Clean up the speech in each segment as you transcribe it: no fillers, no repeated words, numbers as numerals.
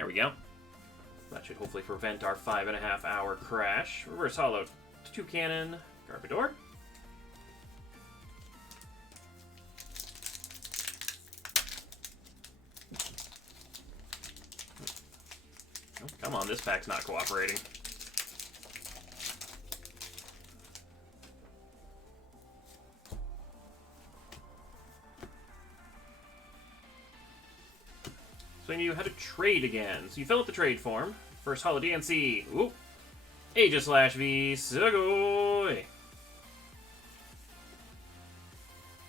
There we go. That should hopefully prevent our 5.5 hour crash. Reverse Hollow 2 Cannon, Garbodor. Oh, come on, this pack's not cooperating. So you had to trade again. So you fill out the trade form. First Hollow DNC. Ooh. Aegislash V. Sugoi.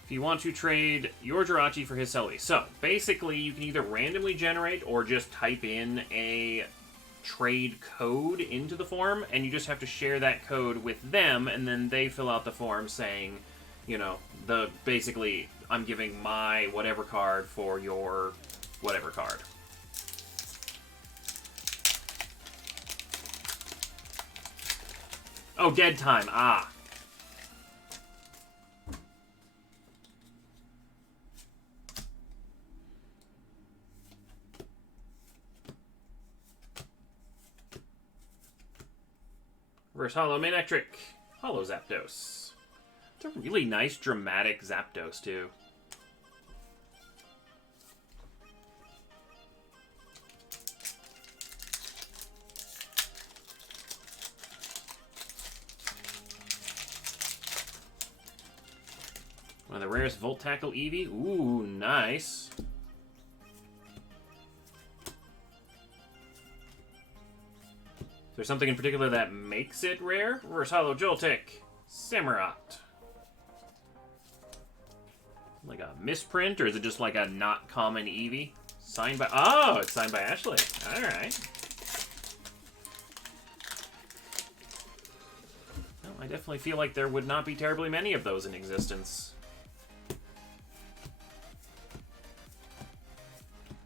If you want to trade your Jirachi for his Celebi. So, basically, you can either randomly generate or just type in a trade code into the form, and you just have to share that code with them, and then they fill out the form saying, you know, basically, I'm giving my whatever card for your whatever card. Oh, dead time. Ah. Reverse Hollow Manectric. Hollow Zapdos. It's a really nice, dramatic Zapdos, too. One of the rarest Volt Tackle Eevee. Ooh, nice. Is there something in particular that makes it rare? Reverse Hollow Joltik. Samurott. Like a misprint, or is it just like a not common Eevee? Signed by... Oh, it's signed by Ashley. Alright. Well, I definitely feel like there would not be terribly many of those in existence.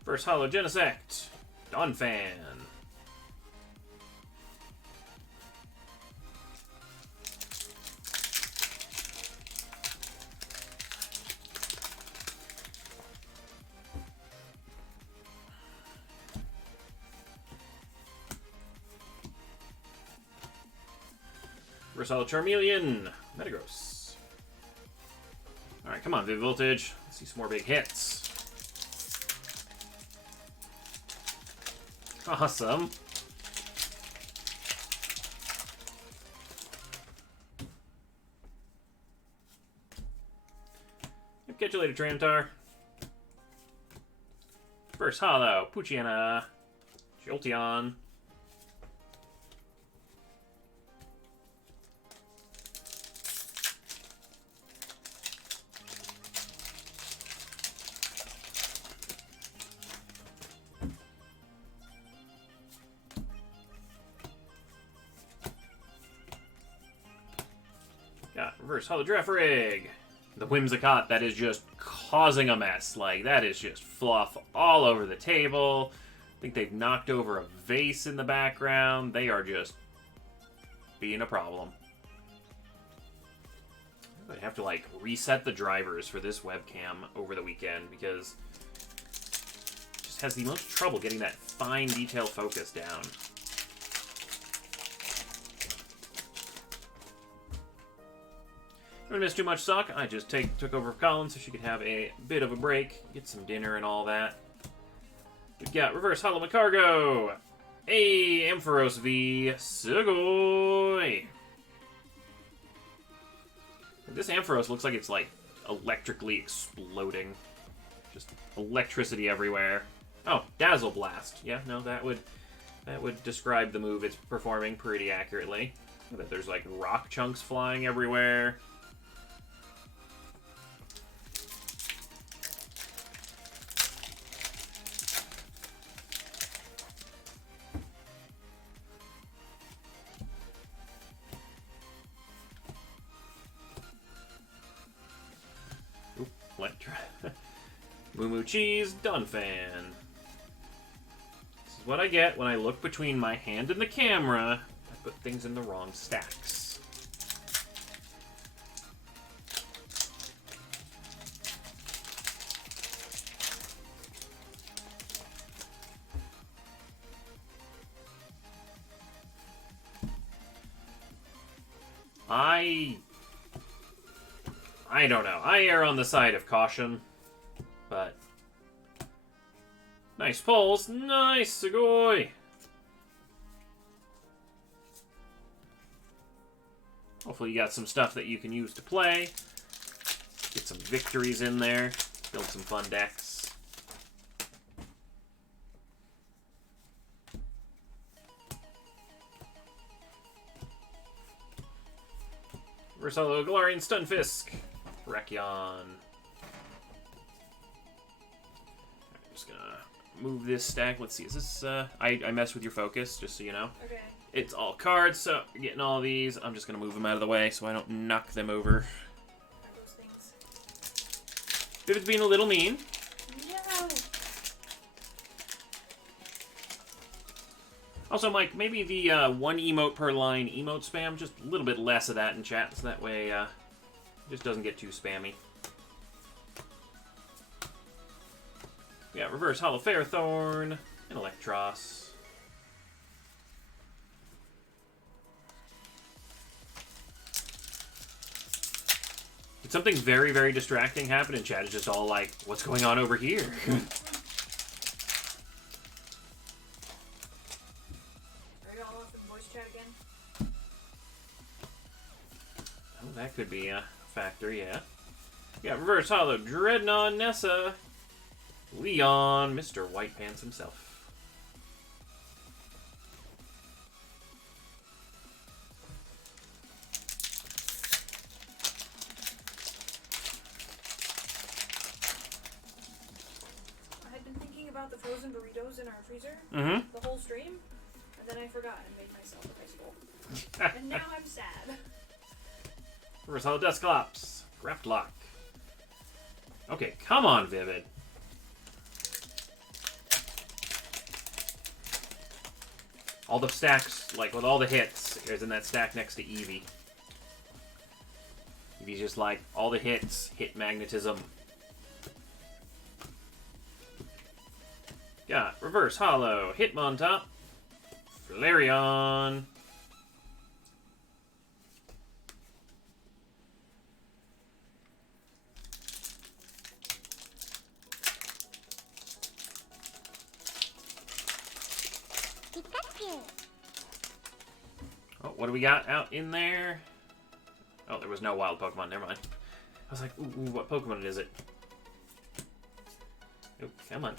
First Hollow Genesect. Donphan. Reverse Hollow Charmeleon. Metagross. Alright, come on, Viv Voltage. Let's see some more big hits. Awesome. Catch you later, Trantar. First Hollow, Poochyena, Jolteon. Got Reverse Hollow Girafarig. The Whimsicott that is just causing a mess. Like, that is just fluff all over the table. I think they've knocked over a vase in the background. They are just being a problem. I have to, like, reset the drivers for this webcam over the weekend because it just has the most trouble getting that fine detail focus down. I missed too much suck. I just took over for Colin so she could have a bit of a break, get some dinner and all that. We've got Reverse Hollow Macargo. Hey, Ampharos V. Sugoi. This Ampharos looks like it's like electrically exploding. Just electricity everywhere. Oh, Dazzle Blast. Yeah, no, that would describe the move it's performing pretty accurately. I bet there's like rock chunks flying everywhere. Moo Moo Cheese, Donphan. This is what I get when I look between my hand and the camera. I put things in the wrong stacks. I don't know. I err on the side of caution, but nice pulls. Nice, Sugoi. Hopefully you got some stuff that you can use to play. Get some victories in there. Build some fun decks. Versalo, Galarian, Stunfisk, Brachion. I'm just gonna move this stack. Let's see, is this, I messed with your focus, just so you know. Okay. It's all cards, so you're getting all these. I'm just gonna move them out of the way so I don't knock them over. Those things. Vivid's being a little mean. No. Also, Mike, maybe the one emote per line emote spam, just a little bit less of that in chat, so that way it just doesn't get too spammy. Yeah, reverse Hollow Ferrothorn and Electros. Did something very, very distracting happen in chat? It's just all like, what's going on over here? Are you all up in voice chat again? Oh, that could be a factor, yeah. Yeah, reverse hollow Dreadnought Nessa. Leon, Mr. White Pants himself. I had been thinking about the frozen burritos in our freezer Mm-hmm. the whole stream, and then I forgot and made myself a vegetable. And now I'm sad. Reverse hollow Dusclops. Graftlock. Okay, come on, Vivid. All the stacks, like with all the hits, is in that stack next to Eevee. Eevee's just like, all the hits, hit magnetism. Got reverse hollow, Hitmontop, Flareon. Oh, what do we got out in there? Oh, there was no wild Pokemon. Never mind. I was like, ooh, what Pokemon is it? Oh, come on.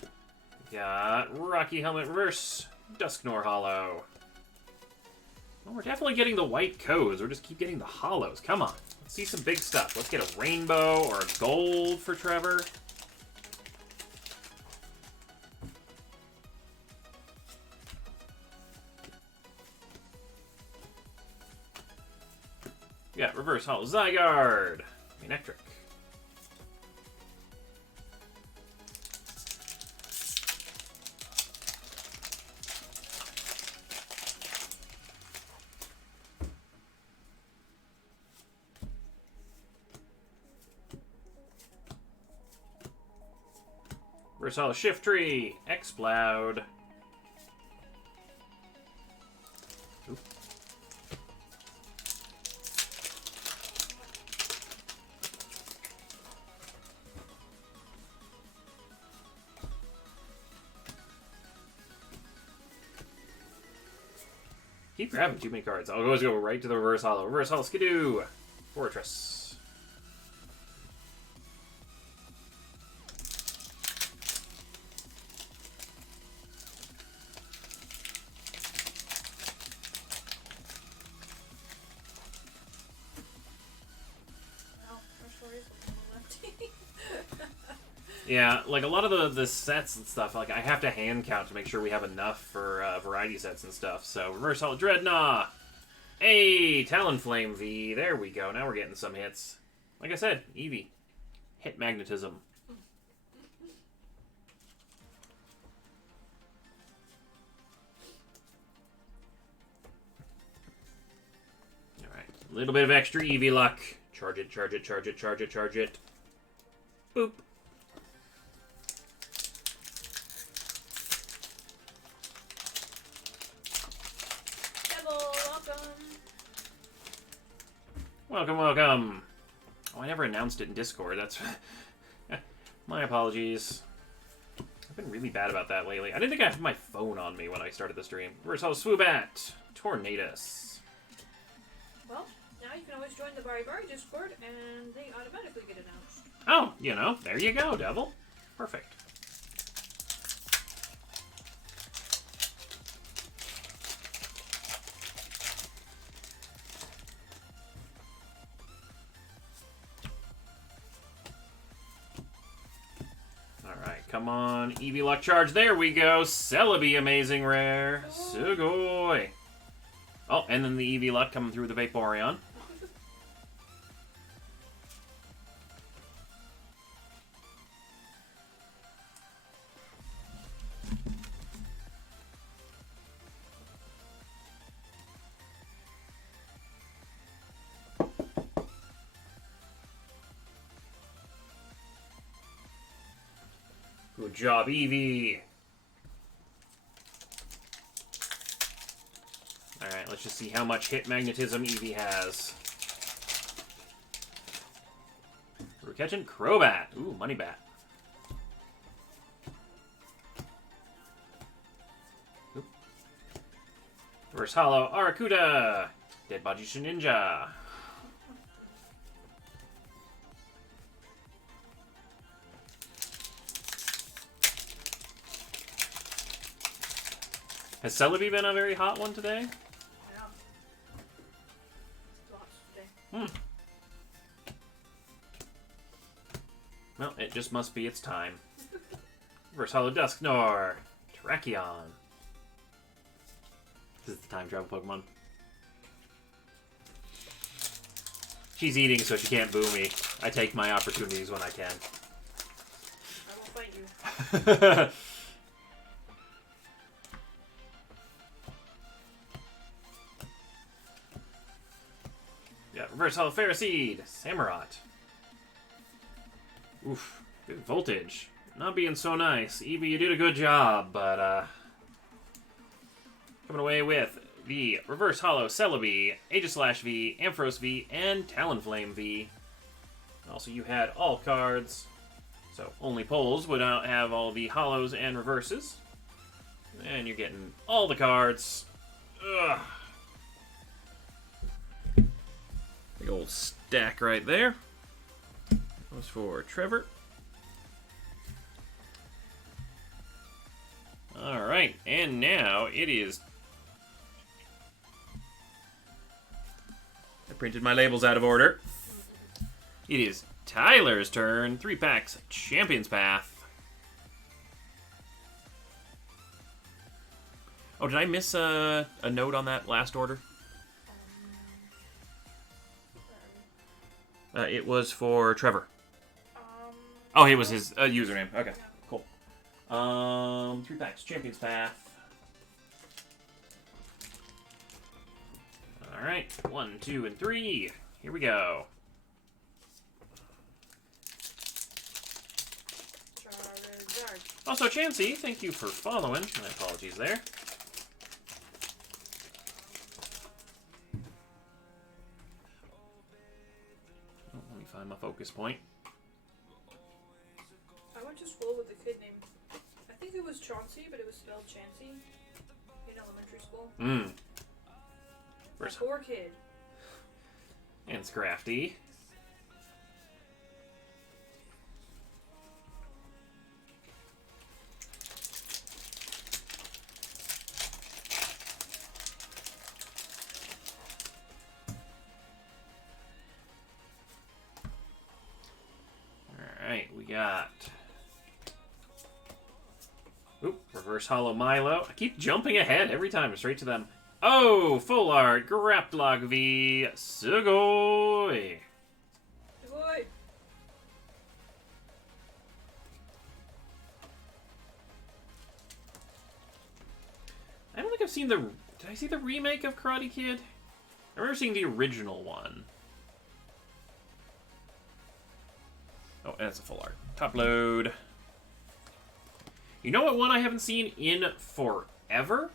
Got Rocky Helmet Reverse, Dusknoir Hollow. Well, we're definitely getting the white codes. We're just keep getting the hollows. Come on. Let's see some big stuff. Let's get a rainbow or a gold for Trevor. We got reverse hollow Zygarde, Manectric. Reverse hollow Shiftry, Exploud. Oop. Keep grabbing too many cards. I'll always go right to the reverse hollow. Reverse hollow Skidoo. Fortress. Well, our story is a little empty. Yeah, like a lot of the sets and stuff, like I have to hand count to make sure we have enough for variety sets and stuff. So reverse hollow Dreadnought. Hey, Talonflame V. There we go. Now we're getting some hits. Like I said, Eevee. Hit magnetism. Alright. A little bit of extra Eevee luck. Charge it, charge it, charge it, charge it, charge it. Boop. Devil, welcome. Welcome, welcome. Oh, I never announced it in Discord. That's my apologies. I've been really bad about that lately. I didn't think I had my phone on me when I started the stream. Where's all Swoobat? Tornadus. Well, now you can always join the Bari Discord, and they automatically get announced. Oh, you know, there you go, Devil. Perfect. Come on, Eevee Luck Charge. There we go. Celebi, amazing rare. Sugoi. Oh, and then the Eevee Luck coming through the Vaporeon. Good job, Eevee. Alright, let's just see how much hit magnetism Eevee has. We're catching Crobat. Ooh, Money Bat. Oop. Reverse Hollow, Aracuda. Dead Body Ninja. Has Celebi been a very hot one today? Yeah. Lots today. Well, it just must be its time. Reverse Hollow Dusknoir. Terrakion. This is the time travel Pokemon. She's eating so she can't boo me. I take my opportunities when I can. I will fight you. Yeah, Reverse Hollow Ferroseed, Samurott. Oof, good voltage. Not being so nice. Eevee, you did a good job, but coming away with the Reverse Hollow Celebi, Aegislash V, Ampharos V, and Talonflame V. Also, you had all cards, so only pulls would not have all the hollows and reverses. And you're getting all the cards. Ugh. The old stack right there. Goes for Trevor. Alright, and now it is... I printed my labels out of order. It is Tyler's turn. 3 packs, Champion's Path. Oh, did I miss a note on that last order? It was for Trevor. Oh, it was his username. Okay, cool. 3 packs, Champion's Path. Alright, 1, 2, and 3. Here we go. Also, Chansey, thank you for following. My apologies there. Oh, let me find my focus point. I went to school with a kid named, I think it was Chauncey, but it was spelled Chansey in elementary school. Poor kid. And Scrafty. Alright, we got... Oop, Reverse Hollow Milo. I keep jumping ahead every time, straight to them. Oh, Full Art, Grapplock V, Sugoi. Sugoi. I don't think I've seen the... Did I see the remake of Karate Kid? I remember seeing the original one. Oh, and it's a Full Art. Top load. You know what one I haven't seen in forever?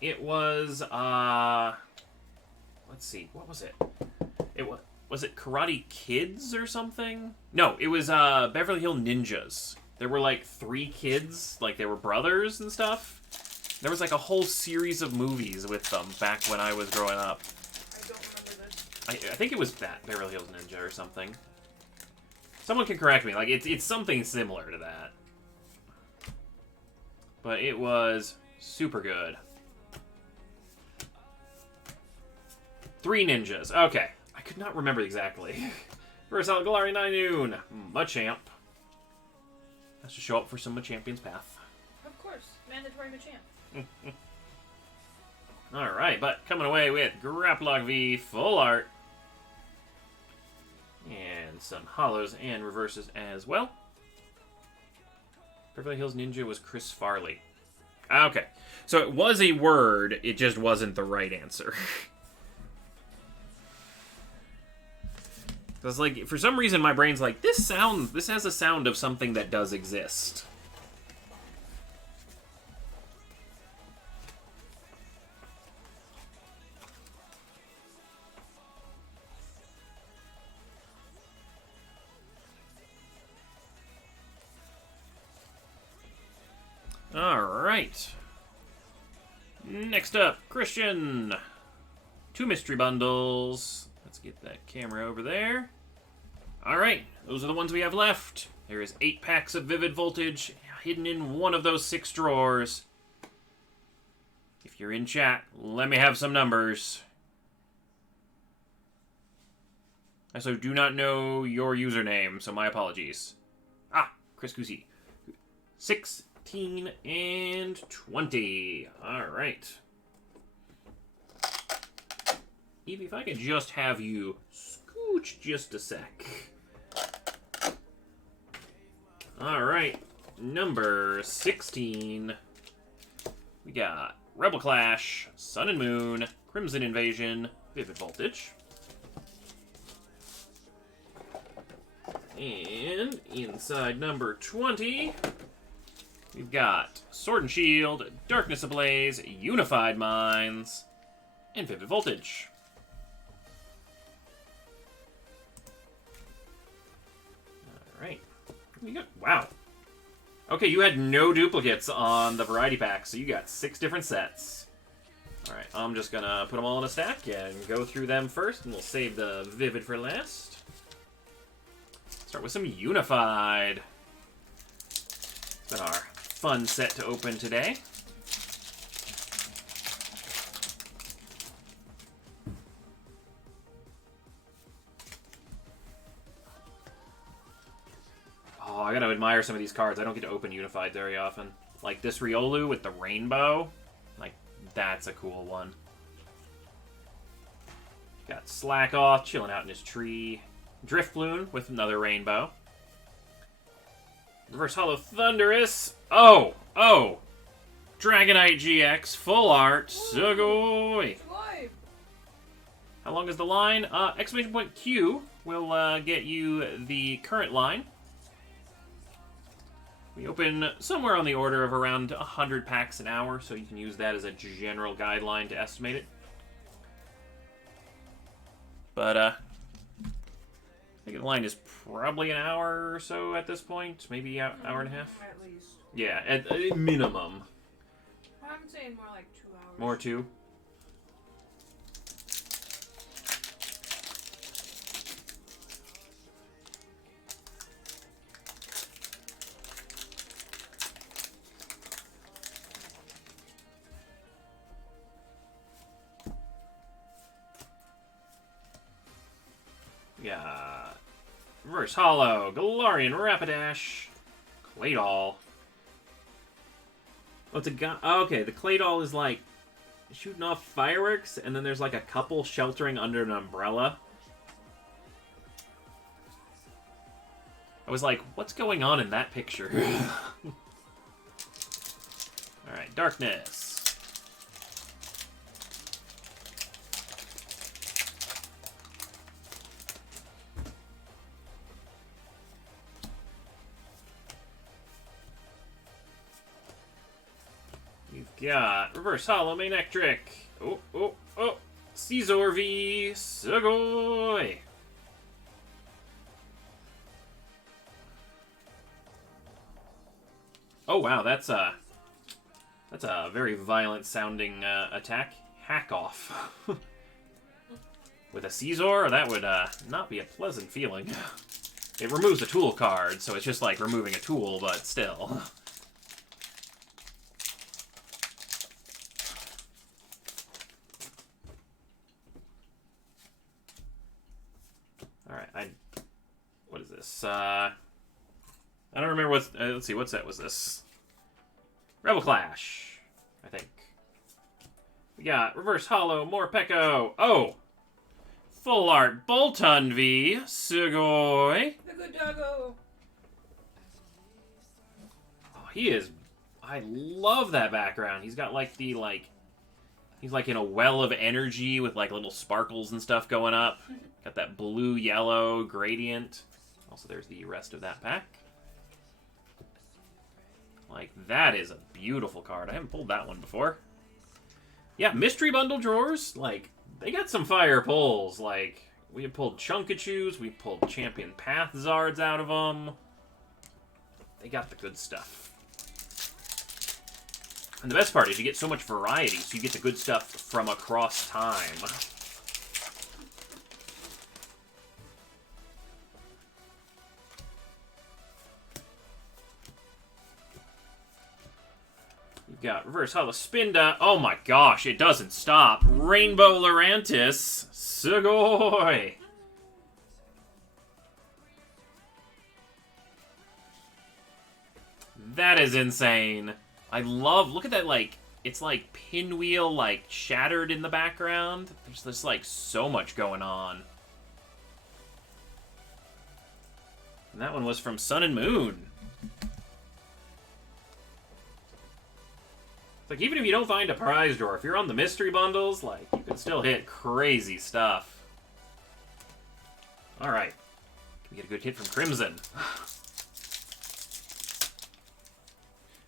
It was, let's see, what was it? Was it Karate Kids or something? No, it was Beverly Hill Ninjas. There were like 3 kids, like they were brothers and stuff. There was like a whole series of movies with them back when I was growing up. I don't remember this. I think it was that Beverly Hills Ninja or something. Someone can correct me. Like it's something similar to that. But it was super good. 3 ninjas. Okay. I could not remember exactly. First out, Galarian Ninoon. Machamp. Has to show up for some Machampion's Path. Of course. Mandatory Machamp. Alright, but coming away with Grapplock V Full Art. And some hollows and reverses as well. Beverly Hills Ninja was Chris Farley. Okay. So it was a word, it just wasn't the right answer. Because, like, for some reason my brain's like, this has a sound of something that does exist. Alright. Next up, Christian. 2 mystery bundles. Let's get that camera over there. Alright, those are the ones we have left. There is 8 packs of Vivid Voltage hidden in one of those 6 drawers. If you're in chat, let me have some numbers. I also do not know your username, so my apologies. Ah, Chris Cusi. 16 and 20. Alright. Evie, if I could just have you scooch just a sec. Alright, number 16. We got Rebel Clash, Sun and Moon, Crimson Invasion, Vivid Voltage. And inside number 20, we've got Sword and Shield, Darkness Ablaze, Unified Minds, and Vivid Voltage. Alright. You got, wow. Okay, you had no duplicates on the variety pack, so you got 6 different sets. Alright, I'm just gonna put them all in a stack and go through them first, and we'll save the Vivid for last. Start with some Unified. It's been our fun set to open today. Oh, I gotta admire some of these cards. I don't get to open Unified very often. Like this Riolu with the rainbow. Like, that's a cool one. Got Slackoth chilling out in his tree. Driftloon with another rainbow. Reverse Hollow Thundurus. Oh! Dragonite GX, full art. Sugoi! How long is the line? Exclamation point Q will get you the current line. We open somewhere on the order of around 100 packs an hour, so you can use that as a general guideline to estimate it. But, I think the line is probably an hour or so at this point. Maybe an hour and a half? At least. Yeah, at a minimum. I'm saying more like 2 hours. More 2? Yeah. Reverse Hollow, Galarian Rapidash, Claydol. Oh, it's a guy. Oh, okay, the Claydol is like shooting off fireworks, and then there's like a couple sheltering under an umbrella. I was like, what's going on in that picture? Alright, Darkness. Got Reverse Hollow Manectric. Oh. Caesar V. Sugoi. Oh wow, that's a very violent sounding attack. Hack off. With a Caesar, that would not be a pleasant feeling. It removes a tool card, so it's just like removing a tool, but still. Alright, what is this? I don't remember what... let's see, what set was this? Rebel Clash, I think. We got Reverse Hollow, Morpeko. Oh! Full Art Boltund V. Sugoi. The good doggo. Oh, he is... I love that background. He's got like the, he's like in a well of energy with like little sparkles and stuff going up. Got that blue-yellow gradient. Also, there's the rest of that pack. Like, that is a beautiful card. I haven't pulled that one before. Yeah, Mystery Bundle drawers, like, they got some fire pulls. Like, we have pulled Chunkachus, we pulled Champion Path Zards out of them. They got the good stuff. And the best part is you get so much variety, so you get the good stuff from across time. You've got Reverse Hollow Spinda. Oh my gosh, it doesn't stop. Rainbow Lurantis. Sugoi. That is insane. I love, look at that, like, it's like pinwheel, like, shattered in the background. There's just, like, so much going on. And that one was from Sun and Moon. It's like, even if you don't find a prize drawer, if you're on the mystery bundles, like, you can still hit crazy stuff. Alright. Can we get a good hit from Crimson?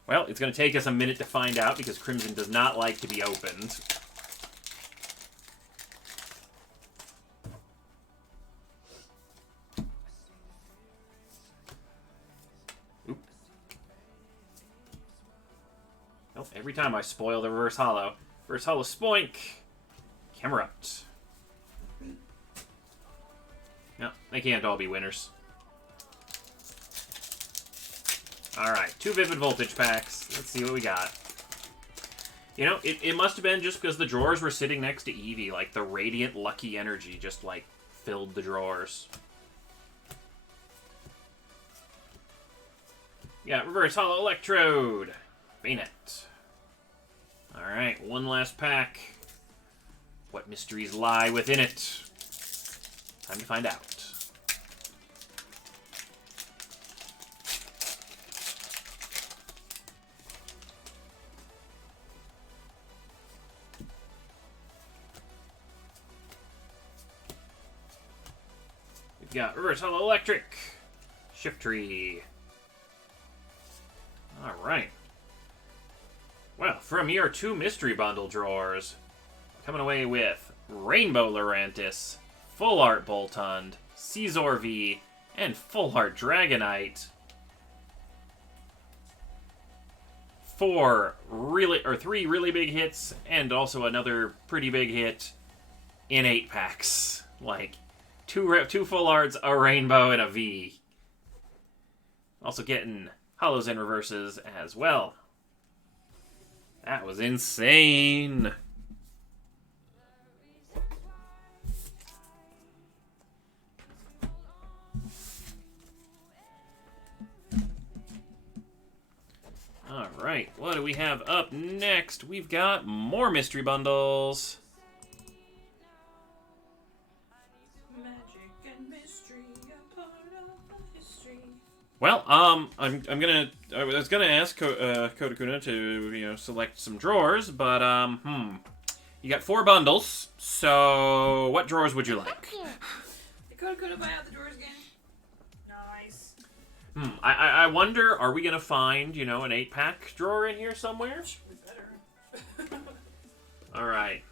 Well, it's going to take us a minute to find out because Crimson does not like to be opened. Oop. Oh, every time I spoil the Reverse Hollow. Reverse Hollow Spoink. Camerupt. No, they can't all be winners. Alright, 2 Vivid Voltage packs. Let's see what we got. You know, it must have been just because the drawers were sitting next to Eevee. Like, the radiant lucky energy just, like, filled the drawers. Yeah, Reverse Hollow Electrode. Bayonet. Alright, one last pack. What mysteries lie within it? Time to find out. We've got Reverse Hollow Electric. Shift Tree. Alright. Well, from your 2 mystery bundle drawers, coming away with Rainbow Lurantis, Full Art Boltund, Caesar V, and Full Art Dragonite. 3 really big hits, and also another pretty big hit in 8 packs. Like, two full arts, a rainbow, and a V. Also getting hollows and reverses as well. That was insane. Alright, what do we have up next? We've got more mystery bundles. Magic and mystery, a part of history. Well, I was gonna ask Kodakuna to, select some drawers, but, you got 4 bundles, so what drawers would you like? Could have buy out the drawers again. Nice. I wonder, are we gonna find, an 8-pack drawer in here somewhere? We better. Alright.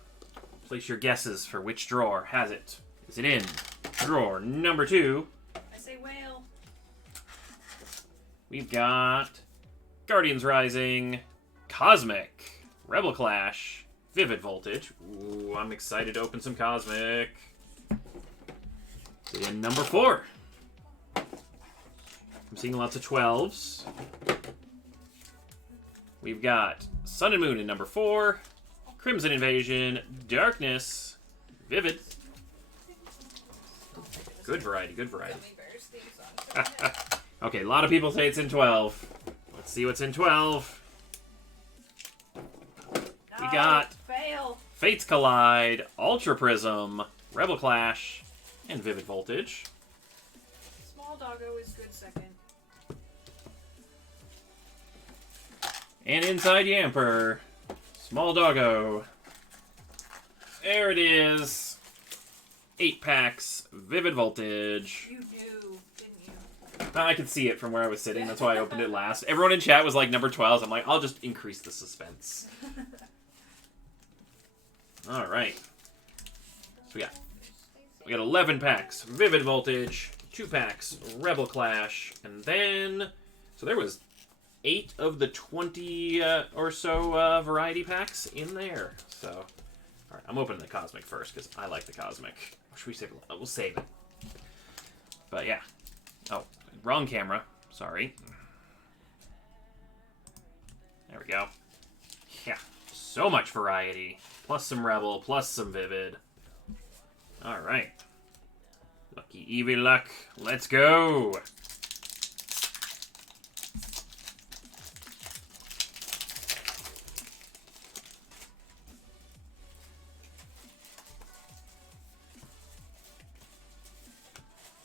Place your guesses for which drawer has it. Is it in drawer number 2? I say whale. We've got Guardians Rising, Cosmic, Rebel Clash, Vivid Voltage. Ooh, I'm excited to open some Cosmic. In number 4. I'm seeing lots of 12s. We've got Sun and Moon in number 4, Crimson Invasion, Darkness, Vivid. Good variety, good variety. Okay, a lot of people say it's in 12. Let's see what's in 12. We got fail. Fates Collide, Ultra Prism, Rebel Clash, and Vivid Voltage. Small Doggo is good second. And inside Yamper, Small Doggo. There it is. 8 packs, Vivid Voltage. You knew, didn't you? I could see it from where I was sitting. That's why I opened it last. Everyone in chat was like number 12. I'm like, I'll just increase the suspense. All right. So we got 11 packs, Vivid Voltage, 2 packs, Rebel Clash, and then so there was 8 of the 20 or so variety packs in there. So, all right, I'm opening the Cosmic first because I like the Cosmic. Or should we save it? We'll save it. But yeah. Oh, wrong camera. Sorry. There we go. Yeah, so much variety. Plus some Rebel, plus some Vivid. All right. Lucky Eevee luck. Let's go.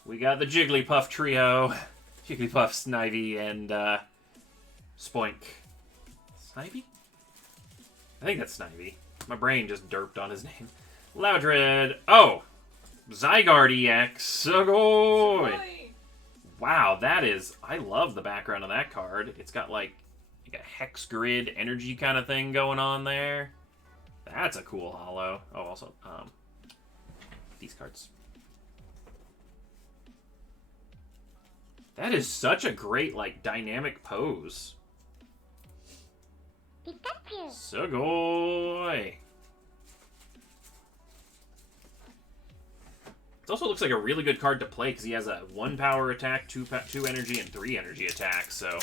We got the Jigglypuff trio. Jigglypuff, Snivy, and Spoink. Snivy? I think that's Snivy. My brain just derped on his name. Loudred. Oh! Zygarde EX. Sugoi! Wow, that is... I love the background of that card. It's got like a hex grid energy kind of thing going on there. That's a cool holo. Oh, also, these cards. That is such a great, like, dynamic pose. Sugoi! It also looks like a really good card to play because he has a 1 power attack, 2 energy, and 3 energy attack, so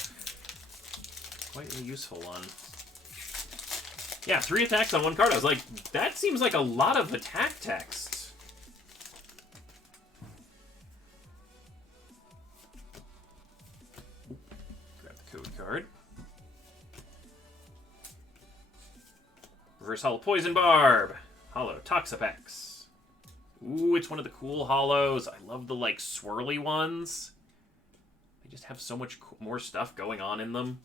quite a useful one. Yeah, 3 attacks on 1 card. I was like, that seems like a lot of attack text. Grab the code card. Reverse Holo Poison Barb. Holo Toxapex. Ooh, it's one of the cool holos. I love the, like, swirly ones. They just have so much more stuff going on in them.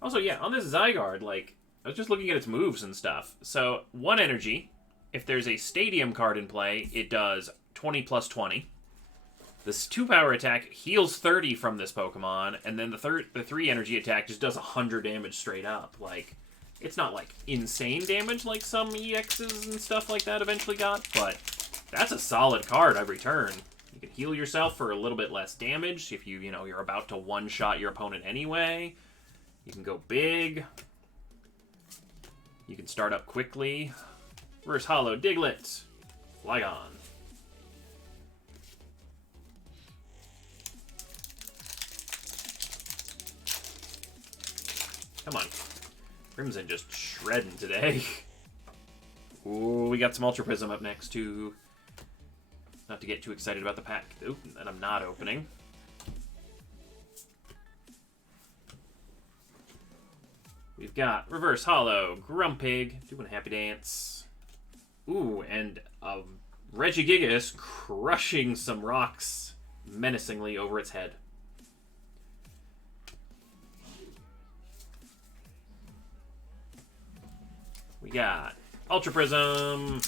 Also, yeah, on this Zygarde, like, I was just looking at its moves and stuff. So, 1 energy. If there's a Stadium card in play, it does 20 plus 20. This 2 power attack heals 30 from this Pokemon, and then the 3 energy attack just does 100 damage straight up. Like, it's not, like, insane damage like some EXs and stuff like that eventually got, but that's a solid card every turn. You can heal yourself for a little bit less damage if you're about to one-shot your opponent anyway. You can go big. You can start up quickly. Reverse Holo Diglett. Flygon. Come on. Crimson just shredding today. Ooh, we got some Ultra Prism up next, too. Not to get too excited about the pack that I'm not opening. We've got Reverse Holo, Grumpig, doing Happy Dance. Ooh, and Regigigas crushing some rocks menacingly over its head. We got Ultra Prism.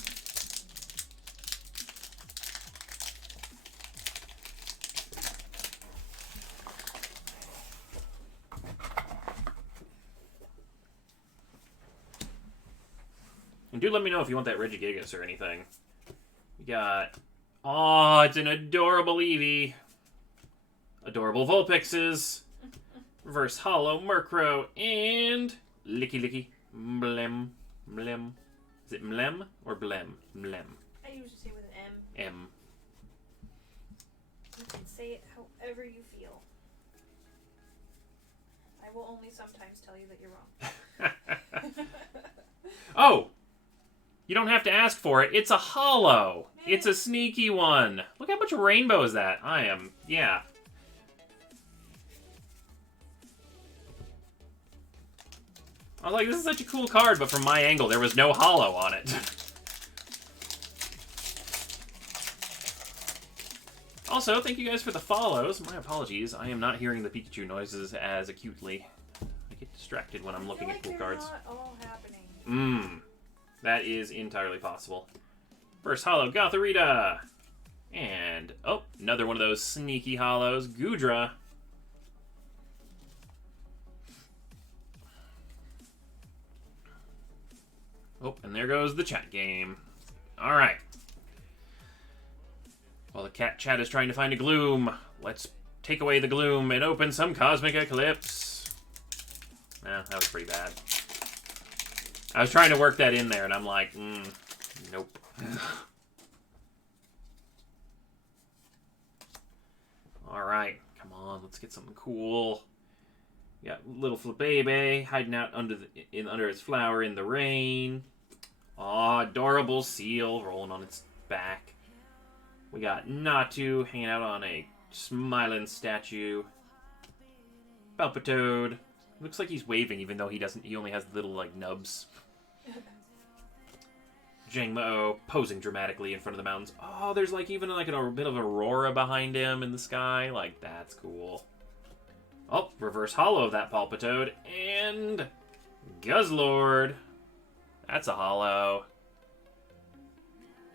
And do let me know if you want that Regigigas or anything. We got... Oh, it's an adorable Eevee. A adorable Vulpixes, reverse hollow Murkrow, and Licky Licky Mlem. Mlem. Is it Mlem or Blem? Mlem. I usually say with an M. M. You can say it however you feel. I will only sometimes tell you that you're wrong. Oh! You don't have to ask for it. It's a hollow. It's a sneaky one. Look how much rainbow is that. Yeah. I was like, this is such a cool card, but from my angle, there was no hollow on it. Also, thank you guys for the follows. My apologies. I am not hearing the Pikachu noises as acutely. I get distracted when I'm looking at cool cards. Not all happening. That is entirely possible. First hollow, Gotharita. And, oh, another one of those sneaky hollows, Goodra. Oh, and there goes the chat game. Alright. While the chat is trying to find a gloom, let's take away the gloom and open some Cosmic Eclipse. That was pretty bad. I was trying to work that in there, and I'm like, nope. Alright, come on, let's get something cool. We got little Flabebe hiding out under its flower in the rain. Aw, adorable seal rolling on its back. We got Natu hanging out on a smiling statue. Palpitoad. Looks like he's waving even though he only has little, like, nubs. Jangmo posing dramatically in front of the mountains. Oh, there's like even like a bit of aurora behind him in the sky. Like, that's cool. Oh, reverse hollow of that Palpitoad. And Guzzlord. That's a hollow.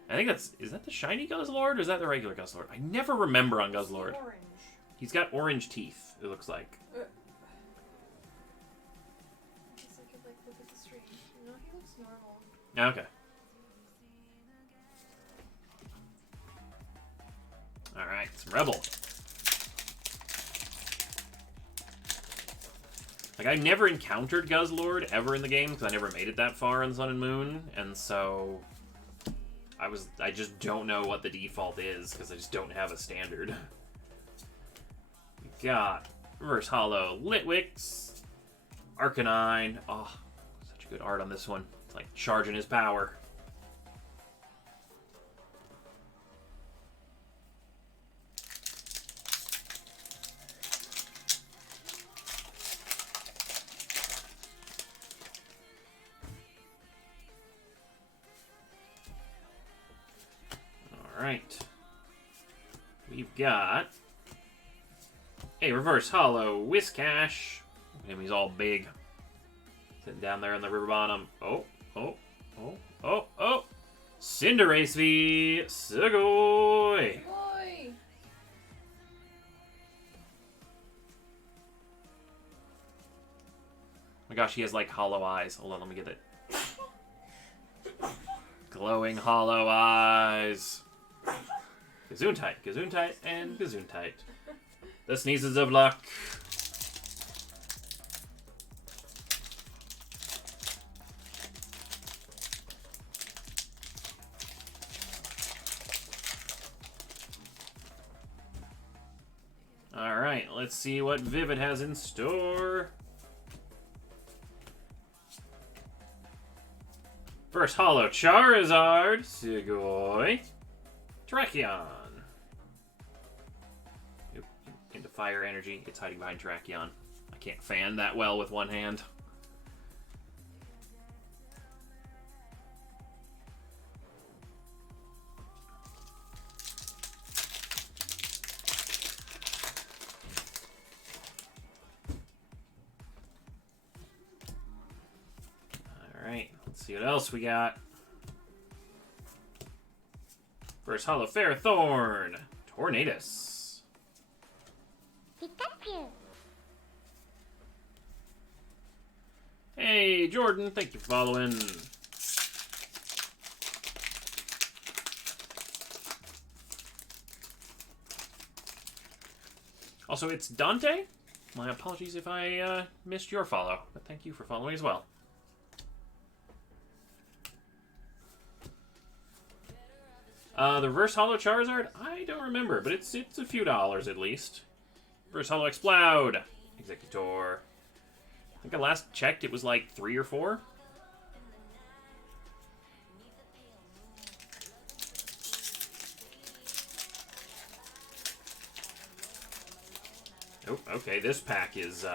I think is that the shiny Guzzlord or is that the regular Guzzlord? I never remember on Guzzlord. Orange. He's got orange teeth, it looks like. Guess I could like look at the stream. No, he looks normal. Okay. Alright, some Rebel. Like, I never encountered Guzzlord ever in the game, because I never made it that far in Sun and Moon, and so I just don't know what the default is, because I just don't have a standard. We got Reverse Hollow Litwix, Arcanine. Oh, such a good art on this one. It's like charging his power. Alright. We've got a Reverse Hollow Whiscash. Look at him, he's all big. Sitting down there on the river bottom. Oh. Cinderace V. Sugoi. Boy. My gosh, he has like hollow eyes. Hold on, let me get it. Glowing hollow eyes. Gesundheit, and Gesundheit. The sneezes of luck. Alright, let's see what Vivid has in store. First hollow Charizard, Sugoi, Terrakion. Oop, into fire energy. It's hiding behind Terrakion. I can't fan that well with one hand. Alright, let's see what else we got. First hollow Ferrothorn, Tornadus. Pikachu. Hey, Jordan, thank you for following. Also, it's Dante. My apologies if I missed your follow, but thank you for following as well. The Reverse Hollow Charizard? I don't remember, but it's a few dollars at least. Reverse Hollow Explode. Executor. I think I last checked it was like 3 or 4. Oh, okay, this pack is,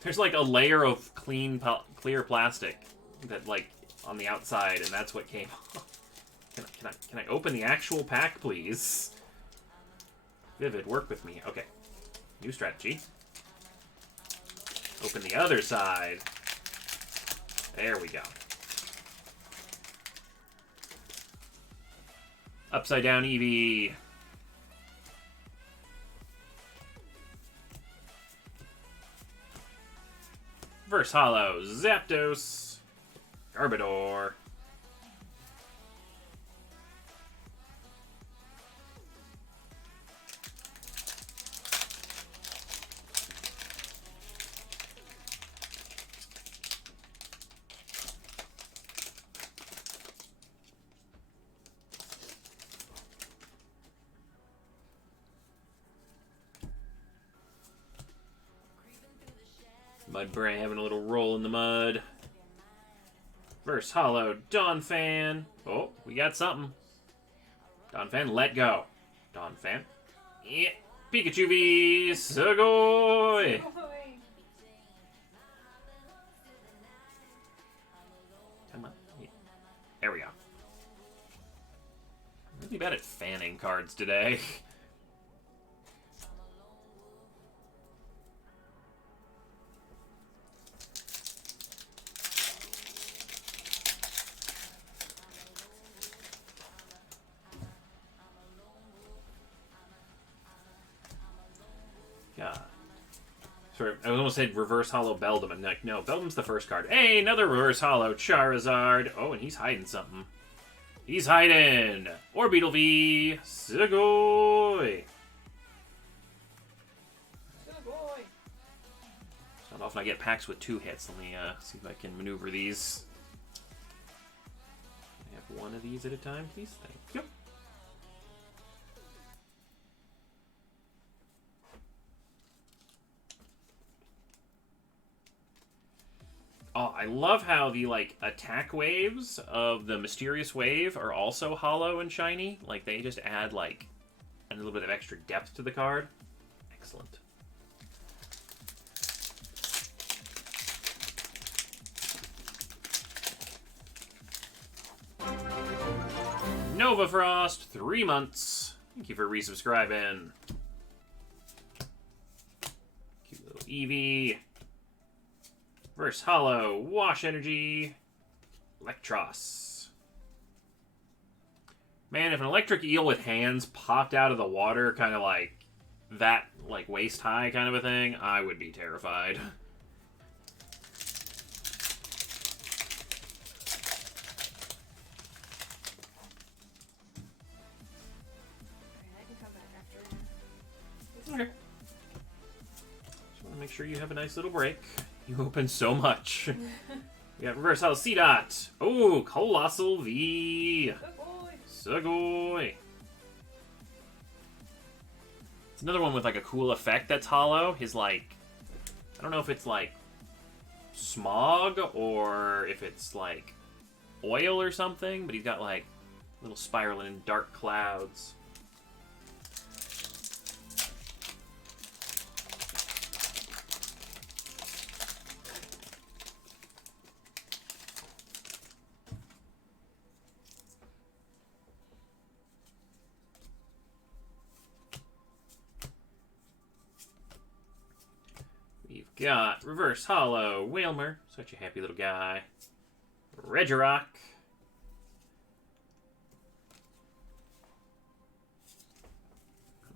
there's like a layer of clear plastic that, like, on the outside, and that's what came off. Can I open the actual pack, please? Vivid, work with me. Okay. New strategy. Open the other side. There we go. Upside down Eevee. Reverse Hollow, Zapdos, Garbodor. Mudbray having a little roll in the mud. Reverse Hollow, Donphan. Oh, we got something. Donphan, let go. Donphan. Yeah. Pikachu V. Sugoi. Come on. Yeah. There we go. I'm really bad at fanning cards today. God. Sorry, I almost said Reverse Hollow Beldum. I'm like, no, Beldum's the first card. Hey, another Reverse Hollow Charizard. Oh, and he's hiding something. He's hiding. Orbeetle V. Sugoi. It's not often I get packs with 2 hits. Let me see if I can maneuver these. Can I have one of these at a time, please? Thank you. Oh, I love how the, like, attack waves of the Mysterious Wave are also hollow and shiny. Like, they just add, like, a little bit of extra depth to the card. Excellent. Nova Frost, 3 months. Thank you for resubscribing. Cute little Eevee. Reverse Hollow, Wash Energy, Electros. Man, if an electric eel with hands popped out of the water, kind of like that, like waist high kind of a thing, I would be terrified. I can come back after. Okay. Just want to make sure you have a nice little break. You open so much. We got Reverse Hollow C-Dot. Oh, Colossal V. Sugoi. It's another one with like a cool effect that's hollow. His like, I don't know if it's like smog or if it's like oil or something, but he's got like little spiraling dark clouds. Got Reverse Hollow, Whalmer, such a happy little guy. Regirock.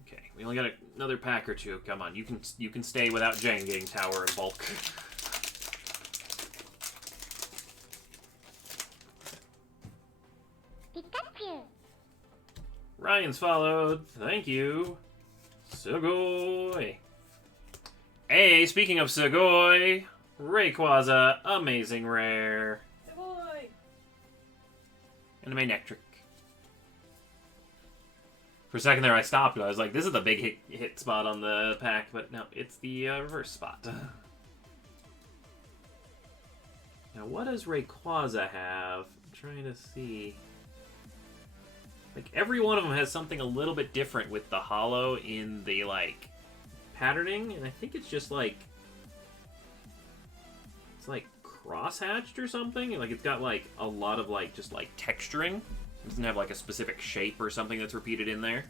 Okay, we only got another pack or 2. Come on, you can stay without Janging Tower and Bulk. Pikachu. Ryan's followed. Thank you. Sugoi. Hey, speaking of Sugoi, Rayquaza, amazing rare. Boy. And a Manectric. For a second there I stopped. I was like, this is the big hit spot on the pack, but no, it's the reverse spot. Now, what does Rayquaza have? I'm trying to see. Like, every one of them has something a little bit different with the holo in the, like, patterning, and I think it's just, like... It's, like, cross-hatched or something? Like, it's got, like, a lot of, like, just, like, texturing. It doesn't have, like, a specific shape or something that's repeated in there.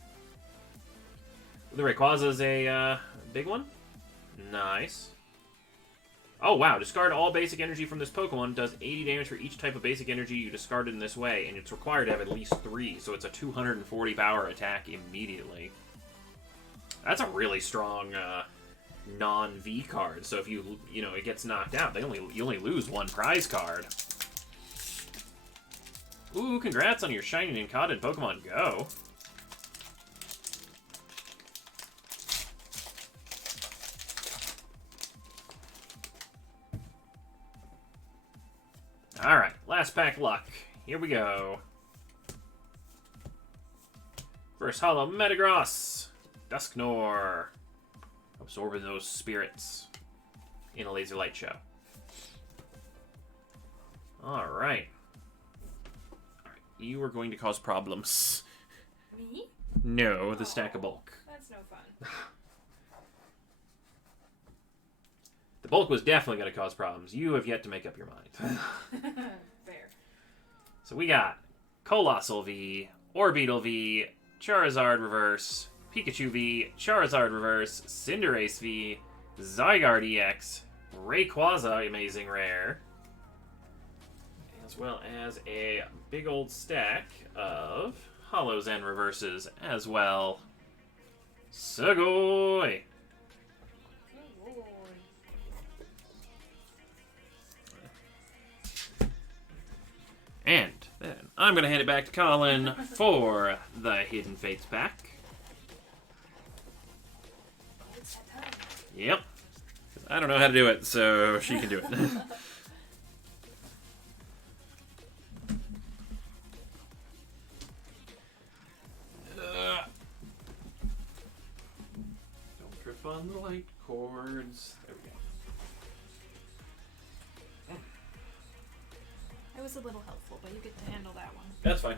The Rayquaza is a big one. Nice. Oh, wow. Discard all basic energy from this Pokemon. Does 80 damage for each type of basic energy you discarded in this way. And it's required to have at least 3. So it's a 240 power attack immediately. That's a really strong non-V card. So if you know, it gets knocked out, you only lose 1 prize card. Ooh, congrats on your Shining and Caught in Pokemon Go. Alright, last pack luck. Here we go. First holo, Metagross. Dusknoir. Absorbing those spirits in a laser light show. Alright. You are going to cause problems. Me? No, the stack of bulk. That's no fun. The bulk was definitely going to cause problems. You have yet to make up your mind. Fair. So we got Colossal V, Orbeetle V, Charizard Reverse, Pikachu V, Charizard Reverse, Cinderace V, Zygarde EX, Rayquaza Amazing Rare, as well as a big old stack of Holos and Reverses as well. Sugoi! And then I'm going to hand it back to Colin for the Hidden Fates pack. It's that time. Yep. I don't know how to do it, so she can do it. Don't trip on the light cords. There we go. It was a little helpful, but you get to handle that one. That's fine.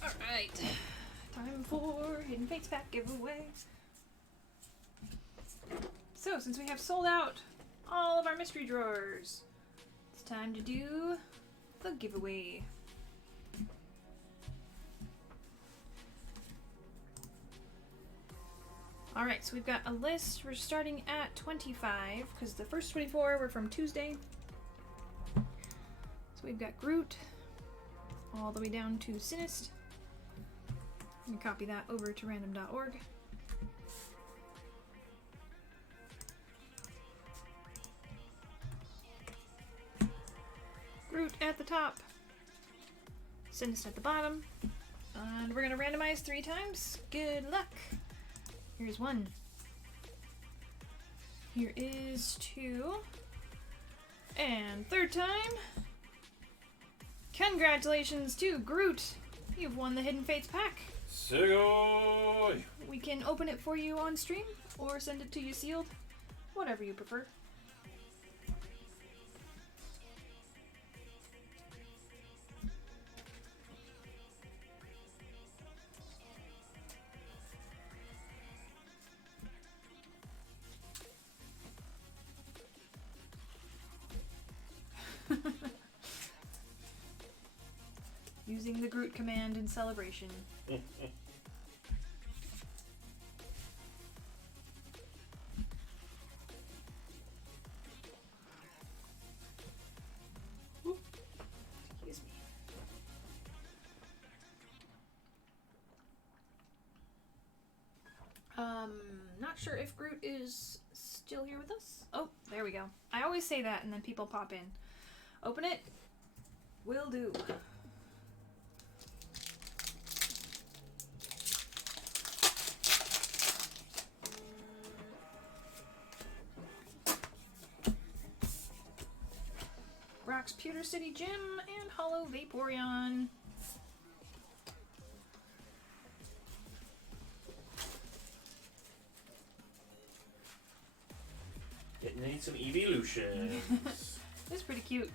Alright. Time for Hidden Fates pack giveaway. So, since we have sold out all of our mystery drawers, it's time to do the giveaway. Alright, so we've got a list. We're starting at 25, because the first 24 were from Tuesday. So we've got Groot, all the way down to Sinist. I'm going to copy that over to random.org. Groot at the top, Sinist at the bottom, and we're going to randomize 3 times. Good luck! Here's 1. Here is 2. And 3rd time. Congratulations to Groot! You've won the Hidden Fates pack. Sugoi! We can open it for you on stream, or send it to you sealed. Whatever you prefer. Using the Groot command in celebration. Ooh, excuse me. Not sure if Groot is still here with us. Oh, there we go. I always say that and then people pop in. Open it. Will do. Box Pewter City Gym, and Hollow Vaporeon. It needs some evolutions. It's pretty cute.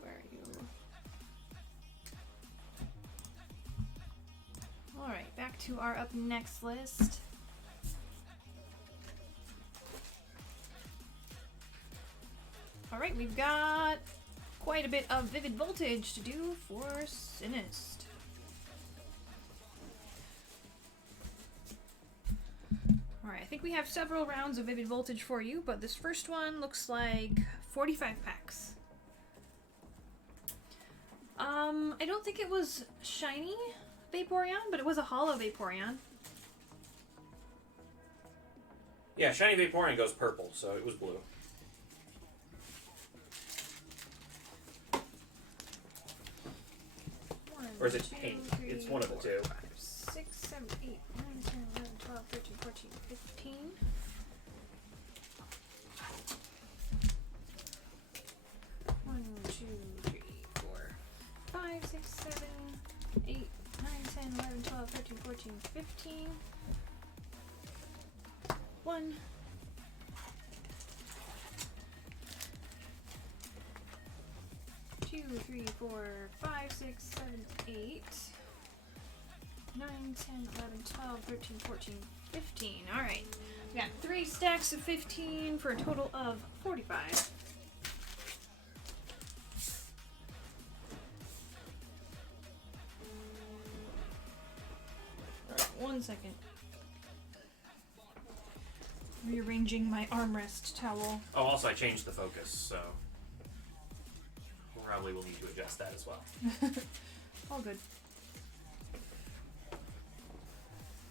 Where are you? Alright, back to our up next list. Alright, we've got quite a bit of Vivid Voltage to do for Sinist. Alright, I think we have several rounds of Vivid Voltage for you, but this first one looks like 45 packs. I don't think it was shiny Vaporeon, but it was a hollow Vaporeon. Yeah, shiny Vaporeon goes purple, so it was blue. Or is it pink? It's one of the two. 5, 6, 7, 8, 9, 10, 11, 12, 13, 14, 15. One, 2, 3, 4, 5, 6, 7, 8, 9, 10, 11, 12, 13, 14, 15. 1. 2, 3, 4, 5, 6, 7, 8, 9, 10, 11, 12, 13, 14, 15. Alright. We got 3 stacks of 15 for a total of 45. Alright, 1 second. Rearranging my armrest towel. Oh, also I changed the focus, so probably will need to adjust that as well. All good.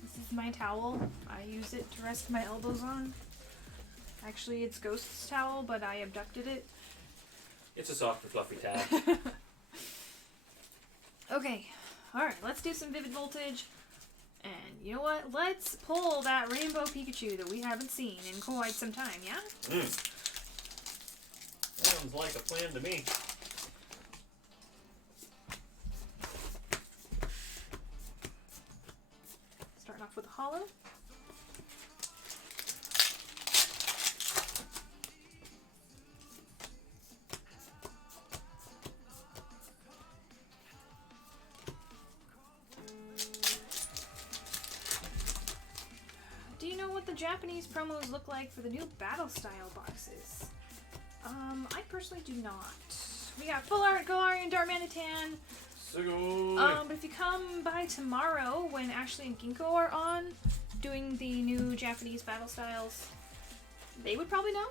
This is my towel. I use it to rest my elbows on. Actually, it's Ghost's towel, but I abducted it. It's a soft and fluffy towel. Okay. Alright, let's do some Vivid Voltage. And you know what? Let's pull that Rainbow Pikachu that we haven't seen in quite some time, yeah? Sounds like a plan to me. Starting off with a hollow. Do you know what the Japanese promos look like for the new battle style boxes? I personally do not. We got Full Art, Galarian, Darmanitan. But if you come by tomorrow when Ashley and Ginkgo are on doing the new Japanese battle styles, they would probably know.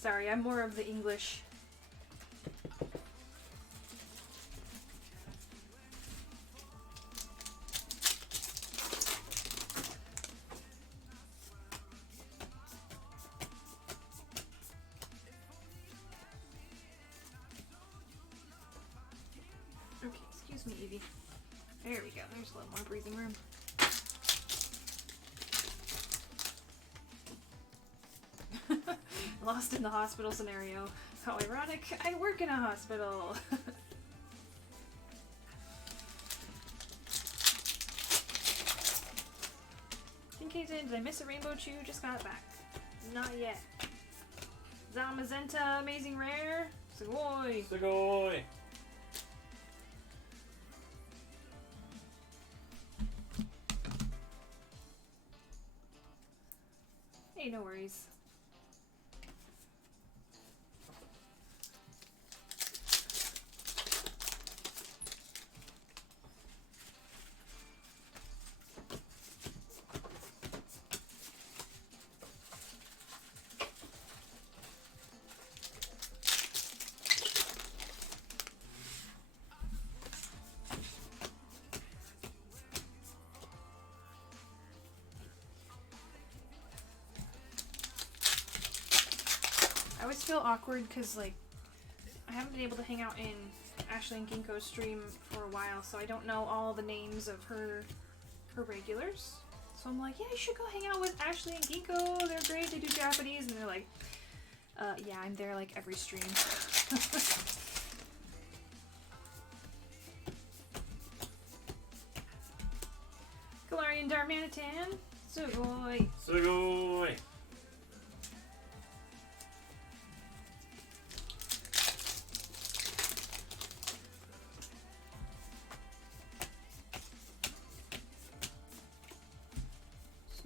Sorry, I'm more of the English. Okay, excuse me, Evie. There we go. There's a little more breathing room. Lost in the hospital scenario. How ironic. I work in a hospital. Kincaid, did I miss a Rainbow Chew? Just got it back. Not yet. Zamazenta, Amazing Rare. Sugoi. Sugoi. Hey, no worries. I always feel awkward because, like, I haven't been able to hang out in Ashley and Ginkgo's stream for a while, so I don't know all the names of her regulars. So I'm like, yeah, you should go hang out with Ashley and Ginkgo. They're great. They do Japanese, and they're like, yeah, I'm there like every stream. Galarian Darmanitan, Sugoi. Sugoi.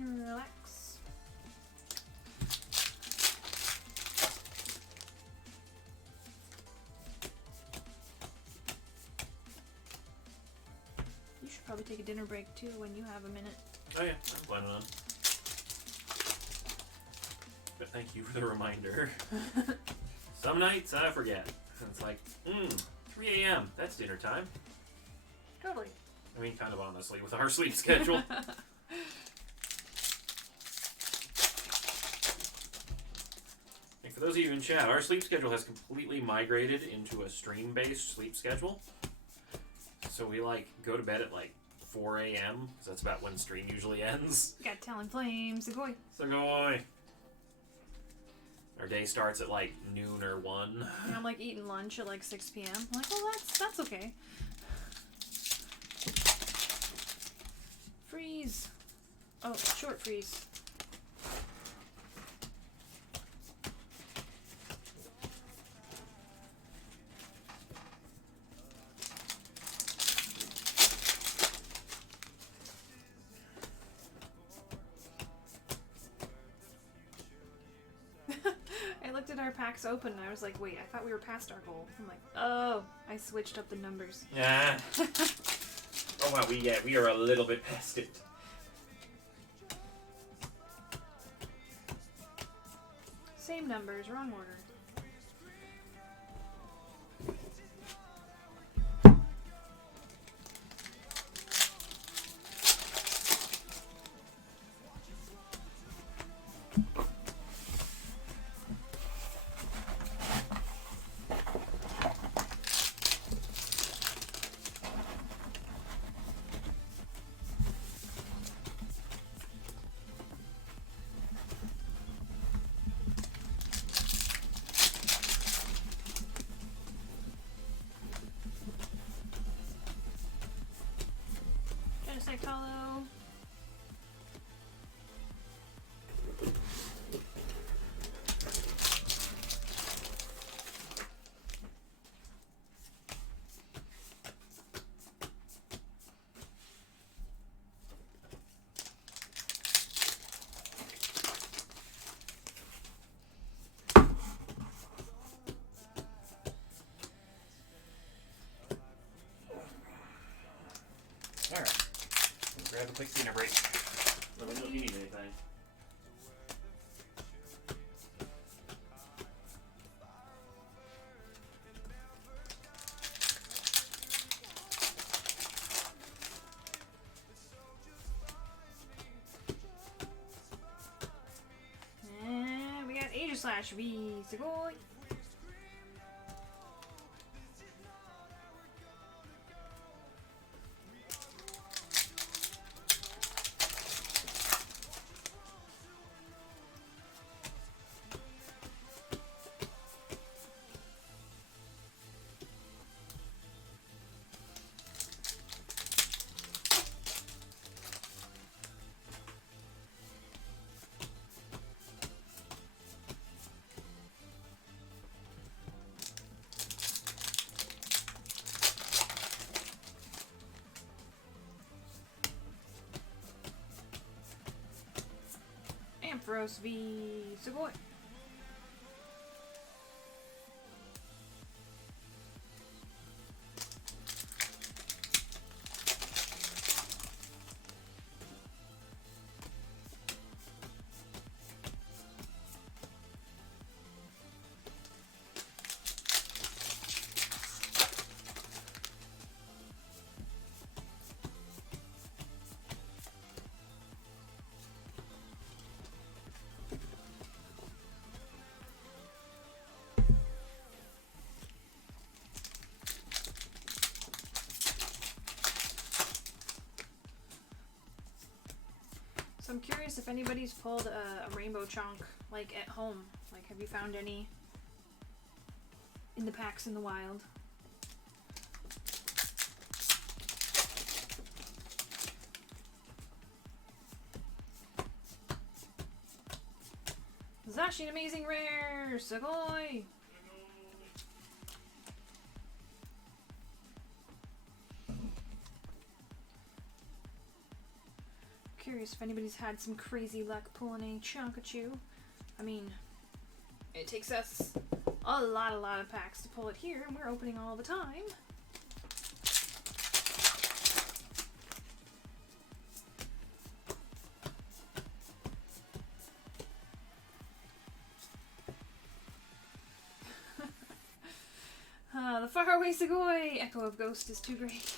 Relax. You should probably take a dinner break too when you have a minute. Oh yeah, I'm planning on. But thank you for the reminder. Some nights I forget. It's like, 3 a.m. That's dinner time. Totally. I mean, kind of honestly, with our sleep schedule. And for those of you in chat, our sleep schedule has completely migrated into a stream-based sleep schedule. So we go to bed at 4 a.m. because that's about when stream usually ends. Got Talon Flame, Sugoi. Sugoi. Our day starts at noon or 1. And I'm eating lunch at 6 p.m. I'm like, oh, that's okay. Freeze. Oh, short freeze. I looked at our packs open and I was like, wait, I thought we were past our goal. I'm like, oh, I switched up the numbers. Yeah. Oh wow, we are a little bit past it. Same numbers, wrong order. Hollow. Alright. Grab a quick dinner break. Let me know if you need anything. And we got Aegislash V. Sugoi. Ampharos V. Sugoi. I'm curious if anybody's pulled a rainbow chunk, like, at home. Like, have you found any in the packs in the wild? Zashi Amazing Rare! Sugoi! Curious if anybody's had some crazy luck pulling a Chonkachu. I mean, it takes us a lot of packs to pull it here, and we're opening all the time. The faraway Sugoi! Echo of Ghost is too great.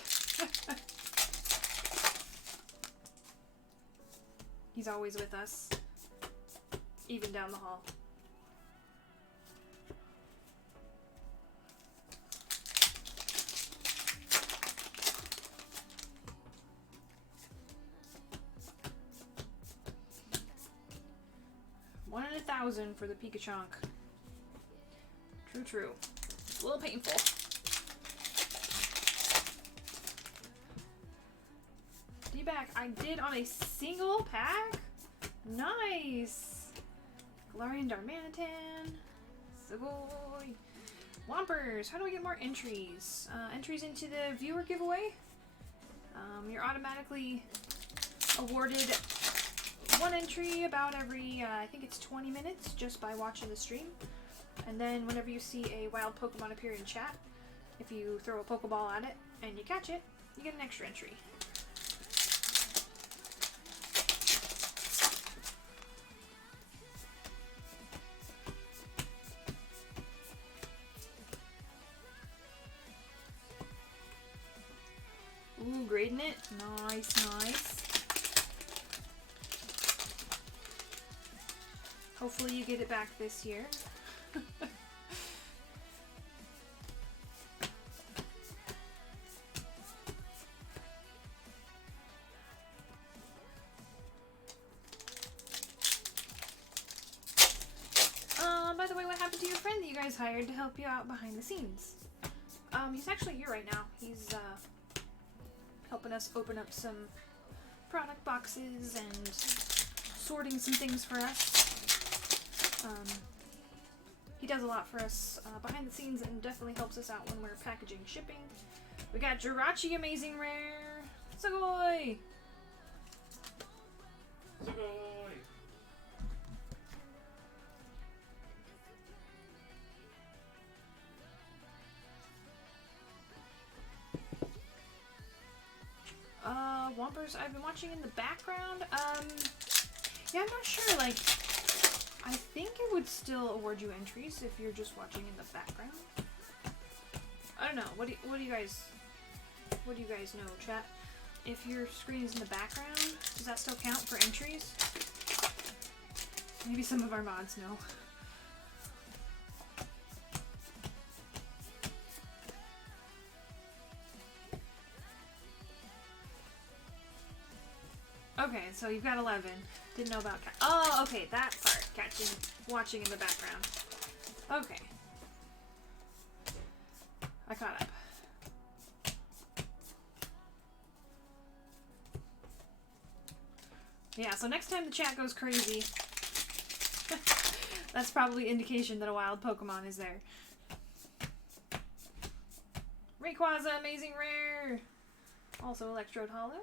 He's always with us, even down the hall. One in 1,000 for the Pikachonk. True, true. It's a little painful. D-back, I did on a single pack? Nice! Galarian Darmanitan. Sugoi. Whompers, how do I get more entries? Entries into the viewer giveaway. You're automatically awarded one entry about every, I think it's 20 minutes, just by watching the stream. And then whenever you see a wild Pokemon appear in chat, if you throw a Pokeball at it and you catch it, you get an extra entry. Ooh, grading it. Nice, nice. Hopefully you get it back this year. By the way, what happened to your friend that you guys hired to help you out behind the scenes? He's actually here right now. He's helping us open up some product boxes and sorting some things for us. He does a lot for us behind the scenes and definitely helps us out when we're packaging shipping. We got Jirachi Amazing Rare. Sugoi! Sugoi! Whompers I've been watching in the background. Yeah, I'm not sure, like, I think it would still award you entries if you're just watching in the background. I don't know. What do you guys know, chat? If your screen is in the background, does that still count for entries? Maybe some of our mods know. Okay, so you've got 11. Didn't know about oh, okay, that part. Watching in the background. Okay. I caught up. Yeah, so next time the chat goes crazy, that's probably indication that a wild Pokemon is there. Rayquaza, Amazing Rare! Also Electrode Hollow.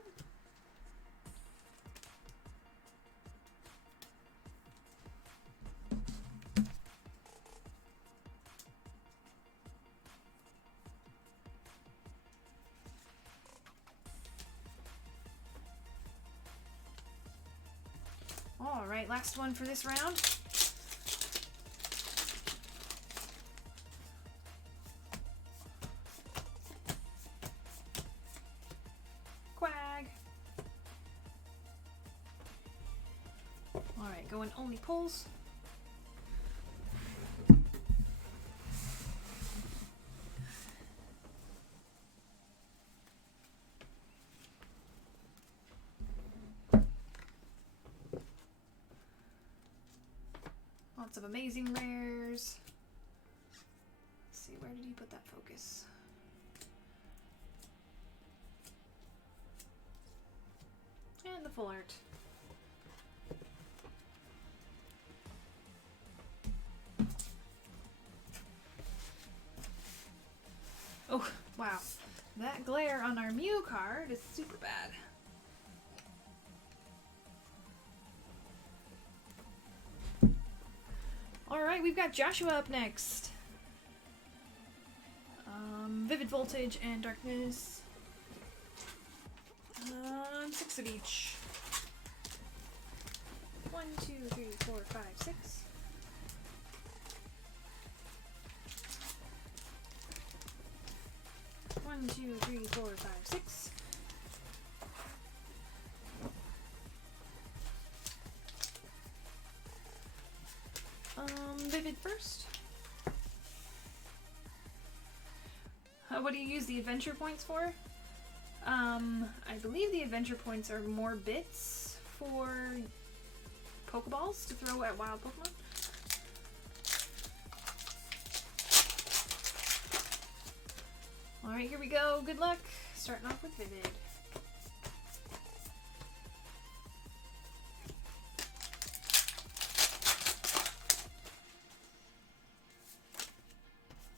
Alright, last one for this round. Quag. Alright, going only pulls. Lots of amazing rares. Let's see, where did he put that focus? And the full art. Oh, wow. That glare on our Mew card is super bad. Alright, we've got Joshua up next. Vivid Voltage and Darkness. 6 of each. 1, 2, 3, 4, 5, 6. One, 2, 3, 4, 5, 6. Vivid first. What do you use the adventure points for? I believe the adventure points are more bits for Pokeballs to throw at wild Pokemon. Alright, here we go. Good luck. Starting off with Vivid.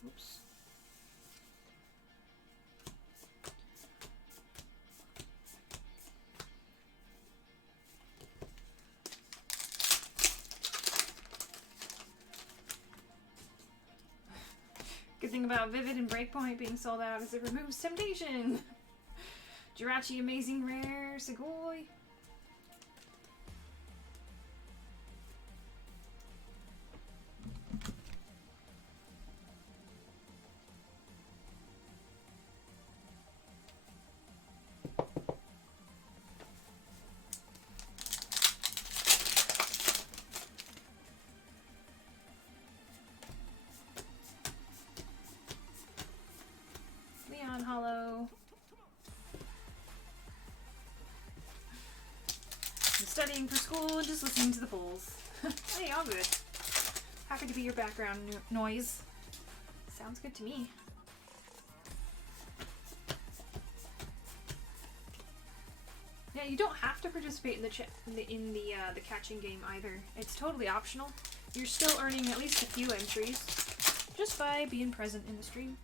Oops. Good thing about Vivid and Breakpoint being sold out is it removes temptation. Jirachi, amazing rare, Segoy. Hollow. I'm studying for school and just listening to the polls. Hey, all good. Happy to be your background noise. Sounds good to me. Yeah, you don't have to participate in the catching game either. It's totally optional. You're still earning at least a few entries just by being present in the stream.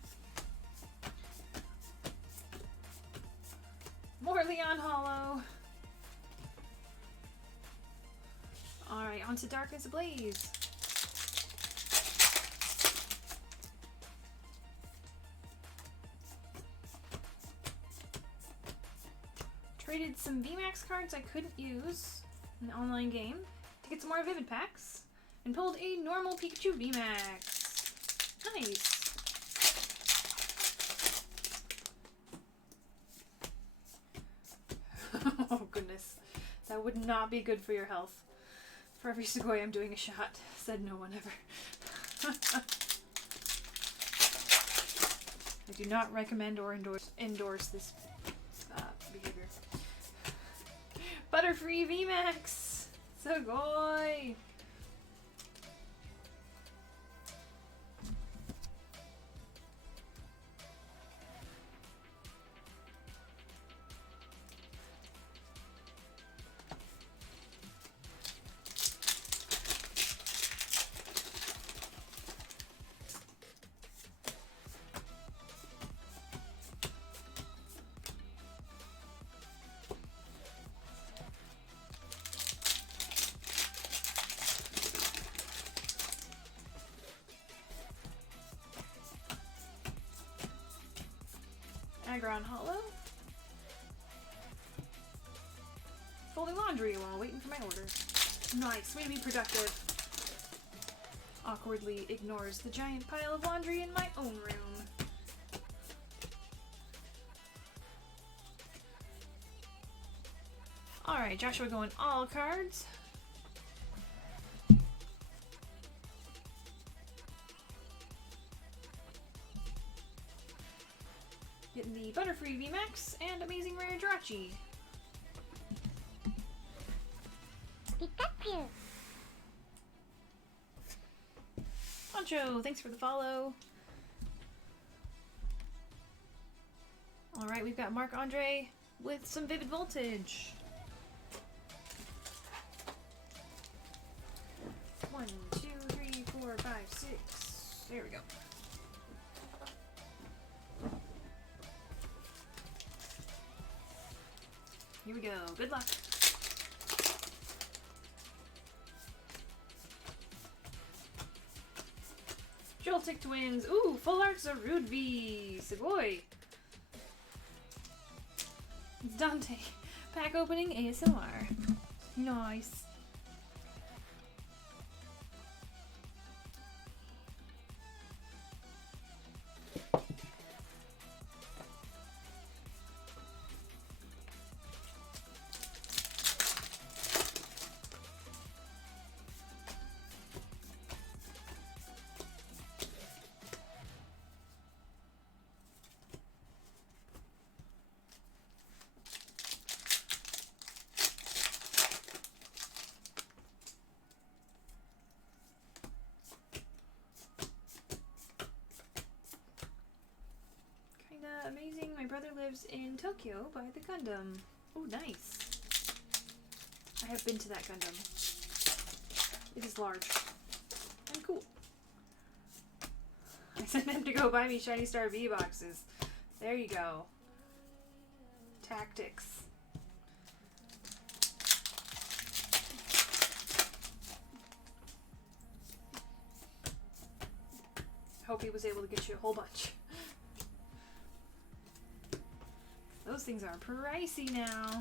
More Leon Hollow. Alright, on to Darkness Ablaze. Traded some VMAX cards I couldn't use in the online game to get some more Vivid packs, and pulled a normal Pikachu VMAX. Nice. Oh goodness, that would not be good for your health. For every Segoy I'm doing a shot, said no one ever. I do not recommend or endorse this behavior. Butterfree VMAX! Segoy! Agron Hollow. Folding laundry while waiting for my order. Nice, way to be productive. Awkwardly ignores the giant pile of laundry in my own room. Alright, Joshua going all cards. Getting the Butterfree VMAX and Amazing Rare Jirachi. Pikachu. Poncho, thanks for the follow. Alright, we've got Marc Andre with some Vivid Voltage. 1, 2, 3, 4, 5, 6. There we go. Here we go. Good luck. Joltik Twins. Ooh, Full Arts of Rude V. Sugoi. It's Dante. Pack opening ASMR. Nice. Amazing. My brother lives in Tokyo by the Gundam. Oh, nice. I have been to that Gundam. It is large and cool. I sent him to go buy me Shiny Star V boxes. There you go. Tactics. Hope he was able to get you a whole bunch. Those things are pricey now.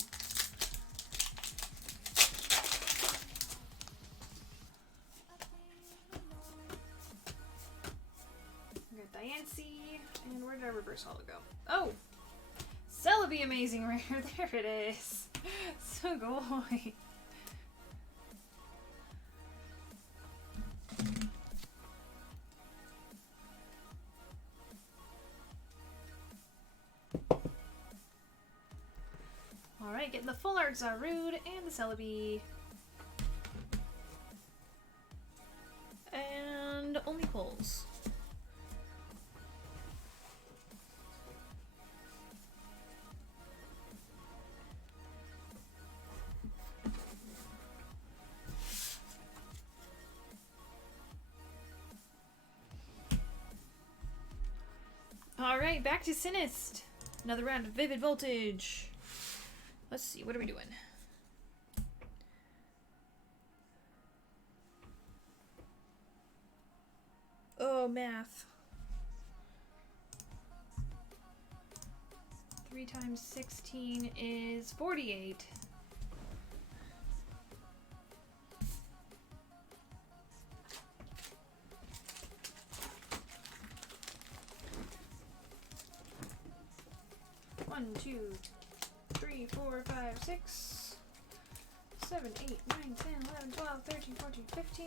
We got Diancie, and where did our reverse holo go? Oh! Celebi Amazing Rare, there it is! Sugoi! Alright, getting the Full Art Zarude and the Celebi. And only pulls. Alright, back to Sinist. Another round of Vivid Voltage. Let's see, what are we doing? Oh, math. 3 times 16 is 48. One, 2, 3, 4, 5, 6, 7, 8, 9, 10, 11, 12, 13, 14, 15.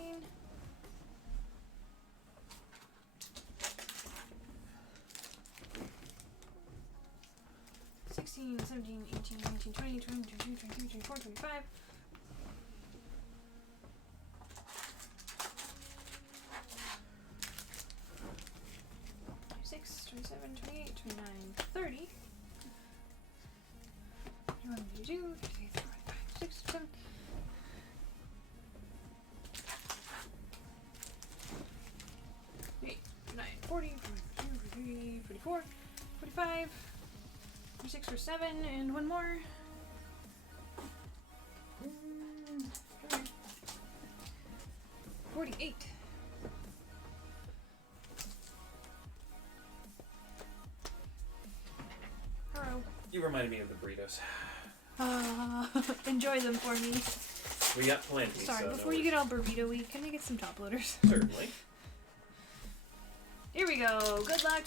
16, 17, 18, 19, 20, 21, 22, 23, 24, 25. 26, 27, 28, 29, 30. 21, 22, 23, 24, 25, 6, 7. 8, 9, 40, 42, 43, 44, 45. 46 or 7, and one more. 48. Hello. You reminded me of the burritos. Enjoy them for me. We got plenty. Sorry, so before you get all burrito-y, can I get some top loaders? Certainly. Here we go. Good luck.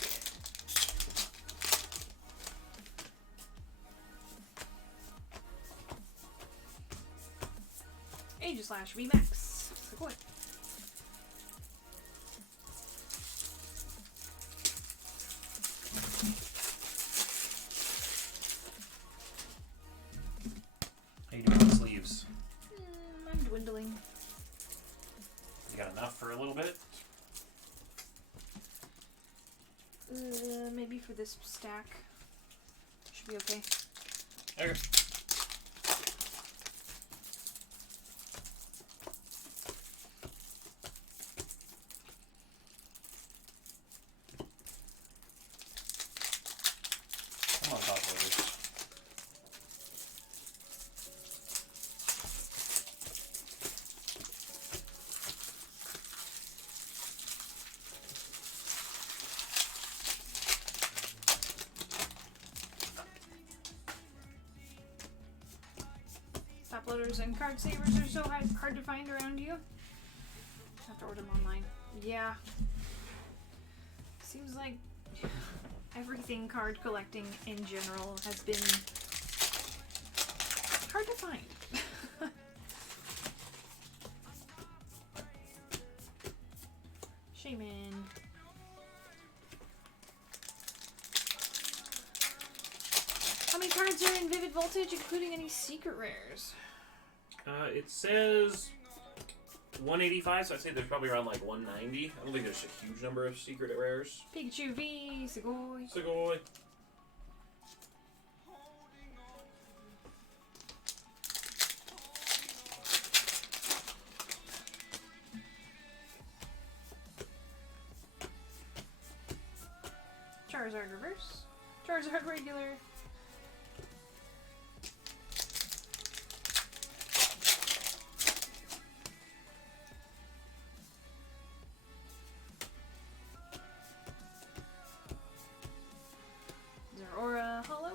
Aegislash VMAX. Sugoi. How you doing with sleeves? I'm dwindling. You got enough for a little bit? maybe for this stack. Should be okay. Okay. Come on, top loaders. Top loaders and card savers are so hard to find around you. Have to order them online. Yeah. Seems like everything card collecting in general has been hard to find. Shaman. How many cards are in Vivid Voltage, including any secret rares? It says 185, so I'd say there's probably around like 190. I don't think there's a huge number of secret rares. Pikachu V, Sugoi. Sugoi. Charizard Reverse. Charizard Regular. Zeraora Holo.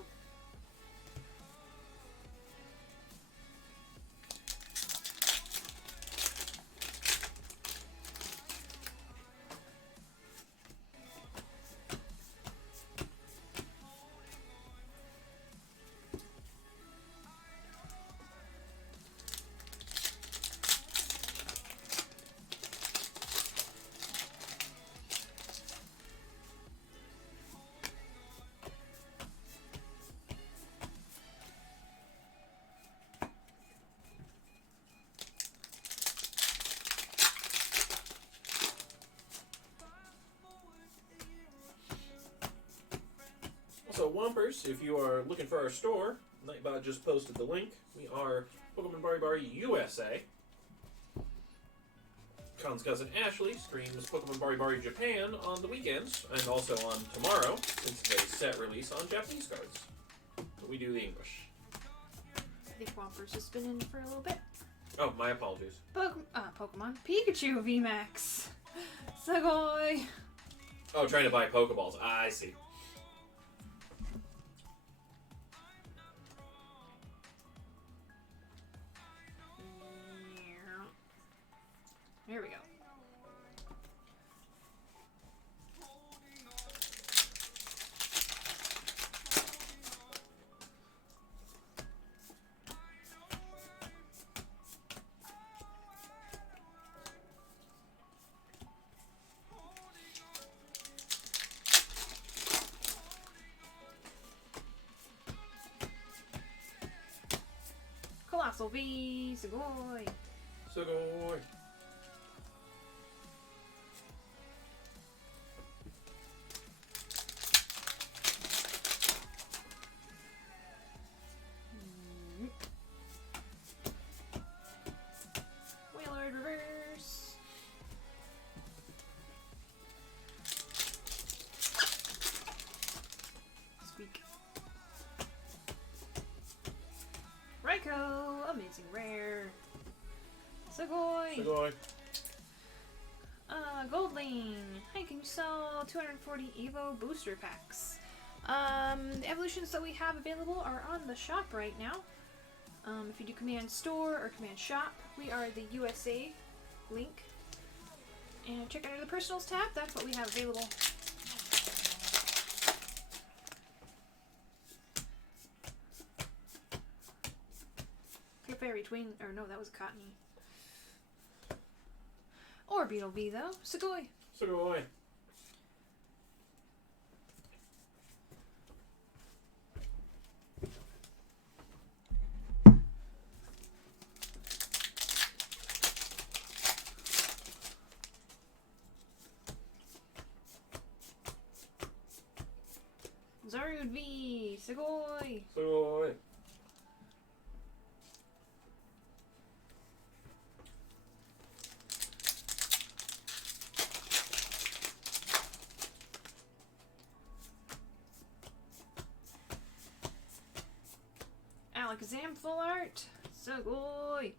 So, Wompers, if you are looking for our store, Nightbot just posted the link. We are Pokemon Bari USA. Con's cousin Ashley streams Pokemon Bari Japan on the weekends, and also on tomorrow, since it's a set release on Japanese cards. But we do the English. I think Whompers has been in for a little bit. Oh, my apologies. Pokemon. Pikachu VMAX. Sugoi. Oh, trying to buy Pokeballs. I see. Here we go. Colossal V, Sugoi. Sugoi. Wailord Reverse. Squeak. Raikou, amazing rare. Sugoi. Sugoi. Goldling. Hi, can you sell 240 Evo booster packs? The evolutions that we have available are on the shop right now. If you do command store or command shop, we are the USA link. And check under the personals tab, that's what we have available. Clefairy Twin, or no, that was Cottony. Or Beetle V though. Sugoi. Sugoi. Zarud V. Sugoi. Sugoi. Alakazam full art. Sugoi.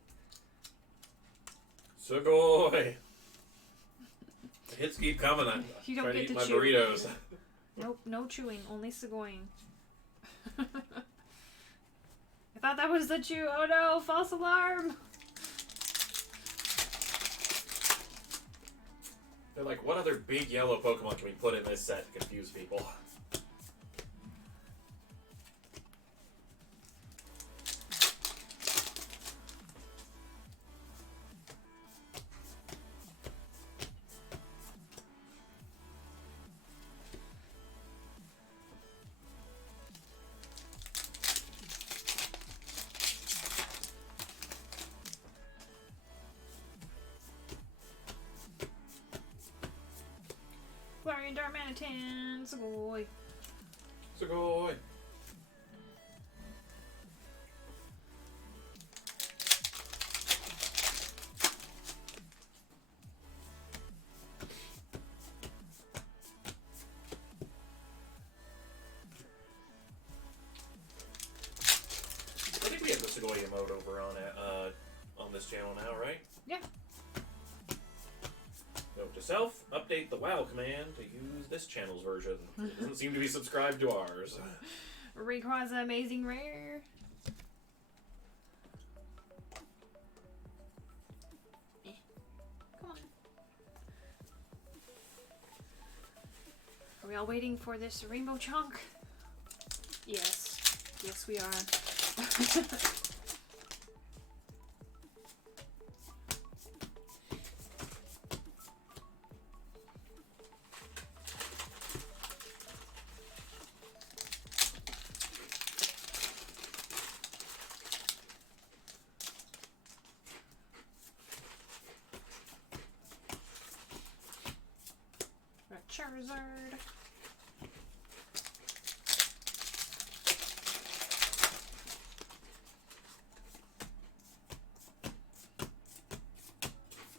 Sugoi. The hits keep coming. I'm You don't trying to get eat to my chew. burritos. Nope, no chewing, only sugoing. I thought that was the chew. Oh no, false alarm. They're like, what other big yellow Pokemon can we put in this set to confuse people? Florian Darmanitan. Sugoi. Sugoi. I think we have the Sugoi emote over on this channel now, right? Yeah. Note to self, update the WoW command to use this channel's version. It doesn't seem to be subscribed to ours. Rayquaza Amazing Rare. Come on. Are we all waiting for this rainbow chunk? Yes. Yes, we are. Charizard.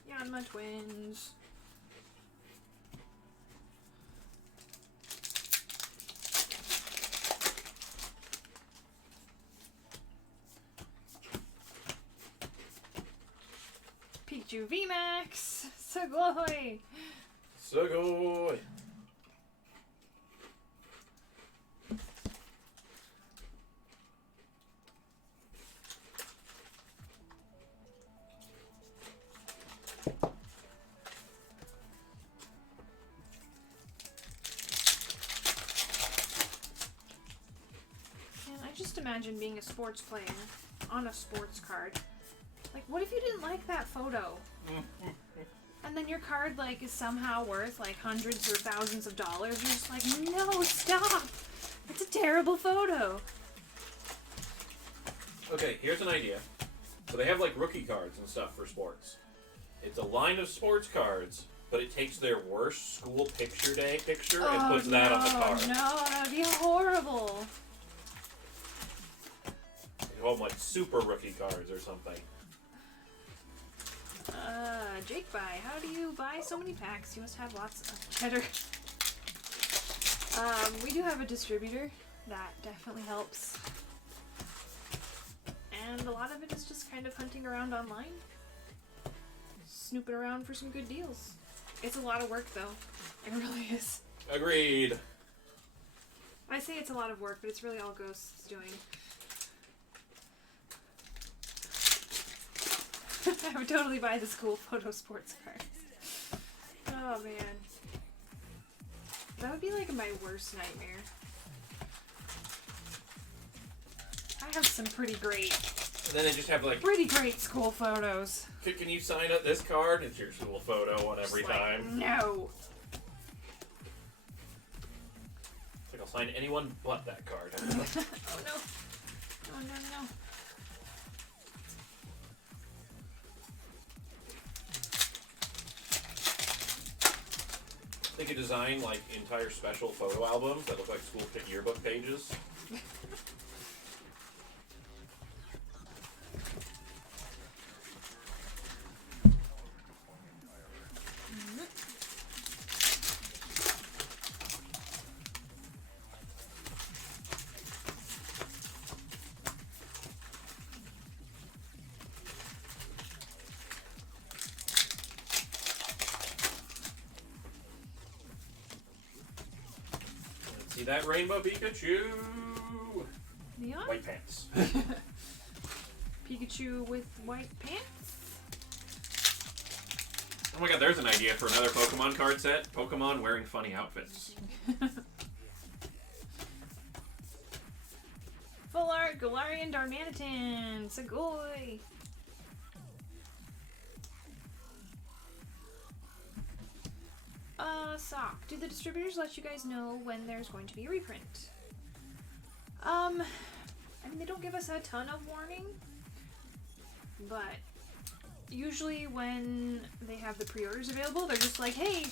Yanma Twins. Pikachu VMAX. Sugoi. Sugoi. Man, I just imagine being a sports player on a sports card. Like, what if you didn't like that photo? And then your card, like, is somehow worth, like, hundreds or thousands of dollars. You're just like, no, stop! It's a terrible photo. Okay, here's an idea. So they have, like, rookie cards and stuff for sports. It's a line of sports cards, but it takes their worst school picture day picture and puts that on the card. No, that'd be horrible. They call them, like, super rookie cards or something. Jake buy. How do you buy so many packs? You must have lots of cheddar. We do have a distributor. That definitely helps. And a lot of it is just kind of hunting around online. Snooping around for some good deals. It's a lot of work, though. It really is. Agreed. I say it's a lot of work, but it's really all Ghost's doing. I would totally buy the school photo sports cards. Oh man. That would be like my worst nightmare. I have some pretty great And then they just have like, school photos. can you sign up this card? It's your school photo on every Just like, time. no. It's like I'll sign anyone but that card. Oh no. Oh no no. They could design like entire special photo albums that look like school yearbook pages. See that rainbow Pikachu? Neon? White pants. Pikachu with white pants? Oh my god, there's an idea for another Pokemon card set. Pokemon wearing funny outfits. Full art, Galarian Darmanitan, Segoy. Sock. Do the distributors let you guys know when there's going to be a reprint? I mean, they don't give us a ton of warning, but usually when they have the pre-orders available, they're just like, hey,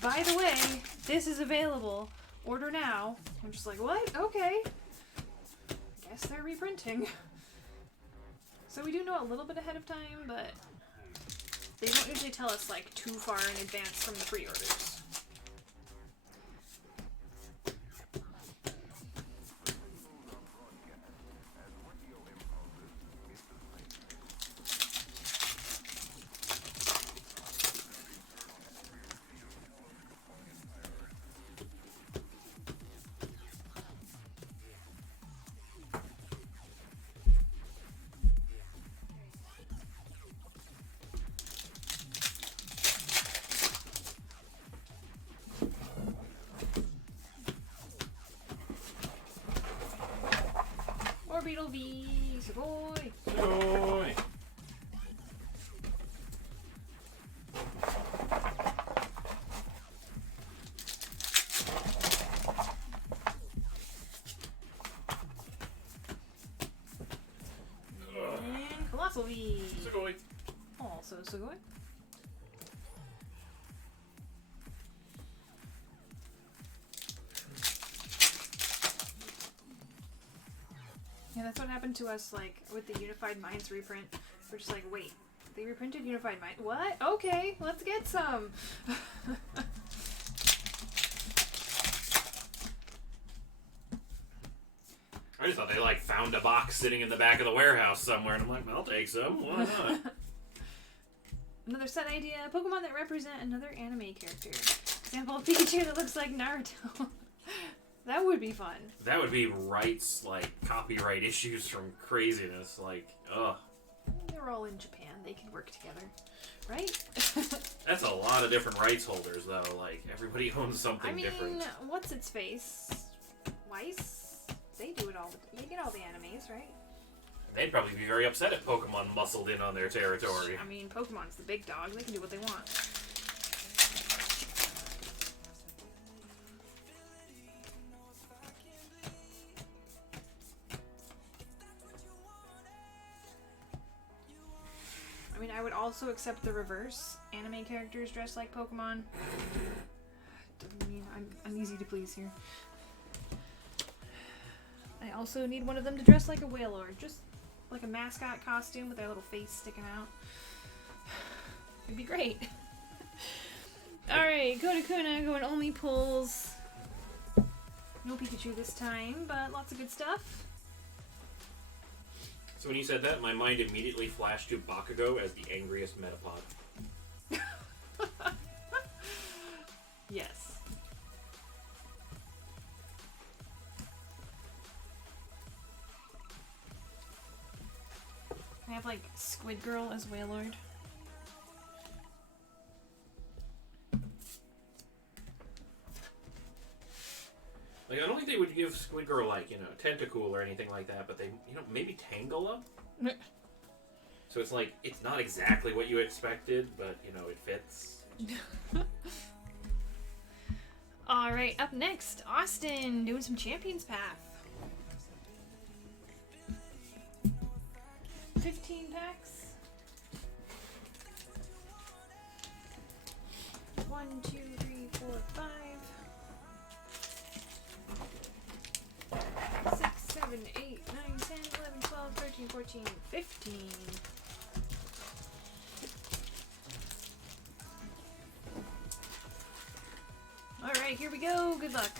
by the way, this is available. Order now. I'm just like, what? Okay. Guess they're reprinting. So we do know a little bit ahead of time, but they don't usually tell us like too far in advance from the pre-orders. Orbital V, Segoy. Segoy. And Colossal V. Segoy. Also Segoy. Yeah, that's what happened to us, like, with the Unified Minds reprint. We're just like, wait, they reprinted Unified Mind? What? Okay, let's get some! I just thought they, like, found a box sitting in the back of the warehouse somewhere, and I'm like, I'll take some. Why not? Another set idea, Pokemon that represent another anime character. Example, Pikachu that looks like Naruto. That would be fun. That would be rights, like, copyright issues from craziness. Like, ugh. They're all in Japan. They can work together. Right? That's a lot of different rights holders, though. Like, everybody owns something different. What's its face? Weiss? They do it all. They get all the animes, right? They'd probably be very upset if Pokemon muscled in on their territory. I mean, Pokemon's the big dog. They can do what they want. I mean, I would also accept the reverse. Anime characters dressed like Pokemon. Doesn't mean I'm easy to please here. I also need one of them to dress like a Wailord. Just like a mascot costume with their little face sticking out. It'd be great. Alright, go to Kuna, going only pulls. No Pikachu this time, but lots of good stuff. So when you said that, my mind immediately flashed to Bakugo as the angriest Metapod. Yes. I have like Squid Girl as Wailord. Like, I don't think they would give Squid Girl, like, Tentacool or anything like that, but they, maybe Tangela? So it's like, it's not exactly what you expected, but, it fits. Alright, up next, Austin, doing some Champions Path. 15 packs. 1, 2, 3, 4, 5. 14, 15. Alright, here we go. Good luck.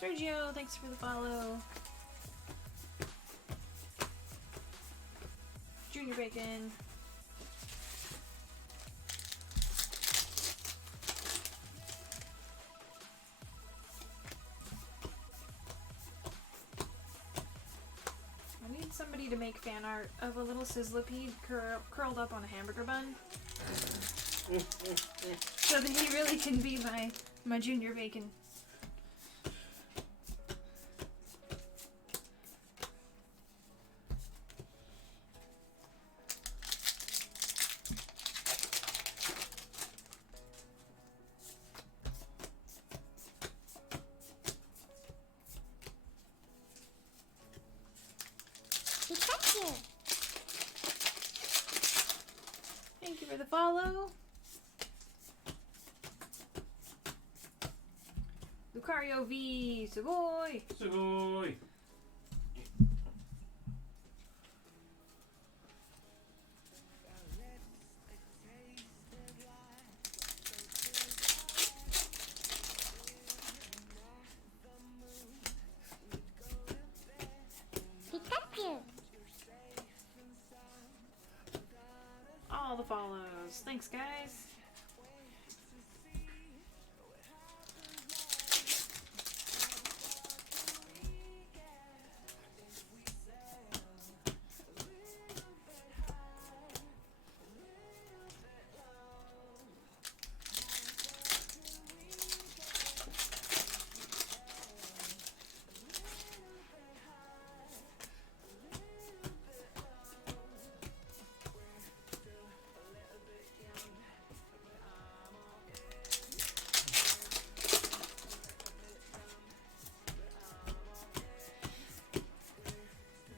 Sergio, thanks for the follow. Junior Bacon. I need somebody to make fan art of a little sizzlipede curled up on a hamburger bun. So that he really can be my Junior Bacon. Thank you for the follow. Lucario V, Savoy! Sugoi! All the follows. Thanks, guys.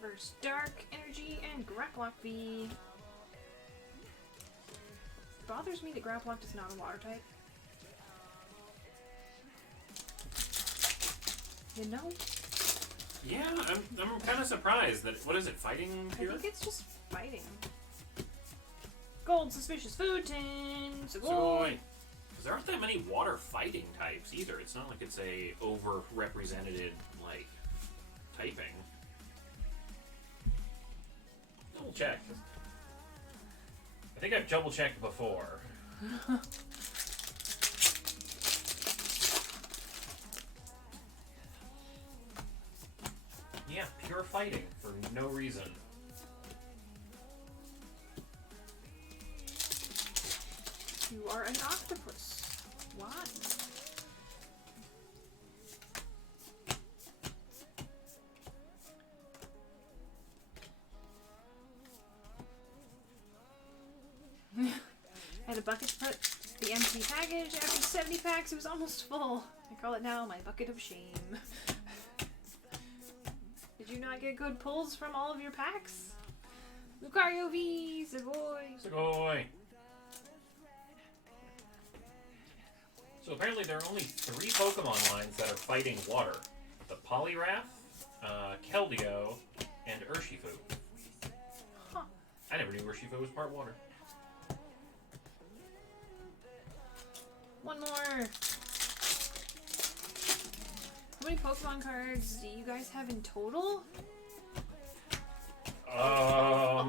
Reverse Dark Energy and Graplock V. Bothers me that Graplock is not a water type. You know? Yeah, I'm kind of surprised that, what is it, fighting I here? think it's just fighting. Gold Suspicious Food Tin! Sugoi! Because there aren't that many water fighting types either. It's not like it's a overrepresented, like, typing. Double check. I think I've double checked before. Yeah, pure fighting for no reason. You are an octopus. Why? I had a bucket to put the empty package. After 70 packs, it was almost full. I call it now my bucket of shame. Did you not get good pulls from all of your packs? Lucario V, Savoy. Sugoi! So apparently there are only 3 Pokemon lines that are fighting water. The Poliwrath, Keldeo, and Urshifu. Huh. I never knew Urshifu was part water. One more. How many Pokemon cards do you guys have in total? A lot.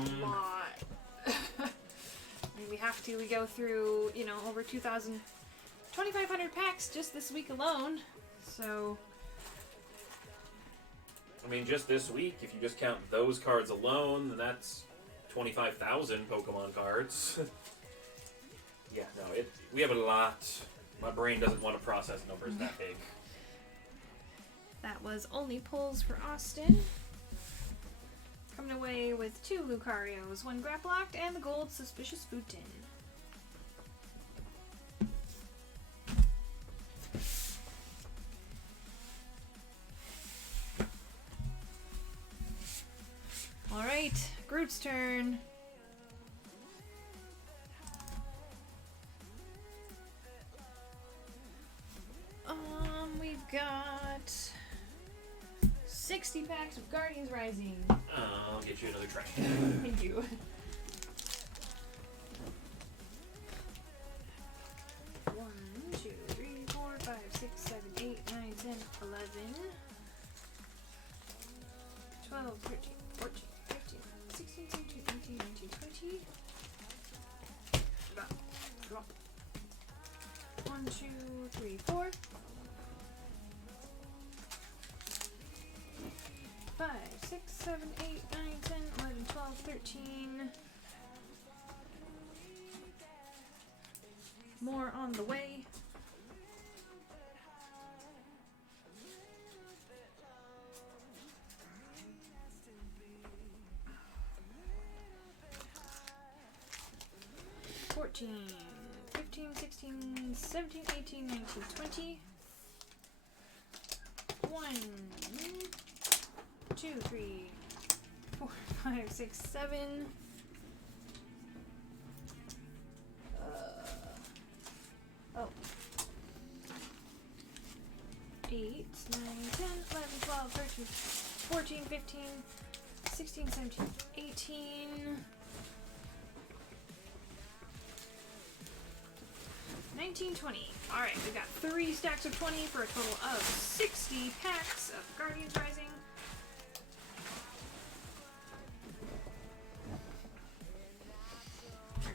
I mean, we go through, you know, over 2,500 packs just this week alone. So, I mean, just this week, if you just count those cards alone, then that's 25,000 Pokemon cards. Yeah, no, we have a lot. My brain doesn't want to process numbers that big. that was only pulls for Austin. Coming away with 2 Lucarios, 1 Graplocked, and the gold Suspicious Food Tin. Alright, Groot's turn. We've got 60 packs of Guardians Rising. I'll get you another tray. Thank you. One, two, three, 4, 5, 6, 7, 8, 9, 10, 11, 12, 13, 14, 15, 16, 17, 18, 19, 20. Drop. Drop. 1, 2, 3, 4. 5, 6, 7, 8, 9, 10, 11, 12, 13. More on the way. $14, $15, $16, $17, $18, $19, $20. 1, 2, 3, 4, 5, 6, 7. Oh. 8, 9, 10, 11, 12, 13, 14, 15, 16, 17, 18. 19, 20. Alright, we've got 3 stacks of 20 for a total of 60 packs of Guardians Rising.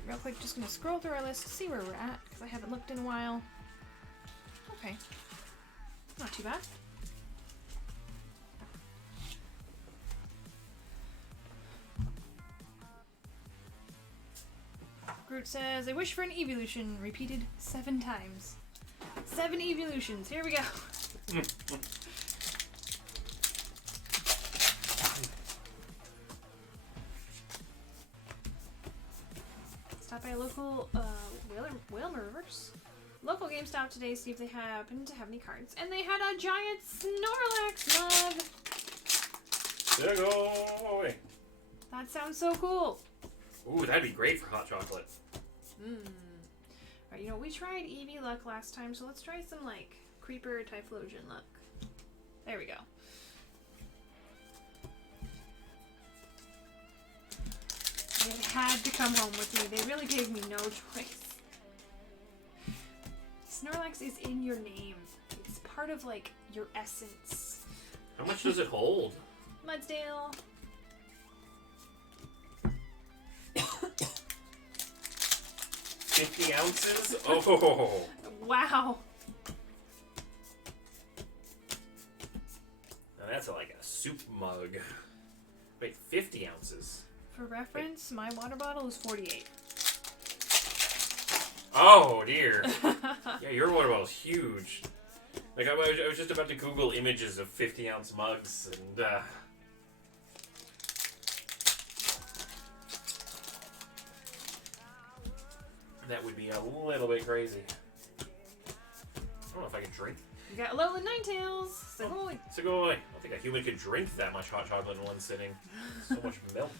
Real quick, just gonna scroll through our list, see where we're at, because I haven't looked in a while. Okay. Not too bad. Groot says, I wish for an evolution, repeated 7 times. 7 evolutions, here we go. Stop by a local Whale-Movers. Local GameStop today, see if they happen to have any cards. And they had a giant Snorlax mug! Sugoi! That sounds so cool. Ooh, that'd be great for hot chocolate. Alright, you know, we tried Eevee luck last time, so let's try some, like, Creeper Typhlosion luck. There we go. They had to come home with me. They really gave me no choice. Snorlax is in your name. It's part of, like, your essence. How much does it hold? Mudsdale. 50 ounces? Oh! Wow. Now that's like a soup mug. Wait, 50 ounces? For reference, my water bottle is 48. Oh, dear. Yeah, your water bottle's huge. Like, I was just about to Google images of 50-ounce mugs, and, that would be a little bit crazy. I don't know if I can drink. You got Alolan Ninetales. Sugoi. Sugoi. I don't think a human could drink that much hot chocolate in one sitting. So much milk.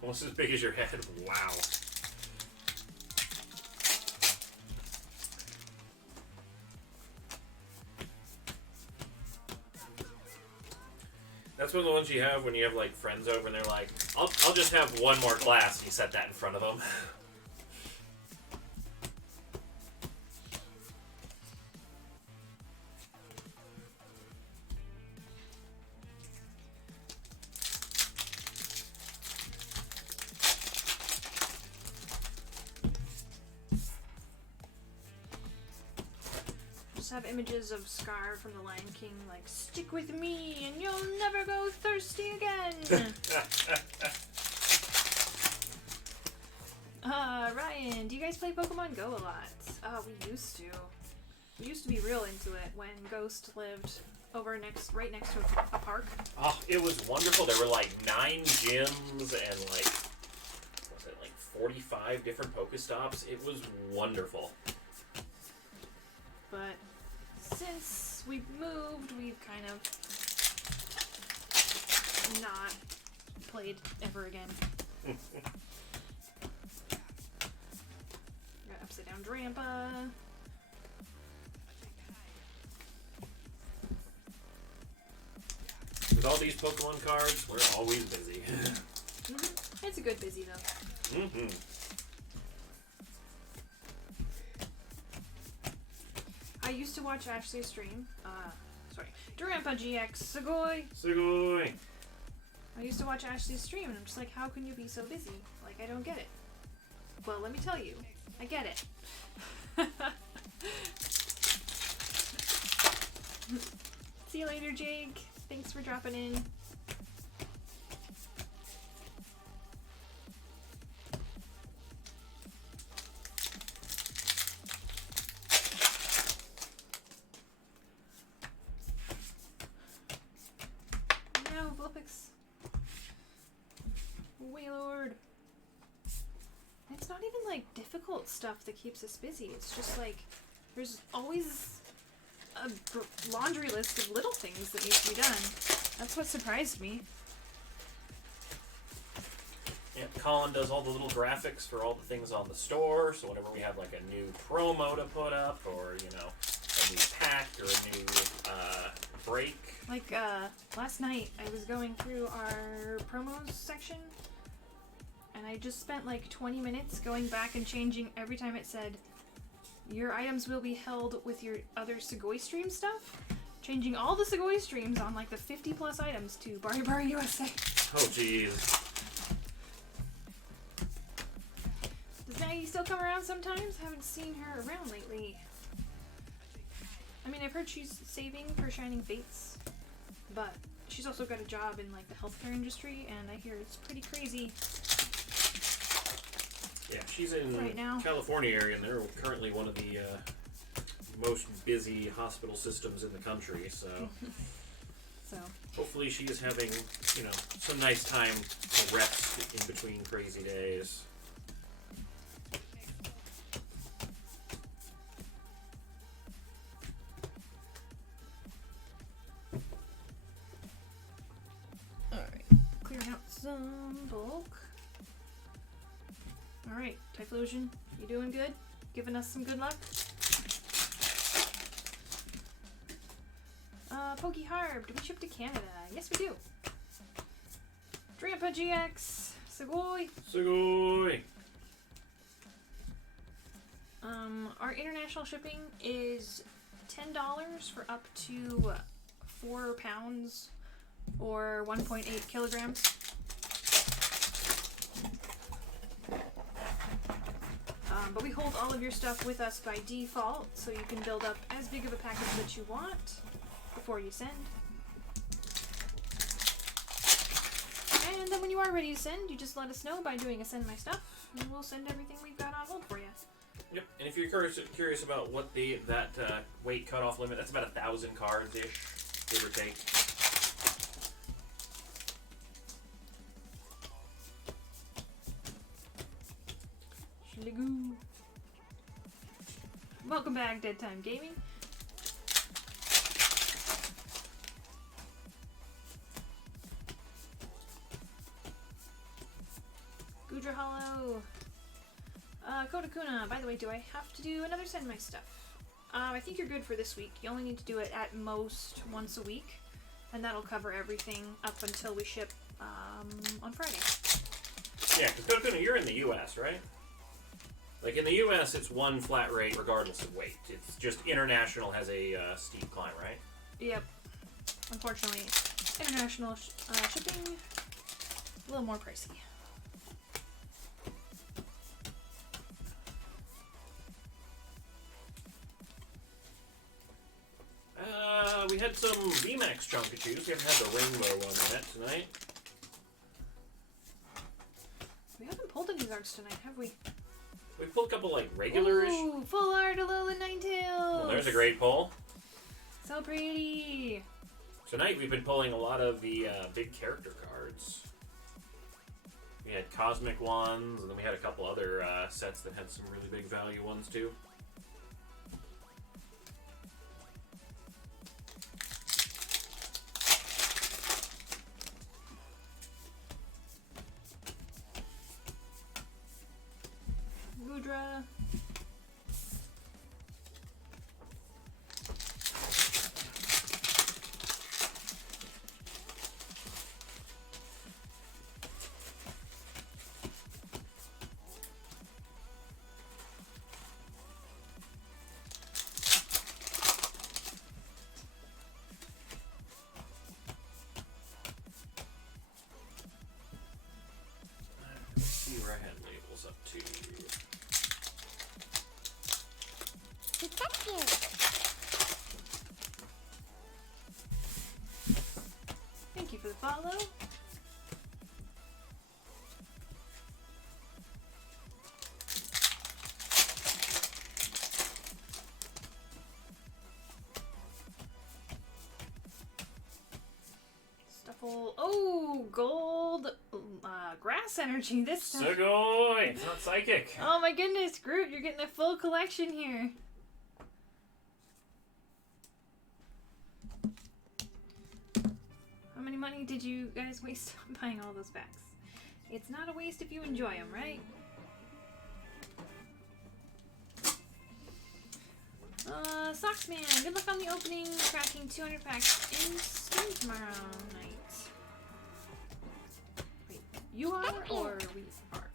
Almost as big as your head. Wow. That's one of the ones you have when you have, like, friends over and they're like, I'll just have one more glass, and you set that in front of them. Have images of Scar from The Lion King, like, stick with me and you'll never go thirsty again. Ryan, do you guys play Pokemon Go a lot? We used to. We used to be real into it when Ghost lived over right next to a park. Oh, it was wonderful. There were like 9 gyms and like, what was it, like 45 different Pokestops. It was wonderful. But since we've moved, we've kind of not played ever again. Got Upside Down Drampa. With all these Pokemon cards, we're always busy. It's a good busy, though. I used to watch Ashley's stream. Durampa GX, Sugoi! I used to watch Ashley's stream, and I'm just like, how can you be so busy? Like, I don't get it. Well, let me tell you. I get it. See you later, Jake. Thanks for dropping in. No, Vulpix. Wailord. It's not even like difficult stuff that keeps us busy. It's just like there's always a laundry list of little things that need to be done. That's what surprised me. Yeah, Colin does all the little graphics for all the things on the store, so whenever we have like a new promo to put up, or, you know, a new pack, or a new break. Like, last night I was going through our promos section, and I just spent like 20 minutes going back and changing every time it said, your items will be held with your other Sugoi stream stuff. Changing all the Sugoi streams on like the 50 plus items to Bari USA. Oh, jeez. Does Maggie still come around sometimes? Haven't seen her around lately. I mean, I've heard she's saving for Shining Fates, but she's also got a job in like the healthcare industry, and I hear it's pretty crazy. Yeah, she's in right now. California area, and they're currently one of the most busy hospital systems in the country, so So hopefully she is having, you know, some nice time to rest in between crazy days. alright, clearing out some bulk. Alright, Typhlosion, you doing good? Giving us some good luck? Pokeharb, do we ship to Canada? Yes, we do. Drampa GX, Sugoi. Sugoi! Our international shipping is $10 for up to 4 pounds or 1.8 kilograms. But we hold all of your stuff with us by default, so you can build up as big of a package that you want before you send. And then when you are ready to send, you just let us know by doing a send my stuff, and we'll send everything we've got on hold for you. Yep, and if you're curious about what that weight cutoff limit, that's about 1,000 cards-ish, give or take. Shligoo. Welcome back, Dead Time Gaming. Gudra Hollow. Kodakuna, by the way, do I have to do another send my stuff? I think you're good for this week. You only need to do it at most once a week, and that'll cover everything up until we ship on Friday. Yeah, because Kodakuna, you're in the U.S., right? Like, in the U.S., it's one flat rate regardless of weight. It's just international has a steep climb, right? Yep. Unfortunately, international shipping, a little more pricey. We had some VMAX Chunkachus. We haven't had the rainbow one yet tonight. We haven't pulled any cards tonight, have we? We pulled a couple, like, regular-ish. Ooh, full art Alola Ninetales! Well, there's a great pull. So pretty! Tonight we've been pulling a lot of the big character cards. We had cosmic ones, and then we had a couple other sets that had some really big value ones, too. Gudra. grass energy this time. Sugoi! It's not psychic. Oh my goodness, Groot, you're getting a full collection here. How many money did you guys waste on buying all those packs? It's not a waste if you enjoy them, right? Socksman, good luck on the opening, cracking 200 packs in stream tomorrow night. Wait, you are or we are?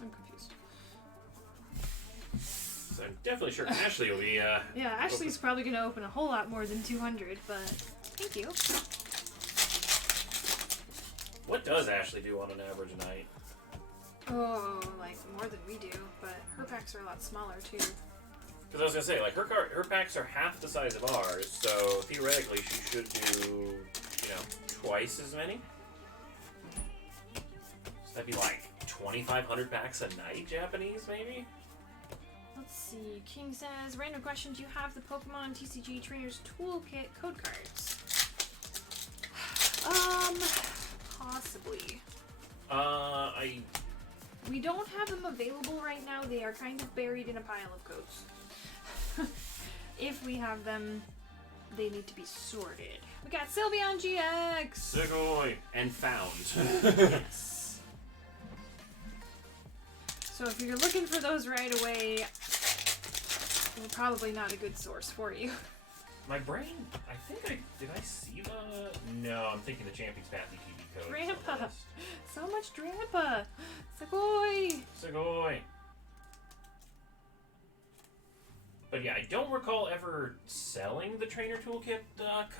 I'm confused. So I'm definitely sure Ashley will be, Yeah, Ashley's probably going to open a whole lot more than 200, but thank you. What does Ashley do on an average night? Oh, like more than we do, but her packs are a lot smaller too. Because I was going to say, like, her packs are half the size of ours, so theoretically she should do, you know, twice as many. So that'd be like 2,500 packs a night, Japanese, maybe? Let's see. King says, random question, do you have the Pokemon TCG Trainers Toolkit code cards? Possibly. We don't have them available right now. They are kind of buried in a pile of codes. If we have them, they need to be sorted. We got Sylveon GX! Sugoi! And found. Yes. So if you're looking for those right away, we're probably not a good source for you. My brain, did I see the... No, I'm thinking the Champions Path ETB code. Drampa! So much Drampa! Sugoi! Sugoi! But yeah, I don't recall ever selling the Trainer Toolkit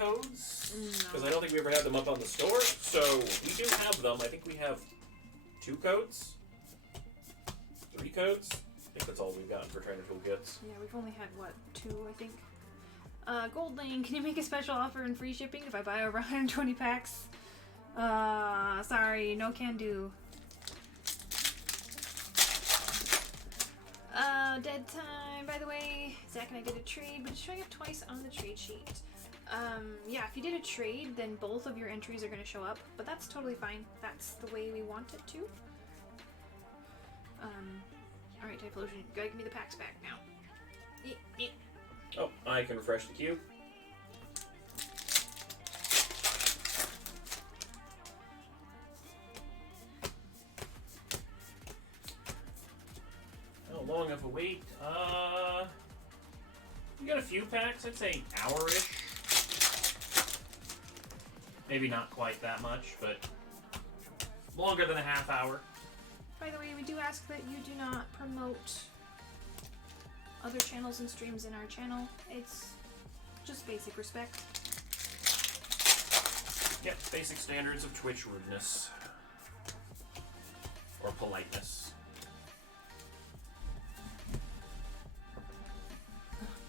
codes. Because I don't think we ever had them up on the store. So we do have them. I think we have 2 codes. 3 codes. I think that's all we've gotten for Trainer Toolkits. Yeah, we've only had, what, 2, I think? Gold Lane, can you make a special offer and free shipping if I buy over 120 packs? Sorry, no can do. Dead time, by the way. Zach and I did a trade, but it's showing up twice on the trade sheet. Yeah, if you did a trade, then both of your entries are going to show up, but that's totally fine. That's the way we want it to. Alright, Typhlosion, you gotta give me the packs back now. Oh, I can refresh the queue. How long of a wait? We got a few packs, I'd say hour-ish. Maybe not quite that much, but longer than a half hour. By the way, we do ask that you do not promote other channels and streams in our channel. It's just basic respect. Yep, basic standards of Twitch rudeness. Or politeness.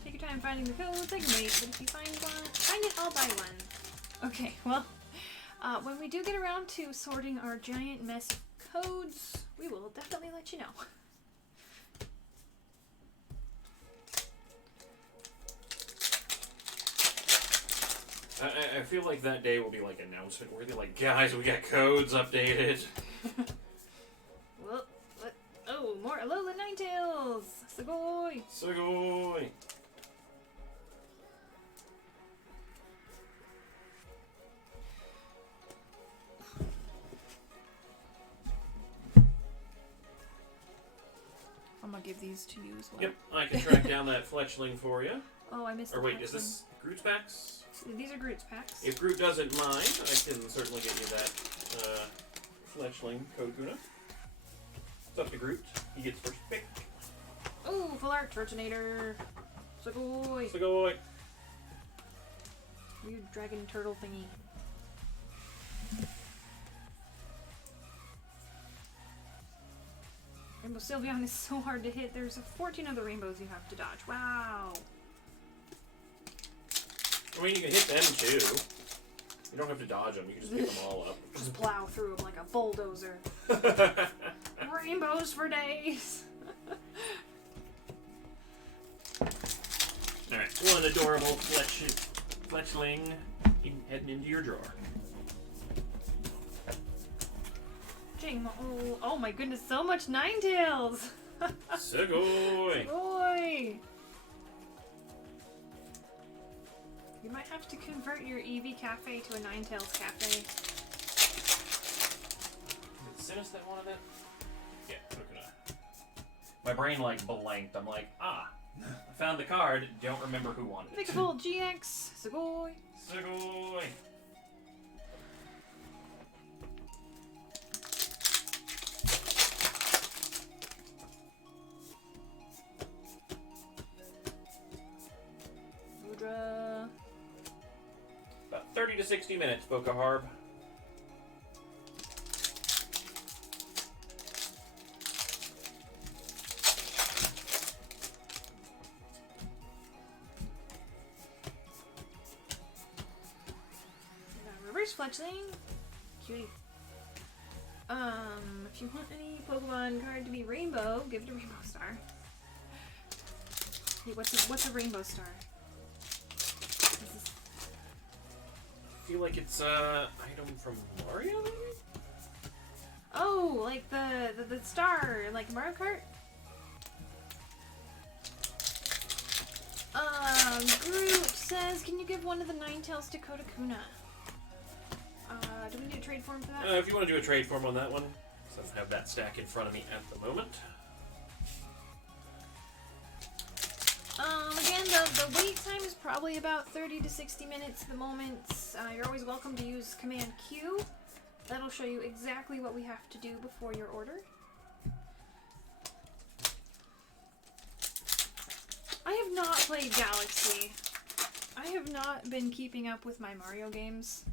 Take your time finding the codes. I can wait, but if you find it, I'll buy one. Okay, well, when we do get around to sorting our giant mess of codes, we will definitely let you know. I feel like that day will be like announcement worthy, like, guys, we got codes updated. Well, what? Oh, more Alola Ninetales! Sugoi! Sugoi! I'm gonna give these to you as well. Yep, I can track down that Fletchling for you. Oh, I missed Or the wait, Fletchling. is this Groot's packs? These are Groot's packs. If Groot doesn't mind, I can certainly get you that Fletchling code Guna. It's up to Groot. He gets first pick. Oh, full art Turtonator. Sugoi. Sugoi. Weird dragon turtle thingy. Rainbow Sylveon is so hard to hit. There's 14 other rainbows you have to dodge. Wow. I mean, you can hit them too. You don't have to dodge them. You can just pick them all up. Just plow through them like a bulldozer. Rainbows for days. Alright, one adorable Fletchling heading into your drawer. getting oh my goodness, so much Ninetales. Sugoi. Sugoi. You might have to convert your Eevee Cafe to a Ninetales Cafe. Did Sinus that wanted it? Yeah, coconut. My brain like blanked. I'm like, I found the card. Don't remember who wanted it. Pickable GX. Sugoi. Sugoi. Mudra. About 30 to 60 minutes, Boca Harb. Reverse Fletchling. Cutie. If you want any Pokemon card to be Rainbow, give it a Rainbow Star. Hey, what's a Rainbow Star? I feel like it's item from Mario, maybe? Oh, like the star, like Mario Kart? Groot says, can you give one of the Ninetales to Kodakuna? Do we need a trade form for that? If you want to do a trade form on that one, so I don't have that stack in front of me at the moment. Again, the wait time is probably about 30 to 60 minutes at the moment. You're always welcome to use Command Q. That'll show you exactly what we have to do before your order. I have not played Galaxy. I have not been keeping up with my Mario games.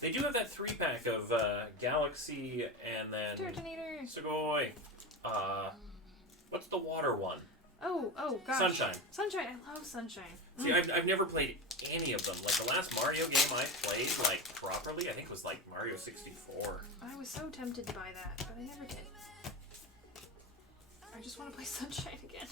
They do have that 3-pack of Galaxy and then Turtonator. Sugoi. What's the water one? Oh gosh. Sunshine. Sunshine. I love Sunshine. See, I've never played any of them. Like, the last Mario game I played, like, properly, I think was, like, Mario 64. I was so tempted to buy that, but I never did. I just want to play Sunshine again.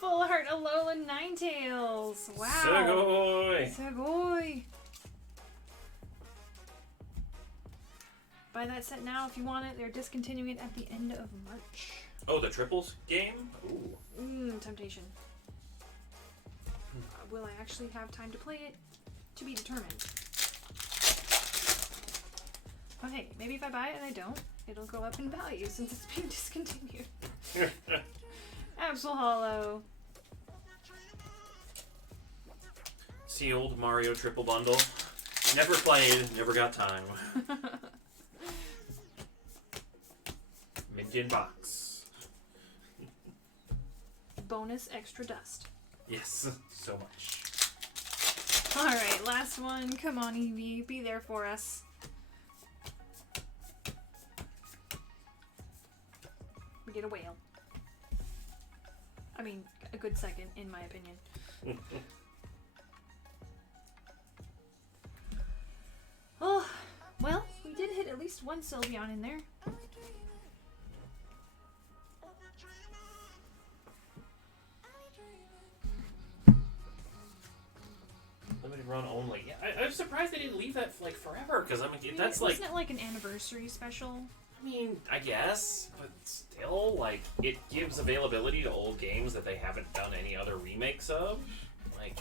Full Art Alolan Ninetales! Wow! Sugoi! Sugoi! Buy that set now if you want it. They're discontinuing it at the end of March. Oh, the triples game? Ooh. Temptation. Will I actually have time to play it? To be determined. But hey, maybe if I buy it and I don't, it'll go up in value since it's being discontinued. Absol Hollow. Sealed Mario triple bundle. Never played, never got time. Mint in box. Bonus extra dust. Yes, so much. Alright, last one. Come on, Eevee. Be there for us. We get a whale. I mean, a good second, in my opinion. Oh, well, we did hit at least one Sylveon in there. Limited run only. Yeah, I'm surprised they didn't leave that like forever, because I mean, that's like... Wasn't it like an anniversary special? I mean, I guess, but still, like, it gives availability to old games that they haven't done any other remakes of. Like...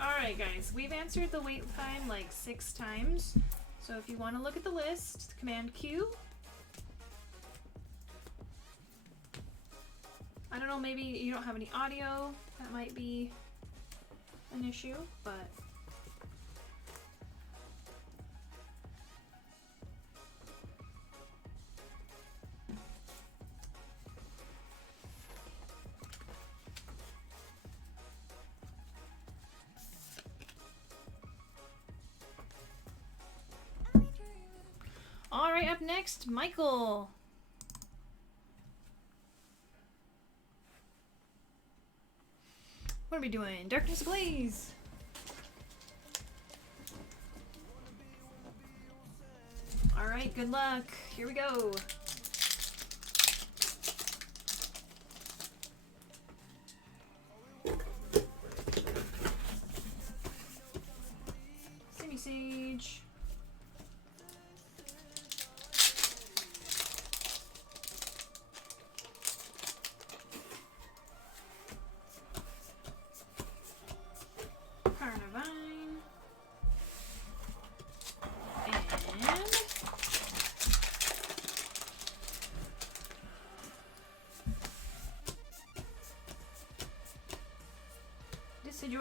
Alright guys, we've answered the wait time like 6 times. So if you want to look at the list, Command Q. I don't know, maybe you don't have any audio. That might be an issue, but... Alright, up next, Michael. What are we doing? Darkness Ablaze. Alright, good luck. Here we go.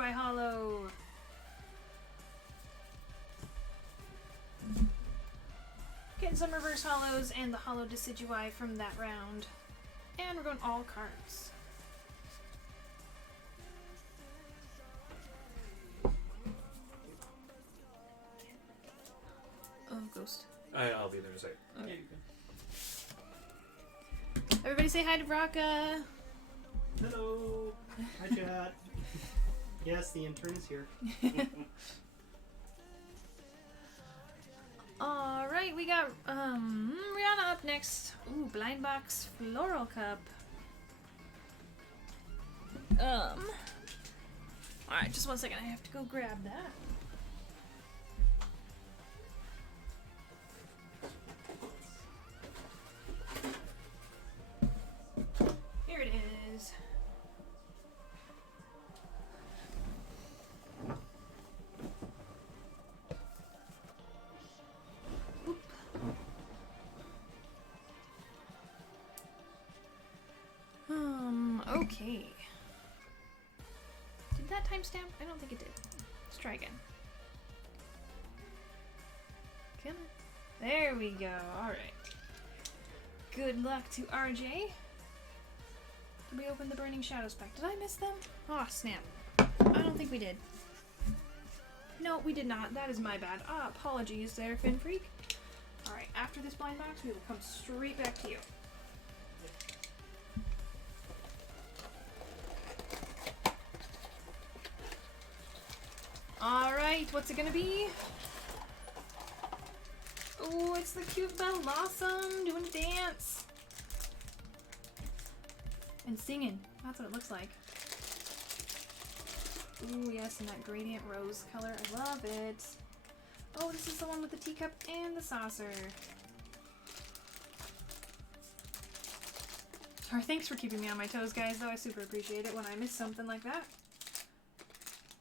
Decidueye Hollow. Getting some reverse hollows and the hollow Decidueye from that round. And we're going all cards. Oh, ghost. I'll be there in a second. Okay. Everybody say hi to Vraka. Hello. Hi, chat. Yes, the intern is here. Alright, we got Rihanna up next. Ooh, Blind Box Floral Cup. Alright, just one second, I have to go grab that. Here it is. Oop. Okay. Did that timestamp? I don't think it did. Let's try again. Come on. There we go. Alright. Good luck to RJ. Did we open the Burning Shadows pack? Did I miss them? Oh, snap. I don't think we did. No, we did not. That is my bad. Apologies there, Fin Freak. Alright, after this blind box, we will come straight back to you. Alright, what's it gonna be? Oh, it's the cute Blossom doing a dance. And singing. That's what it looks like. Ooh, yes, and that gradient rose color. I love it. Oh, this is the one with the teacup and the saucer. Sorry, thanks for keeping me on my toes, guys, though. I super appreciate it when I miss something like that.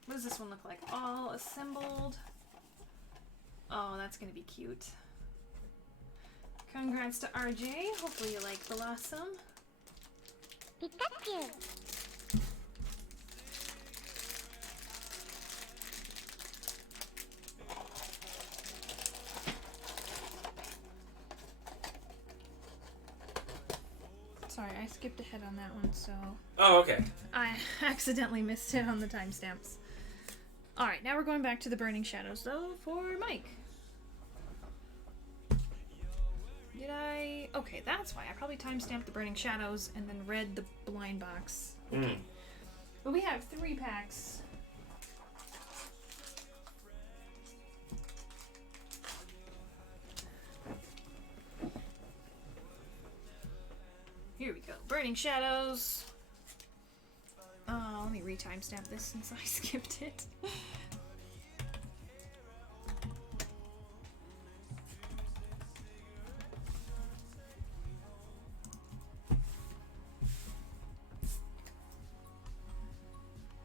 What does this one look like? All assembled. Oh, that's gonna be cute. Congrats to RJ. Hopefully you like Blossom. Pikachu. Sorry, I skipped ahead on that one, so Oh, okay. I accidentally missed it on the timestamps. Alright, now we're going back to the Burning Shadows, though, for Mike. Did I... Okay, that's why. I probably timestamped the Burning Shadows and then read the blind box. Okay. But we have 3 packs. Here we go. Burning Shadows. Oh, let me re-timestamp this since I skipped it.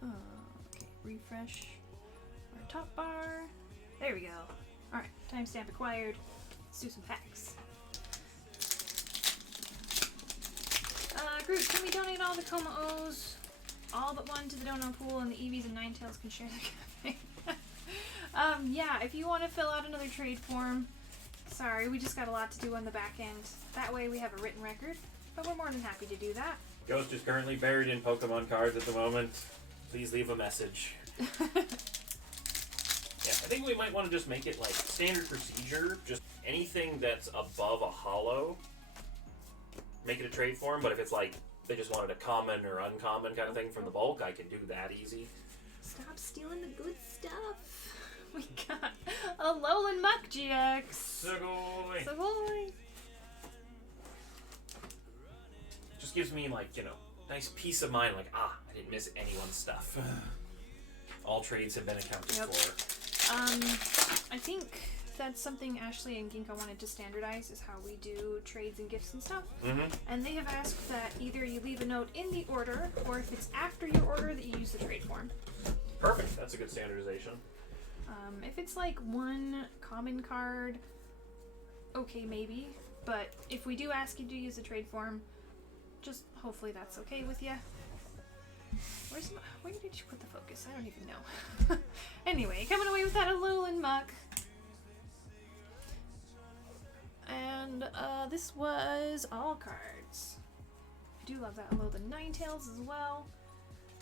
Okay, refresh our top bar. There we go. Alright, timestamp acquired. Let's do some packs. Groot, can we donate all the Coma O's? All but one to the donor pool, and the Eevees and Ninetales can share the cafe. Yeah, if you want to fill out another trade form, sorry, we just got a lot to do on the back end. That way we have a written record, but we're more than happy to do that. Ghost is currently buried in Pokemon cards at the moment. Please leave a message. Yeah, I think we might want to just make it like standard procedure. Just anything that's above a hollow, make it a trade form. But if it's like they just wanted a common or uncommon kind of thing from the bulk, I can do that easy. Stop stealing the good stuff. We got a Alolan Muck GX. Sugoi. Sugoi. Just gives me like, you know, nice peace of mind. Like, I didn't miss anyone's stuff. All trades have been accounted for. I think that's something Ashley and Ginkgo wanted to standardize, is how we do trades and gifts and stuff. Mm-hmm. And they have asked that either you leave a note in the order, or if it's after your order, that you use the trade form. Perfect. That's a good standardization. If it's like one common card, okay, maybe. But if we do ask you to use the trade form, just hopefully that's okay with you. Where did you put the focus? I don't even know. Anyway, coming away with that Alolan Muck. And this was all cards. I do love that Alolan Ninetales as well.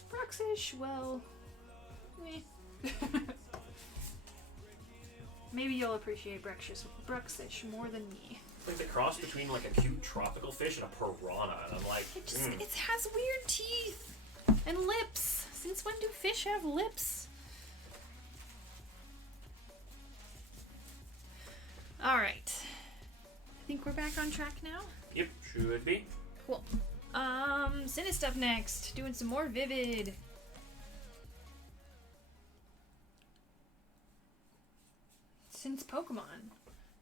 Bruxish, well, meh. Maybe you'll appreciate Bruxish more than me. Like the cross between like a cute tropical fish and a piranha, and I'm like, It has weird teeth and lips. Since when do fish have lips? All right. I think we're back on track now. Yep, should be. Cool. Cinestuff next. Doing some more Vivid. Since Pokemon,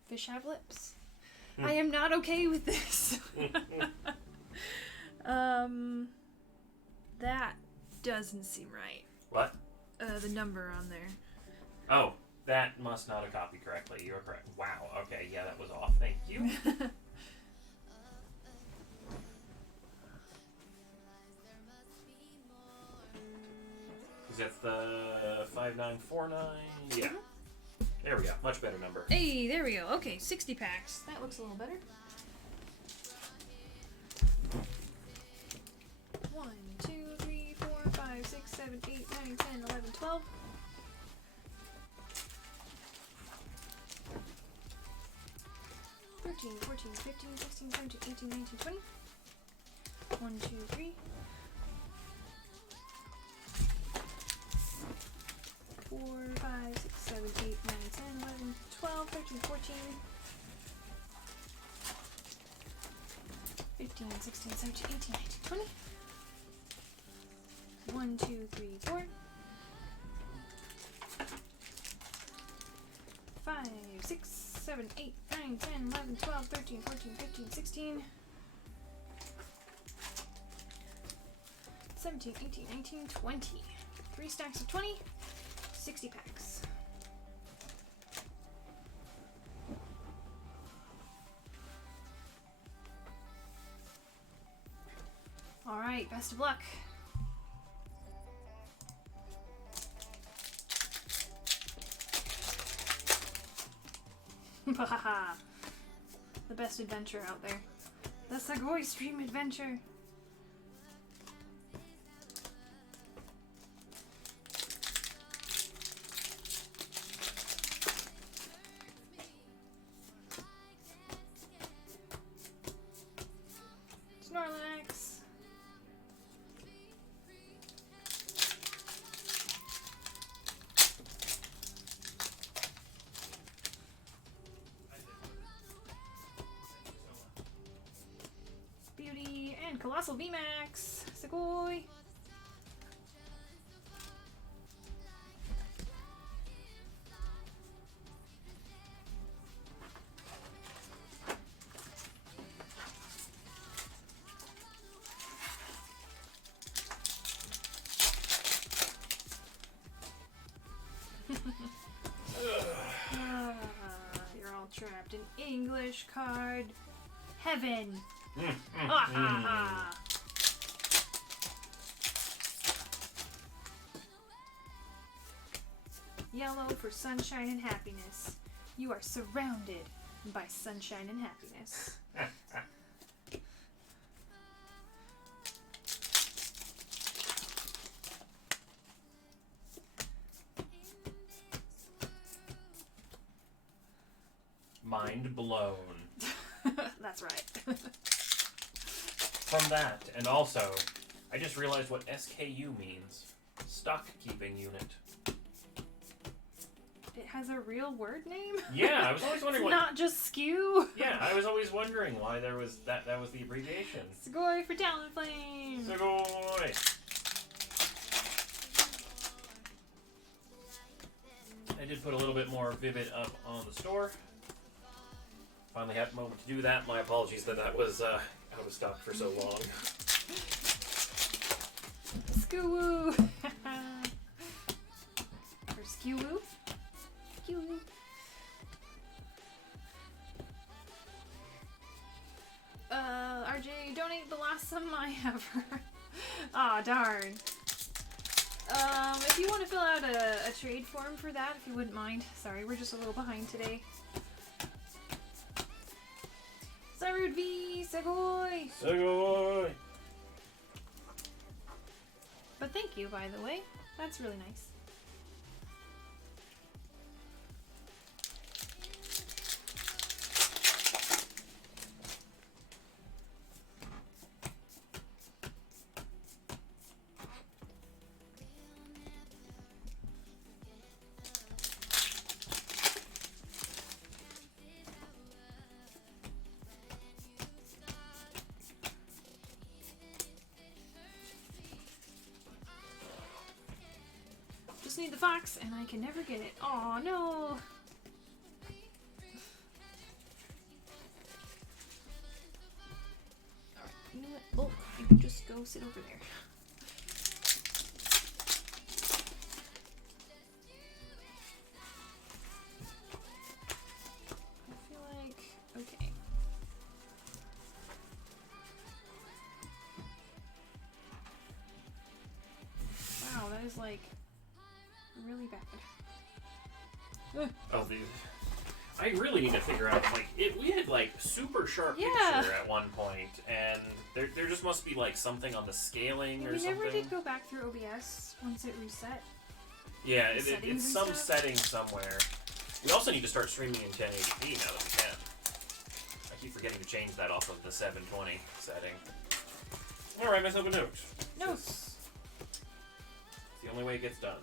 fish have lips. I am not okay with this. That doesn't seem right. What? The number on there. Oh, that must not have copied correctly. You're correct. Wow. Okay, yeah, that was off. Thank you. Is that the 5949? Yeah. There we go. Much better number. Hey, there we go. Okay, 60 packs. That looks a little better. 1, 2, 3, 4, 5, 6, 7, 8, 9, 10, 11, 12. 13, 14, 15, 16, 17, 18, 19, 20. 1, 2, 3. 4, 5, 6, 7, 8, 9, 10, 11, 12, 13, 14, 15, 16, 17, 18, 19, 20. 1, 2, 3, 4. 5, 6, 7, 8, 9, 10, 11, 12, 13, 14, 15, 16. 17, 18, 19, 20. 3 stacks of 20. 60 packs. All right, best of luck. The best adventure out there. The Sagoi Stream Adventure. Snorlax. Beauty and Colossal VMAX. Sagoi. You're all trapped in English card heaven. Ha ha ha. Yellow for sunshine and happiness. You are surrounded by sunshine and happiness. Mind blown. That's right. From that, and also, I just realized what SKU means. Stock Keeping Unit. It has a real word name? Yeah, I was always wondering It's what... not just skew. Yeah, I was always wondering why there was that was the abbreviation. Sugoi for Talonflame. Sugoi! I did put a little bit more Vivid up on the store. Finally had a moment to do that. My apologies that was out of stock for so long. Skewoo. Or skewoo. Skewoo. RJ, donate Blossom I ever. Ah, Aw, darn. If you want to fill out a trade form for that, if you wouldn't mind. Sorry, we're just a little behind today. Sarud V, Segoy! Segoy! But thank you, by the way. That's really nice. Just need the fox, and I can never get it. Oh no! You know what? Oh, you can just go sit over there. I feel like... okay. Wow, that is like... really bad. Oh, dude. I really need to figure out, like, we had, like, super sharp Yeah. picture at one point, and there just must be, like, something on the scaling Yeah, or we something. never did go back through OBS once it reset. Yeah, the it's settings and some stuff? setting somewhere. We also need to start streaming in 1080p now that we can. I keep forgetting to change that off of the 720 setting. Alright, myself a note. Notes. It's the only way it gets done.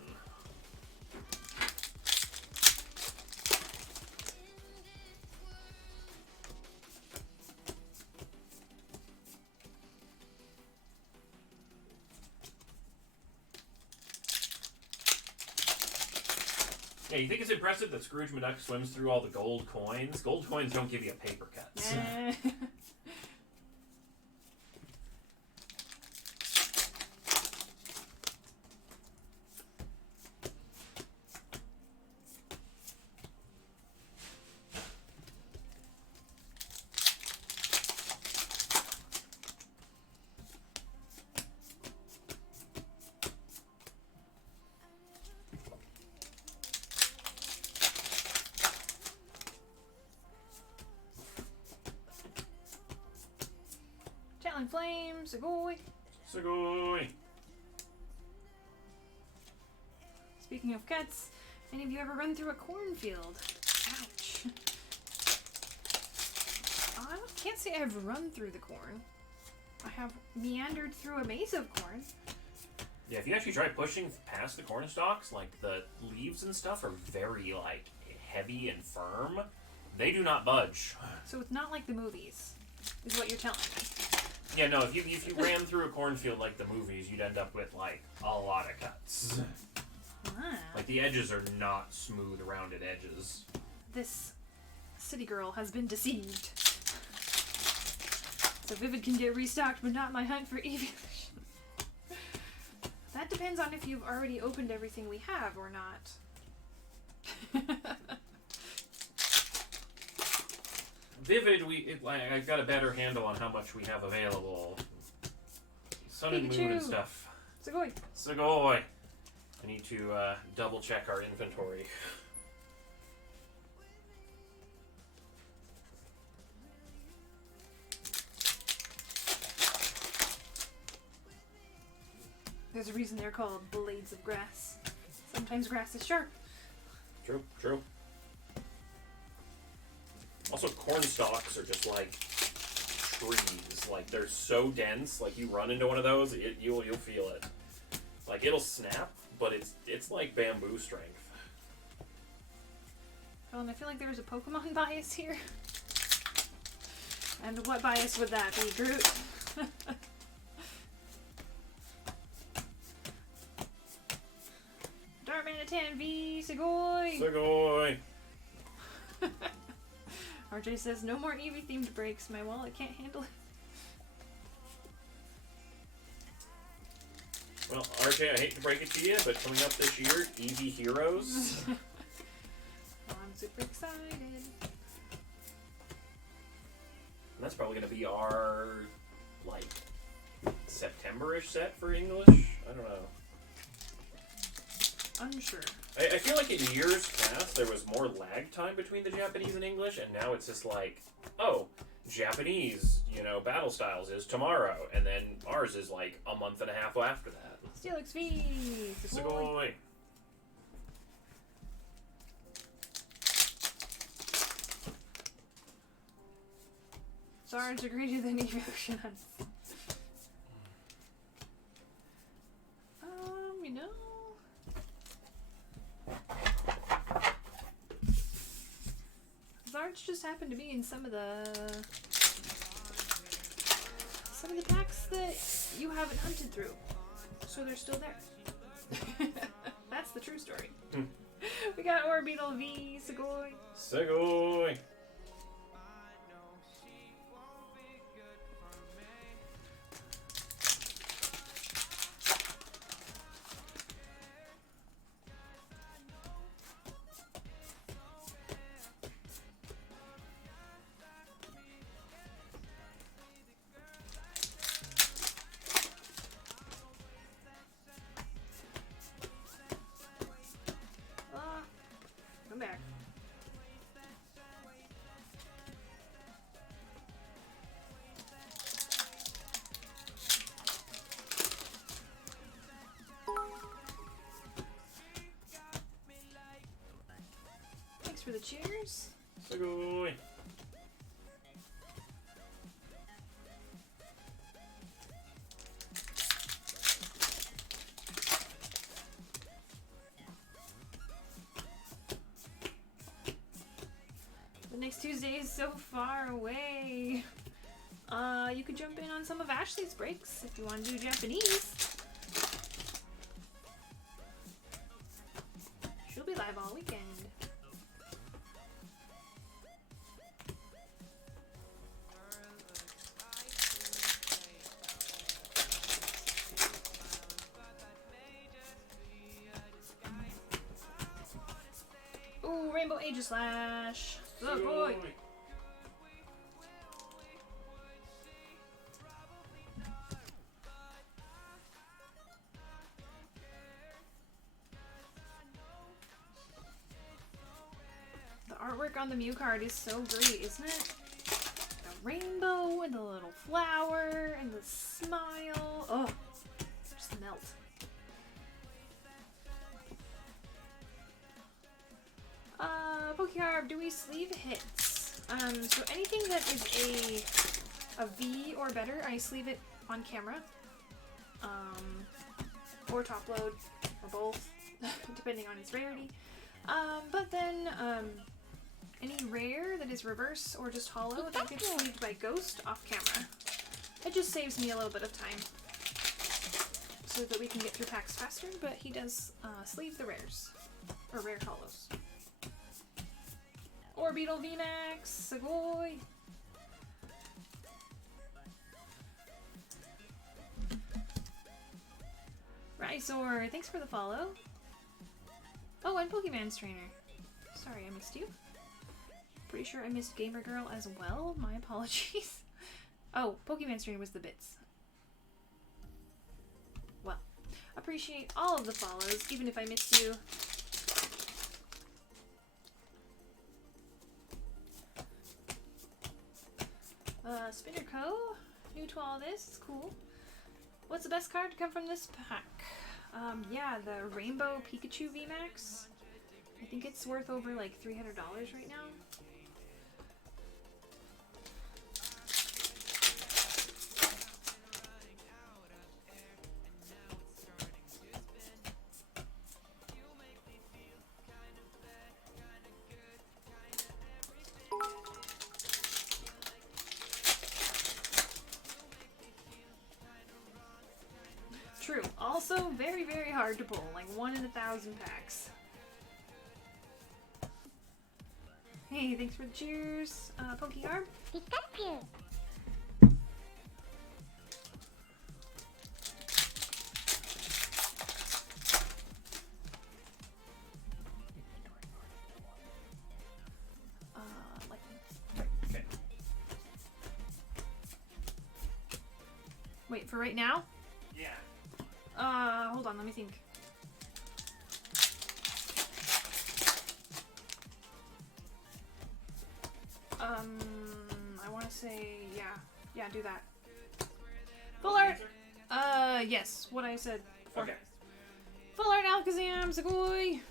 Yeah, you think it's impressive that Scrooge McDuck swims through all the gold coins? Gold coins don't give you a paper cut. Eh. Chatline Flames, Segoy. Segoy! Speaking of cuts, any of you ever run through a cornfield? Ouch. I can't say I've run through the corn. I have meandered through a maze of corn. Yeah, if you actually try pushing past the corn stalks, like, the leaves and stuff are very, like, heavy and firm. They do not budge. So it's not like the movies, is what you're telling me. Yeah, no, if you ran through a cornfield like the movies, you'd end up with, like, a lot of cuts. Ah. Like, the edges are not smooth, rounded edges. This city girl has been deceived. So Vivid can get restocked, but not my hunt for evolution. That depends on if you've already opened everything we have or not. Vivid, I've got a better handle on how much we have available. Sun and Moon and Pikachu. stuff. Segoy. Segoy! I need to double check our inventory. There's a reason they're called blades of grass. Sometimes grass is sharp. True, true. Also, corn stalks are just like trees. Like, they're so dense. Like, you run into one of those, you'll feel it. Like, it'll snap, but it's like bamboo strength. Oh, and I feel like there's a Pokemon bias here. And what bias would that be, Groot? Darmanitan v Segoy! Segoy! RJ says, no more Eevee themed breaks. My wallet can't handle it. Well, RJ, I hate to break it to you, but coming up this year, Eevee Heroes. I'm super excited. And that's probably going to be our, like, September-ish set for English. I don't know. Unsure. I feel like in years past there was more lag time between the Japanese and English, and now it's just like, oh, Japanese, battle styles is tomorrow, and then ours is like a month and a half after that. Steelix V. Sugoi. Sarge are greater than evolutions. You know. Zards just happened to be in some of the packs that you haven't hunted through, so they're still there. That's the true story. We got Orbital V, Sugoi. Sugoi. Come back. Thanks for the cheers. Sugoi. Next Tuesday is so far away. You could jump in on some of Ashley's breaks if you want to do Japanese. She'll be live all weekend. Ooh, Rainbow Aegislash. Oh boy. The artwork on the Mew card is so great, isn't it? The rainbow and the little flower and the smile. Oh, just melt. Pokecarb, do we sleeve hits? So anything that is a V or better, I sleeve it on camera. Or top load, or both, depending on its rarity. But then, any rare that is reverse or just hollow, that gets sleeved by Ghost off camera. It just saves me a little bit of time, so that we can get through packs faster, but he does sleeve the rares, or rare hollows. Orbital VMAX, Sugoi! Rysor, thanks for the follow. Oh, and Pokemon's trainer. Sorry, I missed you. Pretty sure I missed Gamer Girl as well. My apologies. Oh, Pokemon's trainer was the bits. Well, appreciate all of the follows, even if I missed you. Spinner Co. New to all this. It's cool. What's the best card to come from this pack? Yeah, the Rainbow Pikachu VMAX. I think it's worth over like $300 right now. True. Also very, very hard to pull. Like 1 in 1,000 packs. Hey, thanks for the cheers. Pokecarb. Pikachu. Wait, for right now? Yeah. Hold on, let me think. I want to say, yeah. Yeah, do that. Full art! Yes, what I said before. Okay. Full art Alakazam, Sugoi!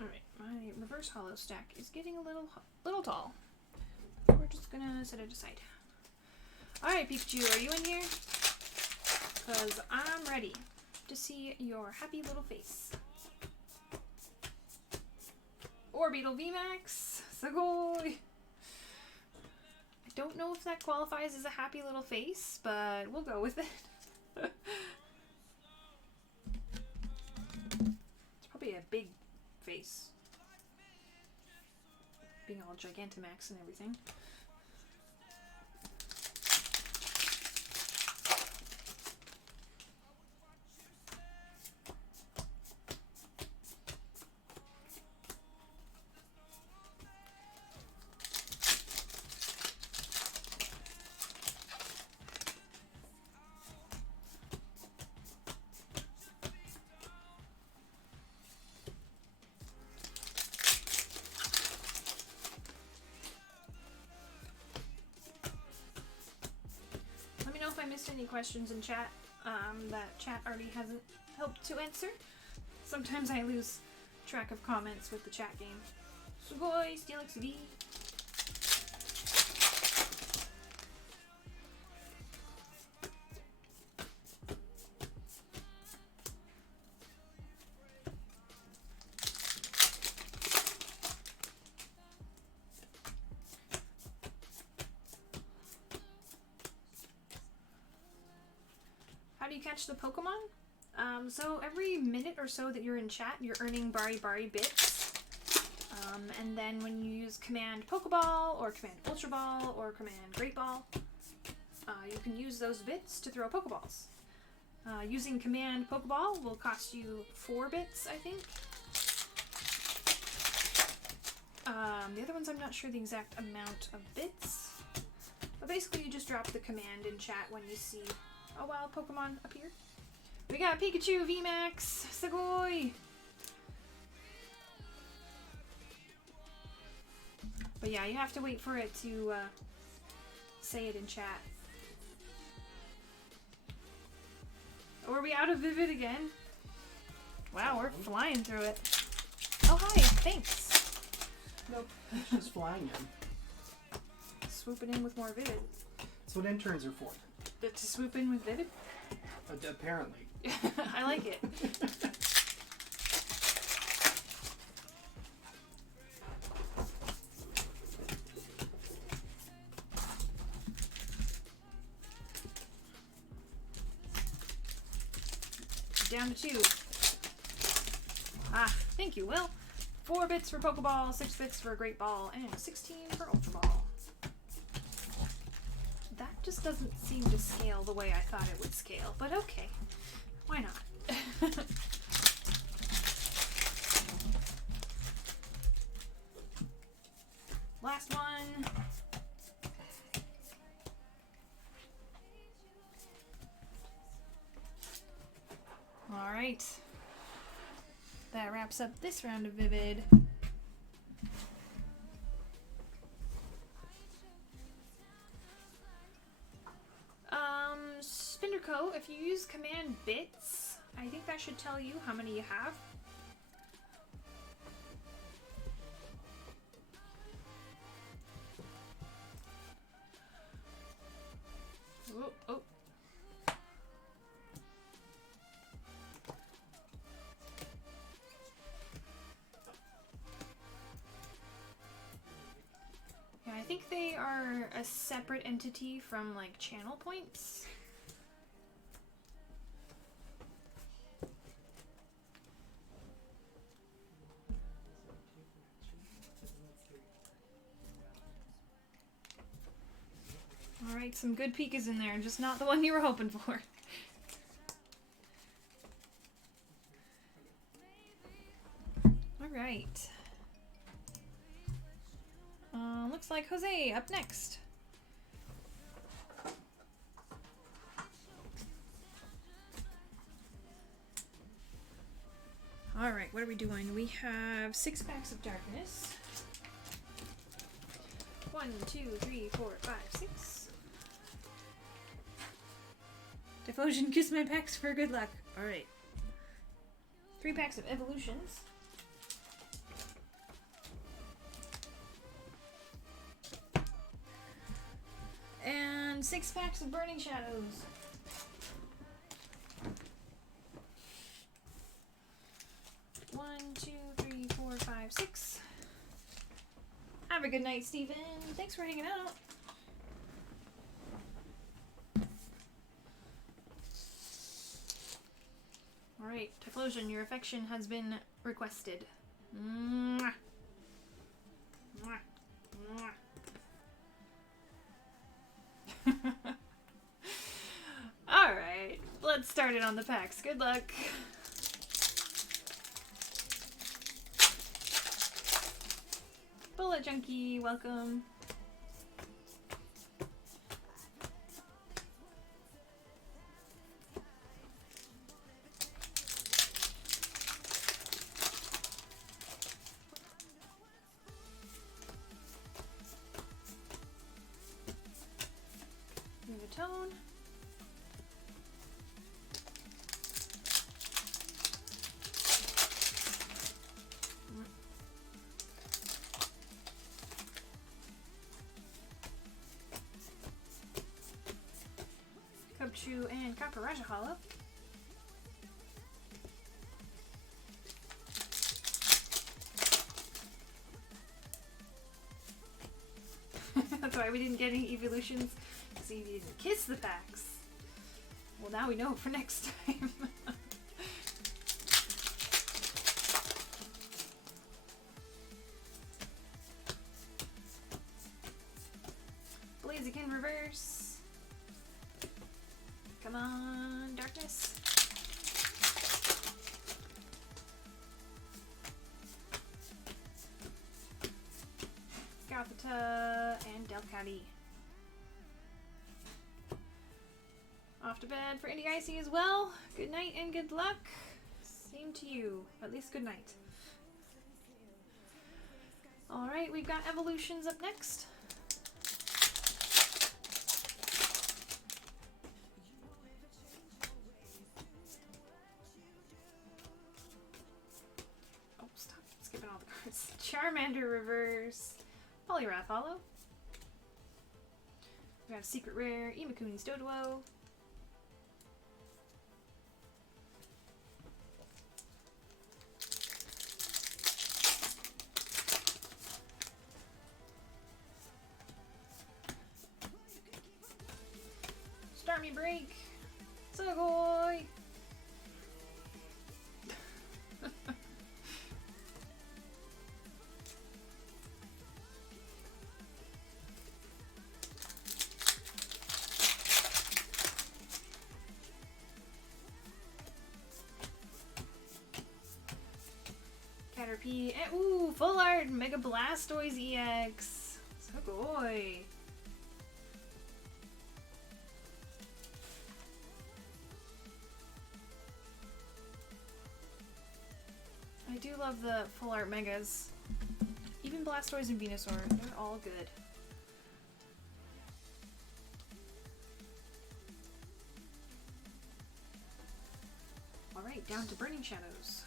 Alright, my reverse hollow stack is getting a little tall. We're just gonna set it aside. Alright, Pikachu, are you in here? Because I'm ready to see your happy little face. Orbeetle VMAX, Sugoi! I don't know if that qualifies as a happy little face, but we'll go with it. It's probably a big face. Being all Gigantamax and everything. Let me know if I missed any questions in chat that chat already hasn't helped to answer. Sometimes I lose track of comments with the chat game. Sugoi, Steelix V. How do you catch the Pokemon? So every minute or so that you're in chat, you're earning Bari bits. And then when you use Command Pokeball, or Command Ultra Ball, or Command Great Ball, you can use those bits to throw Pokeballs. Using Command Pokeball will cost you 4 bits, I think. The other ones I'm not sure the exact amount of bits. But basically you just drop the command in chat when you see a wild Pokemon appear. We got Pikachu, VMAX, Sugoi! But yeah, you have to wait for it to say it in chat. Oh, are we out of Vivid again? Wow, we're flying through it. Oh, hi, thanks. Nope, it's just flying in. Swooping in with more Vivid. That's what interns are for. To swoop in with Vivid? Apparently. I like it. Down to 2. Ah, thank you, Will. 4 bits for Pokeball, 6 bits for Great Ball, and 16 for Ultra Ball. That just doesn't seem to scale the way I thought it would scale, but okay. Why not? Last one. Alright. That wraps up this round of Vivid. if you use command bits, I think that should tell you how many you have. Oh, oh. Yeah, I think they are a separate entity from like channel points. Alright, some good Pikas in there, just not the one you were hoping for. Alright. Looks like Jose up next. Alright, what are we doing? We have 6 packs of darkness. 1, 2, 3, 4, 5, 6. Devotion, kiss my packs for good luck. Alright. 3 packs of evolutions. And 6 packs of burning shadows. One, 2, 3, 4, 5, 6. Have a good night, Steven. Thanks for hanging out. Alright, Typhlosion, your affection has been requested. Mwah. Mwah. Mwah. Alright, let's start it on the packs. Good luck. Bullet Junkie, welcome. Tone. Cubchoo and Copper Raja Hollow. That's why we didn't get any evolutions. So you didn't kiss the packs. Well, now we know for next time. Blaziken reverse. Come on, darkness. Gothita and Delcatty. Off to bed for Indy Icy as well. Good night and good luck. Same to you. At least good night. Alright, we've got evolutions up next. Oh, stop skipping all the cards. Charmander reverse. Poliwrath Hollow. We have Secret Rare, Imakuni's Doduo. Start me break. Sugoi. Caterpie and ooh, full art Mega Blastoise EX. Sugoi. I do love the full art megas. Even Blastoise and Venusaur, they're all good. Alright, down to Burning Shadows.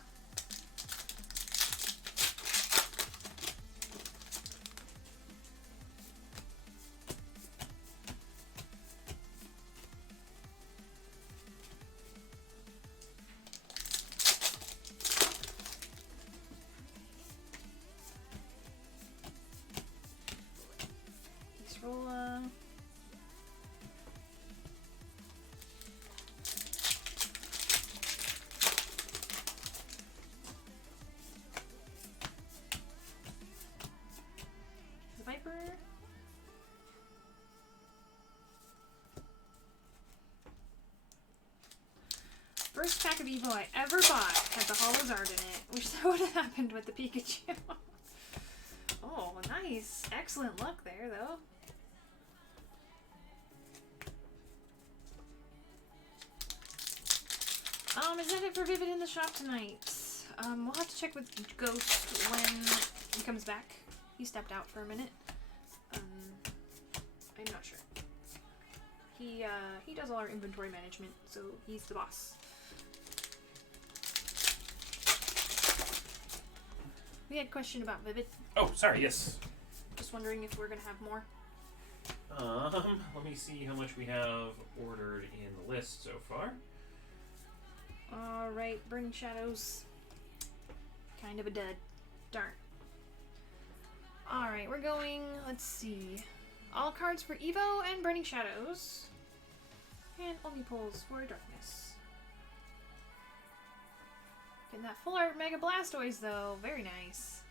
Rolla. The Viper. First pack of Evo I ever bought had the Holozard in it. Wish that would have happened with the Pikachu. Oh, nice. Excellent luck there, though. Is that it for Vivid in the shop tonight? We'll have to check with Ghost when he comes back. He stepped out for a minute. I'm not sure. He does all our inventory management, so he's the boss. We had a question about Vivid. Oh, sorry, yes. Just wondering if we're gonna have more. Let me see how much we have ordered in the list so far. Alright, Burning Shadows. Kind of a dud. Darn. Alright, we're going, let's see. All cards for Evo and Burning Shadows. And only pulls for Darkness. Getting that full art Mega Blastoise though. Very nice.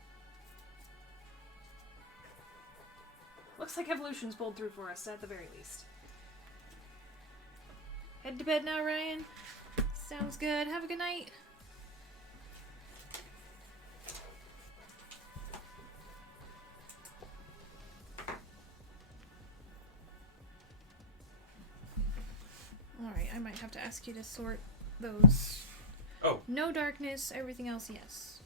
Looks like Evolution's pulled through for us at the very least. Head to bed now, Ryan. Sounds good. Have a good night. Alright, I might have to ask you to sort those. Oh. No darkness, everything else, yes.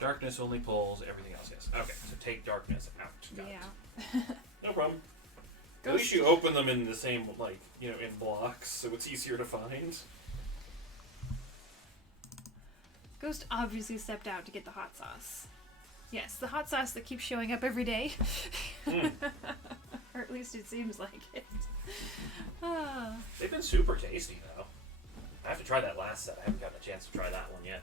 Darkness only pulls, everything else, yes. Okay, so take darkness out. Got Yeah. it. No problem. At Ghost. least you open them in the same, like, you know, in blocks, so it's easier to find. Ghost obviously stepped out to get the hot sauce. Yes, the hot sauce that keeps showing up every day. Mm. Or at least it seems like it. Ah. They've been super tasty, though. I have to try that last set. I haven't gotten a chance to try that one yet.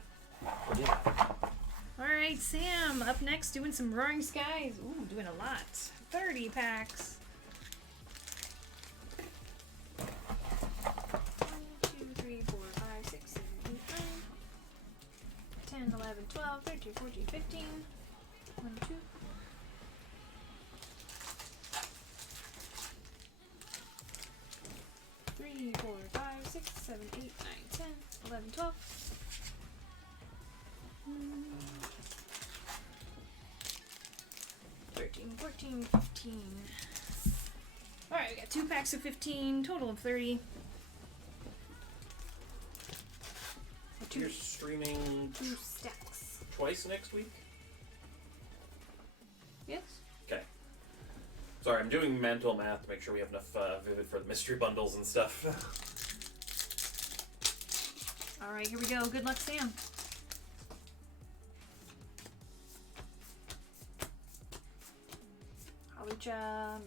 Alright, Sam, up next doing some Roaring Skies. Ooh, doing a lot. 30 packs. 1, 2, 3, 4, 5, 6, 7, 8, 9, 10, 11, 12, 13, 14, 15. 1, 2. Three, 4, 5, 6, 7, 8, 9, 10, 11, 12. 13, 14, 15. Alright, we got 2 packs of 15, total of 30. You're streaming 2 stacks. twice next week? Yes? Okay. Sorry, I'm doing mental math to make sure we have enough Vivid for the mystery bundles and stuff. Alright, here we go. Good luck, Sam. Halucha,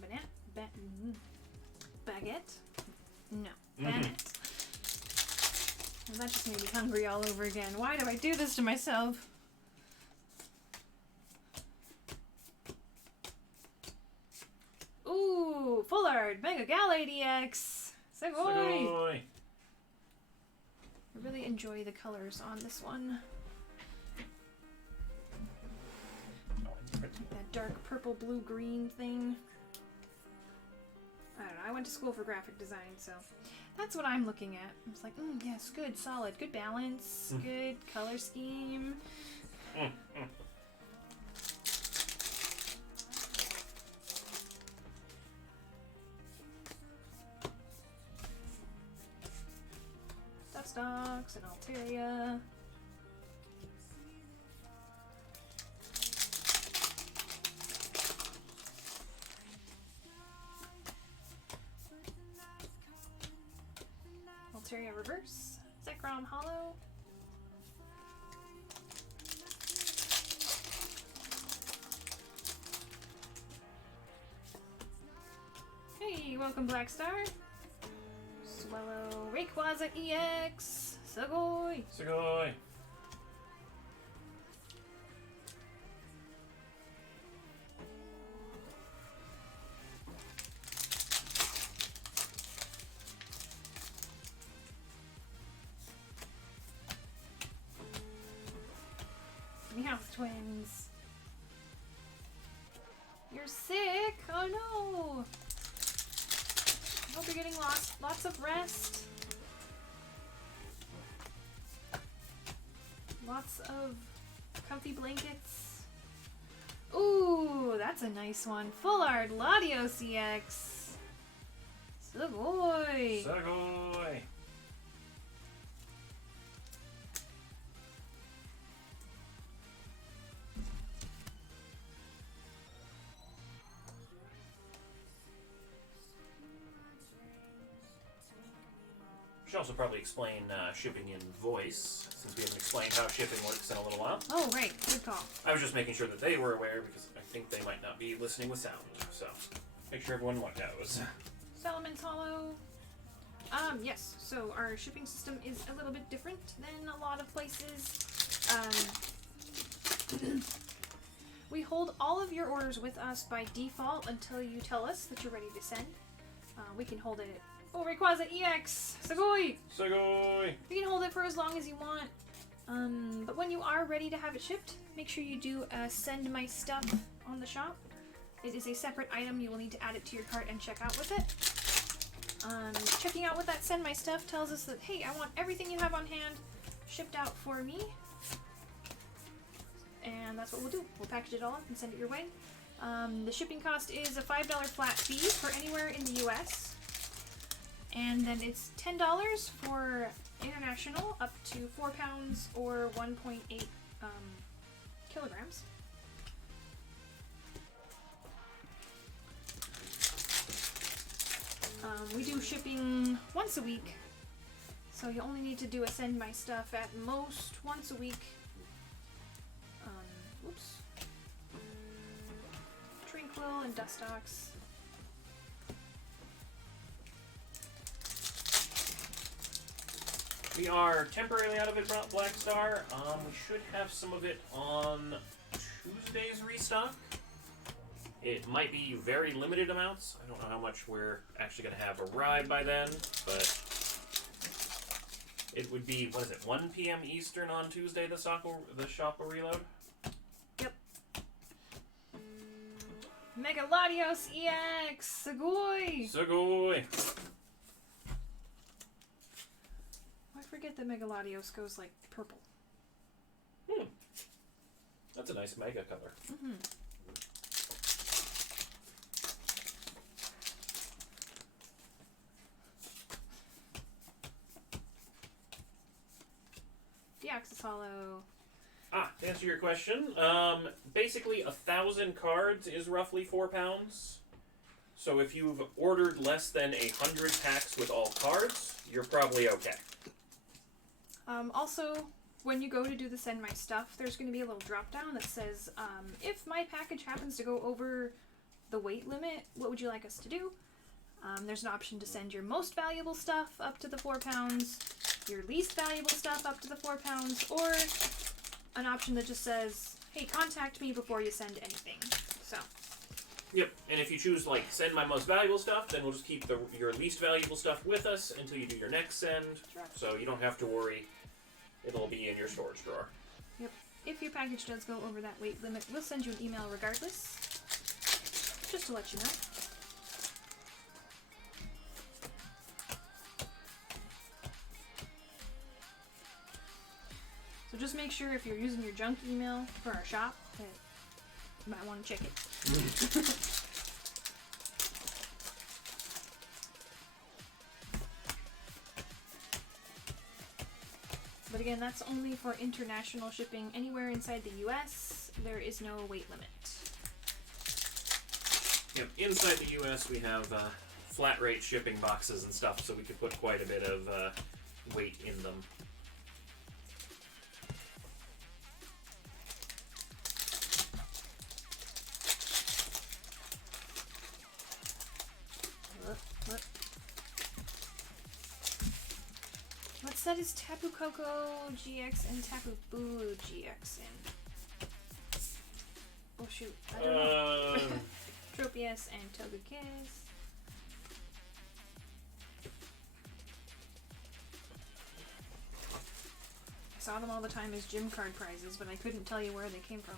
baguette? No, baguette. That just made me hungry all over again. Why do I do this to myself? Ooh, Full Art, Mega Gal ADX. Segoi! Segoi. I really enjoy the colors on this one. That dark purple, blue, green thing. I don't know. I went to school for graphic design, so that's what I'm looking at. I was like, yes, good, solid, good balance, good color scheme. Dustox and Altaria. Altaria reverse. Zekrom. Tom Hollow. Hey, welcome Black Star. Swallow, Rayquaza EX, Sugoi. Sugoi. Meowth twins. You're sick? Oh no! I hope you're getting lots of rest. Lots of comfy blankets. Ooh, that's a nice one. Full art Latios EX. Sugoi. Sugoi. Should also probably explain shipping in voice, since we haven't explained how shipping works in a little while. Oh, right. Good call. I was just making sure that they were aware, because I think they might not be listening with sound. So, make sure everyone knows. Salaman's Hollow. Yes, so our shipping system is a little bit different than a lot of places. We hold all of your orders with us by default until you tell us that you're ready to send. We can hold it. Oh, Rayquaza EX! Sugoi! Sugoi! You can hold it for as long as you want. But when you are ready to have it shipped, make sure you do send my stuff on the shop. It is a separate item. You will need to add it to your cart and check out with it. Checking out with that send my stuff tells us that, hey, I want everything you have on hand shipped out for me. And that's what we'll do. We'll package it all up and send it your way. The shipping cost is a $5 flat fee for anywhere in the US. And then it's $10 for international up to 4 pounds or 1.8 kilograms. We do shipping once a week, so you only need to do a send my stuff at most once a week. Oops. Tranquil and Dustox. We are temporarily out of it, Black Star. We should have some of it on Tuesday's restock. It might be very limited amounts. I don't know how much we're actually going to have arrive by then, but it would be, 1 p.m. Eastern on Tuesday, the shop will reload? Yep. Mega Latios EX! Sugoi! Sugoi! I forget that Mega Latios goes like purple. That's a nice mega color. Mm-hmm. Deoxys Hollow. To answer your question, basically 1,000 cards is roughly 4 pounds. So if you've ordered less than 100 packs with all cards, you're probably okay. Also, when you go to do the send my stuff, there's going to be a little drop down that says, if my package happens to go over the weight limit, what would you like us to do? There's an option to send your most valuable stuff up to the 4 pounds, your least valuable stuff up to the 4 pounds, or an option that just says, hey, contact me before you send anything. So. Yep, and if you choose, send my most valuable stuff, then we'll just keep your least valuable stuff with us until you do your next send, so you don't have to worry. It'll be in your storage drawer. Yep. If your package does go over that weight limit, we'll send you an email regardless, just to let you know. So just make sure if you're using your junk email for our shop that you might want to check it. But again, that's only for international shipping. Anywhere inside the US, there is no weight limit. Yep, inside the US we have flat rate shipping boxes and stuff, so we could put quite a bit of weight in them. set is Tapu Koko GX and Tapu Bulu GX in? Oh shoot, I don't know. Tropius and Togekiss. I saw them all the time as gym card prizes, but I couldn't tell you where they came from.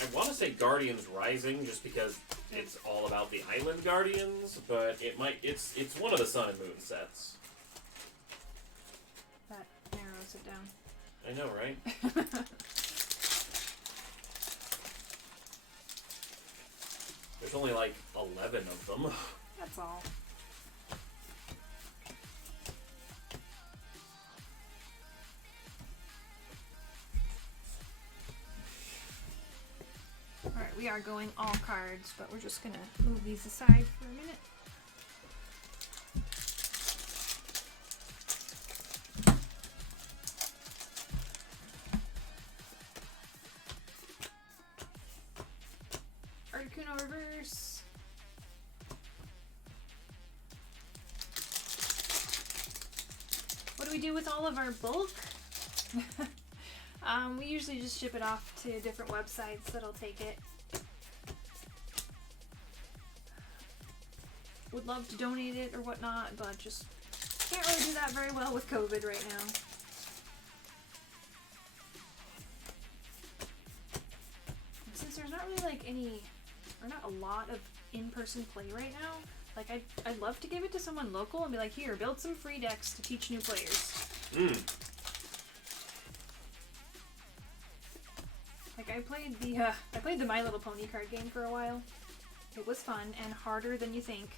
I want to say Guardians Rising just because it's all about the Island Guardians, but it's one of the Sun and Moon sets. That narrows it down. I know, right? There's only like 11 of them. That's all. Alright, we are going all cards, but we're just gonna move these aside for a minute. Articuno reverse. What do we do with all of our bulk? We usually just ship it off to different websites that'll take it. Would love to donate it or whatnot, but just can't really do that very well with COVID right now. Since there's not really like any, or not a lot of in-person play right now, like I'd love to give it to someone local and be like, here, build some free decks to teach new players. Like I played the My Little Pony card game for a while. It was fun and harder than you think.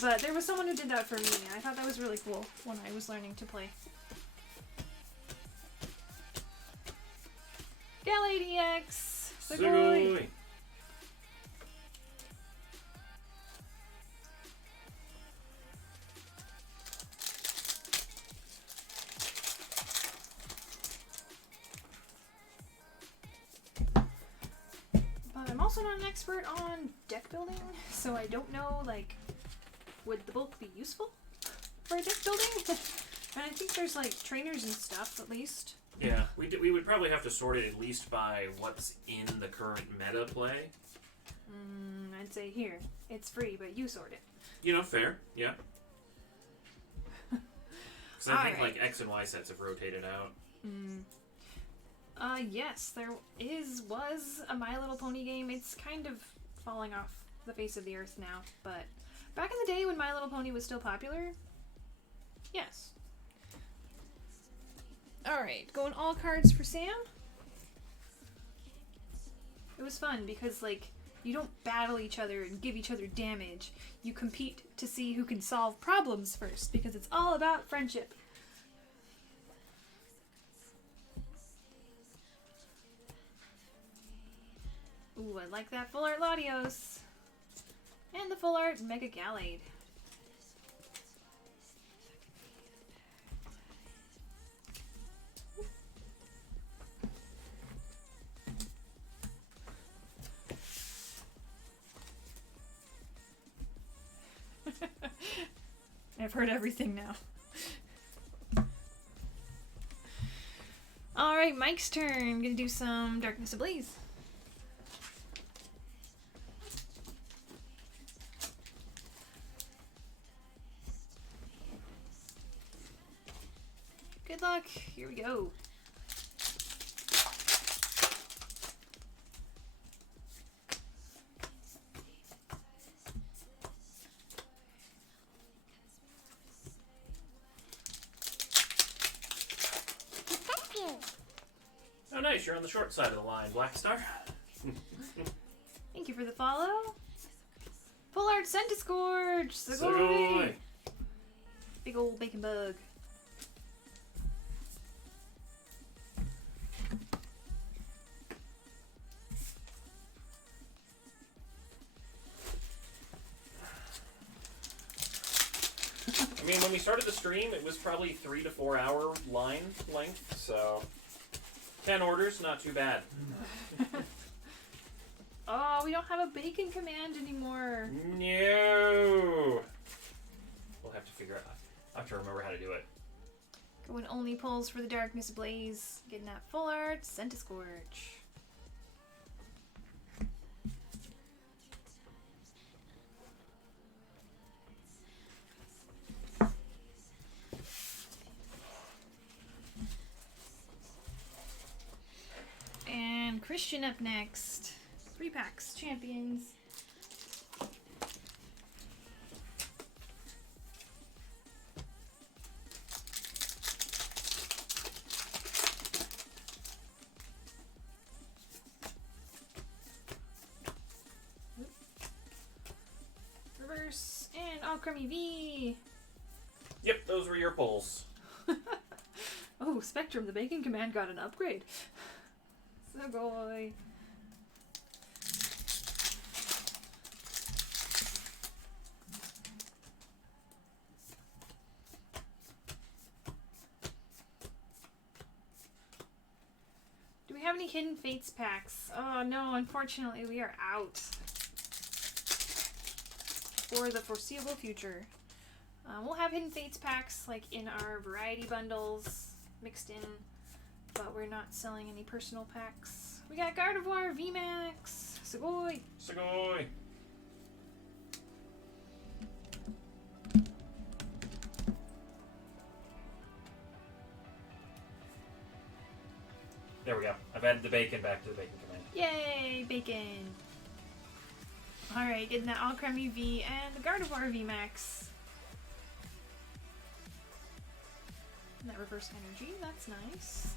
But there was someone who did that for me, and I thought that was really cool when I was learning to play. Gallade EX! Sugoi! But I'm also not an expert on deck building, so I don't know, like, would the bulk be useful for deck building? And I think there's, like, trainers and stuff, at least. Yeah, we would probably have to sort it at least by what's in the current meta play. I'd say here, it's free, but you sort it. You know, fair, yeah. Because I think, like, X and Y sets have rotated out. Yes, there was a My Little Pony game. It's kind of falling off the face of the earth now, but back in the day when My Little Pony was still popular, yes. Alright, going all cards for Sam. It was fun because, like, you don't battle each other and give each other damage. You compete to see who can solve problems first because it's all about friendship. Ooh, I like that full art Latios. And the full art Mega Gallade. I've heard everything now. Alright, Mike's turn. Gonna do some Darkness Ablaze. Good luck. Here we go. Oh, nice. You're on the short side of the line, Black Star. Thank you for the follow. Full art Centiscourge. Sugoi! Big old bacon bug. I mean, when we started the stream, it was probably 3 to 4 hour line length, so 10 orders, not too bad. Oh, we don't have a bacon command anymore. No. We'll have to figure out. I have to remember how to do it. Going only pulls for the Darkness Blaze. Getting that full art. Scorch. And Christian up next. 3 packs, champions. Reverse and Alchemy V. Yep, those were your pulls. Oh, Spectrum, the Bacon Command got an upgrade. Sugoi. Do we have any Hidden Fates packs? Oh no, unfortunately we are out. For the foreseeable future. We'll have Hidden Fates packs like in our variety bundles mixed in, but we're not selling any personal packs. We got Gardevoir VMAX. Sugoi. Sugoi. There we go. I've added the bacon back to the bacon command. Yay, bacon. Alright, getting that Alchemy V and the Gardevoir VMAX. And that reverse energy, that's nice.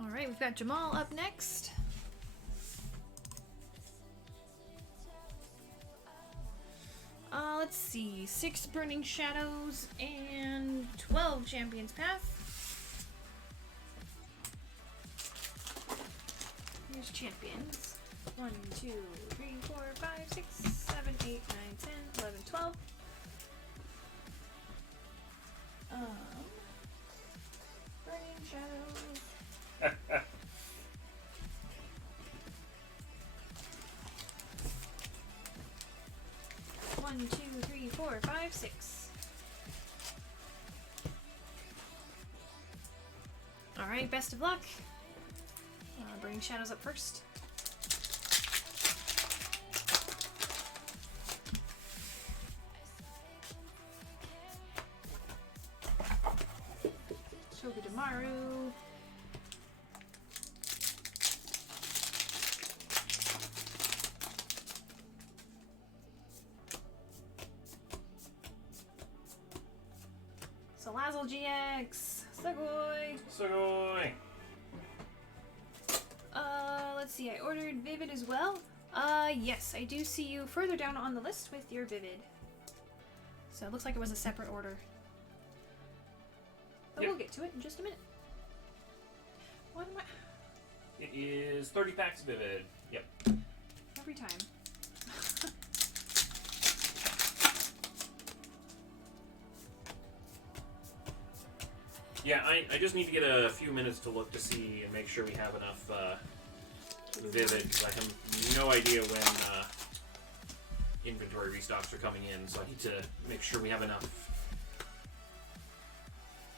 Alright, we've got Jamal up next. Let's see, 6 Burning Shadows and 12 Champions Path. Here's Champions. 1, 2, 3, 4, 5, 6, 7, 8, 9, 10, 11, 12. Burning Shadows. 1, 2, 3, 4, 5, 6. Alright, best of luck. Burning Shadows up first. Togedemaru. Salazzle GX. Sugoi. Sugoi. Let's see, I ordered Vivid as well. Yes, I do see you further down on the list with your Vivid. So it looks like it was a separate order. But Yep. we'll get to it in just a minute. What am I... It is 30 packs Vivid. Yep. Every time. Yeah, I just need to get a few minutes to look to see and make sure we have enough Vivid, because I have no idea when inventory restocks are coming in, so I need to make sure we have enough.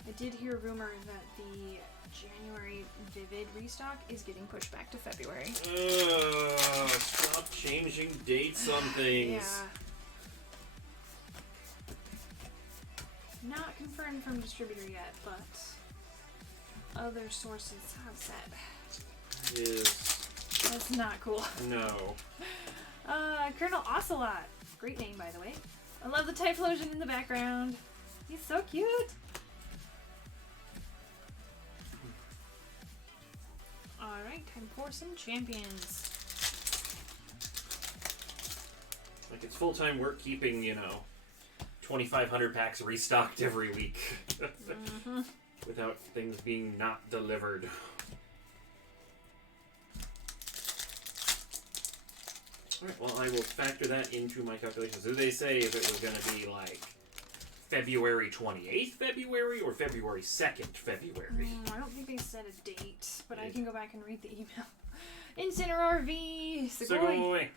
I did hear a rumor that the January Vivid restock is getting pushed back to February. Stop changing dates on things. Yeah. Not confirmed from distributor yet, but other sources have said. That's not cool. No. Colonel Ocelot. Great name, by the way. I love the Typhlosion in the background. He's so cute. Alright, time for some champions. Like, it's full-time work keeping, 2,500 packs restocked every week. Without things being not delivered. Alright, well, I will factor that into my calculations. Did they say if it was going to be, like, February 28th February or February 2nd February? I don't think they said a date, but I can go back and read the email. Incineroar V! Sugoi! Sugoi!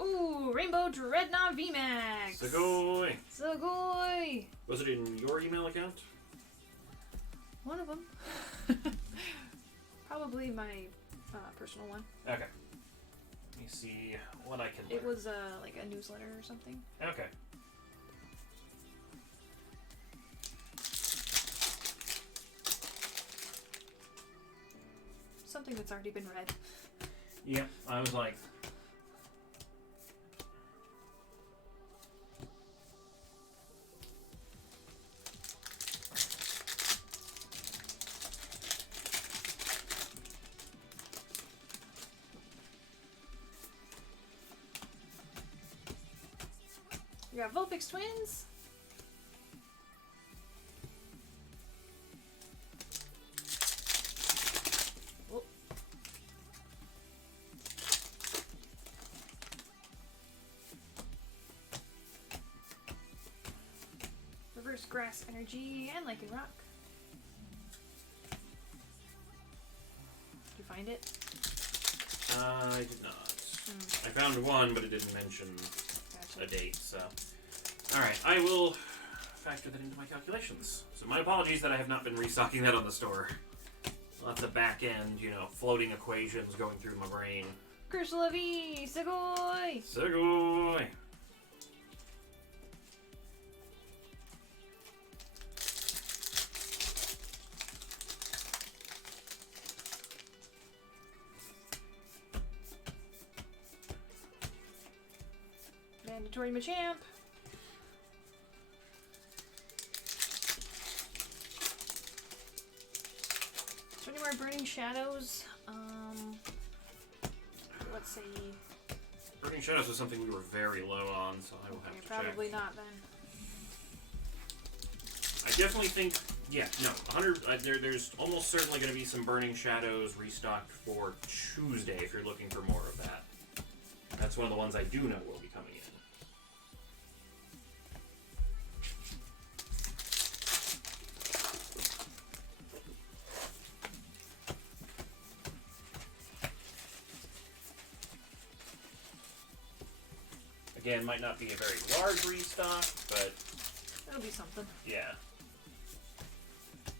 Ooh, Rainbow Dreadnought VMAX! Sugoi! Sugoi! Was it in your email account? One of them. Probably my personal one. Okay. Let me see what I can It learn. was like a newsletter or something. Okay. Something that's already been read. Yeah, I was like... We got Vulpix Twins. Oh. Reverse Grass Energy and Lichen Rock. Did you find it? I did not. I found one, but it didn't mention Gotcha. a date, so... Alright, I will factor that into my calculations. So my apologies that I have not been restocking that on the store. Lots of back-end, floating equations going through my brain. Cursula V! Sugoi! Sugoi! Mandatory Machamp. Is there any more Burning Shadows? Let's see. Burning Shadows was something we were very low on, so I will have to Probably check. not then. I definitely think, 100. There's almost certainly going to be some Burning Shadows restocked for Tuesday if you're looking for more of that. That's one of the ones I do know will be coming in. Again, might not be a very large restock, but It'll be something. yeah.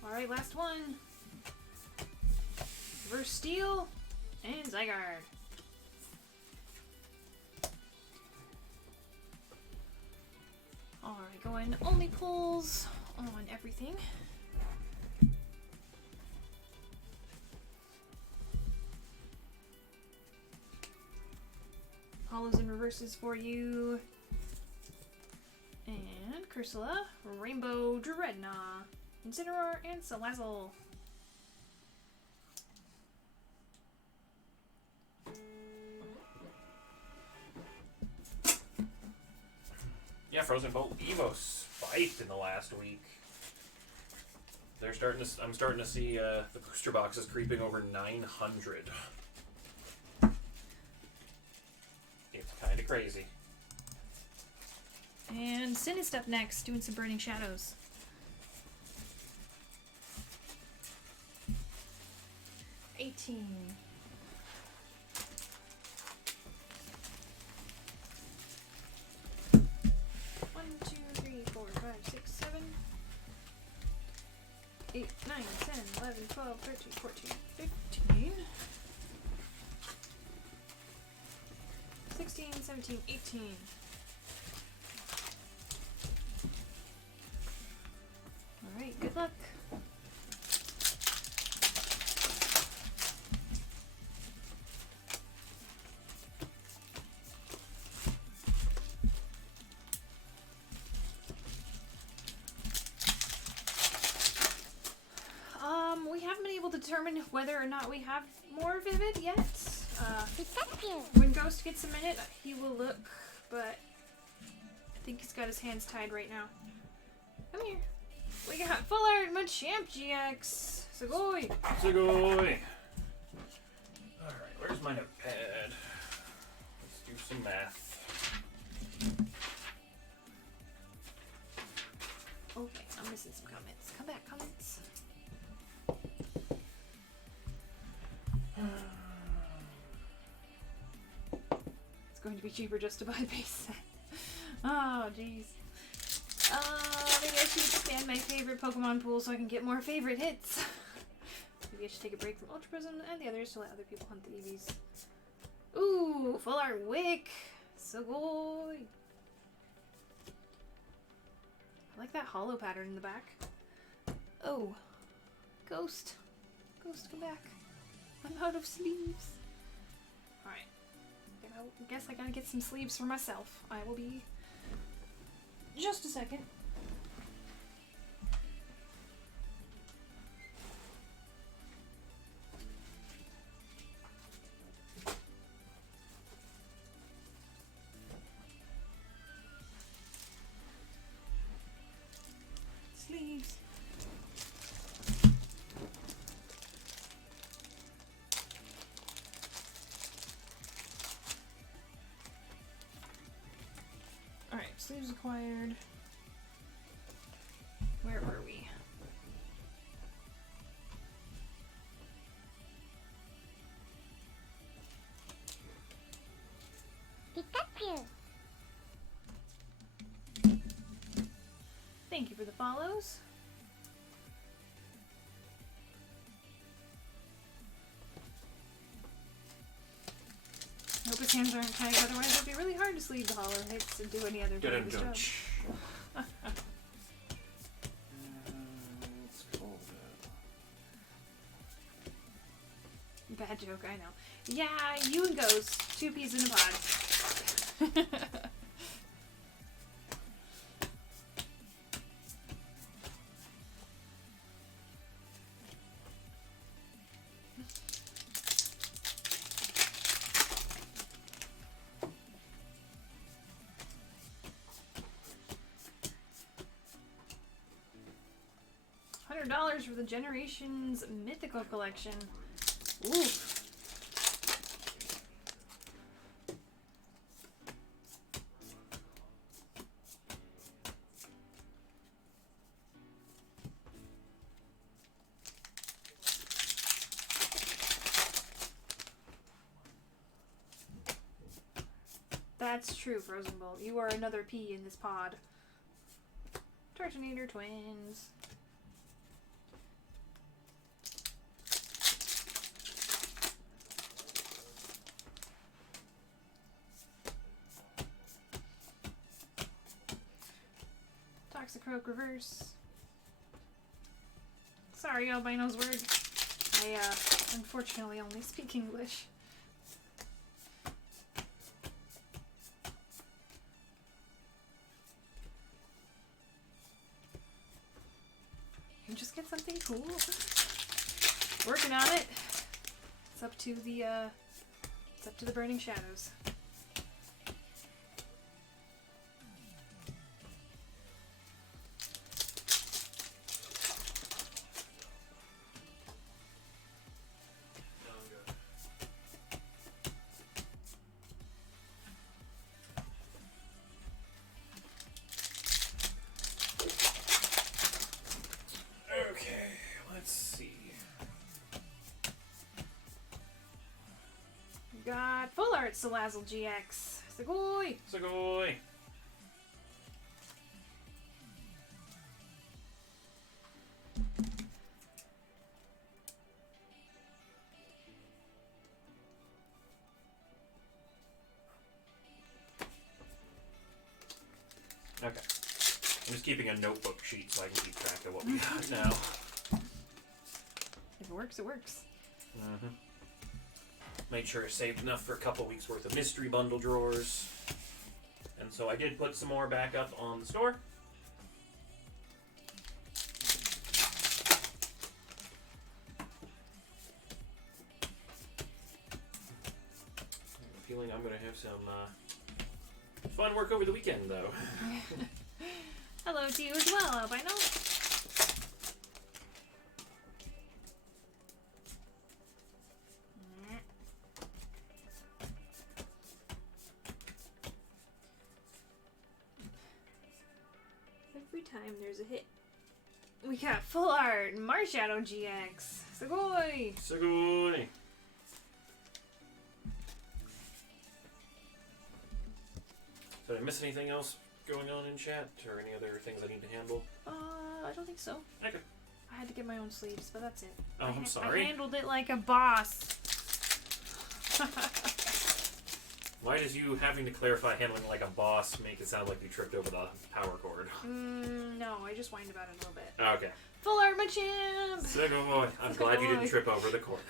Alright, last one. Reverse Steel and Zygarde. Alright, going only pulls on everything. Hollows and reverses for you. And Cursula, Rainbow Dreadnought, Incineroar, and Salazzle. Yeah, Frozen Bolt Evo spiked in the last week. They're starting to. I'm starting to see the booster boxes creeping over 900. It's kind of crazy. And Sin is up next, doing some Burning Shadows. $18. One, two, three, 4, 5, 6, 7, 8, 9, 10, 11, 12, 13, 14, 15, 16, 17, 18. Alright, good luck. We haven't been able to determine whether or not we have more Vivid yet. When Ghost gets a minute, he will look, but I think he's got his hands tied right now. Come here. We got Full Art Machamp GX. Sugoi. Sugoi. Alright, where's my notepad? Let's do some math. Okay, I'm missing some comments. Come back, comments. It's going to be cheaper just to buy a base set. Oh, jeez. Maybe I should expand my favorite Pokemon pool so I can get more favorite hits. Maybe I should take a break from Ultra Prism and the others to let other people hunt the EVs. Ooh, Full Art Wick. Sugoi. I like that hollow pattern in the back. Oh. Ghost. Ghost, come back. I'm out of sleeves. Alright. I guess I gotta get some sleeves for myself. I will be just a second. Sleeves. Alright, sleeves acquired. Where were we? Thank you for the follows. I hope his hands aren't tied, otherwise it'd be really hard to sleeve the hollow hits and do any other part of his job. It's cold out. Bad joke, I know. Yeah, you and Ghost, 2 peas in a pod. $100 for the Generations Mythical Collection. Ooh. That's true, Frozen Bolt. You are another pea in this pod. Tortinator twins. Toxicroak reverse. Sorry, Albino's word. I unfortunately only speak English. You just get something cool. Working on it. It's up to the Burning Shadows. Got Full Art Salazzle GX. Sugoi! Sugoi! Okay. I'm just keeping a notebook sheet so I can keep track of what we got now. If it works, it works. Mm-hmm. Made sure I saved enough for a couple weeks worth of mystery bundle drawers. And so I did put some more back up on the store. feeling I'm gonna have some fun work over the weekend, though. Hello to you as well, Albino. Every time there's a hit. We got Full Art, Marshadow GX. Sugoi! Sugoi! Did I miss anything else going on in chat, or any other things I need to handle? I don't think so. Okay. I had to get my own sleeves, but that's it. Oh, I'm sorry. I handled it like a boss. Why does you having to clarify handling like a boss make it sound like you tripped over the power cord? No, I just whined about it a little bit. Okay. Full Art Machamp! Sugoi. I'm glad you didn't trip over the cord.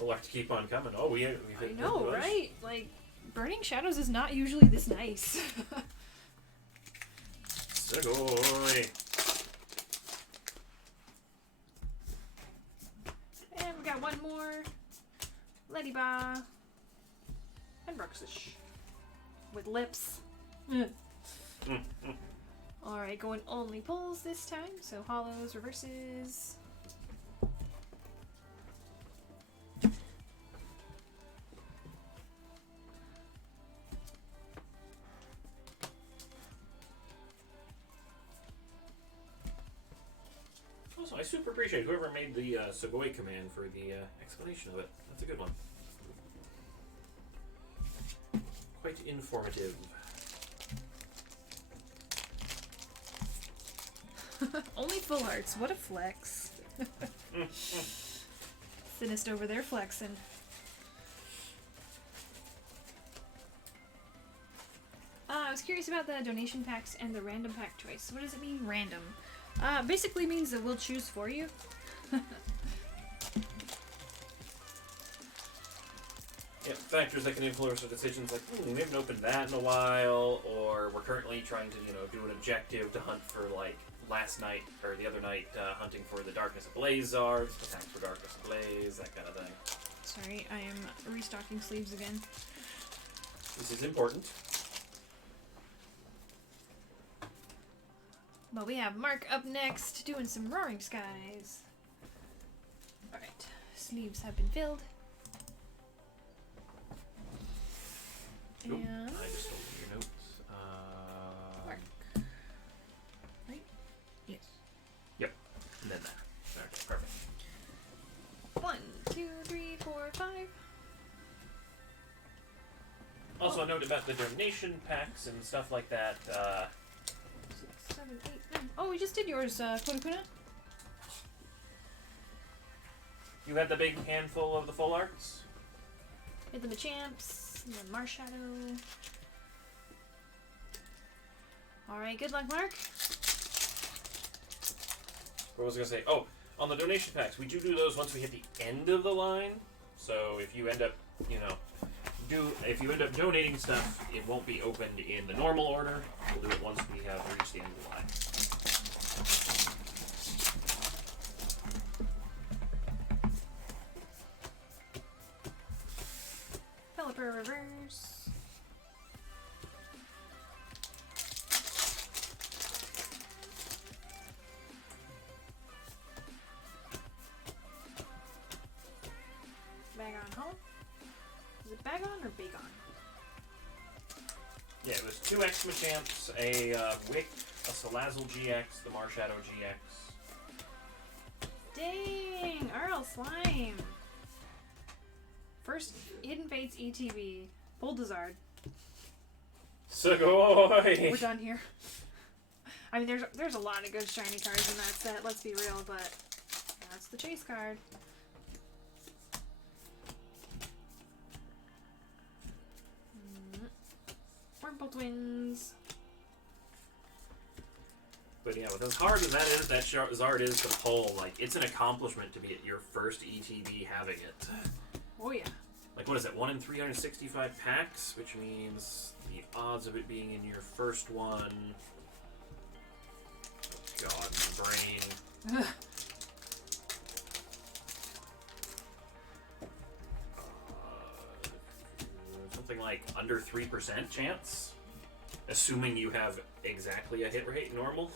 We'll have to keep on coming. Oh, we've hit I know, those. right? Like, Burning Shadows is not usually this nice. Sugoi. And we got one more. Ladybah. And Bruxish. With lips. Alright, going only pulls this time. So hollows, reverses. Also, I super appreciate whoever made the Sugoi command for the explanation of it. That's a good one. Quite informative. Only full arts. What a flex. Thinnest over there flexing. I was curious about the donation packs and the random pack choice. What does it mean, random? Basically means that we'll choose for you. Yeah, factors that can influence our decisions like, we haven't opened that in a while, or we're currently trying to, do an objective to hunt for, like, last night, or the other night, hunting for the Darkness Ablaze Zards, attack for Darkness Ablaze, that kind of thing. Sorry, I am restocking sleeves again. This is important. But we have Mark up next, doing some Roaring Skies. Alright, sleeves have been filled. Oop, And I just stole your notes. Mark. Right? Yes. Yep, and then that. Okay, perfect. 1, 2, 3, 4, 5. Also, a note about the donation packs and stuff like that. 6, 7, 8, 9. Oh, we just did yours, Kodakuna. You had the big handful of the full arts? We had the Machamps, and the Marshadow. Alright, good luck, Mark. What was I going to say? Oh, on the donation packs, we do those once we hit the end of the line. So if you end up, if you end up donating stuff, it won't be opened in the normal order. We'll do it once we have reached the end of the line. Pelipper reverse. Bag on home. Is it bag on or big on? Yeah, it was 2 X Machamps, a Wick, a Salazzle GX, the Marshadow GX. Dang! Earl Slime! First Hidden Fates ETB. Buldazard. Sugoi! We're done here. I mean, there's a lot of good shiny cards in that set, let's be real, but that's the chase card. Wurmple Twins. But yeah, with as hard as that Zard is to pull, like, it's an accomplishment to be at your first ETB having it. Oh yeah. like, what is it, 1 in 365 packs, which means the odds of it being in your first one. God, my brain. Something like under 3% chance, assuming you have exactly a hit rate normal.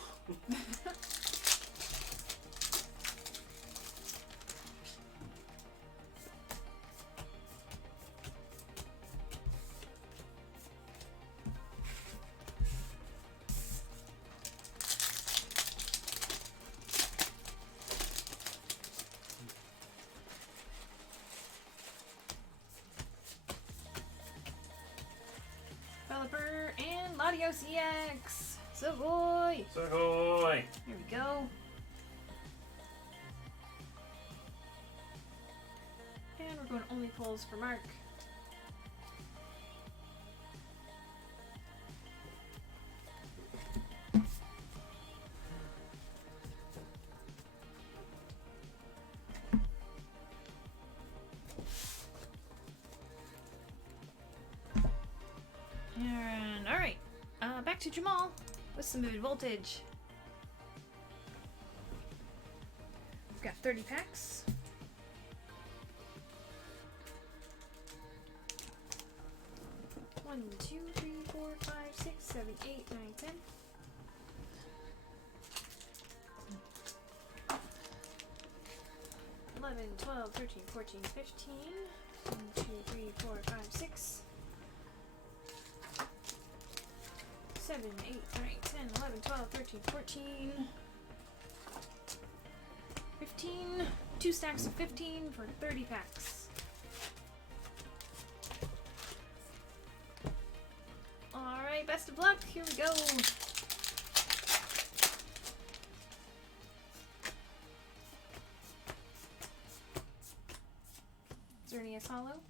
Developer and Latios EX. Savoy. Ahoy! Here we go. And we're going only pulls for Mark. And alright, back to Jamal with some Vivid Voltage. We've got 30 packs. One, 2, 3, 4, 5, 6, 7, 8, 9, 10. $11, $12, $13, $14, $15. 1, 2, 3, 4, 5, 6. 7, 8, 9, 10, 11, 12, 13, 14. 15. 2 stacks of 15 for 30 packs. Alright, best of luck. Here we go. Xerneas Hollow.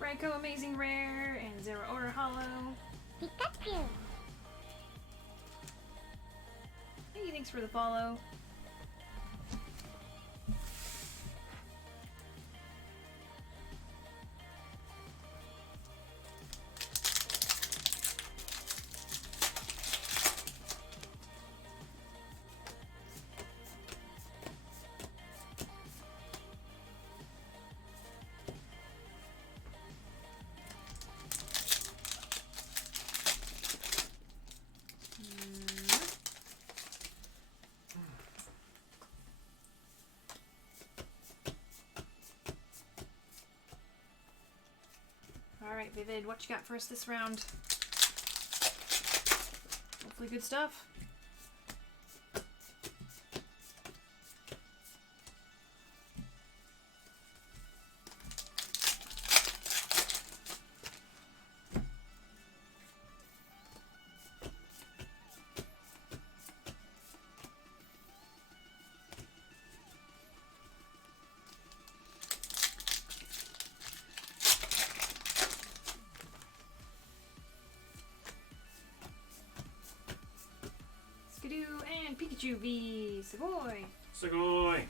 Raikou Amazing Rare and Zero Order Hollow. Pikachu. Hey, thanks for the follow. Alright, Vivid, what you got for us this round? Hopefully good stuff. Skidoo and Pikachu V. Savoy. Sugoi!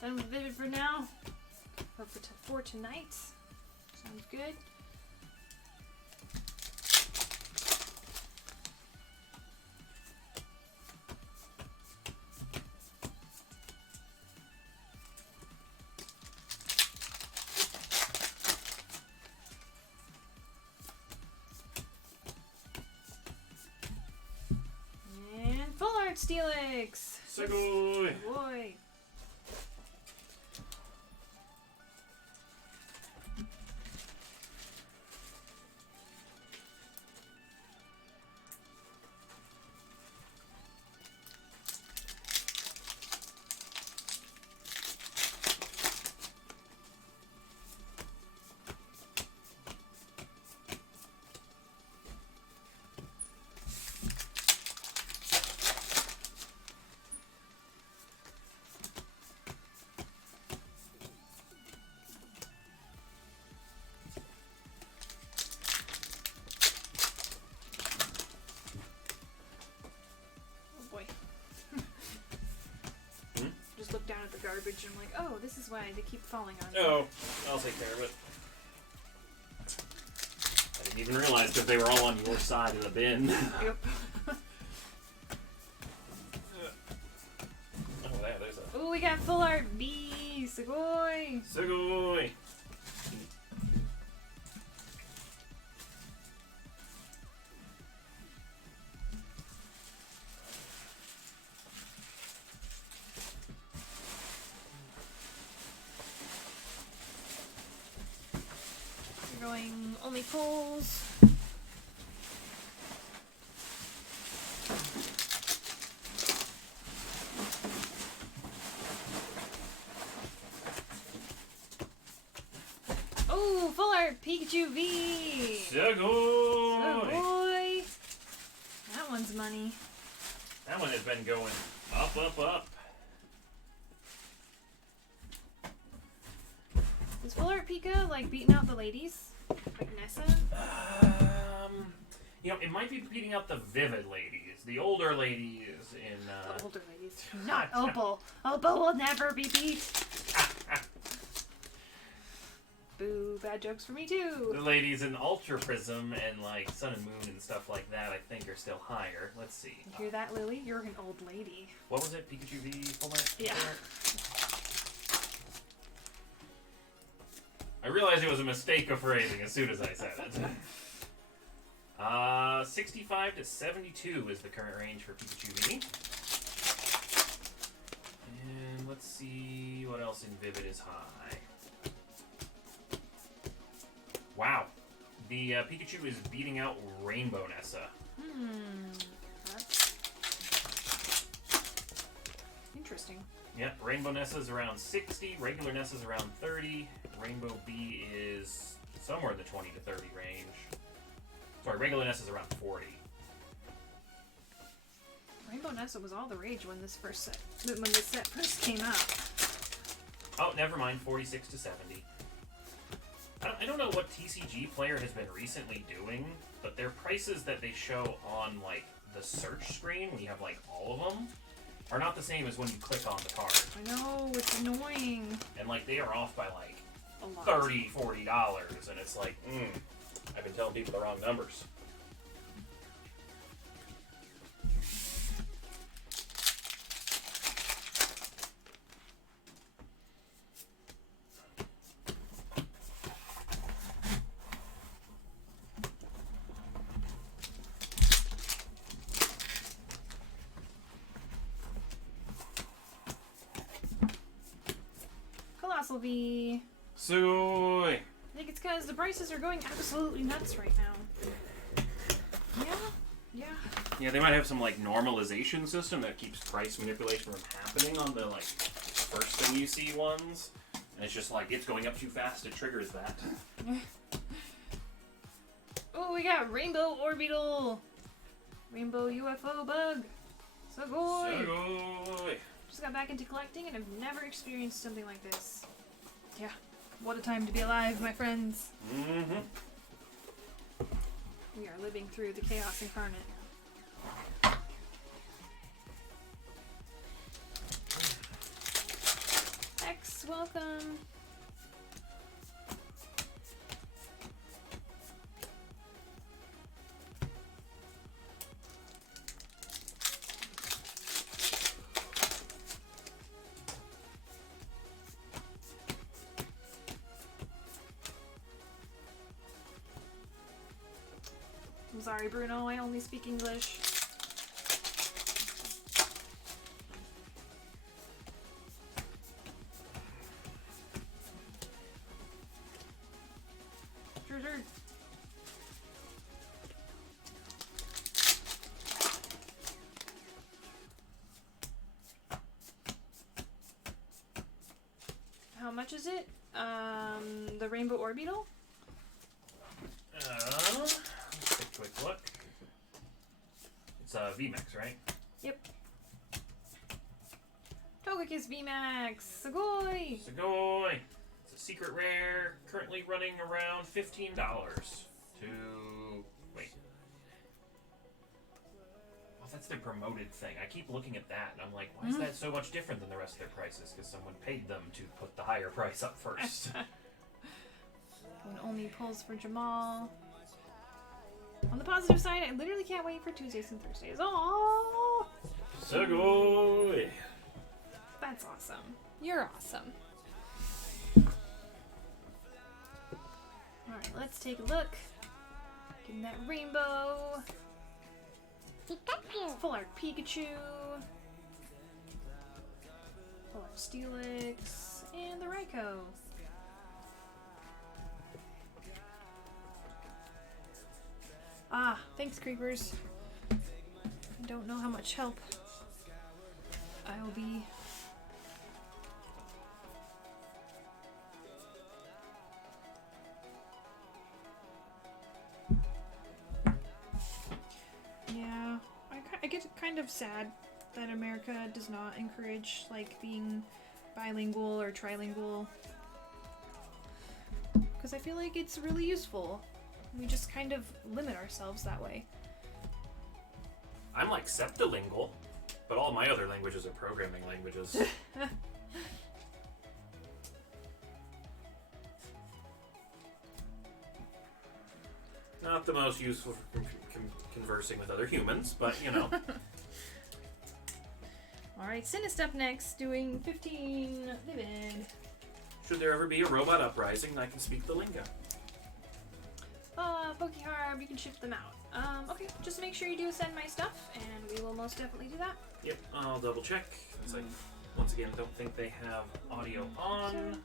Done with Vivid for now. Or for tonight. Sounds good. And Full Art Steelix. Sugoi! Boy. garbage. I'm like, oh, this is why they keep falling on me. Oh, I'll take care of it. I didn't even realize because they were all on your side of the bin. Yep. Oh, there's a... Oh, we got full art B. Sugoi. Sugoi! We're going only pulls. Oh, full art Pikachu V. Sugoi! Oh boy. That one's money. That one has been going up, up, up. Is full art Pika like beating out the ladies? Like Nessa? You know, it might be beating out the Vivid ladies, the older ladies in, The older ladies. Not Opal. Opal will never be beat. Boo, bad jokes for me too. the ladies in Ultra Prism and, like, Sun and Moon and stuff like that, I think, are still higher. Let's see. You hear that, Lily? You're an old lady. What was it? Pikachu V full art? Yeah. I realized it was a mistake of phrasing as soon as I said it. 65 to 72 is the current range for Pikachu V. And let's see what else in Vivid is high. Wow. The Pikachu is beating out Rainbow Nessa. That's interesting. Yep, Rainbow Nessa's around 60, regular Nessa's around 30, Rainbow B is somewhere in the 20 to 30 range. Sorry, regular Nessa's around 40. Rainbow Nessa was all the rage when this set first came out. Oh, never mind, 46 to 70. I don't know what TCG player has been recently doing, but their prices that they show on, like, the search screen, when you have, like, all of them, are not the same as when you click on the card. I know, it's annoying. And, like, they are off by, like, A lot. $30, $40, and it's like, I've been telling people the wrong numbers. Colossal V. Sugoi! I think it's because the prices are going absolutely nuts right now. Yeah. Yeah, they might have some, like, normalization system that keeps price manipulation from happening on the, like, first thing you see ones. And it's just like, it's going up too fast, it triggers that. Oh, we got Rainbow Orbital. Rainbow UFO Bug. Sugoi. Sugoi! Just got back into collecting and I've never experienced something like this. Yeah. What a time to be alive, my friends. Mm-hmm. We are living through the chaos incarnate. X, welcome. I'm sorry, Bruno, I only speak English. Sure. How much is it? The Rainbow Orbital? Let's take a quick look. It's VMAX, right? Yep. Togekiss VMAX! Sugoi! Sugoi! It's a secret rare, currently running around $15 to... wait. that's their promoted thing. I keep looking at that, and I'm like, why is that so much different than the rest of their prices? Because someone paid them to put the higher price up first. One only pulls for Jamal. On the positive side, I literally can't wait for Tuesdays and Thursdays. Oh, Sugoi! that's awesome. You're awesome. Alright, let's take a look. Getting that rainbow. Full art Pikachu. Full art Steelix. And the Raikou. Ah, thanks, creepers. I don't know how much help I will be. Yeah, I get kind of sad that America does not encourage like being bilingual or trilingual, because I feel like it's really useful. We just kind of limit ourselves that way. I'm like septilingual, but all my other languages are programming languages. Not the most useful for conversing with other humans, but you know. Alright, Sinist up next, doing 15 vivid. Should there ever be a robot uprising, I can speak the lingo. Pokeharb, you can ship them out. Okay, just make sure you do send my stuff, and we will most definitely do that. Yep, I'll double check. Since I, once again, don't think they have audio on. 8, 9,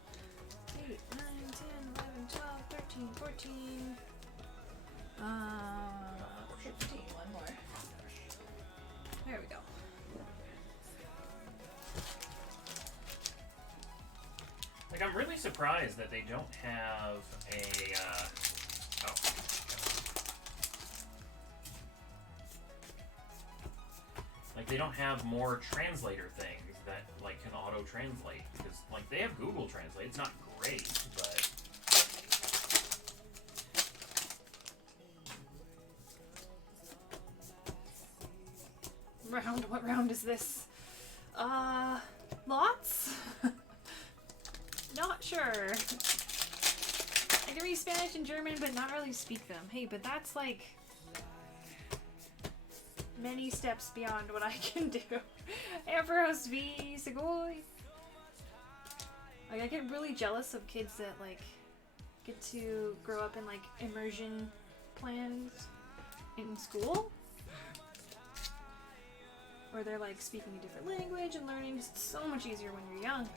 10, 11, 12, 13, 14. 15, one more. There we go. Like, I'm really surprised that they don't have a, like, they don't have more translator things that, like, can auto-translate. Because, like, they have Google Translate. It's not great, but... Round? What round is this? Lots? Not sure. I can read Spanish and German, but not really speak them. Hey, but that's like many steps beyond what I can do. Ambrose V. Segoy. Like, I get really jealous of kids that like get to grow up in like immersion plans in school, where they're like speaking a different language and learning. It's so much easier when you're young.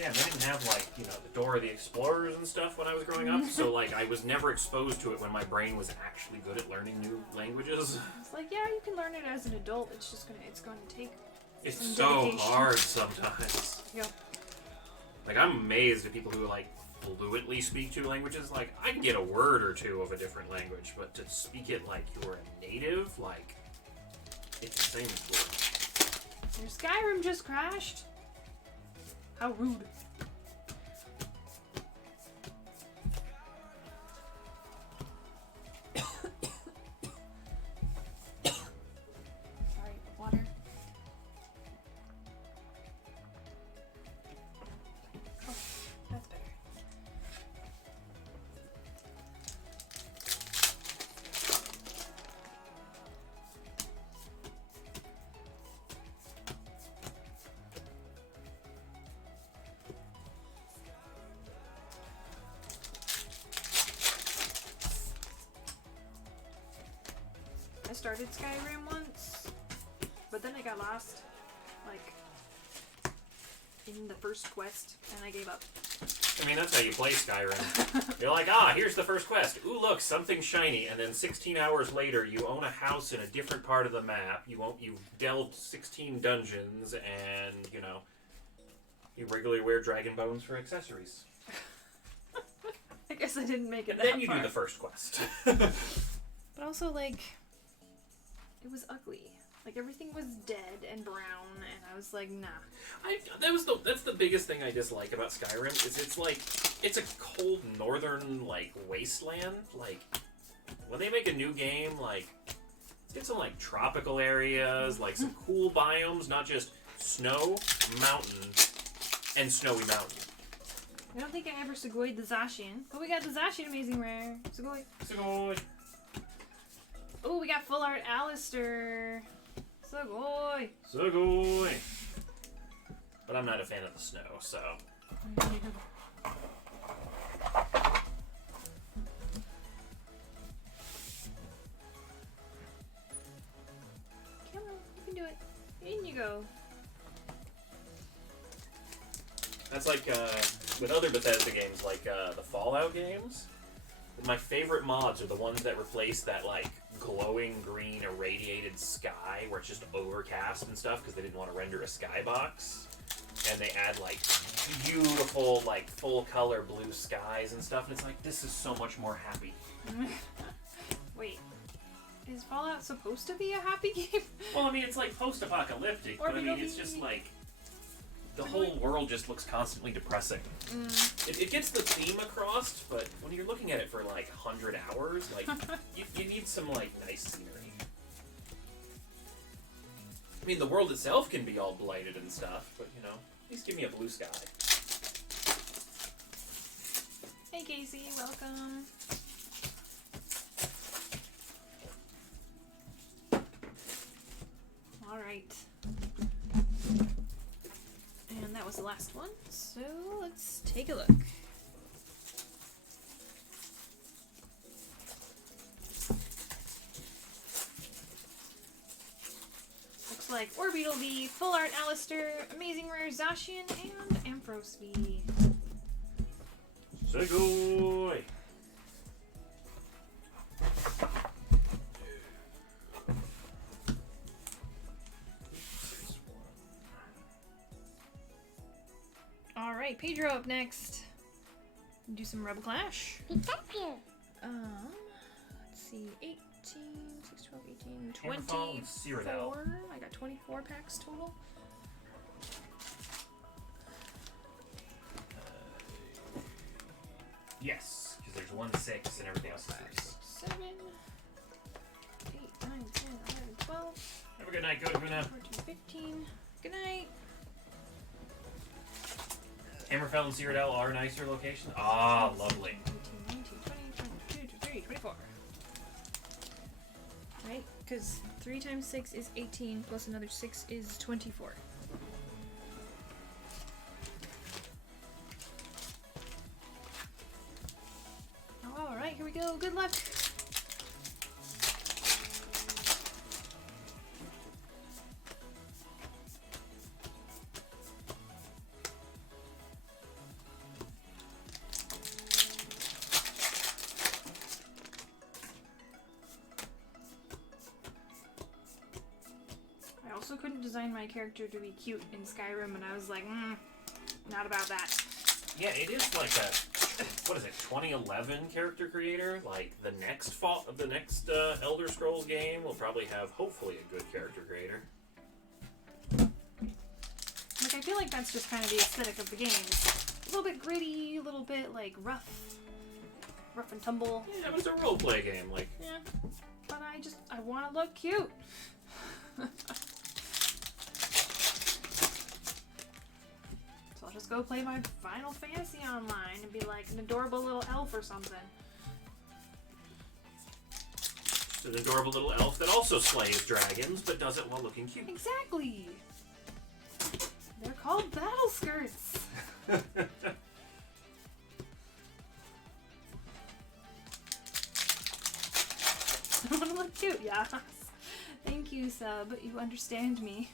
Yeah, they didn't have, like, you know, the Dora the Explorers and stuff when I was growing up, so, like, I was never exposed to it when my brain was actually good at learning new languages. It's like, yeah, you can learn it as an adult. It's just gonna take It's some so dedication. hard sometimes. Yep. Like, I'm amazed at people who, like, fluently speak two languages. Like, I can get a word or two of a different language, but to speak it like you're a native, like, it's the same as word. Your Skyrim just crashed. How rude. Sorry, water. Oh, that's better. I started Skyrim once, but then I got lost, like, in the first quest, and I gave up. I mean, that's how you play Skyrim. You're like, ah, here's the first quest. Ooh, look, something shiny. And then 16 hours later, you own a house in a different part of the map. You've delved 16 dungeons, and, you know, you regularly wear dragon bones for accessories. I guess I didn't make it that Then you far. do the first quest. But also, like, it was ugly. Like, everything was dead and brown, and I was like, nah. That's the biggest thing I dislike about Skyrim, is it's a cold northern, like, wasteland. Like, when they make a new game, like, Let's get some like tropical areas, like some cool biomes, not just snow, mountain, and snowy mountain. I don't think I ever Segoyed the Zacian. But we got the Zacian amazing rare. Segoy. Sugoi. Oh, we got full art Alistair. Segoy. Sugoi. But I'm not a fan of the snow, so. Come on, you can do it. In you go. That's like with other Bethesda games, like the Fallout games. My favorite mods are the ones that replace that like glowing green irradiated sky where it's just overcast and stuff because they didn't want to render a skybox, and they add like beautiful like full color blue skies and stuff, and it's like this is so much more happy. Wait, is Fallout supposed to be a happy game? Well, I mean it's like post-apocalyptic, but I mean it's just like the whole world just looks constantly depressing. It gets the theme across, but when you're looking at it for like 100 hours, like you need some like nice scenery. I mean, the world itself can be all blighted and stuff, but you know, at least give me a blue sky. Hey Casey, welcome. Alright. And that was the last one, so let's take a look. Looks like Orbeetle V, Full Art Alistair, Amazing Rare Zacian, and Ampharos V. Segoi! Alright, Pedro up next. Do some Rebel Clash. Let's see, 18, 6, 12, 18, Hammerfall and Cyrodiil. 24. I got 24 packs total. Yes, because there's 1, 6, and everything else is 3. 7, 8, 9, 10, 11, 12, Have a good night. Go to Guna. 14, 15. Good night. Hammerfell and Cyrodiil are nicer locations. Ah, lovely. 18, 19, 20, 22, 23, 24. Right? Because 3 times 6 is 18, plus another 6 is 24. Alright, here we go. Good luck. I also couldn't design my character to be cute in Skyrim, and I was like, not about that. Yeah, it is like a, what is it, 2011 character creator? Like the next Elder Scrolls game will probably have hopefully a good character creator. Like, I feel like that's just kind of the aesthetic of the game. It's a little bit gritty, a little bit like rough and tumble. Yeah, but it's a roleplay game. Like, Yeah, but I want to look cute. So I'll just go play my Final Fantasy online and be like an adorable little elf or something. it's an adorable little elf that also slays dragons, but does it while looking cute. Exactly. They're called battle skirts. I want to look cute, yes. Thank you, sub. You understand me.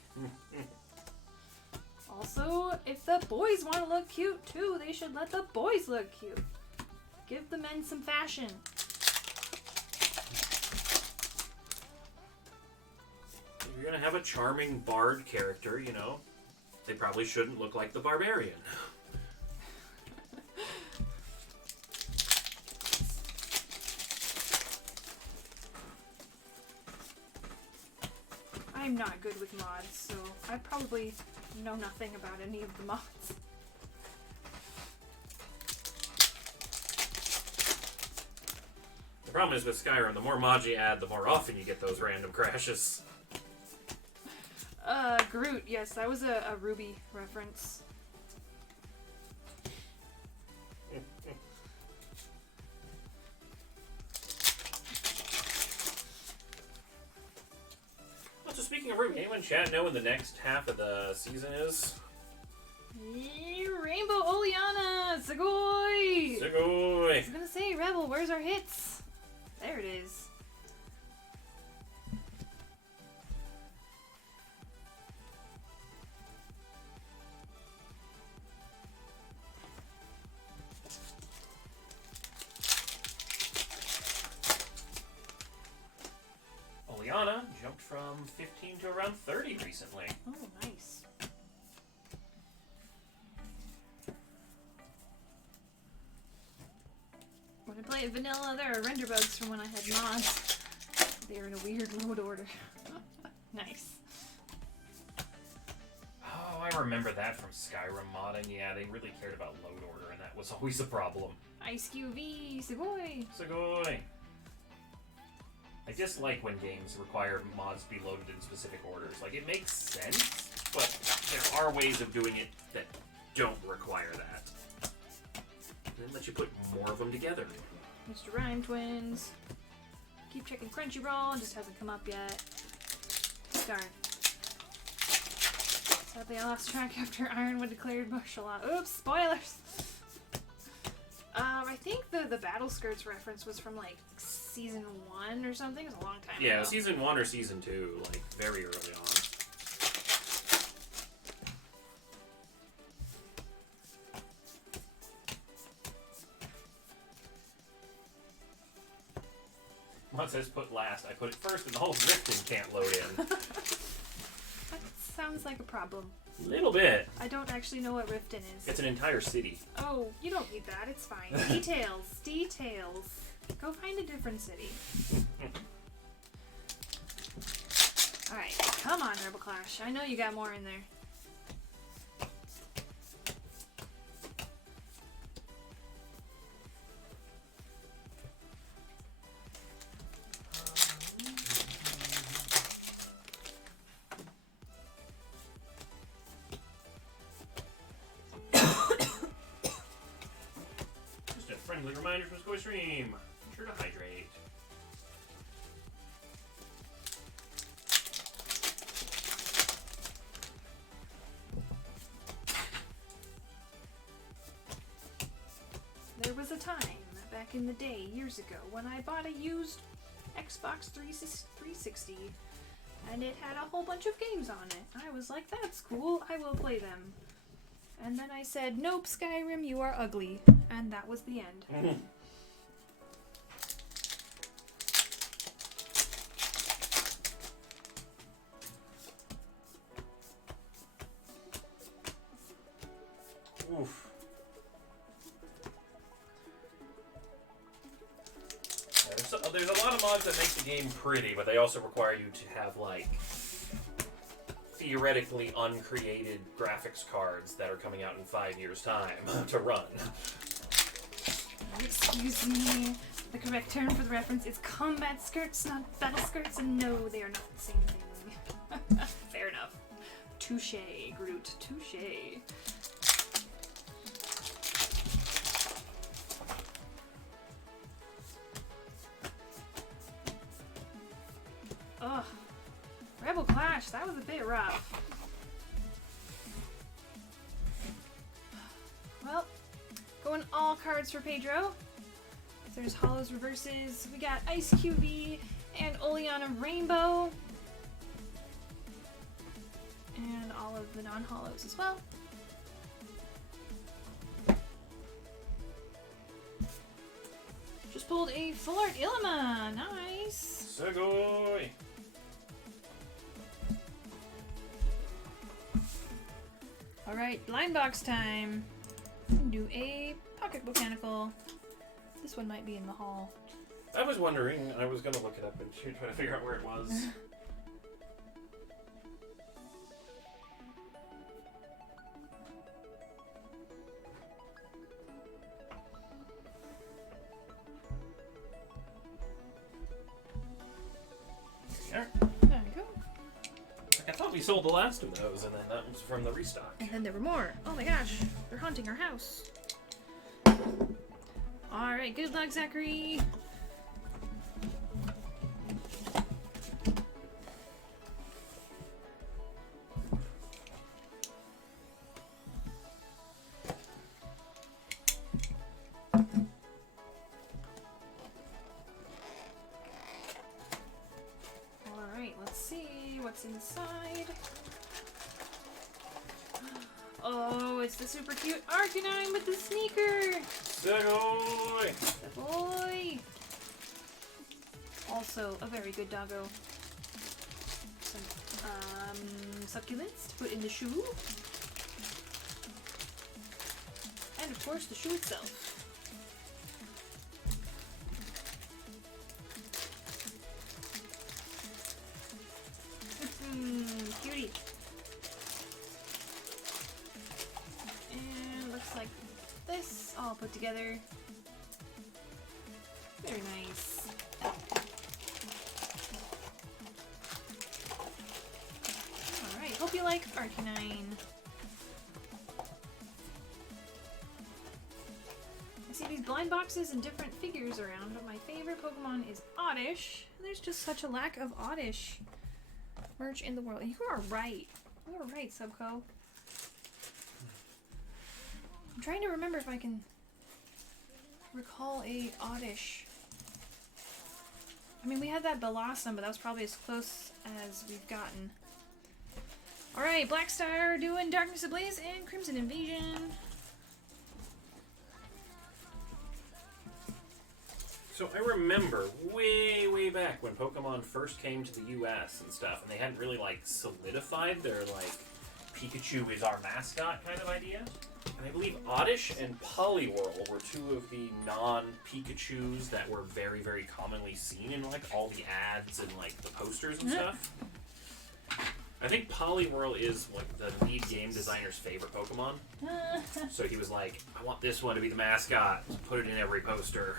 Also, if the boys want to look cute too, they should let the boys look cute. Give the men some fashion. If you're gonna have a charming bard character, you know, they probably shouldn't look like the barbarian. I'm not good with mods, so I probably know nothing about any of the mods. The problem is with Skyrim, the more mods you add, the more often you get those random crashes. Groot, yes, that was a Ruby reference. Well, so speaking of Ruby, anyone in chat know when the next half of the season is? Rainbow Oleana! Segoy! Segoy! I was gonna say, Rebel, where's our hits? There it is. Oleana jumped from 15 to around 30 recently. Oh, nice. When I play vanilla, there are render bugs from when I had mods. They're in a weird load order. Nice. Oh, I remember that from Skyrim modding. Yeah, they really cared about load order, and that was always a problem. Ice QV, Segoy! Segoy! I dislike when games require mods to be loaded in specific orders. Like, it makes sense, but there are ways of doing it that don't require that. And then let you put more of them together. Mr. Rhyme Twins. Keep checking Crunchyroll, it just hasn't come up yet. Darn. Sadly, I lost track after Ironwood declared martial law. Oops, spoilers! I think the Battle Skirts reference was from, like, season 1 or something. It was a long time ago. Yeah, season 1 or season 2, like, very early on. Mod says put last. I put it first, and the whole Riften can't load in. That sounds like a problem. Little bit. I don't actually know what Riften is. It's an entire city. Oh, you don't need that. It's fine. Details. Details. Go find a different city. Alright, come on, Rebel Clash. I know you got more in there. Just a friendly reminder from Scoy Stream. Be sure to hydrate. There was a time, back in the day, years ago, when I bought a used Xbox 360, and it had a whole bunch of games on it. I was like, that's cool, I will play them. And then I said, nope, Skyrim, you are ugly. And that was the end. Oof. There's a lot of mods that make the game pretty, but they also require you to have, like, theoretically uncreated graphics cards that are coming out in 5 years' time to run. Excuse me. The correct term for the reference is combat skirts, not battle skirts, and no, they are not the same thing. Fair enough. Touche, Groot. Touche. Ugh. Rebel Clash, that was a bit rough. Well, going all cards for Pedro. There's Hollows Reverses. We got Ice QV and Oleana Rainbow. And all of the non-hollows as well. Just pulled a Full Art Ilima. Nice. Segoy! Alright, blind box time. Do a Pocket Botanical. This one might be in the hall. I was wondering, I was gonna look it up and try to figure out where it was. we sold the last of those, and then that was from the restock. And then there were more. Oh my gosh, they're haunting our house. Alright, good luck, Zachary. Alright, let's see what's inside. Oh, it's the super cute Arcanine with the sneaker! Segoy! Boy! Also, a very good doggo. Some succulents to put in the shoe. And of course, the shoe itself. Cutie. And looks like this all put together. Very nice. Alright, hope you like Arcanine. I see these blind boxes and different figures around, but my favorite Pokemon is Oddish. There's just such a lack of Oddish merch in the world. You are right. You are right, Subco. I'm trying to remember if I can recall a Oddish. I mean, we had that Blossom, but that was probably as close as we've gotten. Alright, Black Star doing Darkness Ablaze and Crimson Invasion. So I remember way back when Pokemon first came to the US and stuff, and they hadn't really, like, solidified their, like, Pikachu is our mascot kind of idea. And I believe Oddish and Poliwhirl were two of the non-Pikachus that were very commonly seen in, like, all the ads and, like, the posters and stuff. I think Poliwhirl is, like, the lead game designer's favorite Pokemon. So he was like, I want this one to be the mascot. Put it in every poster.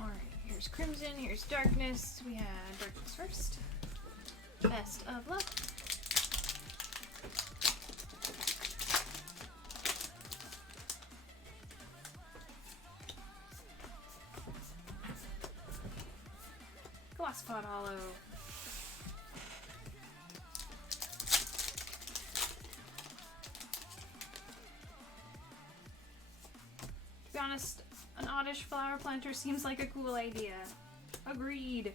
Alright, here's Crimson, here's Darkness. We had Darkness first. Best of luck. Glossopod Hollow. To be honest, an Oddish flower planter seems like a cool idea. Agreed.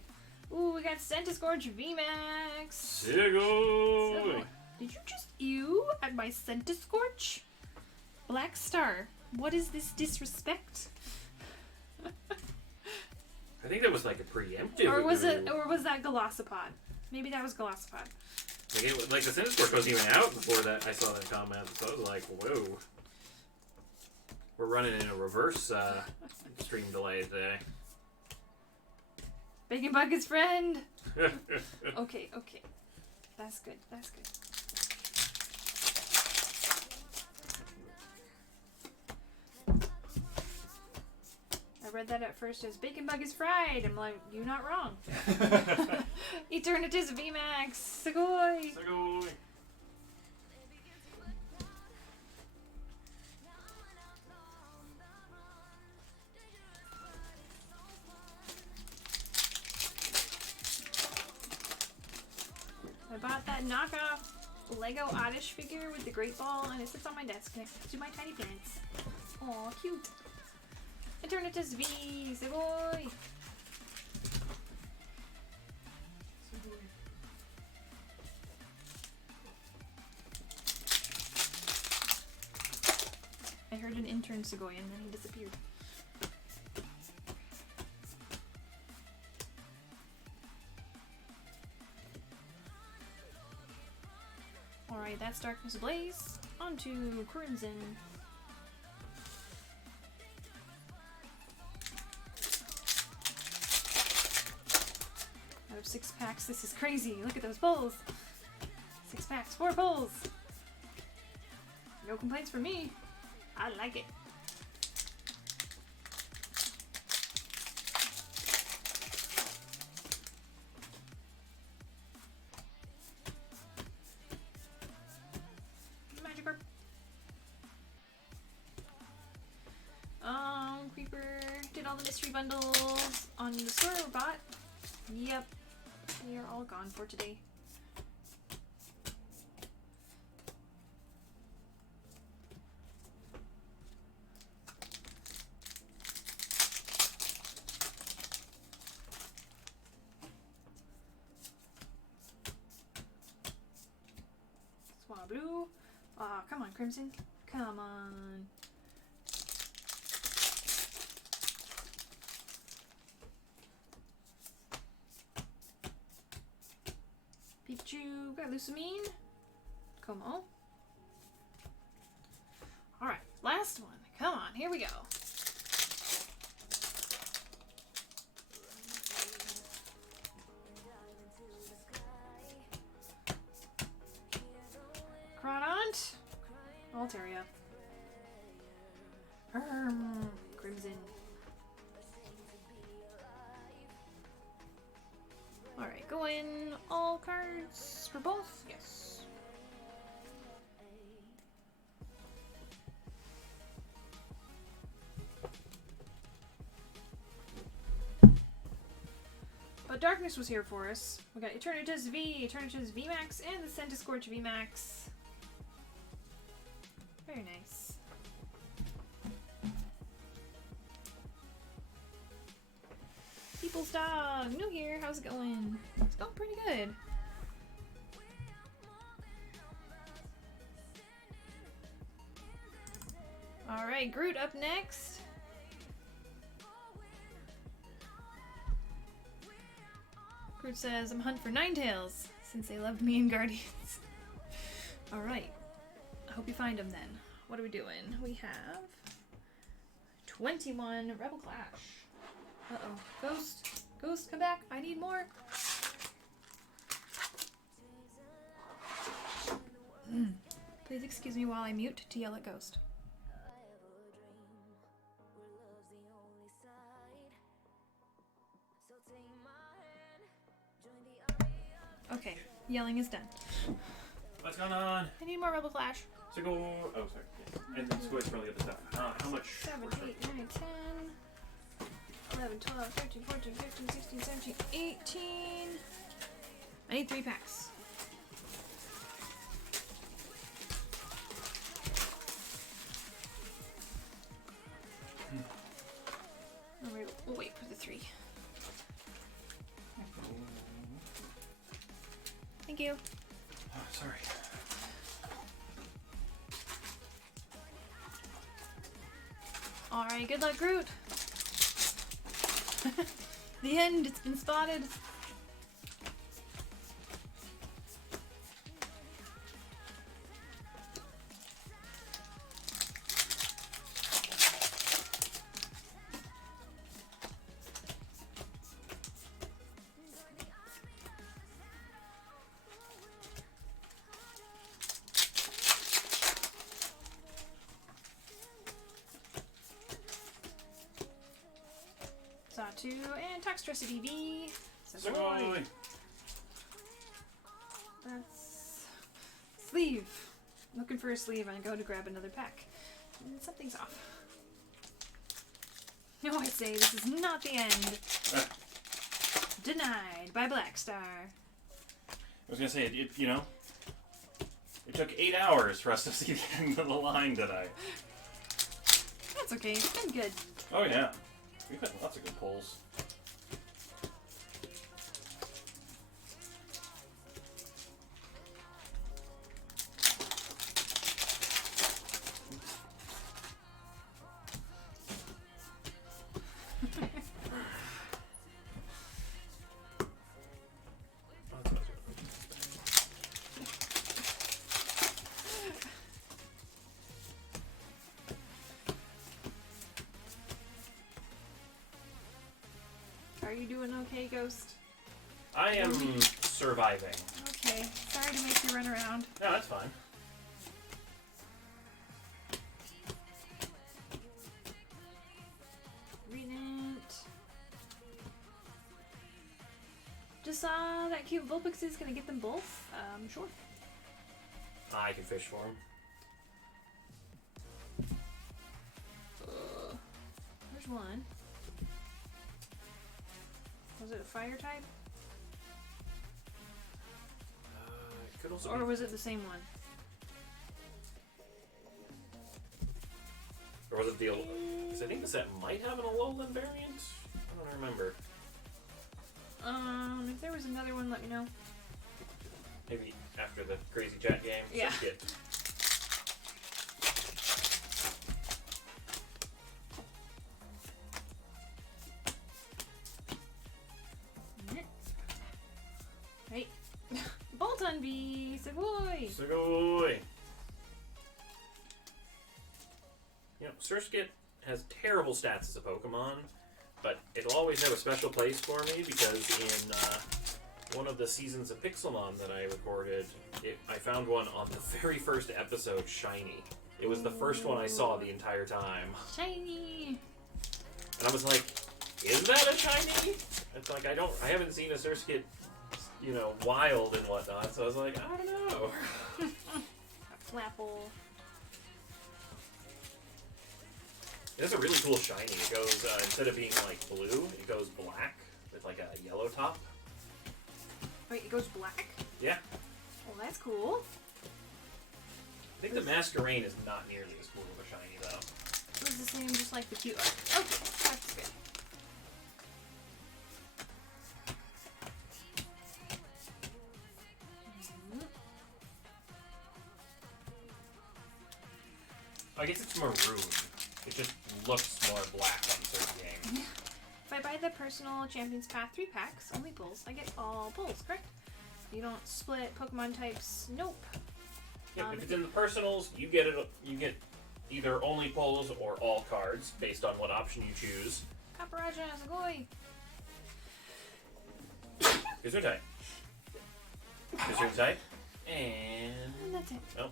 Ooh, we got Centiskorch VMAX. Segoy! Did you just ew at my Centiskorch? Black Star, what is this disrespect? I think that was like a preemptive. Or was that Glossopod? Maybe that was Glossopod. Like the Centiskorch wasn't even out before that. I saw that comment, so I was like, "Whoa, we're running in a reverse stream delay today." Bacon Bucket's friend. Okay. That's good. I read that at first as Bacon Bug is fried. I'm like, you're not wrong. Eternatus VMAX. Segoy. Segoy. I bought that knockoff Lego Oddish figure with the Great Ball, and it sits on my desk next to my tiny plants. Aw, cute. Eternatus V, Segoy! I heard an intern Segoy and then he disappeared. Alright, that's Darkness Ablaze. On to Crimson. Out of 6 packs, this is crazy. Look at those pulls. 6 packs, 4 pulls. No complaints from me. I like it. all the mystery bundles on the store were bought. Yep. They are all gone for today. Swablu. Aw, come on, Crimson. Come on. Pikachu, got Lucamine. Como. Alright, last one. Come on, here we go. Cronont. Altaria. Crimson. Alright, go in all cards for both? Yes. But Darkness was here for us. We got Eternatus V, Eternatus VMAX, and the Centiscorch VMAX. Very nice. People's Dog, new here. How's it going? It's going pretty good. Alright, Groot up next. Groot says, I'm hunting for Ninetales, since they loved me in Guardians. Alright. I hope you find them then. What are we doing? We have 21 Rebel Clash. Uh-oh. Ghost. Ghost, come back. I need more. Please excuse me while I mute to yell at Ghost. Okay, yelling is done. What's going on? I need more Rebel Clash. So go. Oh, sorry. And then squish for all the other stuff. How much? 7, 8, 9, 10, 11, 12, 13, 14, 15, 16, 17, 18. I need 3 packs. Alright, we'll wait for the 3. Thank you. Oh, sorry. Alright, good luck, Groot. The end, it's been spotted. Satu and Toxtricity V. Sugoi. That's sleeve. Looking for a sleeve and I go to grab another pack. And something's off. No, I say this is not the end. Denied by Blackstar. I was gonna say it. You know, it took 8 hours for us to see the end of the line today. That's okay. It's been good. Oh yeah, we've had lots of good pulls. Are you doing okay, Ghost? I am surviving. Okay. Sorry to make you run around. No, that's fine. Renant. Just saw that cute Vulpix is gonna get them both. Sure. I can fish for him. There's one. Was it a fire type? It could also Or be... was it the same one? Or was it the... Because I think the set might have an Alolan variant. I don't remember. If there was another one, let me know. Maybe after the Crazy Chat game. Yeah. Surskit. Right. Bolton B. Savoy. Sugoi! You know, Surskit has terrible stats as a Pokemon, but it'll always have a special place for me because in one of the seasons of Pixelmon that I recorded, I found one on the very first episode, shiny. It was the first one I saw the entire time. Shiny. And I was like, is that a shiny? It's like, I haven't seen a Surskit, you know, wild and whatnot, so I was like, I don't know. A Flapple. It has a really cool shiny. It goes, instead of being like blue, it goes black with like a yellow top. Wait, it goes black? Yeah. Well, that's cool. I think the Masquerain is not nearly as cool of a shiny though. It was the same, just like the cute art. Okay, that's good. I guess it's maroon. It just looks more black on certain games. If I buy the personal Champions Path 3 packs, only pulls, I get all pulls, correct? You don't split Pokemon types. Nope. Yeah, if it's in the personals, you get it. You get either only pulls or all cards based on what option you choose. Kaparaja, Sugoi. Gesundheit. Gesundheit. And And that's it. oh.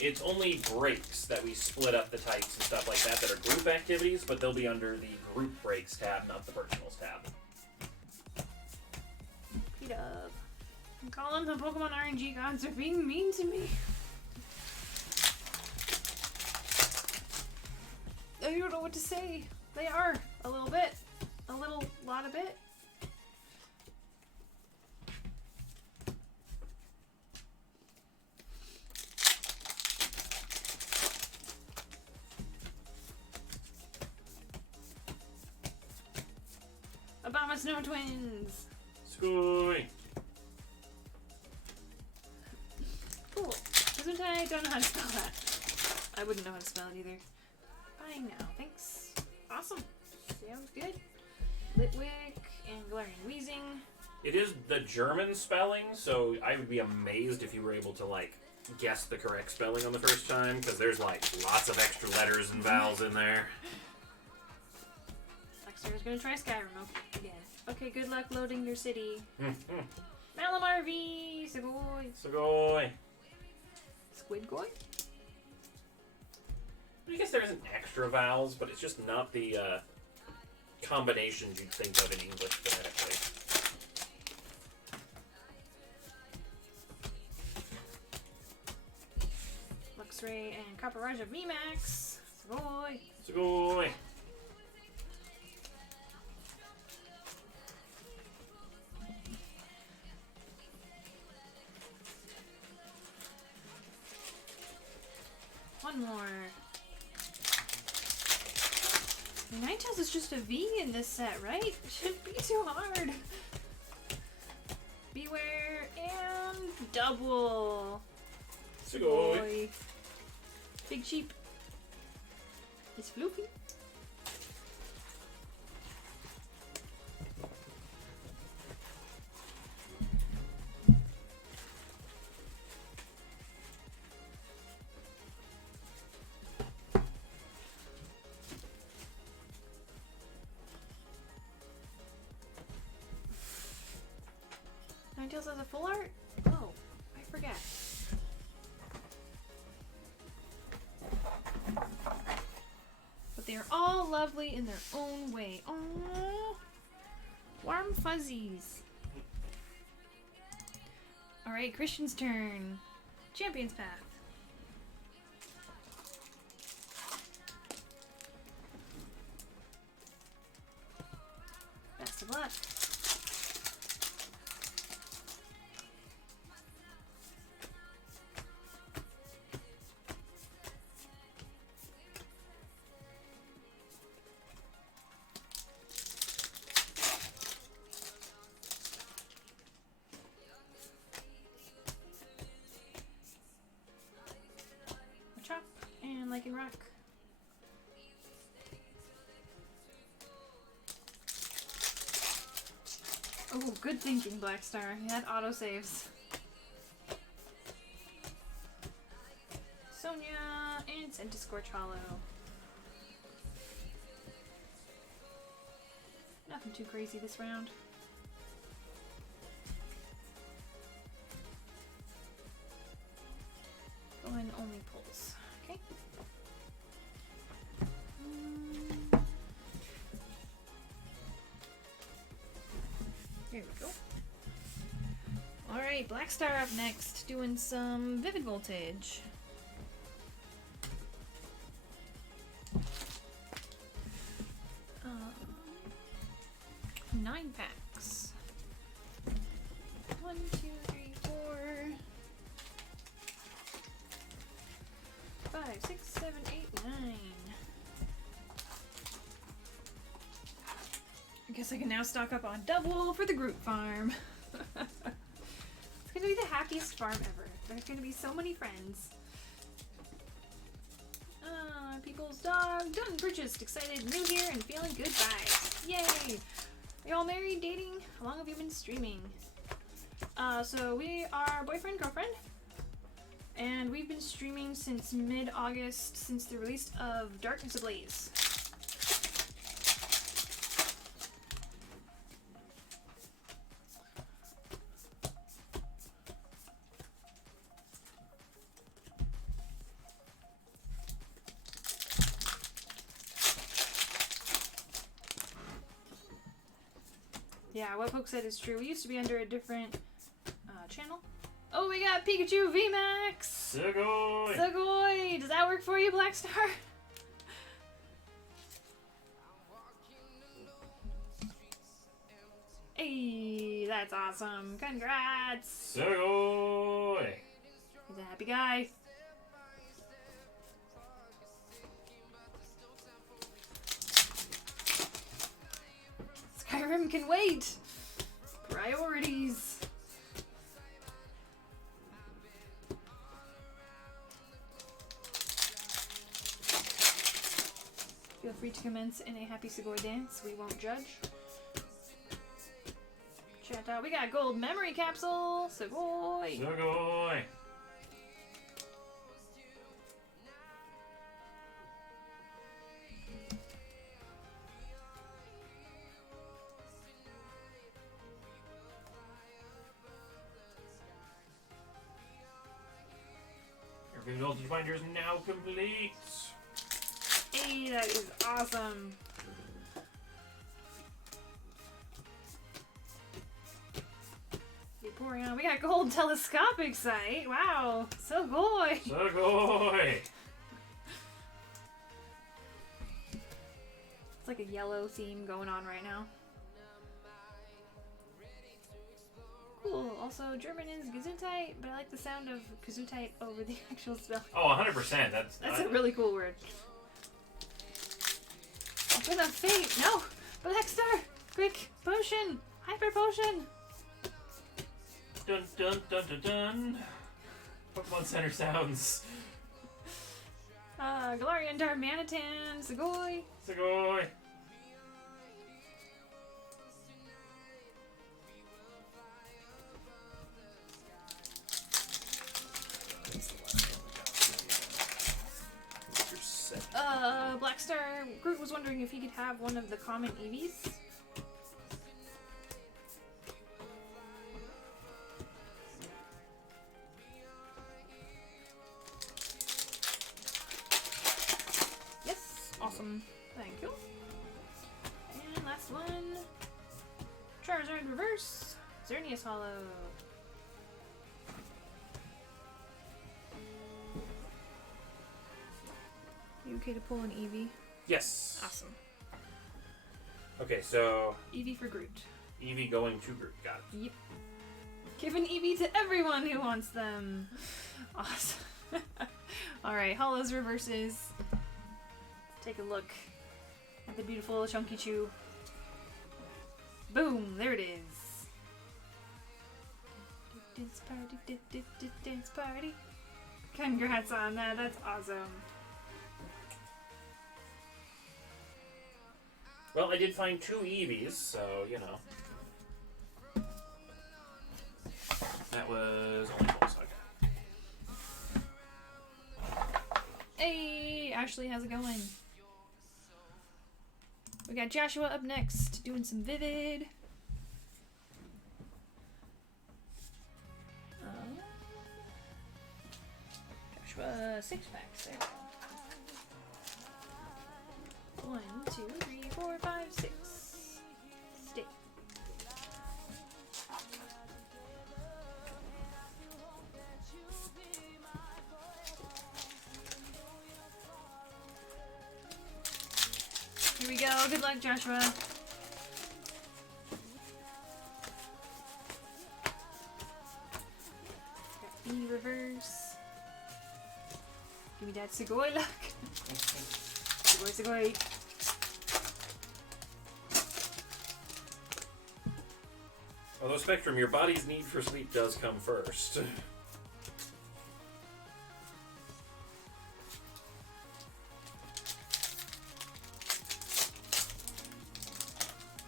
It's only breaks that we split up the types and stuff like that are group activities, but they'll be under the group breaks tab, not the personals tab. P-Dub. I'm calling the Pokemon RNG gods are being mean to me. I don't know what to say. They are. A little bit. A little lot of bit. Obama Snow Twins. Scoy. Cool. Gesundheit, don't know how to spell that. I wouldn't know how to spell it either. Bye now. Thanks. Awesome. Sounds good. Litwick and Galarian Wheezing. It is the German spelling, so I would be amazed if you were able to like guess the correct spelling on the first time, because there's like lots of extra letters and vowels in there. Dexter's gonna try Skyrim again. Okay, good luck loading your city. Malamar V. Sugoi. Sugoi. Squidgoy? I guess there isn't extra vowels, but it's just not the combinations you'd think of in English phonetically. Luxray and Kaparaja VMAX. Sugoi. Sugoi. One more. Ninetales is just a V in this set, right? It shouldn't be too hard. Beware and double. Sugoi. Boy. Big sheep. It's floopy. Ninetales has a full art? Oh, I forget. But they're all lovely in their own way. Aww. Warm fuzzies. Alright, Christian's turn. Champion's Path. rock. Oh, good thinking, Black Star. You had autosaves. Sonia and sent to Scorch Hollow. Nothing too crazy this round. Going only pulls. Okay. Here we go. Alright, Black Star up next, doing some Vivid Voltage. Um, 9 packs. 1, 2, 3, 4, 5, 6, 7, 8, 9. I guess I can now stock up on double for the group farm. It's gonna be the happiest farm ever. There's gonna be so many friends. People's dog, done purchased, excited, new here, and feeling good vibes. Yay! Are y'all married, dating? How long have you been streaming? So we are boyfriend, girlfriend. And we've been streaming since mid-August, since the release of Darkness Ablaze. Yeah, what Poke said is true. We used to be under a different channel. Oh, we got Pikachu VMAX! Sugoi! Sugoi! Does that work for you, Black Star? Hey, that's awesome. Congrats! Sugoi! He's a happy guy. Skyrim can wait! Priorities! Feel free to commence in a happy Sugoi dance. We won't judge. Chat out. We got gold memory capsule. Sugoi! Sugoi! Your voltage binder is now complete. Hey, that is awesome. Pouring on. We got gold telescopic sight. Wow, Sugoi. Sugoi! It's like a yellow theme going on right now. Cool. Also, German is Gesundheit, but I like the sound of Gesundheit over the actual spell. Oh, 100%. That's a really cool word. Open up fate. No, Black Star. Quick potion. Hyper potion. Dun dun dun dun dun. Pokemon Center sounds. Galarian Darmanitan. Sugoi. Sugoi! Black Star Groot was wondering if he could have one of the common Eevees. Yes, awesome. Thank you. And last one. Charizard Reverse. Xerneas Hollow. You okay to pull an Eevee? Yes. Awesome. Okay, so Eevee for Groot. Eevee going to group. Got it. Yep. Give an Eevee to everyone who wants them. Awesome. Alright, Hollows Reverses. Take a look at the beautiful Chunky Chew. Boom! There it is. Dance party, dance party. Congrats on that. That's awesome. Well, I did find 2 Eevees, so, you know. That was only Pulsar. Hey, Ashley, how's it going? We got Joshua up next, doing some Vivid. Joshua, 6 packs. There we go. 1, 2, 3, 4, 5, 6. Stay. Here we go. Good luck, Joshua. Got B reverse. Give me that Sugoi luck. Sugoi, Sugoi. Although, Spectrum, your body's need for sleep does come first.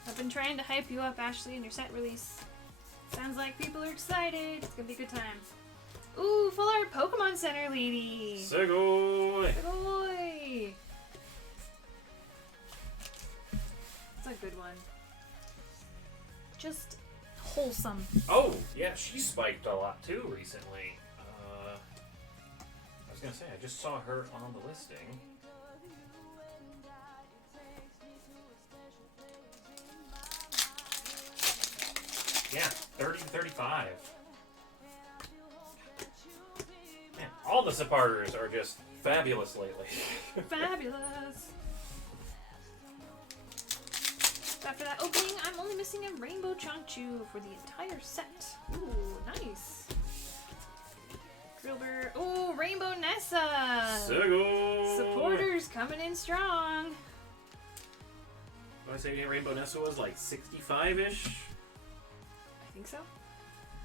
I've been trying to hype you up, Ashley, in your set release. Sounds like people are excited. It's gonna be a good time. Ooh, full art Pokemon Center lady. Sugoi! Sugoi. It's a good one. Just wholesome. Oh, yeah, she spiked a lot too recently. I was gonna say, I just saw her on the listing. Yeah, 30 to 35. Man, all the supporters are just fabulous lately. Fabulous. After that opening, I'm only missing a Rainbow Chonchu for the entire set. Ooh, nice. Drillbur. Ooh, Rainbow Nessa. Sugoi! Supporters coming in strong. What did I say Rainbow Nessa was? Like 65-ish? I think so.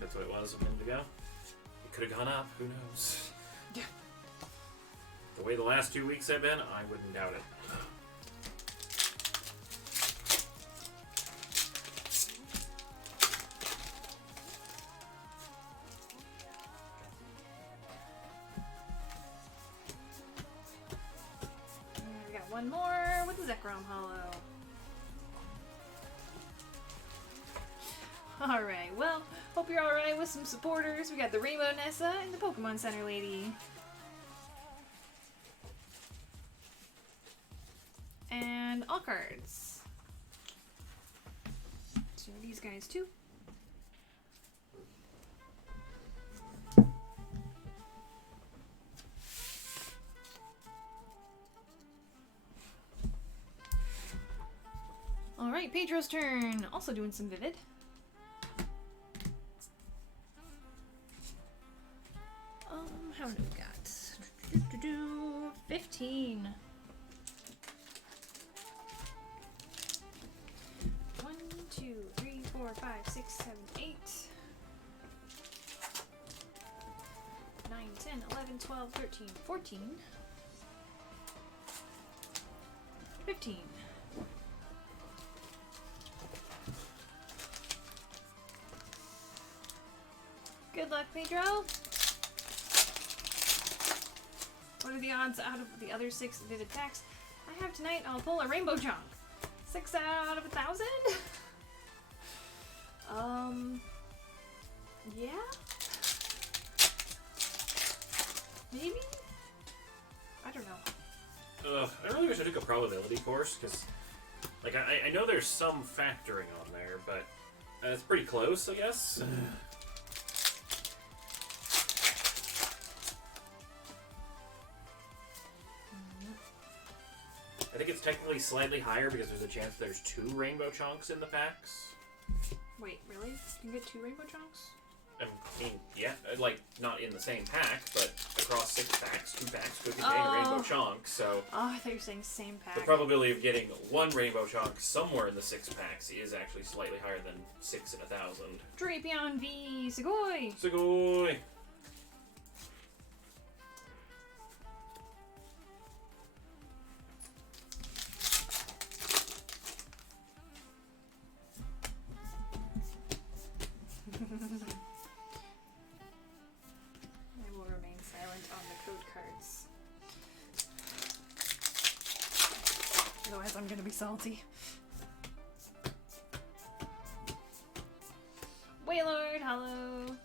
That's what it was a minute ago. It could have gone up. Who knows? Yeah. The way the last 2 weeks have been, I wouldn't doubt it. We got one more with the Zekrom Hollow. Alright, well, hope you're alright with some supporters. We got the Rainbow Nessa and the Pokemon Center lady. And all cards. So these guys too. Alright, Pedro's turn. Also doing some Vivid. How many we got? 15. 1, 2, 3, 4, 5, 6, 7, 8. 9, 10, 11, 12, 13, 14. 15. Good luck, Pedro. What are the odds out of the other 6 Vivid packs I have tonight? I'll pull a Rainbow Chonk. 6 out of 1,000? Yeah? Maybe? I don't know. I really wish I took a probability course, because, like, I know there's some factoring on there, but it's pretty close, I guess. I think it's technically slightly higher because there's a chance there's 2 Rainbow Chonks in the packs. Wait, really? You can get 2 Rainbow Chonks? I mean, yeah, like, not in the same pack, but across 6 packs, 2 packs could contain a Rainbow Chonk, so... Oh, I thought you were saying same pack. The probability of getting 1 Rainbow Chonk somewhere in the 6 packs is actually slightly higher than 6 in 1,000. Drapion V. Sugoi! Sugoi! I'm gonna be salty. Waylord, hello.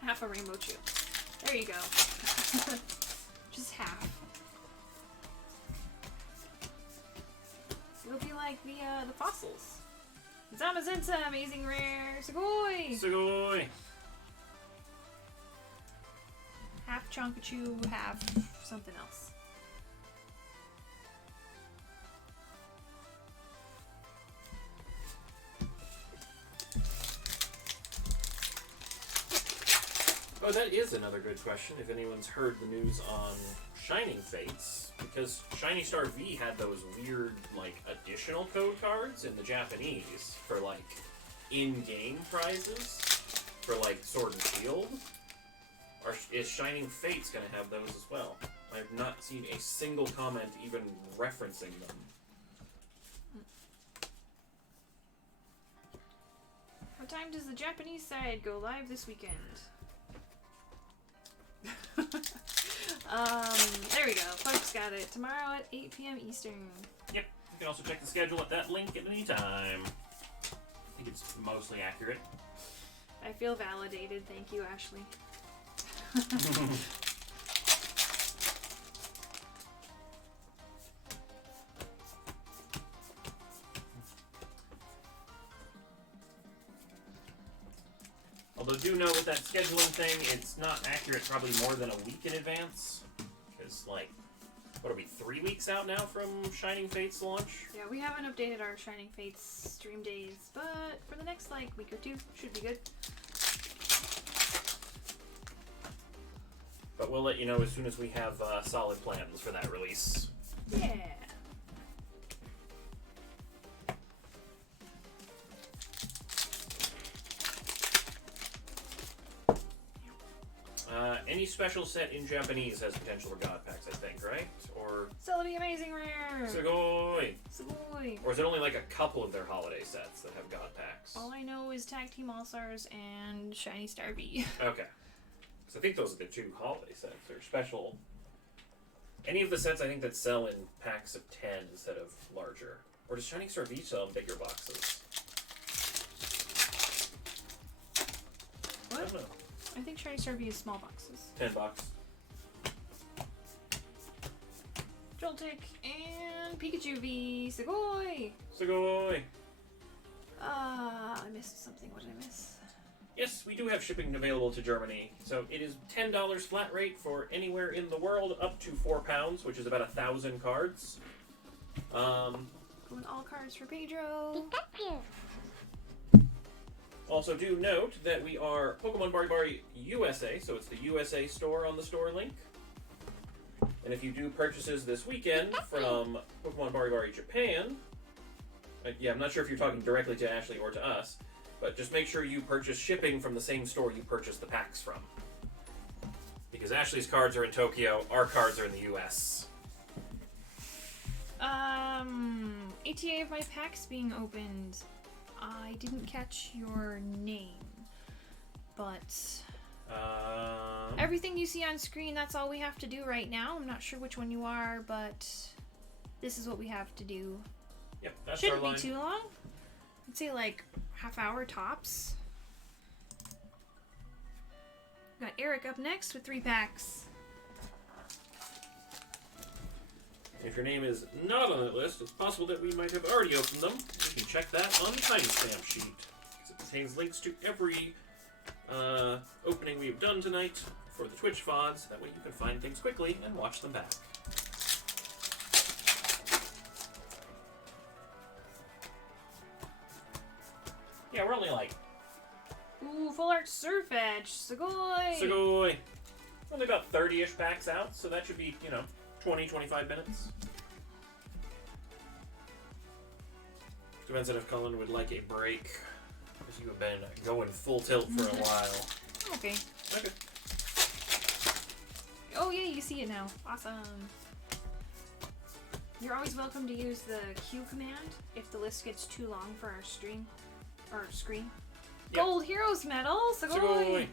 Half a rainbow chew. There you go. Just half. It'll be like the fossils. Zamazinsa, amazing rare. Sugoi! Sugoi! Half Chonkachu, half something else. Oh, that is another good question. If anyone's heard the news on Shining Fates, because Shiny Star V had those weird, like, additional code cards in the Japanese for, like, in-game prizes for, like, Sword and Shield. Is Shining Fates going to have those as well? I have not seen a single comment even referencing them. What time does the Japanese side go live this weekend? There we go. Folks got it. Tomorrow at 8 p.m. Eastern. Yep. You can also check the schedule at that link at any time. I think it's mostly accurate. I feel validated. Thank you, Ashley. Although do know with that scheduling thing, it's not accurate probably more than a week in advance. Because, like, what are we, 3 weeks out now from Shining Fates launch? Yeah, we haven't updated our Shining Fates stream days, but for the next, like, week or two, should be good. But we'll let you know as soon as we have solid plans for that release. Yeah. Any special set in Japanese has potential for God Packs, I think, right? Or Celebi Amazing Rare! Sugoi! Sugoi! Or is it only like a couple of their holiday sets that have God Packs? All I know is Tag Team All-Stars and Shiny Star V. Okay. So I think those are the two holiday sets. They're special. Any of the sets I think that sell in packs of 10 instead of larger. Or does Shining Star V sell in bigger boxes? I What? don't know. I think Shiny Star V is small boxes. 10 bucks. Joltik and Pikachu V. Sugoi! Sugoi! I missed something. What did I miss? Yes, we do have shipping available to Germany. So it is $10 flat rate for anywhere in the world up to £4, which is about 1,000 cards. Going all cards for Pedro. Also do note that we are Pokemon Bari USA, so it's the USA store on the store link. And if you do purchases this weekend from Pokemon Bari Japan, yeah, I'm not sure if you're talking directly to Ashley or to us, but just make sure you purchase shipping from the same store you purchased the packs from. Because Ashley's cards are in Tokyo, our cards are in the US. ATA of my packs being opened. I didn't catch your name, but everything you see on screen, that's all we have to do right now. I'm not sure which one you are, but this is what we have to do. Yep, that's Shouldn't our be too long. I'd say like half hour tops. Got Eric up next with 3 packs. If your name is not on that list, it's possible that we might have already opened them. You can check that on the timestamp sheet, because it contains links to every opening we've done tonight for the Twitch VODs. That way you can find things quickly and watch them back. Yeah, we're only like... Ooh, Full Art Surf Edge. Sugoi! Sugoi! Only about 30-ish packs out, so that should be, 20, 25 minutes. Depends on if Colin would like a break, because you have been going full tilt for a while. Okay. Okay. Oh yeah, you see it now. Awesome. You're always welcome to use the Q command if the list gets too long for our stream or screen. Yep. Gold Heroes medal. Sugoi. Sugoi!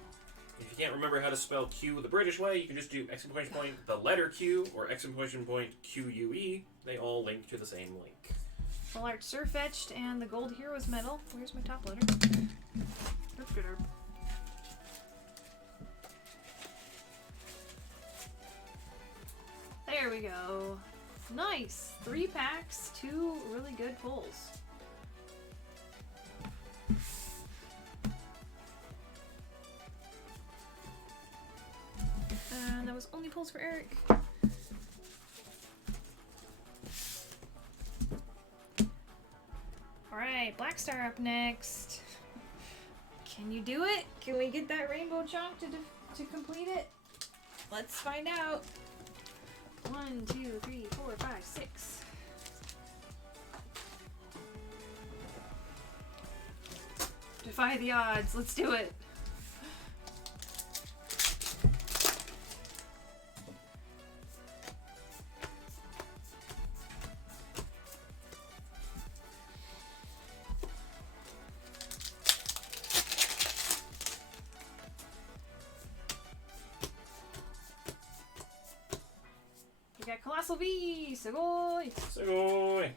If you can't remember how to spell Q the British way, you can just do exclamation point the letter Q or exclamation point QUE. They all link to the same link. Full art Surfetched and the Gold Heroes medal. Where's my top loader? There we go. Nice. 3 packs, 2 really good pulls. And that was only pulls for Eric. Alright, Black Star up next. Can you do it? Can we get that rainbow chunk to complete it? Let's find out. 1, 2, 3, 4, 5, 6. Defy the odds. Let's do it. We got Colossal V! Sugoi! Sugoi!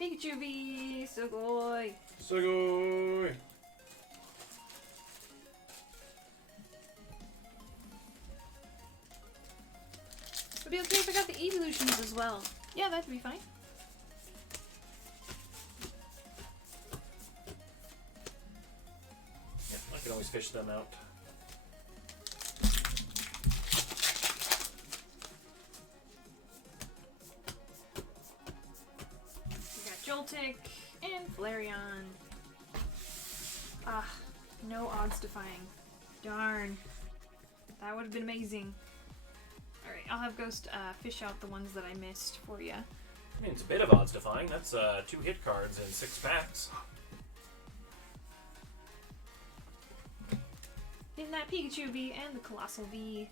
Pikachu V! Sugoi! Sugoi! Would it be okay if I got the evolutions as well? Yeah, that'd be fine. Yeah, I can always fish them out. Joltik and Flareon. Ah, no odds defying. Darn. That would have been amazing. Alright, I'll have Ghost fish out the ones that I missed for you. I mean, it's a bit of odds defying. That's 2 hit cards in 6 packs. In that Pikachu V and the Colossal V.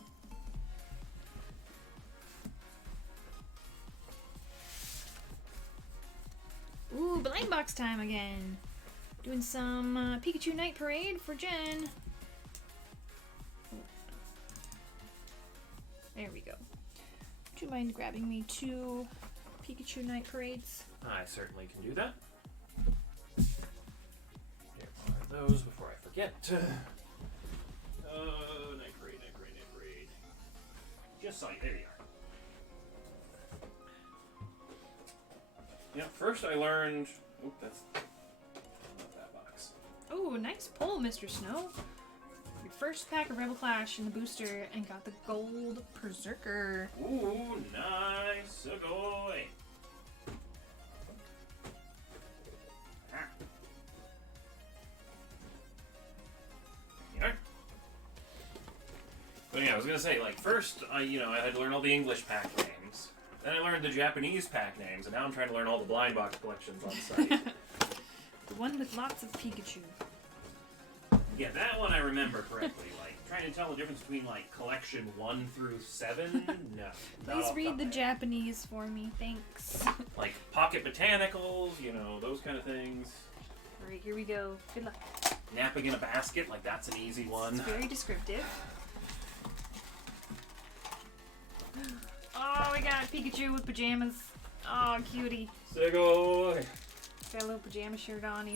Ooh, blind box time again. Doing some Pikachu Night Parade for Jen. There we go. Do you mind grabbing me 2 Pikachu Night Parades? I certainly can do that. Here are those before I forget. Night Parade, Night Parade, Night Parade. Just saw you. There you are. Yeah, first I learned... Oop, that's not that box. Oh, nice pull, Mr. Snow. Your first pack of Rebel Clash in the booster and got the gold Berserker. Ooh, nice. Sugoi. Yeah. But yeah, I was gonna say, like, first I had to learn all the English pack names. Then I learned the Japanese pack names, and now I'm trying to learn all the blind box collections on site. The one with lots of Pikachu. Yeah, that one I remember correctly. Like, trying to tell the difference between, like, collection 1 through 7? No. Please read the Japanese for me, thanks. Like, pocket botanicals, those kind of things. Alright, here we go. Good luck. Napping in a basket, like, that's an easy one. It's very descriptive. Oh, we got Pikachu with pajamas. Oh, cutie. Sugoi! Got a little pajama shirt on.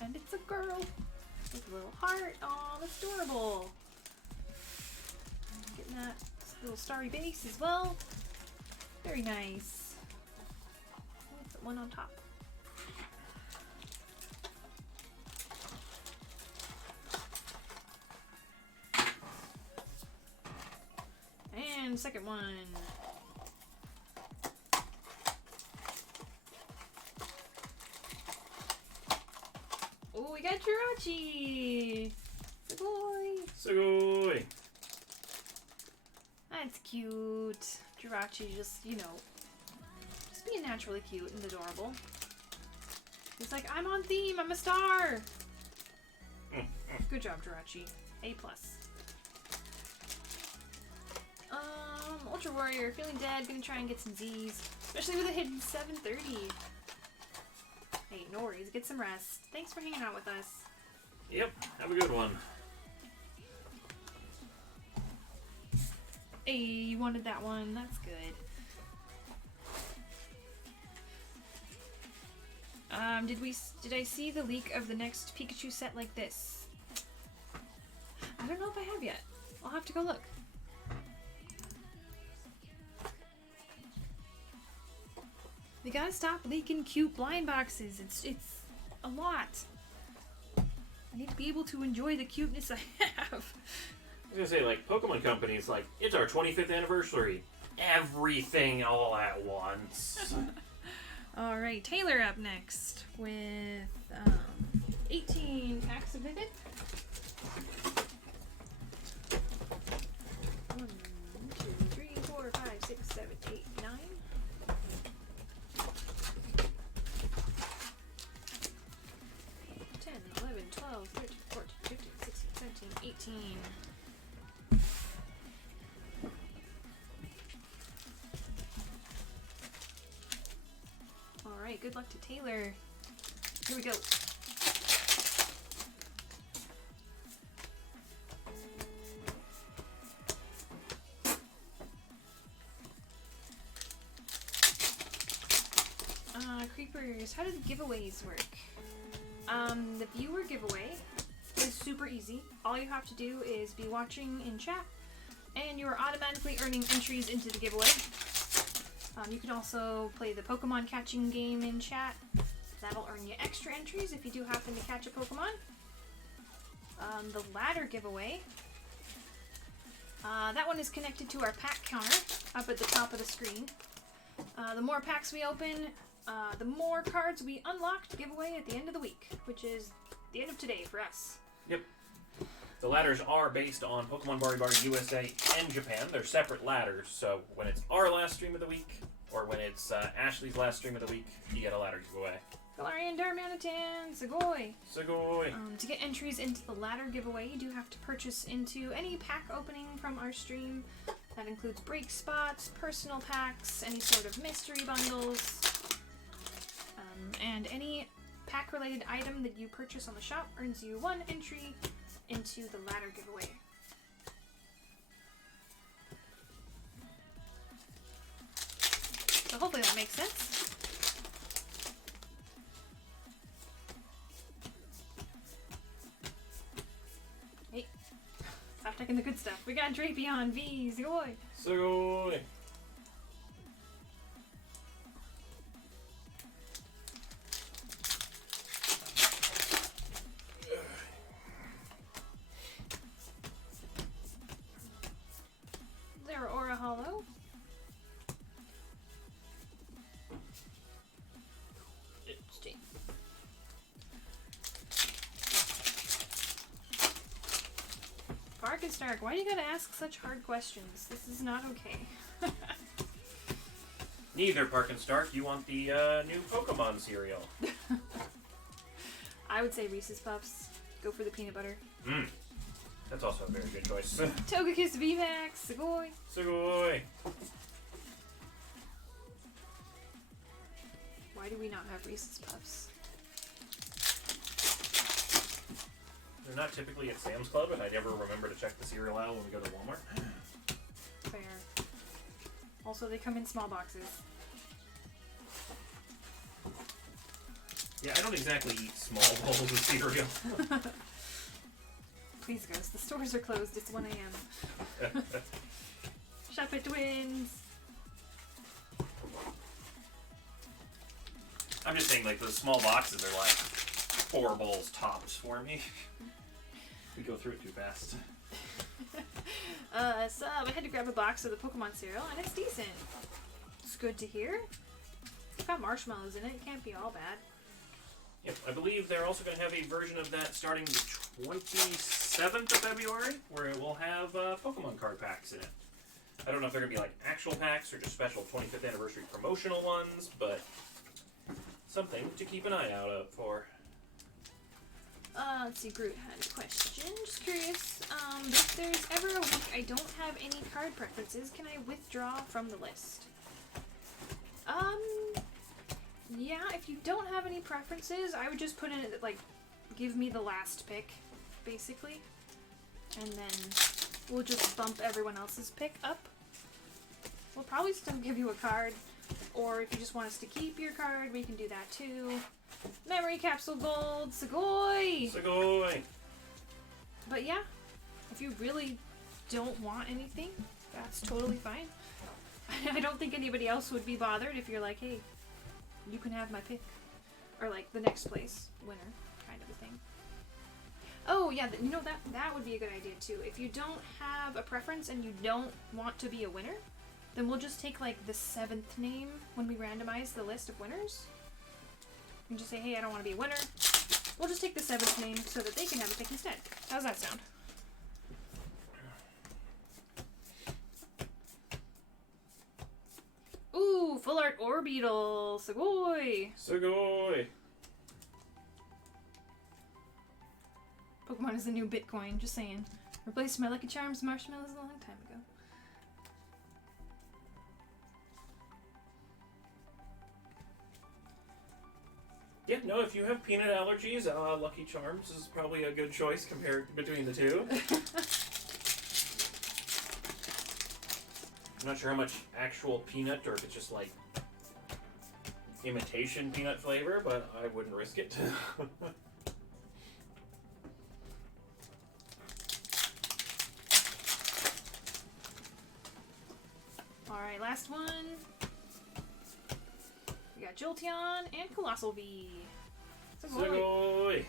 And it's a girl with a little heart. Oh, that's adorable. Getting that little starry base as well. Very nice. I'll put one on top. And second one. Oh, we got Jirachi! Boy! Sugoi. That's cute. Jirachi just, you know, just being naturally cute and adorable. He's like, I'm on theme, I'm a star! Good job, Jirachi. A+. Ultra Warrior, feeling dead, gonna try and get some Z's. Especially with a hidden 730. Hey, no worries, get some rest. Thanks for hanging out with us. Yep, have a good one. Hey, you wanted that one, that's good. Did I see the leak of the next Pikachu set like this? I don't know if I have yet. I'll have to go look. We gotta stop leaking cute blind boxes. It's a lot. I need to be able to enjoy the cuteness I have. I was gonna say, like, Pokemon Company's like, it's our 25th anniversary. Everything all at once. Alright, Taylor up next with 18 packs of Vivid. 1, 2, 3, 4, 5, 6, 7, 8, 9. 10, 11, 12, 13, 14, 15, 16, 17, 18. Alright, good luck to Taylor. Here we go. Creepers, how do the giveaways work? The viewer giveaway is super easy. All you have to do is be watching in chat, and you are automatically earning entries into the giveaway. You can also play the Pokemon catching game in chat. That'll earn you extra entries if you do happen to catch a Pokemon. The ladder giveaway. That one is connected to our pack counter up at the top of the screen. The more packs we open, the more cards we unlock to give away at the end of the week, which is the end of today for us. Yep. The ladders are based on Pokemon Bari USA and Japan. They're separate ladders, so when it's our last stream of the week, or when it's Ashley's last stream of the week, you get a ladder giveaway. Galarian Darmanitan, Sugoi! Sugoi! To get entries into the ladder giveaway, you do have to purchase into any pack opening from our stream. That includes break spots, personal packs, any sort of mystery bundles, and any pack-related item that you purchase on the shop earns you 1 entry into the ladder giveaway. So hopefully that makes sense. Hey, stop taking the good stuff. We got Drapion, V, Zoi. Sugoi! There, Aura Hollow. Stay. Bark and Stark, why do you gotta ask such hard questions? This is not okay. Neither, Park and Stark. You want the new Pokemon cereal. I would say Reese's Puffs. Go for the peanut butter. Mmm. That's also a very good choice. Togekiss VMAX, Sugoi. Sugoi! Why do we not have Reese's Puffs? They're not typically at Sam's Club, and I never remember to check the cereal aisle when we go to Walmart. Fair. Also, they come in small boxes. Yeah, I don't exactly eat small bowls of cereal. Please, Ghost. The stores are closed. It's 1 a.m. Shop at Twins. I'm just saying, like, those small boxes are like 4 bowls tops for me. We go through it too fast. So I had to grab a box of the Pokemon cereal, and it's decent. It's good to hear. It's got marshmallows in it. It can't be all bad. Yep, I believe they're also going to have a version of that starting the 22nd 7th of February, where it will have Pokemon card packs in it. I don't know if they're going to be like actual packs or just special 25th anniversary promotional ones, but something to keep an eye out for. Let's see, Groot had a question. Just curious, if there's ever a week I don't have any card preferences, can I withdraw from the list? Yeah, if you don't have any preferences, I would just put in, like, give me the last pick, basically. And then we'll just bump everyone else's pick up. We'll probably still give you a card, or if you just want us to keep your card, we can do that too. Memory Capsule Gold, Segoy! Segoy! But yeah, if you really don't want anything, that's totally fine. I don't think anybody else would be bothered if you're like, hey, you can have my pick. Or like the next place winner kind of a thing. Oh yeah, you know, that would be a good idea too. If you don't have a preference and you don't want to be a winner, then we'll just take like the 7th name when we randomize the list of winners. And just say, hey, I don't want to be a winner. We'll just take the 7th name so that they can have a pick instead. How's that sound? Ooh, Full Art Orbeetle. Segoy. Segoy! Pokemon is the new Bitcoin, just saying. Replaced my Lucky Charms marshmallows a long time ago. Yeah, no, if you have peanut allergies, Lucky Charms is probably a good choice compared between the two. I'm not sure how much actual peanut or if it's just like imitation peanut flavor, but I wouldn't risk it. Alright, last one. We got Jolteon and Colossal V. Segoy. Segoy!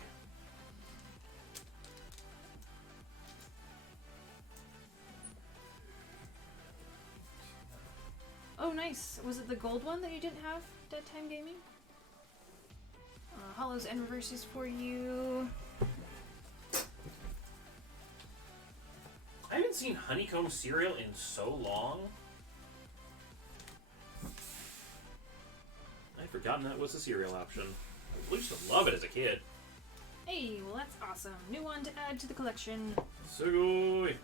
Oh, nice. Was it the gold one that you didn't have, Dead Time Gaming? Hollows and reverses for you. I haven't seen honeycomb cereal in so long. I'd forgotten that was a cereal option. I used to love it as a kid. Hey, well that's awesome. New one to add to the collection. Segoy!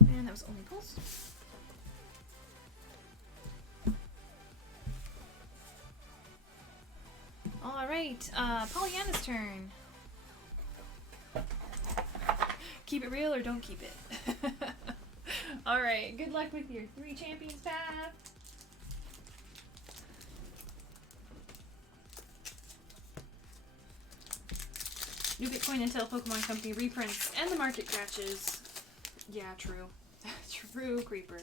And that was only Pulse. Alright, Pollyanna's turn. Keep it real or don't keep it. Alright, good luck with your 3 champions path. New Bitcoin Intel Pokemon Company reprints and the market crashes. Yeah, true. True, Creeper.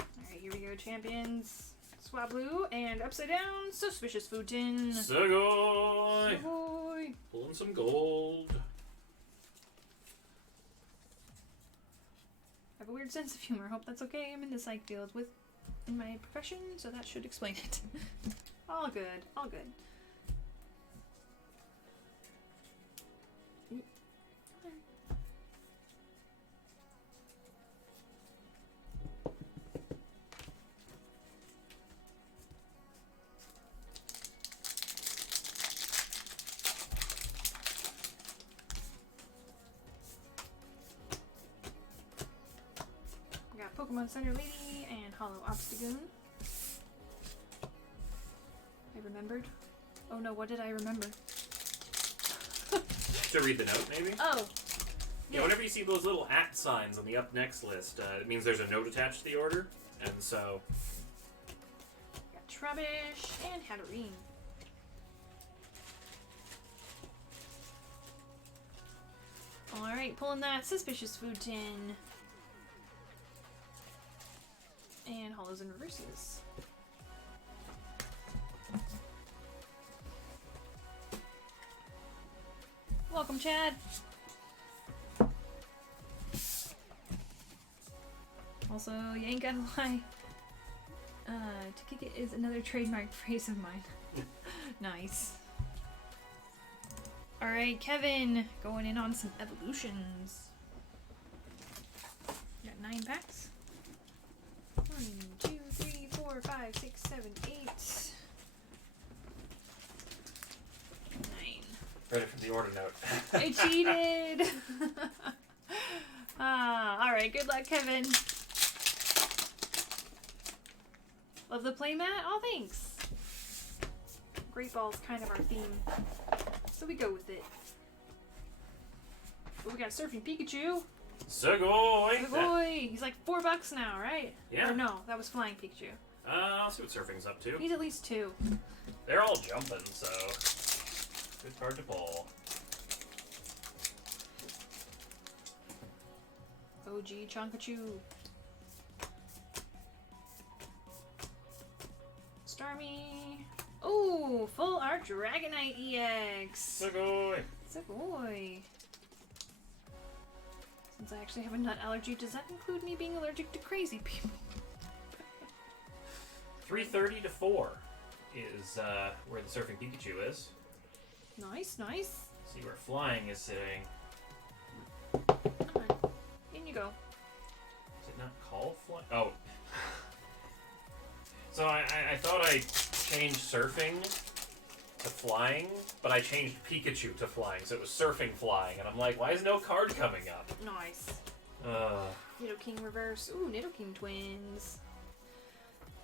Alright, here we go, champions. Swablu and Upside Down, Suspicious Food Tin. Segoy! Segoy. Pulling some gold. I have a weird sense of humor. Hope that's okay. I'm in the psych field in my profession, so that should explain it. All good. All good. We got Pokemon Center Lady and Hollow Obstagoon. I remembered. Oh no, what did I remember? To read the note, maybe? Oh! Yeah, whenever you see those little @ signs on the up next list, it means there's a note attached to the order, and so... Got Trubbish and Hatterene. Alright, pulling that Suspicious Food Tin. And Hollows and Reverses. Welcome, Chad. Also, you ain't gonna lie. To kick it is another trademark phrase of mine. Nice. Alright, Kevin, going in on some evolutions. Got 9 packs. 1, 2, 3, 4, 5, 6, 7, 8. 9. Ready for the order note. I cheated! Alright, good luck, Kevin. Love the playmat? Oh, thanks. Great ball's kind of our theme, so we go with it. Oh, we got Surfing Pikachu. Sugoi! Boy, he's like $4 now, right? Yeah. Or no, that was Flying Pikachu. I'll see what Surfing's up to. He's at least 2. They're all jumping, so good card to pull. OG Chonkachu. Starmie. Oh, full art Dragonite EX. Sugoi! Sugoi. Since I actually have a nut allergy, does that include me being allergic to crazy people? 330 to 4 is where the Surfing Pikachu is. Nice, nice. See where Flying is sitting. Come on. In you go. Is it not called Flying? Oh. So I thought I changed Surfing to Flying, but I changed Pikachu to Flying, so it was Surfing Flying, and I'm like, why is no card coming up? Nice. Uh, Nidoking reverse. Ooh, Nidoking twins.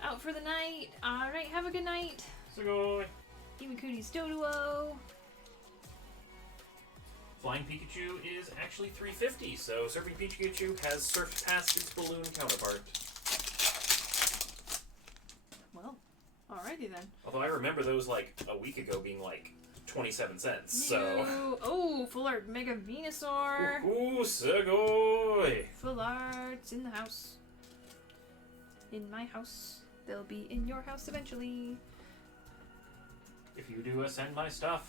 Out for the night. Alright, have a good night. Sugoi! Imakuni's Doduo. Flying Pikachu is actually 350, so Surfing Pikachu has surfed past its balloon counterpart. Well, alrighty then. Although I remember those like a week ago being like 27 cents, so... Ew. Oh, full art Mega Venusaur. Ooh, Sugoi! Full arts in the house. In my house. They'll be in your house eventually. If you do, send my stuff.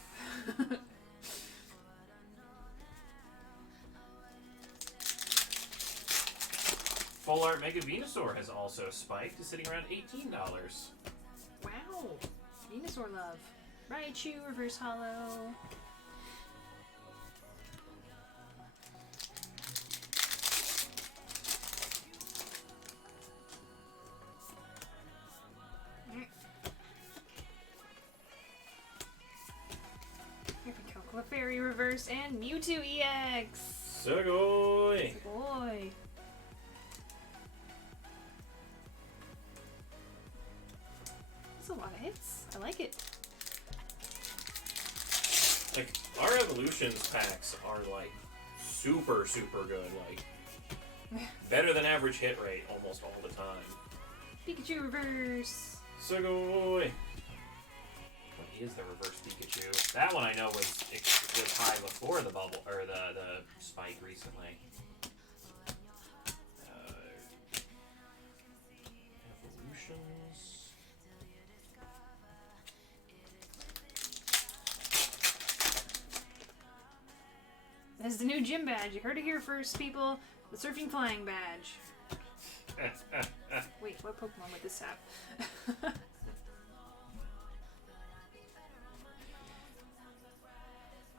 Full art Mega Venusaur has also spiked, is sitting around $18. Wow. Venusaur love. Raichu, reverse hollow. Here we go. Clefairy reverse and Mewtwo EX. Sugoi! Boy. That's a lot of hits. I like it. Like, our Evolutions packs are like super, super good. Like, better than average hit rate almost all the time. Pikachu reverse. Sugoi! What is the reverse Pikachu? That one I know was high before the bubble, or the spike recently. Evolutions. That's the new gym badge. You heard it here first, people. The Surfing Flying badge. Wait, what Pokemon would this have?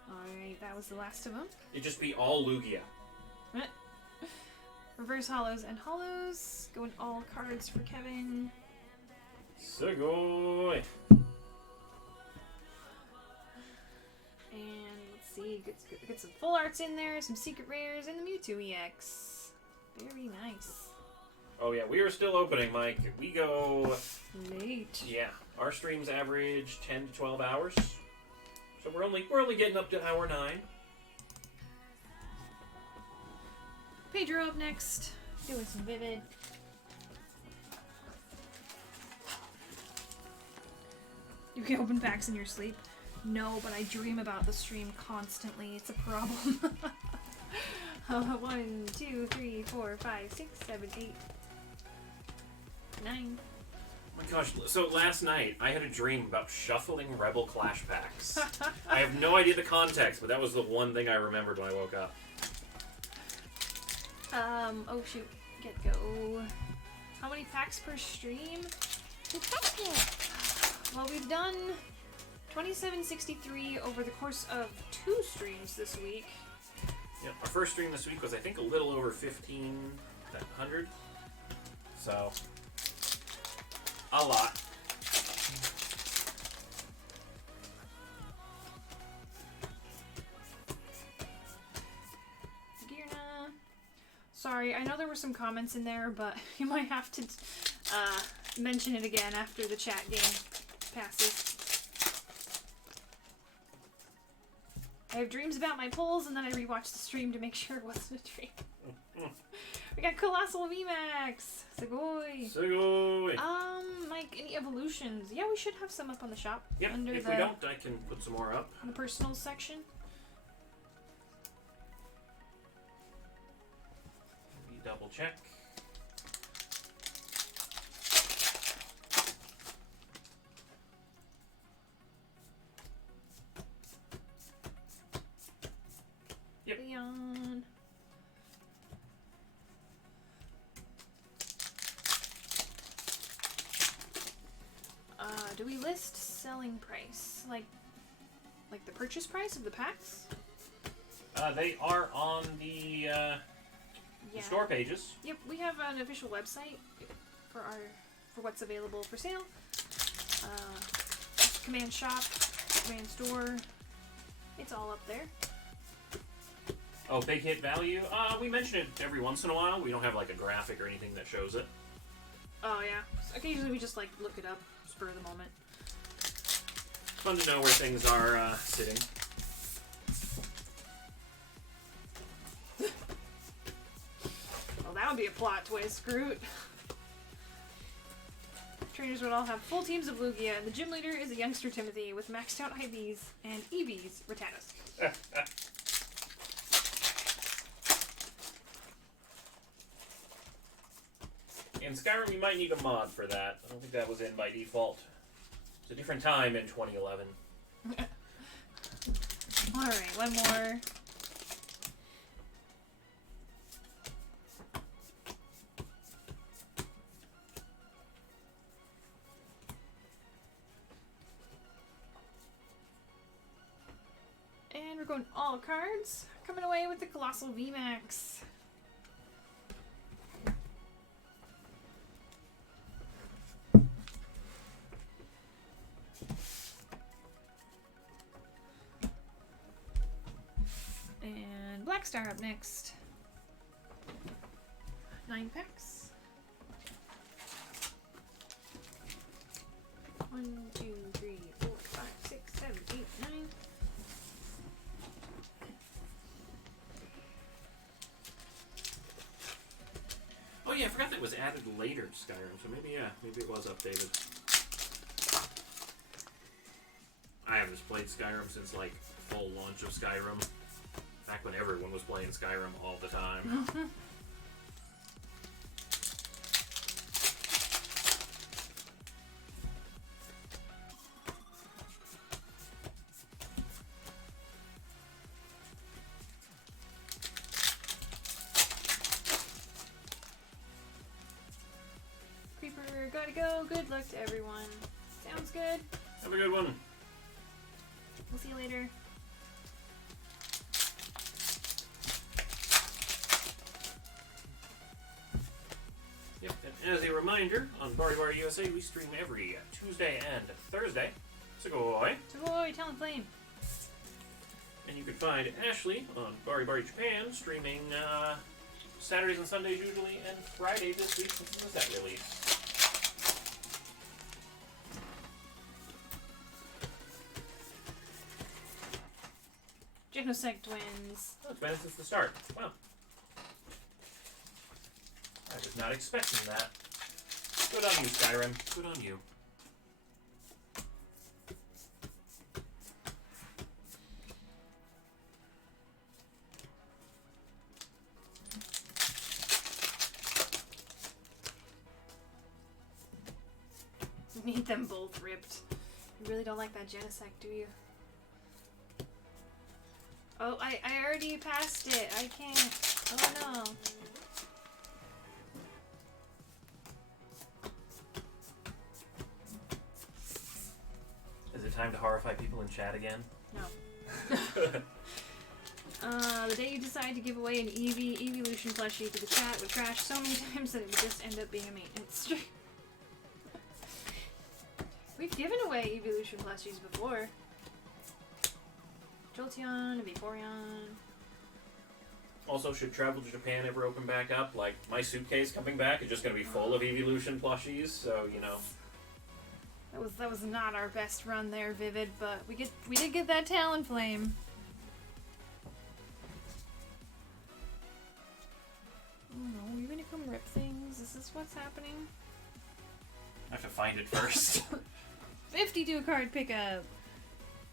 Alright, that was the last of them. It'd just be all Lugia. Reverse hollows and hollows. Going all cards for Kevin. Sugoi! And let's see, get some full arts in there, some secret rares, and the Mewtwo EX. Very nice. Oh yeah, we are still opening, Mike. We go... Late. Yeah, our streams average 10 to 12 hours. So we're only getting up to hour 9. Pedro up next, doing some Vivid. You can open packs in your sleep. No, but I dream about the stream constantly. It's a problem. 1, 2, 3, 4, 5, 6, 7, 8, 9. Oh my gosh, so last night I had a dream about shuffling Rebel Clash packs. I have no idea the context, but that was the one thing I remembered when I woke up. Oh shoot, get go. How many packs per stream? Well, we've done 2763 over the course of 2 streams this week. Yep, our first stream this week was, I think, a little over 1,500. So, a lot. Girna. Sorry, I know there were some comments in there, but you might have to mention it again after the chat game passes. I have dreams about my polls, and then I rewatch the stream to make sure it wasn't a dream. We got Colossal VMAX! Sugoi! Sugoi! Like, any evolutions? Yeah, we should have some up on the shop. Yep, Under if the, we don't, I can put some more up. the personals section. Let me double check. Yep. Leon. Do we list selling price? Like the purchase price of the packs? They are on the store pages. Yep, we have an official website for what's available for sale. Command shop, command store. It's all up there. Oh, big hit value? We mention it every once in a while. We don't have like a graphic or anything that shows it. Oh yeah. Occasionally we just like look it up, spur of the moment. It's fun to know where things are sitting. Well, that would be a plot twist, Groot. Trainers would all have full teams of Lugia, and the gym leader is a youngster Timothy with maxed out IVs and EVs Rattatas. In Skyrim, you might need a mod for that. I don't think that was in by default. It's a different time in 2011. Alright, one more. And we're going all cards. Coming away with the Colossal VMAX. And Black Star up next. 9 packs. 1, 2, 3, 4, 5, 6, 7, 8, 9. Oh yeah, I forgot that was added later to Skyrim, so maybe it was updated. I haven't just played Skyrim since like full launch of Skyrim. Back when everyone was playing Skyrim all the time. Creeper, gotta go. Good luck to everyone. Sounds good. Have a good one. We'll see you later. Yep, and as a reminder, on Bari USA, we stream every Tuesday and Thursday. So go away. Toy, Talonflame. And you can find Ashley on Bari Japan, streaming Saturdays and Sundays usually, and Friday this week since it was that release. Genosect Twins. Oh, it's been since the start. Wow. I was not expecting that. Good on you, Skyrim. Good on you. Need them both ripped. You really don't like that Genosect, do you? Oh, I already passed it. I can't. Oh no. time to horrify people in chat again? No. The day you decide to give away an Evolution plushie to the chat would crash so many times that it would just end up being a maintenance stream. We've given away Evolution plushies before. Jolteon and Vaporeon. Also, should travel to Japan ever open back up, like, my suitcase coming back is just going to be full of Evolution plushies, so, you know. That was not our best run there, Vivid, but we did get that Talonflame. Oh no, are you gonna come rip things? Is this what's happening? I have to find it first. 52 card pickup!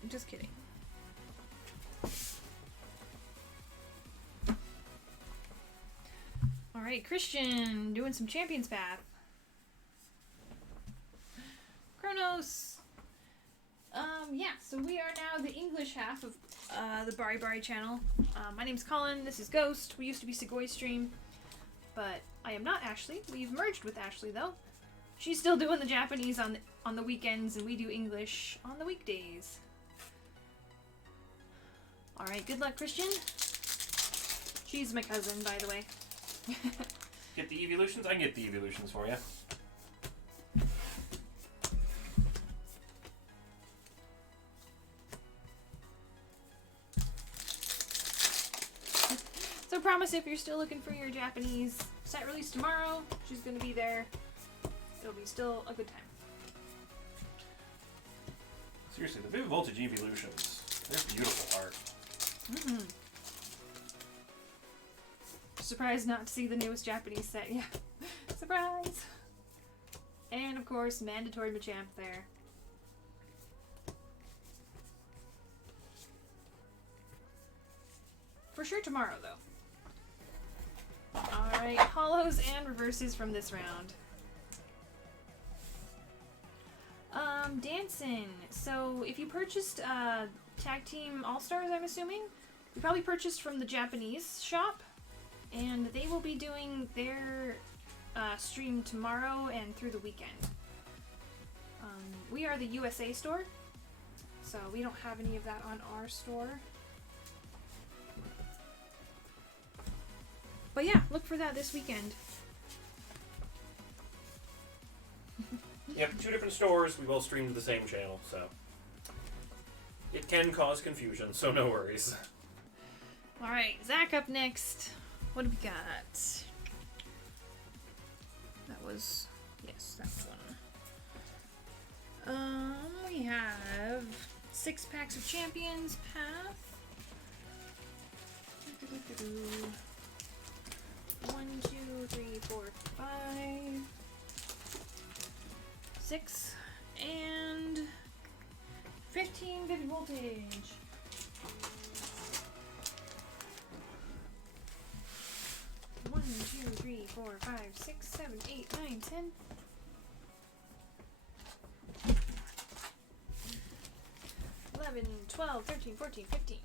I'm just kidding. Alright, Christian, doing some Champions Path. Kronos! Yeah, so we are now the English half of the Bari channel. My name's Colin, this is Ghost. We used to be Segoy Stream, but I am not Ashley. We've merged with Ashley, though. She's still doing the Japanese on the weekends, and we do English on the weekdays. Alright, good luck, Christian. She's my cousin, by the way. Get the Evolutions? I can get the Evolutions for you. So promise if you're still looking for your Japanese set release tomorrow, she's going to be there. It'll be still a good time. Seriously, the Vivid Voltage Evolutions, they're beautiful art. Mm-hmm. Surprised not to see the newest Japanese set, yeah. Surprise! And of course, mandatory Machamp there. For sure tomorrow, though. Alright, holos and reverses from this round. Dancing. So, if you purchased Tag Team All-Stars, I'm assuming, you probably purchased from the Japanese shop, and they will be doing their stream tomorrow and through the weekend. We are the USA store, so we don't have any of that on our store. But yeah, look for that this weekend. Yep, 2 different stores, we both stream to the same channel, so it can cause confusion, so no worries. Alright, Zach up next. What do we got? That was... yes, that one. We have 6 packs of Champions Path. 1, 2, 3, 4, 5, 6, and 15 Vivid Voltage. One, 2, 3, 4, 5, 6, 7, 8, 9, 10. 11, 12, 13, 14, 15.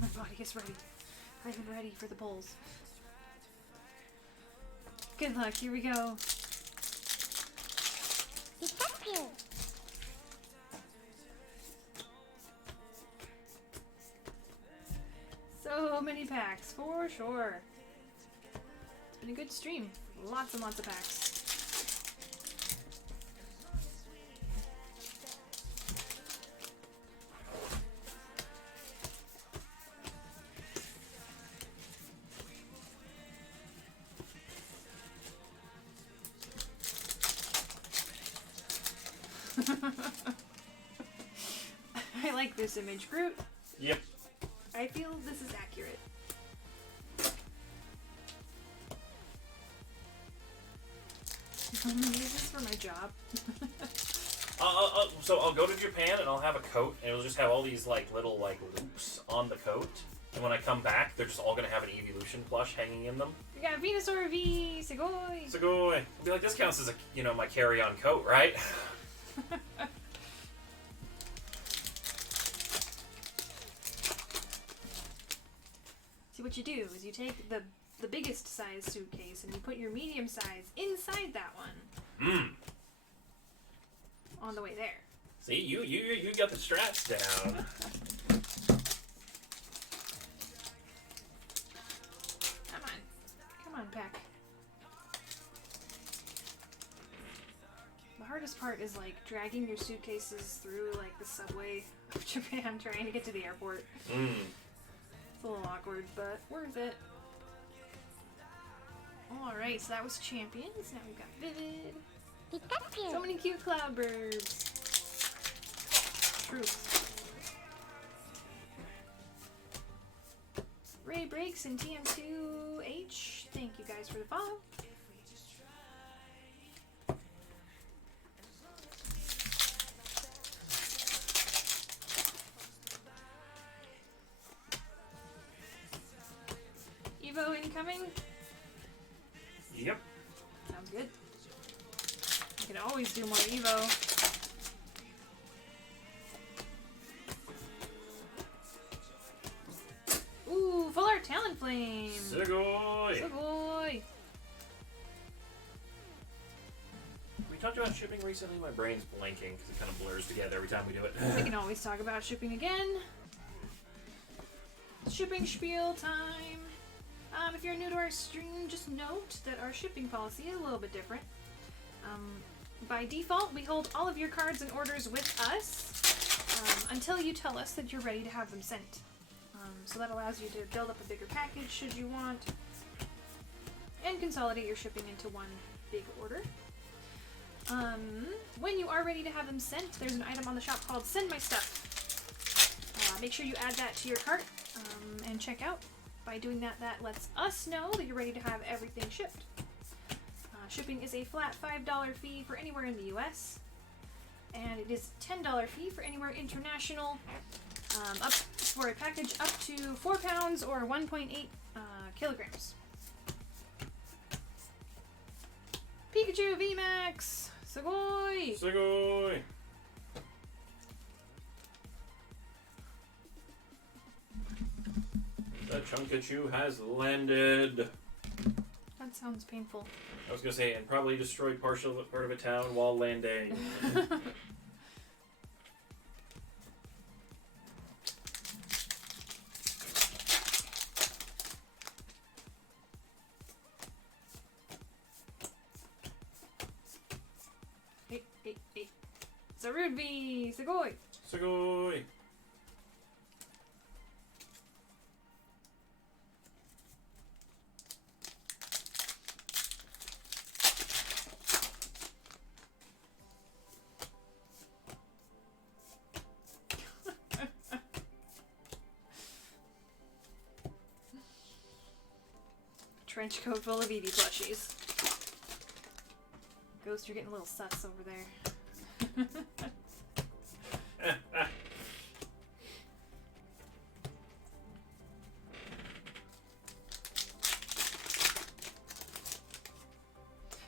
My body is ready. I am ready for the pulls. Good luck, here we go. So many packs, for sure. It's been a good stream. Lots and lots of packs. I like this image, Groot. Yep. I feel this is accurate. Use this for my job. So I'll go to Japan and I'll have a coat and it'll just have all these like little like loops on the coat. And when I come back, they're just all gonna have an Evolution plush hanging in them. We got Venusaur V, Segoy. Segoy. I'll be like, this counts as a my carry-on coat, right? See, what you do is you take the the biggest size suitcase, and you put your medium size inside that one. On the way there. See, you got the straps down. Come on, Peck. The hardest part is like dragging your suitcases through like the subway of Japan trying to get to the airport. It's a little awkward, but worth it. Alright, so that was Champions. Now we've got Vivid. Pikachu. So many cute cloudbirds. Truth. Ray Breaks and TM2H. Thank you guys for the follow. Evo incoming. Yep. Sounds good. You can always do more Evo. Ooh, Full Art Talonflame! Sugoi! Sugoi! We talked about shipping recently. My brain's blanking because it kind of blurs together every time we do it. We can always talk about shipping again. Shipping spiel time. If you're new to our stream, just note that our shipping policy is a little bit different. By default, we hold all of your cards and orders with us until you tell us that you're ready to have them sent. So that allows you to build up a bigger package should you want, and consolidate your shipping into one big order. When you are ready to have them sent, there's an item on the shop called Send My Stuff. Make sure you add that to your cart and check out. By doing that, that lets us know that you're ready to have everything shipped. Shipping is a flat $5 fee for anywhere in the US, and it is a $10 fee for anywhere international, up for a package up to 4 pounds or 1.8 kilograms. Pikachu VMAX! Sugoi! Sugoi! The Chunkachu has landed. That sounds painful. I was gonna say, and probably destroyed part of a town while landing. Hey. Zarudby! Sugoi! Sugoi! Trench coat full of Eevee plushies. Ghost, you're getting a little sus over there.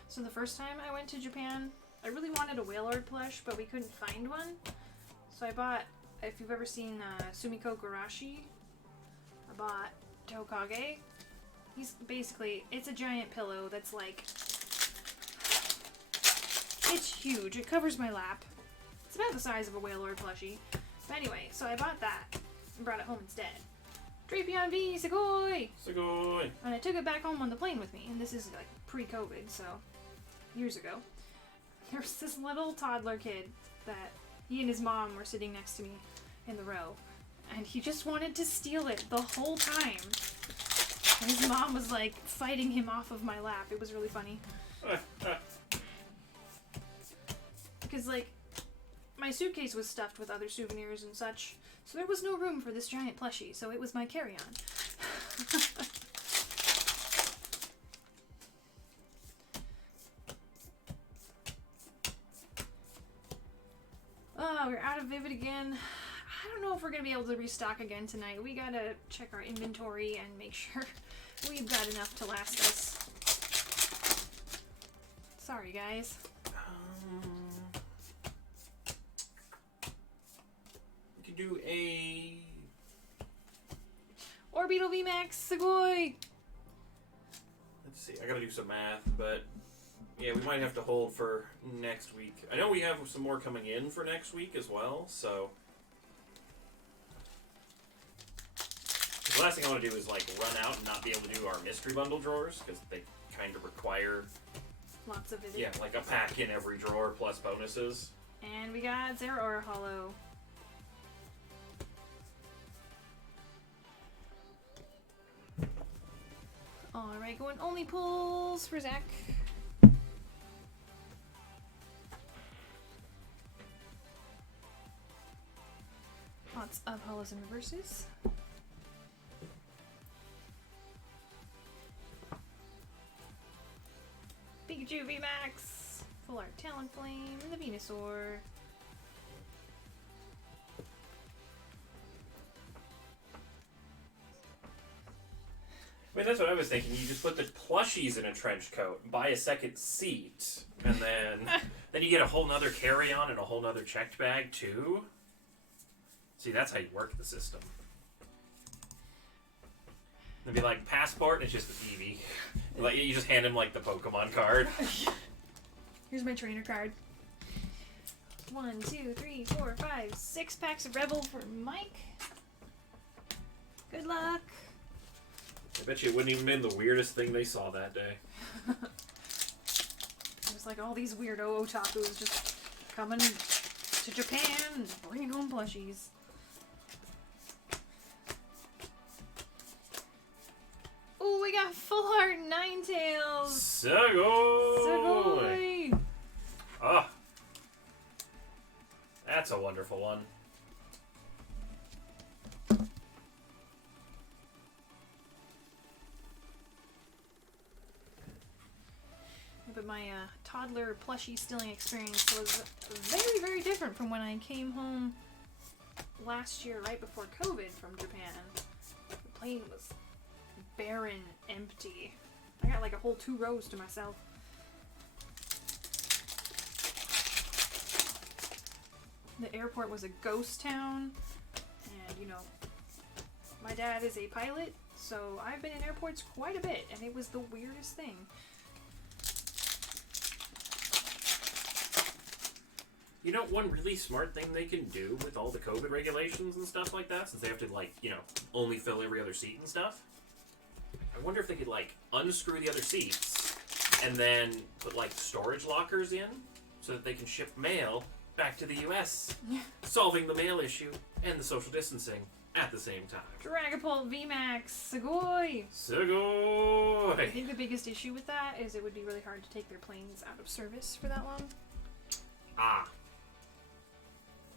So the first time I went to Japan, I really wanted a Wailord plush, but we couldn't find one. So I bought, if you've ever seen Sumiko Gurashi, I bought Tokage. He's basically, it's a giant pillow that's like, it's huge. It covers my lap. It's about the size of a Wailord plushie. But anyway, so I bought that and brought it home instead. Drapion V, Sugoi! Sugoi! And I took it back home on the plane with me, and this is like pre-COVID, so years ago. There was this little toddler kid that he and his mom were sitting next to me in the row, and he just wanted to steal it the whole time. And his mom was like fighting him off of my lap. It was really funny. Because like, my suitcase was stuffed with other souvenirs and such, so there was no room for this giant plushie, so it was my carry-on. Oh, we're out of Vivid again. I don't know if we're going to be able to restock again tonight. We gotta check our inventory and make sure we've got enough to last us. Sorry, guys. We could do a... Orbeetle VMAX, Sugoi! see. I gotta do some math, but yeah, we might have to hold for next week. I know we have some more coming in for next week as well, so. The last thing I want to do is like run out and not be able to do our mystery bundle drawers because they kind of require Lots of it. yeah, like a pack in every drawer plus bonuses. And we got Zera or Hollow. Alright, going only pulls for Zach. Lots of hollows and reverses. Pikachu VMAX, Full Art Talonflame, the Venusaur. I mean, that's what I was thinking. You just put the plushies in a trench coat, buy a second seat, and then then you get a whole nother carry-on and a whole nother checked bag too. See, that's how you work the system. It'd be like passport, and it's just the Eevee. Like you just hand him like the Pokemon card. Here's my trainer card. 1, 2, 3, 4, 5, 6 packs of Rebel for Mike. Good luck. I bet you it wouldn't even been the weirdest thing they saw that day. There's like all these weirdo otakus just coming to Japan and bringing home plushies. Oh, we got Full Art Ninetales. Sugoi! Sugoi! Ah, that's a wonderful one. But my toddler plushie stealing experience was very, very different from when I came home last year, right before COVID, from Japan. The plane was barren, empty. I got like a whole 2 rows to myself. The airport was a ghost town, and you know, my dad is a pilot, so I've been in airports quite a bit, and it was the weirdest thing. You know, one really smart thing they can do with all the COVID regulations and stuff like that, since they have to, like, you know, only fill every other seat and stuff, I wonder if they could, like, unscrew the other seats and then put, like, storage lockers in so that they can ship mail back to the U.S., solving the mail issue and the social distancing at the same time. Dragapult VMAX, Sugoi! Sugoi! I think the biggest issue with that is it would be really hard to take their planes out of service for that long. Ah.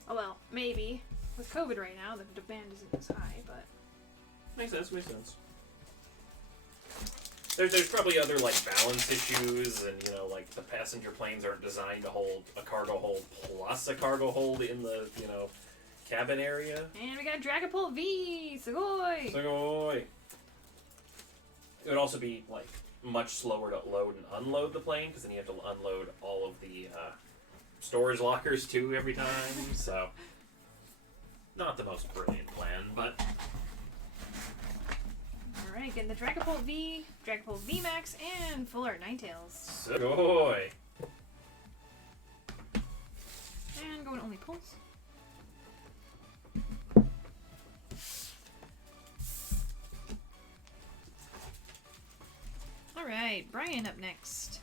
Oh well, maybe. With COVID right now, the demand isn't as high, but... Makes sense, makes sense. There's probably other, like, balance issues, and, you know, like, the passenger planes aren't designed to hold a cargo hold plus a cargo hold in the, you know, cabin area. And we got Dragapult V! Sugoi! Sugoi! It would also be, like, much slower to load and unload the plane, because then you have to unload all of the, storage lockers too every time, so not the most brilliant plan, but Alright, getting the Dragapult V, Dragapult VMAX, and Full Art Ninetales. Sugoi! And going only pulls. Alright, Brian up next.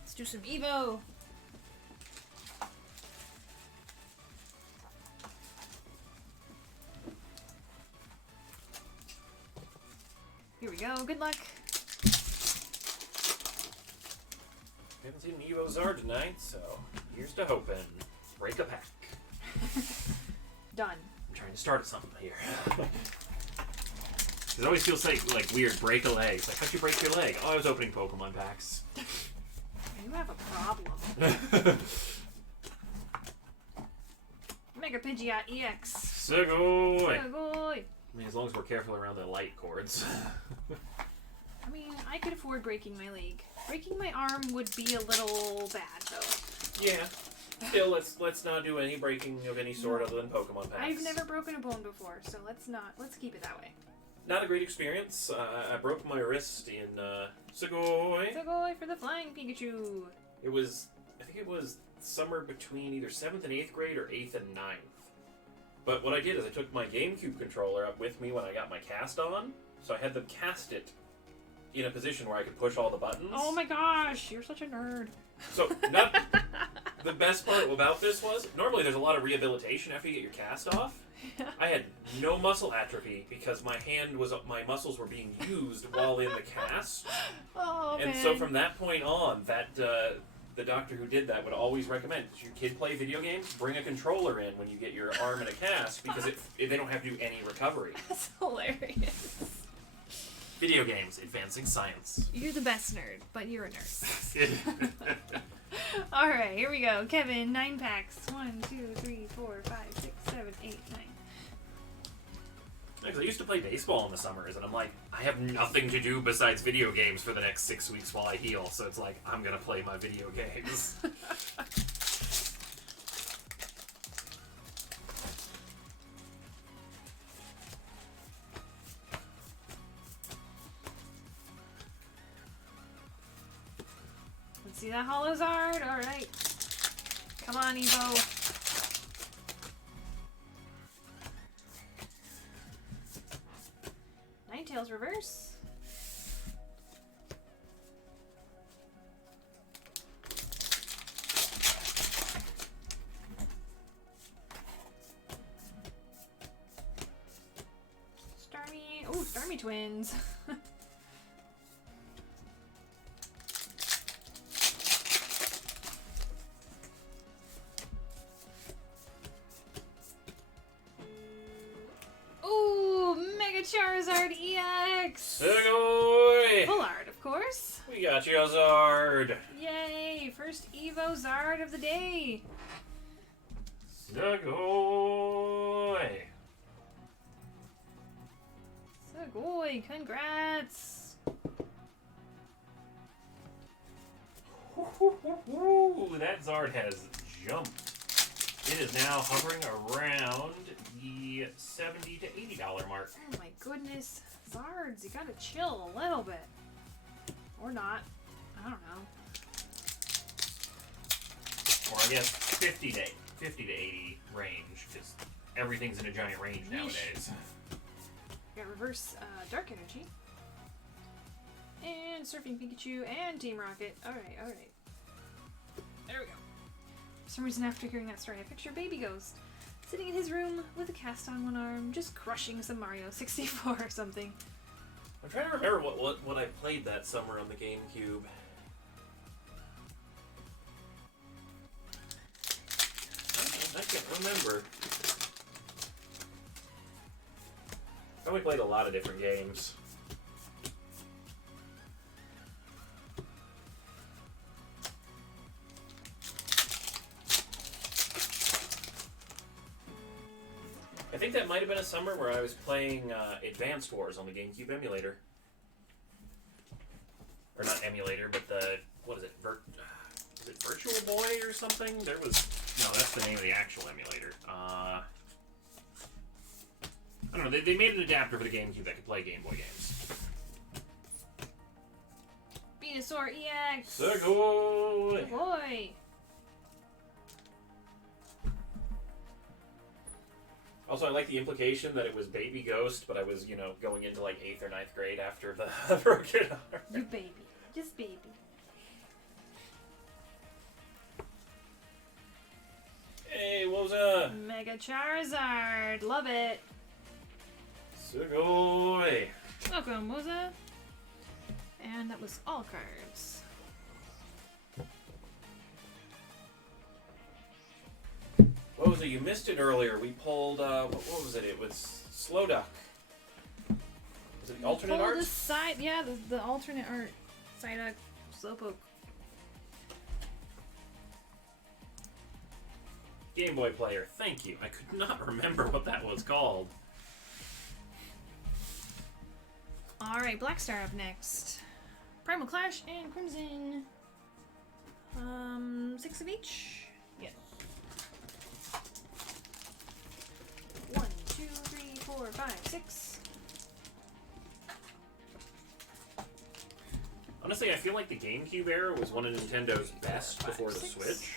Let's do some Evo. Here we go. Good luck. Haven't seen Evo Zard tonight, so here's to hoping. Break a pack. Done. I'm trying to start something here. It always feels like weird. Break a leg. It's like, how'd you break your leg? Oh, I was opening Pokemon packs. You have a problem. Mega Pidgeot EX. Sugoi! Sugoi. I mean, as long as we're careful around the light cords. I mean, I could afford breaking my leg. Breaking my arm would be a little bad, though. Yeah. Still, let's not do any breaking of any sort other than Pokemon packs. I've never broken a bone before, so let's keep it that way. not a great experience. I broke my wrist in Sugoi. Sugoi for the flying Pikachu. It was, I think it was somewhere between either 7th and 8th grade or 8th and 9th. But what I did is I took my GameCube controller up with me when I got my cast on, so I had them cast it in a position where I could push all the buttons. Oh my gosh, you're such a nerd. So, the best part about this was, normally there's a lot of rehabilitation after you get your cast off. I had no muscle atrophy because my muscles were being used while in the cast. Oh, and man. so from that point on, the doctor who did that would always recommend, does your kid play video games? Bring a controller in when you get your arm in a cast because they don't have to do any recovery. That's hilarious. Video games, advancing science. You're the best nerd, but you're a nurse. Alright, here we go. Kevin, 9 packs. 1, 2, 3, 4, 5, 6, 7, 8, 9. Because I used to play baseball in the summers, and I'm like, I have nothing to do besides video games for the next 6 weeks while I heal, so it's like, I'm gonna play my video games. Let's see that Hollow Zard. Alright. Come on, Evo. Ninetales reverse. Starmie. Oh, Starmie twins. Charizard EX! Sugoi! Full art, of course. We got you, Zard! Yay! First Evo Zard of the day! Sugoi! Sugoi, congrats! That Zard has jumped. It is now hovering around the $70 to $80 mark. Oh my goodness. Zards, you gotta chill a little bit. Or not. I don't know. Or I guess 50 to 80 range, because everything's in a giant range nowadays. Got reverse Dark Energy. And Surfing Pikachu and Team Rocket. Alright, alright. There we go. For some reason, after hearing that story, I picture Baby Ghost sitting in his room with a cast on one arm, just crushing some Mario 64 or something. I'm trying to remember what I played that summer on the GameCube. I can't remember. I only played a lot of different games. I think that might have been a summer where I was playing Advanced Wars on the GameCube emulator. Or not emulator, but what is it? Is it Virtual Boy or something? No, that's the name of the actual emulator. I don't know, they made an adapter for the GameCube that could play Game Boy games. Venusaur EX! Sugoi! Good boy! Also, I like the implication that it was Baby Ghost, but I was, going into like 8th or 9th grade after the broken arm. You baby. Just baby. Hey, what was that? Mega Charizard. Love it. Sugoi! Welcome, Moza. And that was all cards. What was it? You missed it earlier. We pulled, what was it? It was Slowduck. Was it the alternate art? The side, yeah, the alternate art. Psyduck, Slowpoke. Game Boy player, thank you. I could not remember what that was called. Alright, Black Star up next. Primal Clash and Crimson. 6 of each? Yes. 1, 2, 3, 4, 5, 6. Honestly, I feel like the GameCube era was one of Nintendo's best before the 6. Switch.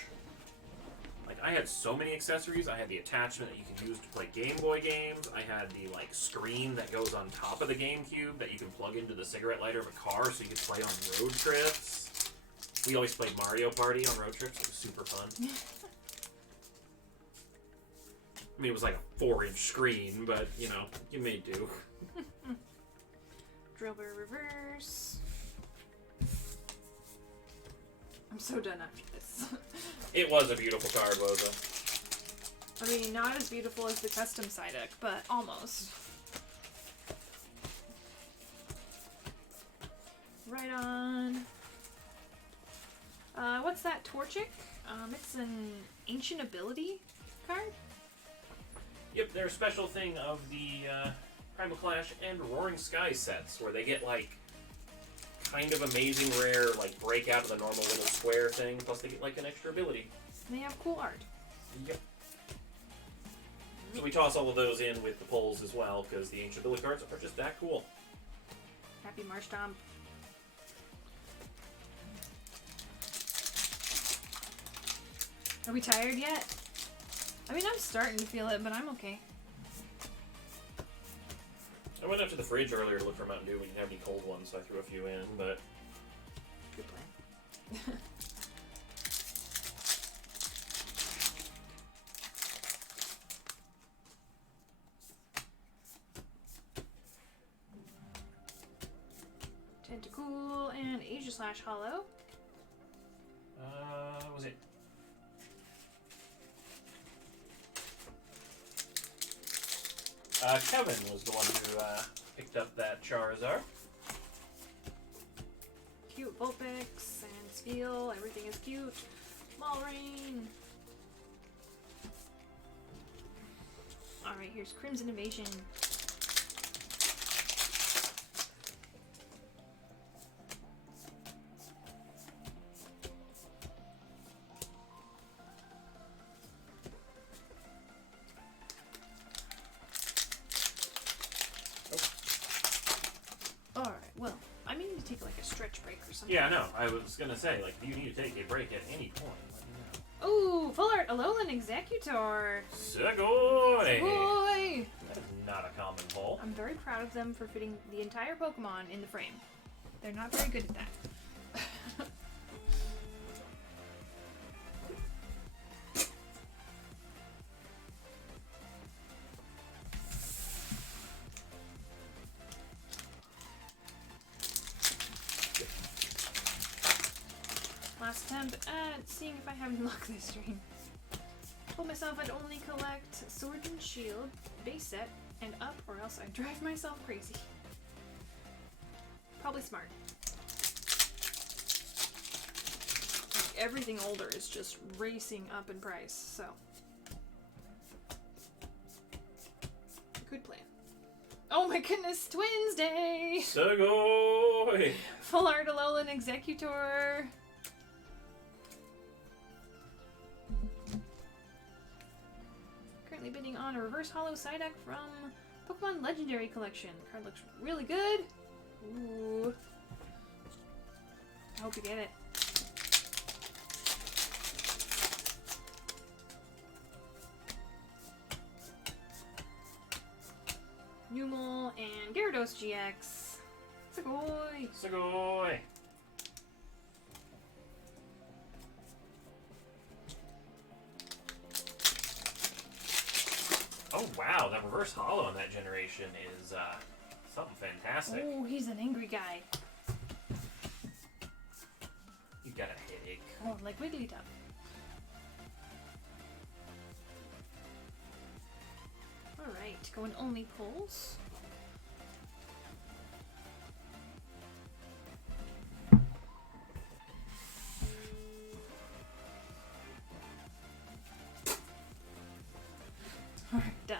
Like, I had so many accessories. I had the attachment that you can use to play Game Boy games. I had the, like, screen that goes on top of the GameCube that you can plug into the cigarette lighter of a car so you could play on road trips. We always played Mario Party on road trips. It was super fun. I mean, it was like a 4-inch screen, but, you know, you made do. Drillbur reverse. I'm so done after this. It was a beautiful card, Loza. I mean, not as beautiful as the custom Psyduck, but almost. Right on. What's that, Torchic? It's an ancient ability card? Yep, they're a special thing of the Primal Clash and Roaring Sky sets, where they get, like, kind of amazing rare, like, break out of the normal little square thing, plus they get, like, an extra ability. And they have cool art. Yep. So we toss all of those in with the pulls as well, because the ancient ability cards are just that cool. Happy Marshtomp. Are we tired yet? I mean, I'm starting to feel it, but I'm okay. I went up to the fridge earlier to look for Mountain Dew. We didn't have any cold ones, so I threw a few in, but... Good plan. Tentacool and Asia Slash Hollow. What was it? Kevin was the one who picked up that Charizard. Cute Vulpix and Steel. Everything is cute. Malrain. Alright, here's Crimson Invasion. Alright, well, I may need to take like a stretch break or something. Yeah, no, I was gonna say, like, if you need to take a break at any point, let me know. Ooh, Full Art Alolan Executor. Segoy! Boy! That is not a common pull. I'm very proud of them for fitting the entire Pokemon in the frame. They're not very good at that. Last attempt at seeing if I have any luck this stream. Told myself I'd only collect Sword and Shield, base set, and up, or else I'd drive myself crazy. Probably smart. Like, everything older is just racing up in price, so. Good plan. Oh my goodness, Twins Day! Segoy! Full Art Alolan Executor! Currently bidding on a Reverse Hollow Psyduck from Pokemon Legendary Collection. The card looks really good. Ooh. I hope you get it. Numel and Gyarados GX. Segoy! Segoy! Oh wow, that reverse hollow in that generation is something fantastic. Oh, he's an angry guy. You got a headache. Oh, like Wigglytuff. Alright, going only pulls. Alright, done.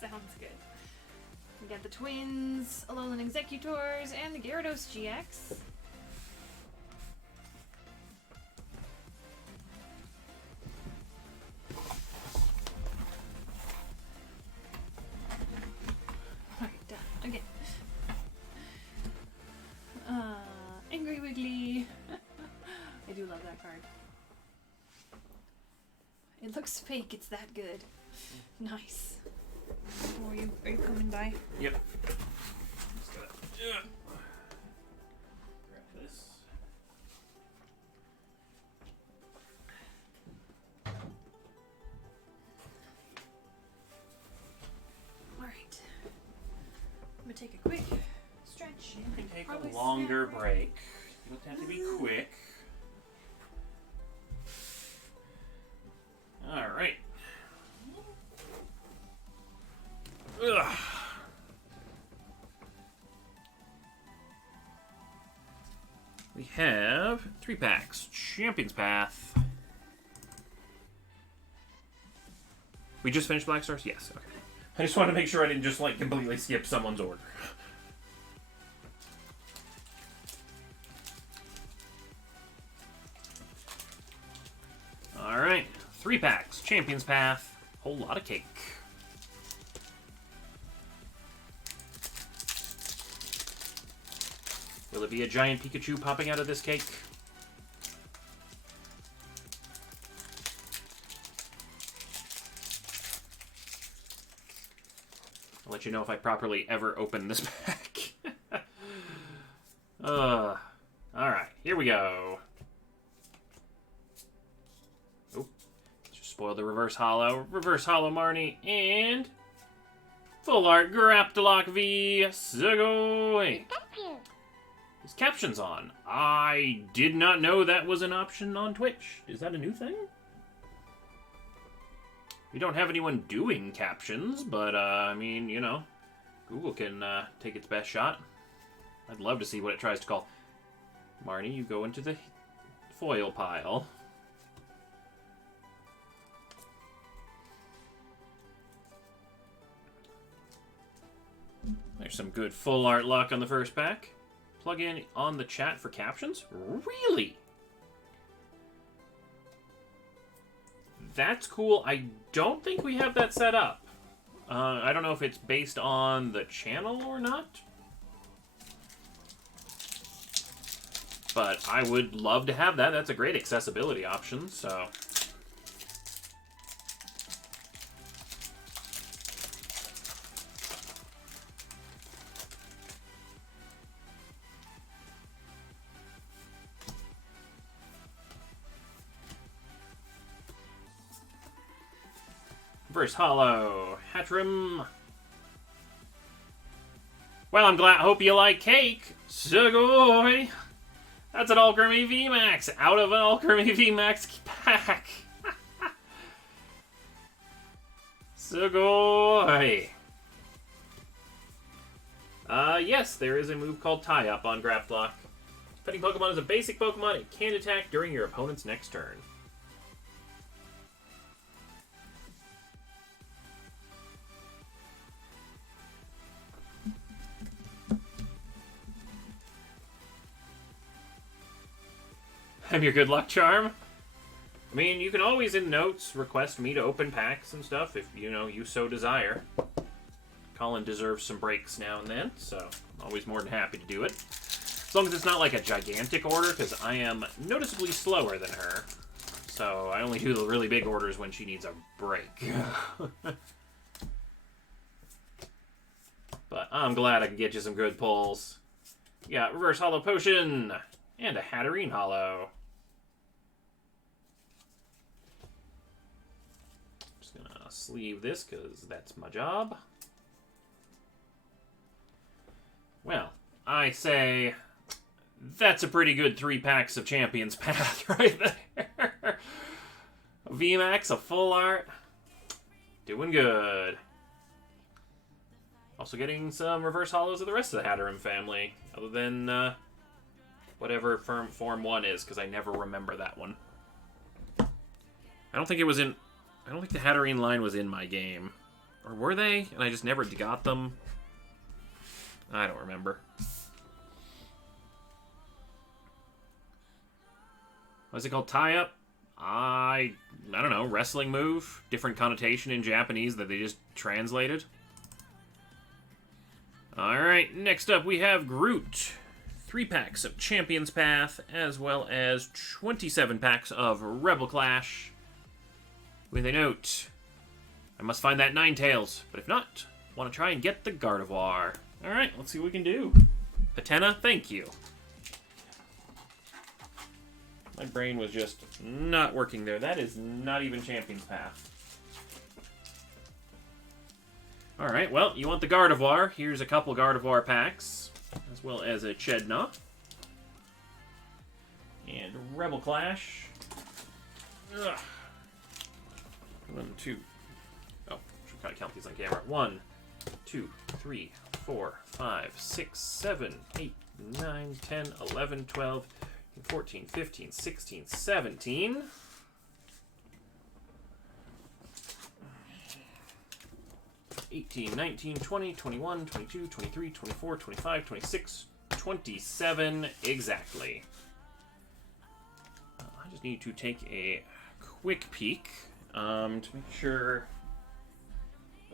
Sounds good. We got the Twins, Alolan Executors, and the Gyarados GX. Alright, done. Again. Angry It looks fake. It's that good. Nice. Oh, are you coming by? Yep. Just gotta grab this. All right. I'm gonna take a quick stretch. You can take Probably a longer snack break. You don't have to be quick. All right. Ugh. We have 3 packs. Champion's Path. We just finished Black Stars? Yes. Okay. I just wanted to make sure I didn't just like completely skip someone's order. All right. 3 packs. Champion's Path. Whole lot of cake. Will it be a giant Pikachu popping out of this cake? I'll let you know if I properly ever open this pack. Alright, here we go. Oh, just spoiled the reverse holo. Reverse holo Marnie, and full art Graptalock V. Sugoi. His caption's on. I did not know that was an option on Twitch. Is that a new thing? We don't have anyone doing captions, but, I mean, you know, Google can take its best shot. I'd love to see what it tries to call. Marnie, you go into the foil pile. There's some good full art luck on the first pack. Plug in on the chat for captions? Really? That's cool. I don't think we have that set up. I don't know if it's based on the channel or not. But I would love to have that. That's a great accessibility option, so... Reverse holo, Hatrim. Well, I'm glad. Hope you like cake. Sugoi. That's an Alchemy VMAX out of an Alchemy VMAX pack. Sugoi. Yes, there is a move called Tie Up on Graptalock. Petting Pokemon is a basic Pokemon. It can't attack during your opponent's next turn. I'm your good luck charm. I mean, you can always in notes request me to open packs and stuff if, you know, you so desire. Colin deserves some breaks now and then, so I'm always more than happy to do it. As long as it's not like a gigantic order, because I am noticeably slower than her. So I only do the really big orders when she needs a break. But I'm glad I can get you some good pulls. You got Reverse Holo Potion and a Hatterene Holo. Just gonna sleeve this because that's my job. Well, I say that's a pretty good 3 packs of Champion's Path right there. A VMAX, a full art. Doing good. Also getting some reverse holos of the rest of the Hatterene family, other than whatever Form 1 is, because I never remember that one. I don't think it was in... I don't think the Hatterene line was in my game. Or were they? And I just never got them? I don't remember. What's it called? Tie-up? I don't know. Wrestling move? Different connotation in Japanese that they just translated? Alright, next up we have Groot. 3 packs of Champion's Path, as well as 27 packs of Rebel Clash. With a note. I must find that Ninetales, but if not, want to try and get the Gardevoir. Alright, let's see what we can do. Patena, thank you. My brain was just not working there. That is not even Champion's Path. Alright, well, you want the Gardevoir. Here's a couple Gardevoir packs, as well as a Chedna. And Rebel Clash. Ugh. 1, 2. Oh, should kind of count these on camera. 1, 2, 3, 4, 5, 6, 7, 8, 9, 10, 11, 12, 14, 15, 16, 17. 18, 19, 20, 21, 22, 23, 24, 25, 26, 27, exactly. I just need to take a quick peek to make sure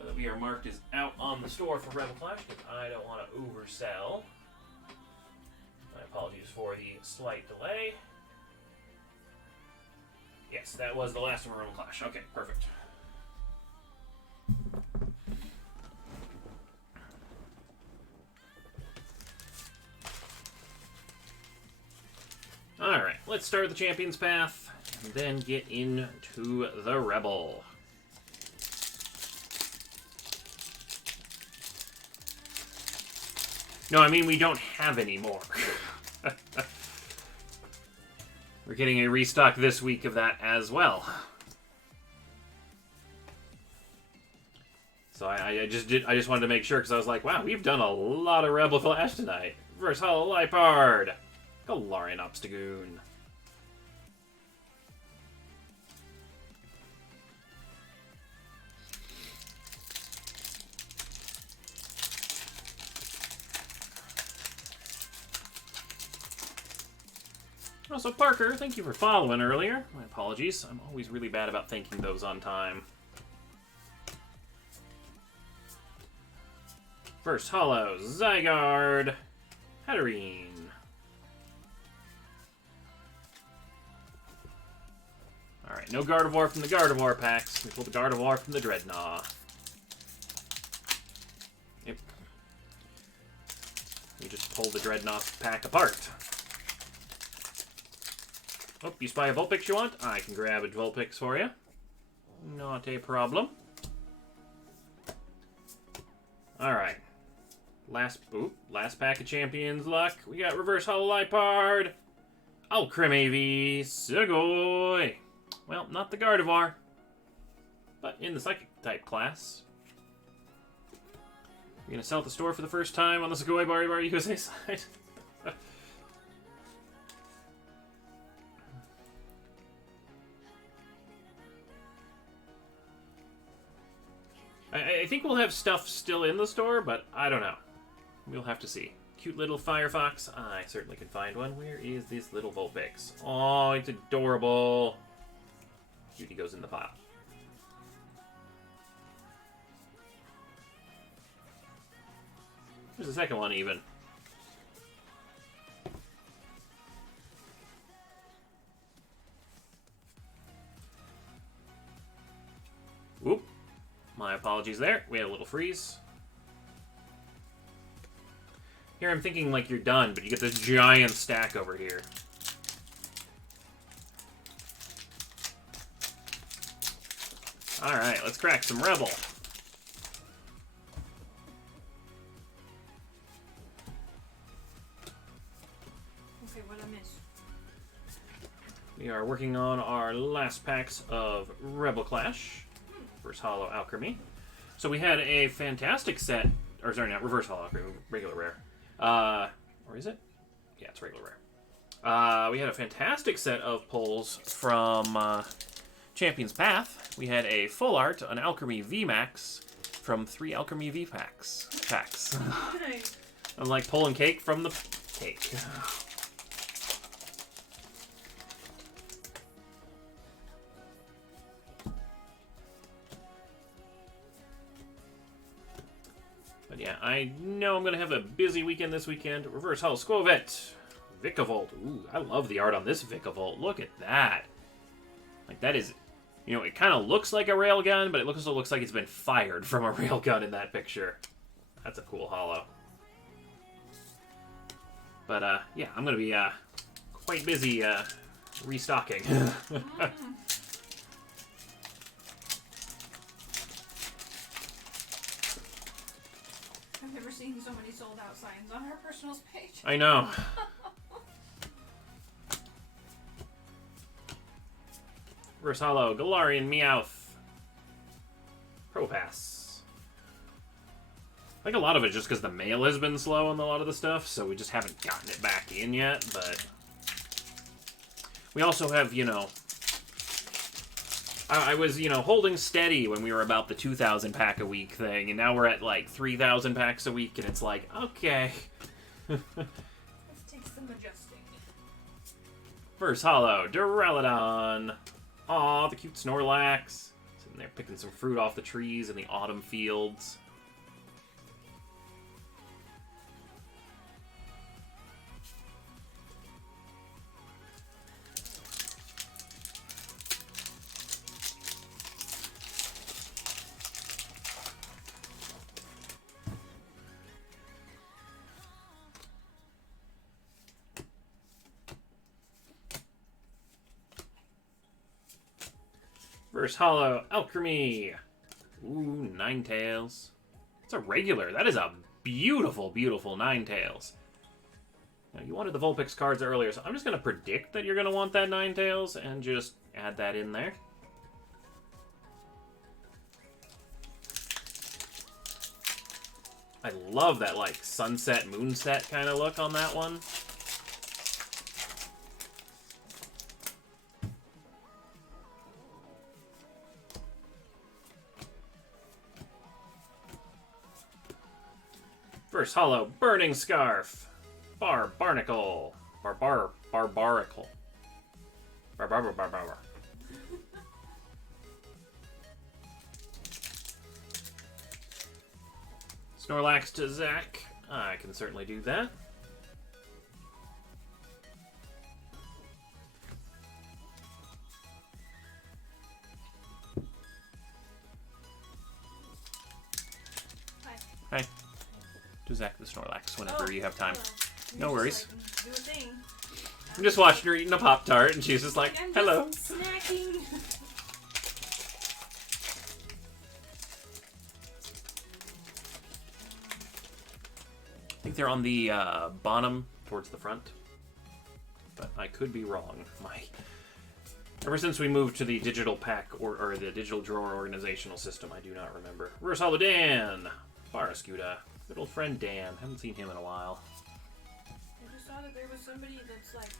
that we are marked as out on the store for Rebel Clash, because I don't want to oversell. My apologies for the slight delay. Yes, that was the last of Rebel Clash. Okay, perfect. Alright, let's start the Champion's Path, and then get into the Rebel. No, I mean, we don't have any more. We're getting a restock this week of that as well. So I just wanted to make sure, because I was like, wow, we've done a lot of Rebel Clash tonight. Reverse Hollow Lipard. Galarian Obstagoon. Also, Parker, thank you for following earlier. My apologies. I'm always really bad about thanking those on time. First Hollow, Zygarde, Hatterene. Alright, no Gardevoir from the Gardevoir packs. We pulled the Gardevoir from the Dreadnought. Yep. We just pulled the Dreadnought pack apart. Oh, you spy a Vulpix you want? I can grab a Vulpix for you. Not a problem. Alright. Last pack of Champions Luck. We got Reverse Hollow Lipard. Alcremie, Segoy. Well, not the Gardevoir, but in the Psychic type class. You're gonna sell at the store for the first time on the Segoy Bari USA side. I think we'll have stuff still in the store, but I don't know. We'll have to see. Cute little Firefox. I certainly can find one. Where is this little Vulpix? Oh, it's adorable. Cutie goes in the pile. There's the second one, even. Whoop. My apologies there. We had a little freeze. Here I'm thinking like you're done, but you get this giant stack over here. Alright, let's crack some Rebel. Okay, what I miss? We are working on our last packs of Rebel Clash. Reverse Hollow Alchemy. So we had a fantastic set, or sorry, not Reverse Hollow Alchemy, regular rare. Or is it? Yeah, it's regular rare. We had a fantastic set of pulls from Champion's Path. We had a full art, an Alchemy VMAX from 3 Alchemy V packs. Nice. I'm like pulling cake from the cake. But yeah, I know I'm going to have a busy weekend this weekend. Reverse Hollow Squovet. Vikavolt. Ooh, I love the art on this Vikavolt. Look at that. Like, that is You know, it kind of looks like a railgun, but it also looks like it's been fired from a railgun in that picture. That's a cool holo. But, yeah, I'm going to be quite busy restocking. I've never seen so many sold out signs on our personals page. I know. Reverse Holo, Galarian Meowth. Propass. I think a lot of it just because the mail has been slow on a lot of the stuff, so we just haven't gotten it back in yet, but... We also have, you know... I was, you know, holding steady when we were about the 2,000 pack a week thing, and now we're at, like, 3,000 packs a week, and it's like, okay. This takes some adjusting. First Holo, Duraludon. Aw, the cute Snorlax. Sitting there picking some fruit off the trees in the autumn fields. First Holo, Alchemy. Ooh, Ninetales. It's a regular. That is a beautiful, beautiful Ninetales. Now, you wanted the Vulpix cards earlier, so I'm just going to predict that you're going to want that Ninetales and just add that in there. I love that, like, sunset, moonset kind of look on that one. First Holo, Burning Scarf. Barbarnacle. Barbarical. Barbar. Snorlax to Zach. I can certainly do that. Hi. To Zach the Snorlax whenever you have time. No worries. Like, do a thing. I'm just watching her eating a Pop-Tart, and she's just like, I'm hello. just snacking. I think they're on the bottom towards the front. But I could be wrong. Ever since we moved to the digital pack or the digital drawer organizational system, I do not remember. Reverse Holo Dan. Barraskewda. Good old friend Dan. Haven't seen him in a while. I just saw that there was somebody that's like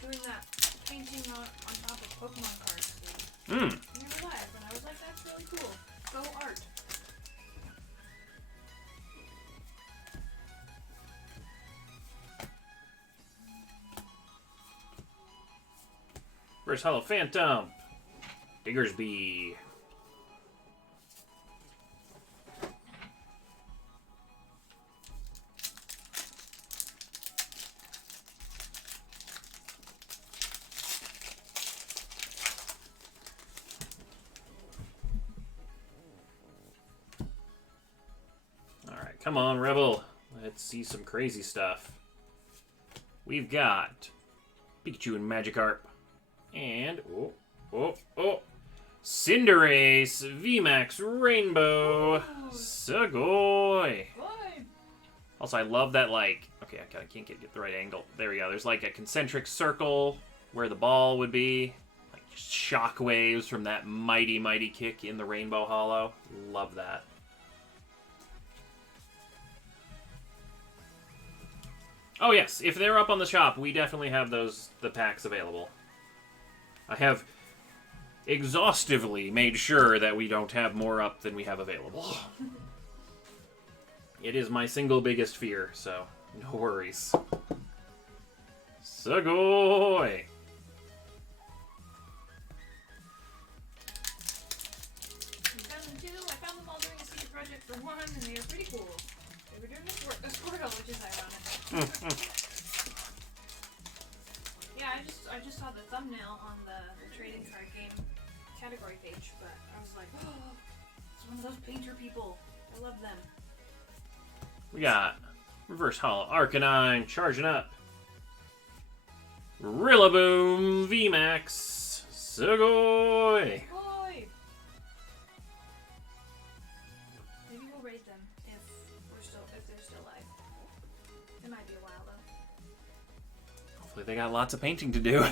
doing that painting on top of Pokemon cards thing. In real life, and I was like, that's really cool. Go art. Reverse Holo Phantom. Diggersby. Alright, come on, Rebel. Let's see some crazy stuff. We've got Pikachu and Magikarp. And, Cinderace, VMAX, Rainbow, Sugoi. Also, I love that, like, okay, I can't get the right angle. There we go. There's, like, a concentric circle where the ball would be. Like, just shockwaves from that mighty, mighty kick in the Rainbow Holo. Love that. Oh, yes. If they're up on the shop, we definitely have the packs available. I have exhaustively made sure that we don't have more up than we have available. It is my single biggest fear, so no worries. Sugoi! I found them all doing a secret project for one, and they were pretty cool. They were doing a Squirtle, which is ironic. Yeah, I just saw the thumbnail on the trading card game We got Reverse Hollow Arcanine charging up. Rillaboom VMAX. Sugoi. Boy! Maybe we'll raid them if they're still alive. It might be a while though. Hopefully they got lots of painting to do.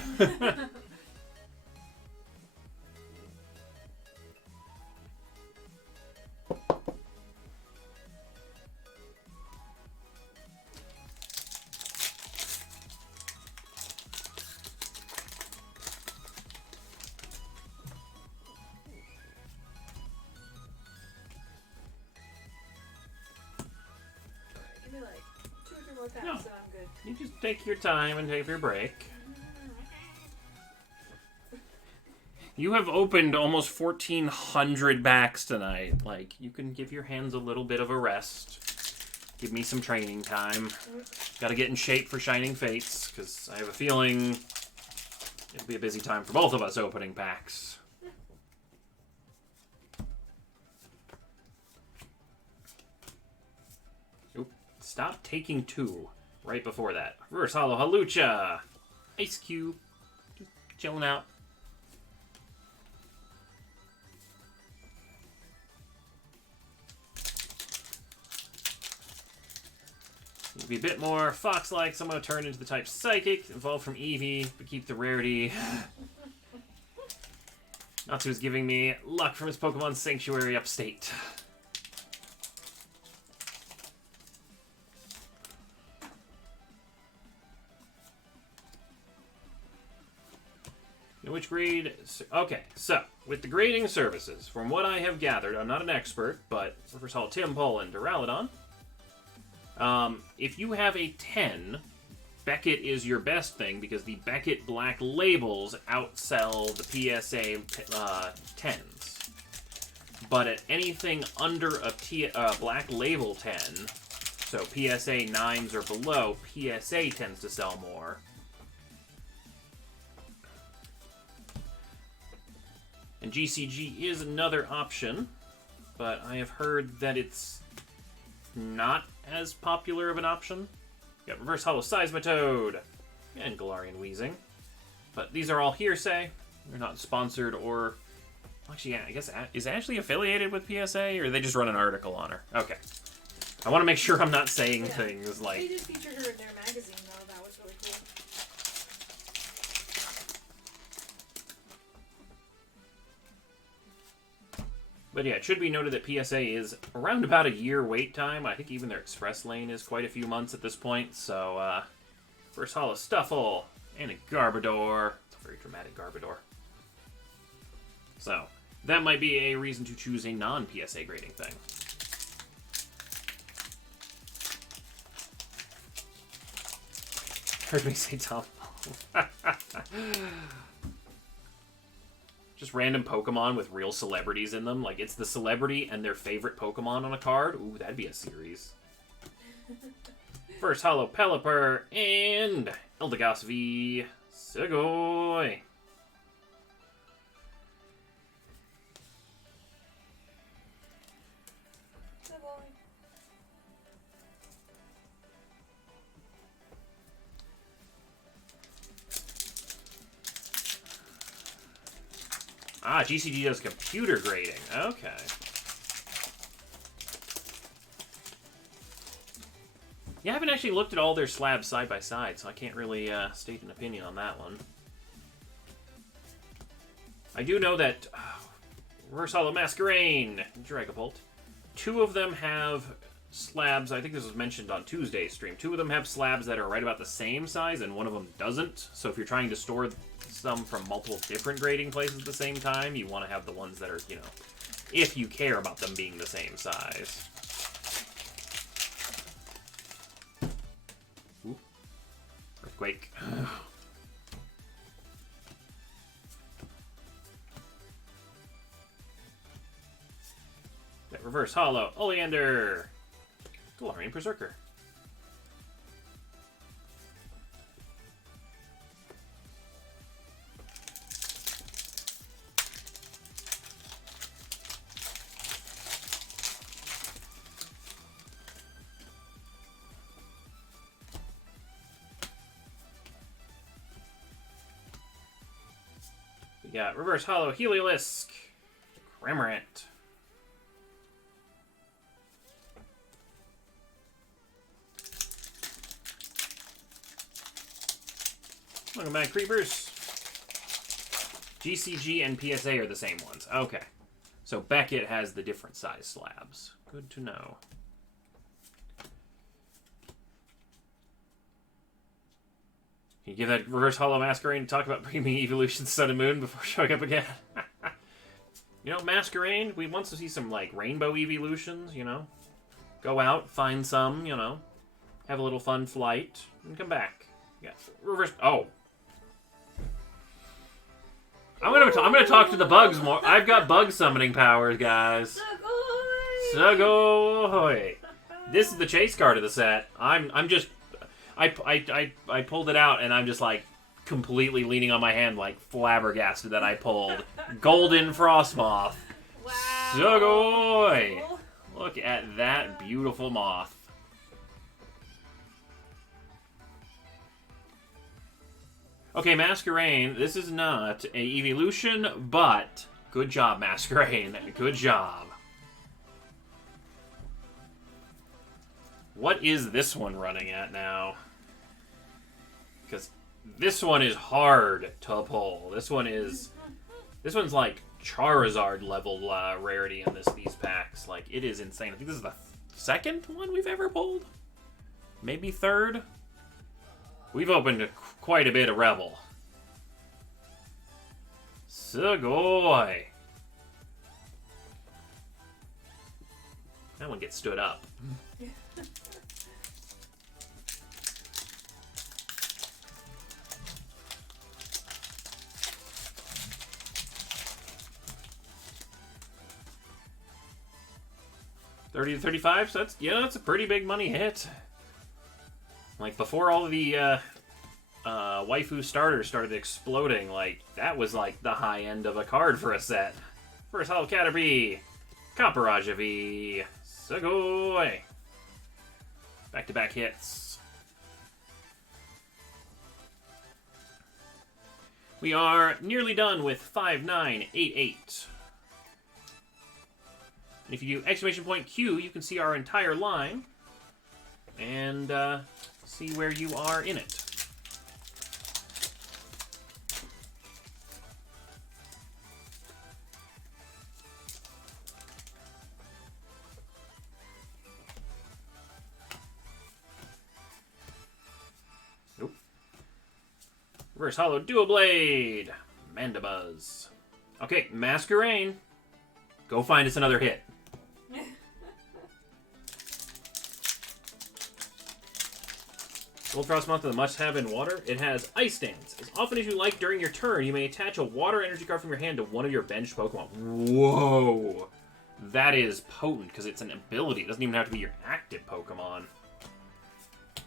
Give me like 2 or 3 more packs No. and I'm good. You just take your time and take your break. You have opened almost 1,400 backs tonight. Like, you can give your hands a little bit of a rest. Give me some training time. Gotta get in shape for Shining Fates, because I have a feeling it'll be a busy time for both of us opening packs. Oop. Stop taking 2 right before that. Reverse Hollow Halucha. Ice Cube. Just chilling out. It'll be a bit more fox-like, so I'm going to turn into the type Psychic, evolve from Eevee, but keep the rarity. Natsu is giving me luck from his Pokemon Sanctuary upstate. Which grade? Okay, so, with the grading services, from what I have gathered, I'm not an expert, but first of all, Tim Poland, Duraludon. If you have a 10, Beckett is your best thing because the Beckett Black Labels outsell the PSA 10s. But at anything under a Black Label 10, so PSA 9s or below, PSA tends to sell more. And GCG is another option, but I have heard that it's not as popular of an option. You got Reverse Hollow Seismitoad and Galarian Weezing. But these are all hearsay. They're not sponsored or... Actually, yeah, I guess... Is Ashley affiliated with PSA, or they just run an article on her? Okay. I want to make sure I'm not saying things like... They did feature her in their magazine, though. That was really cool. But yeah, it should be noted that PSA is around about a year wait time. I think even their express lane is quite a few months at this point. So, First Hollow Stuffle and a Garbodor. It's a very dramatic Garbodor. So, that might be a reason to choose a non-PSA grading thing. Heard me say Tom. Just random Pokemon with real celebrities in them. Like, it's the celebrity and their favorite Pokemon on a card. Ooh, that'd be a series. First Hollow Pelipper and Eldegoss V. Sugoi. Ah, GCG does computer grading. Okay. Yeah, I haven't actually looked at all their slabs side by side, so I can't really state an opinion on that one. I do know that Reverse Hollow Masquerain, Dragapult, 2 of them have slabs. I think this was mentioned on Tuesday's stream. 2 of them have slabs that are right about the same size, and one of them doesn't. So if you're trying to store some from multiple different grading places at the same time, you want to have the ones that are, you know, if you care about them being the same size. Ooh. Earthquake. That Reverse Hollow Oleander. Galarian Berserker. got Reverse Hollow Heliolisk, Cramorant. Welcome back, Creepers. GCG and PSA are the same ones. Okay. So Beckett has the different size slabs. Good to know. Can you give that Reverse Hollow Masquerain to talk about bringing Evolution Sun and Moon before showing up again? You know, Masquerain, we want to see some, like, rainbow evolutions, you know? Go out, find some, you know? Have a little fun flight, and come back. Yeah, reverse... Oh. I'm gonna talk to the bugs more. I've got bug summoning powers, guys. Sugoi! This is the chase card of the set. I'm just... I pulled it out, and I'm just, like, completely leaning on my hand, like, flabbergasted that I pulled Golden Frostmoth. Wow. Sugoi! Look at that beautiful moth. Okay, Masquerain, this is not a evolution, but good job, Masquerain. Good job. What is this one running at now? Because this one is hard to pull. This one's like Charizard level rarity in these packs. Like, it is insane. I think this is the second one we've ever pulled. Maybe third. We've opened quite a bit of Rebel. Sugoi. That one gets stood up. $30 to $35, so that's a pretty big money hit. Like, before all of the waifu starters started exploding, like, that was like the high end of a card for a set. First Hollow Caterpie, Copperajah V, Sugoi. Back-to-back hits. We are nearly done with 5988. And if you do exclamation point Q, you can see our entire line and see where you are in it. Nope. Reverse Hollow Dual Blade, Mandibuzz. Okay, Masquerain. Go find us another hit. Gold Frostmoth is a must-have in water. It has Ice Dance. As often as you like during your turn, you may attach a water energy card from your hand to one of your benched Pokemon. Whoa! That is potent, because it's an ability. It doesn't even have to be your active Pokemon.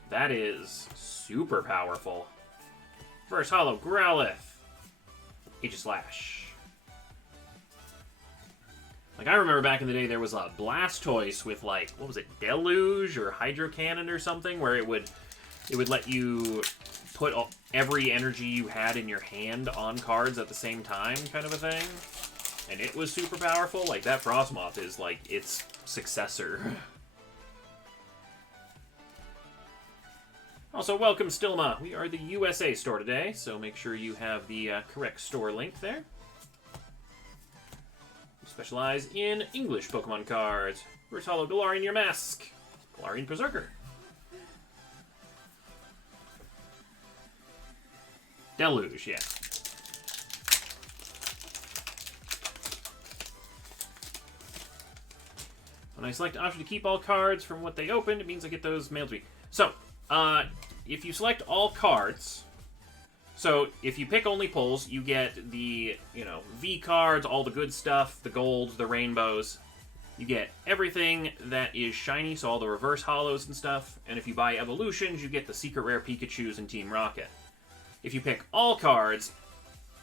That is super powerful. First Hollow Growlithe. Aegislash. Like, I remember back in the day there was a Blastoise with, like, what was it, Deluge or Hydro Cannon or something, where it would let you put every energy you had in your hand on cards at the same time, kind of a thing. And it was super powerful. Like, that Frostmoth is, like, its successor. Also, welcome, Stilma. We are the USA store today, so make sure you have the correct store link there. We specialize in English Pokemon cards. Reverse Hollow Galarian Your Mask. Galarian Berserker. Deluge, yeah. When I select the option to keep all cards from what they opened, it means I get those mailed to me. So, if you select all cards, so if you pick only pulls, you get the, V cards, all the good stuff, the golds, the rainbows. You get everything that is shiny, so all the reverse hollows and stuff. And if you buy evolutions, you get the secret rare Pikachus and Team Rocket. If you pick all cards,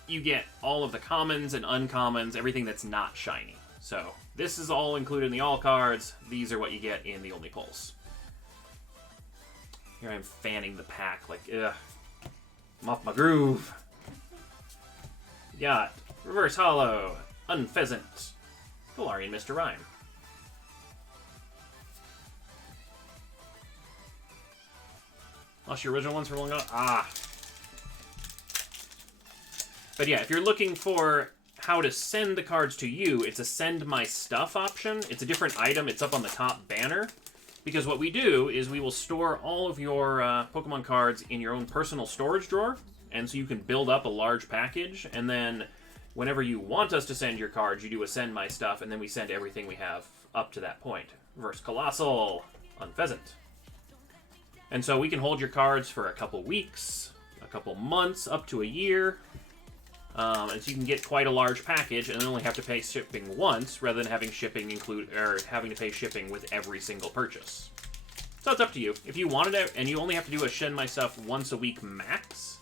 you get all of the commons and uncommons, everything that's not shiny. So, this is all included in the all cards. These are what you get in the only pulls. Here I'm fanning the pack like, ugh. I'm off my groove. We got Reverse Hollow, Unpheasant, Galarian Mr. Rhyme. Lost your original ones for long ago? Ah. But yeah, if you're looking for how to send the cards to you, it's a Send My Stuff option. It's a different item. It's up on the top banner. Because what we do is we will store all of your Pokemon cards in your own personal storage drawer. And so you can build up a large package. And then whenever you want us to send your cards, you do a Send My Stuff. And then we send everything we have up to that point. Reverse Colossal, Unpheasant. And so we can hold your cards for a couple weeks, a couple months, up to a year. And so you can get quite a large package and then only have to pay shipping once rather than having shipping having to pay shipping with every single purchase. So it's up to you. If you wanted it, and you only have to do a Send My Stuff once a week max,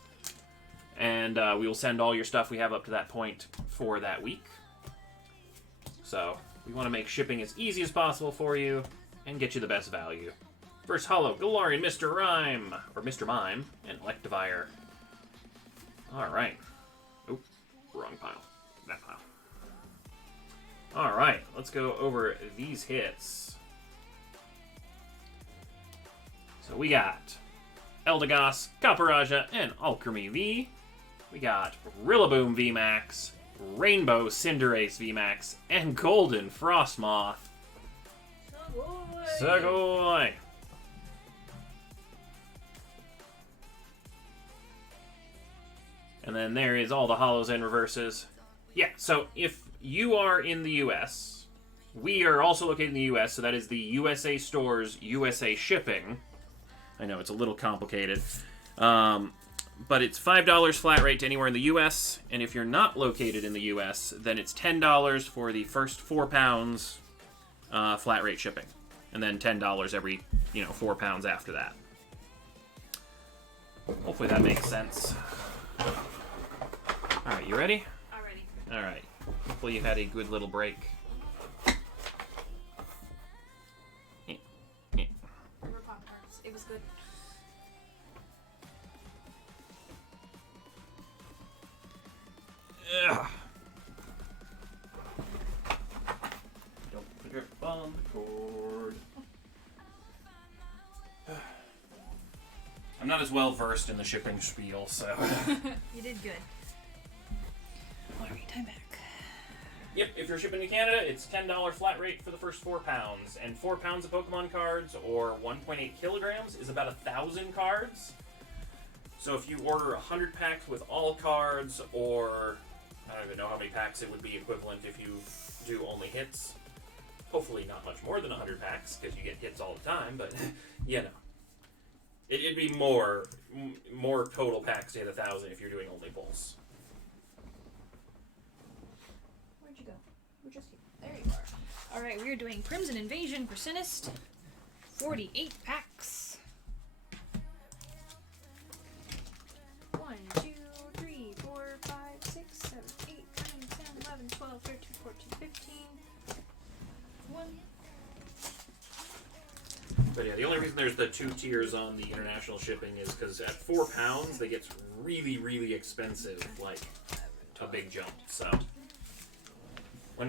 and we will send all your stuff we have up to that point for that week. So we want to make shipping as easy as possible for you and get you the best value. First Hollow, Galarian Mr. Rhyme, or Mr. Mime, and Electivire. Alright. Oop, wrong pile. That pile. Alright, let's go over these hits. So we got Eldegoss, Copperajah, and Alchemy V. We got Rillaboom VMAX, Rainbow Cinderace VMAX, and Golden Frostmoth. Sugoi! And then there is all the hollows and reverses. Yeah, so if you are in the US, we are also located in the US, so that is the USA stores, USA shipping. I know, it's a little complicated. But it's $5 flat rate to anywhere in the US, and if you're not located in the US, then it's $10 for the first 4 pounds flat rate shipping. And then $10 every, 4 pounds after that. Hopefully that makes sense. Alright, you ready? I'm ready. Alright. Hopefully you had a good little break. We were Pop-Tarts. It was good. Ugh. Don't grip on the cord. I'm not as well versed in the shipping spiel, so. You did good. Alright, I'm back. Yep, if you're shipping to Canada, it's $10 flat rate for the first 4 pounds. And 4 pounds of Pokemon cards, or 1.8 kilograms, is about 1,000 cards. So if you order 100 packs with all cards, or I don't even know how many packs it would be equivalent if you do only hits. Hopefully not much more than 100 packs, because you get hits all the time, but, It'd be more total packs to hit 1,000 if you're doing only pulls. Where'd you go? We're just here. There you are. Alright, we're doing Crimson Invasion for Sinist. 48 packs. 1, 2, 3, 4, 5, 6, 7, 8, 9, 10, 11, 12, 13, 14, 15. 1. But yeah, the only reason there's the 2 tiers on the international shipping is because at 4 pounds, they get really, really expensive, like a big jump. So,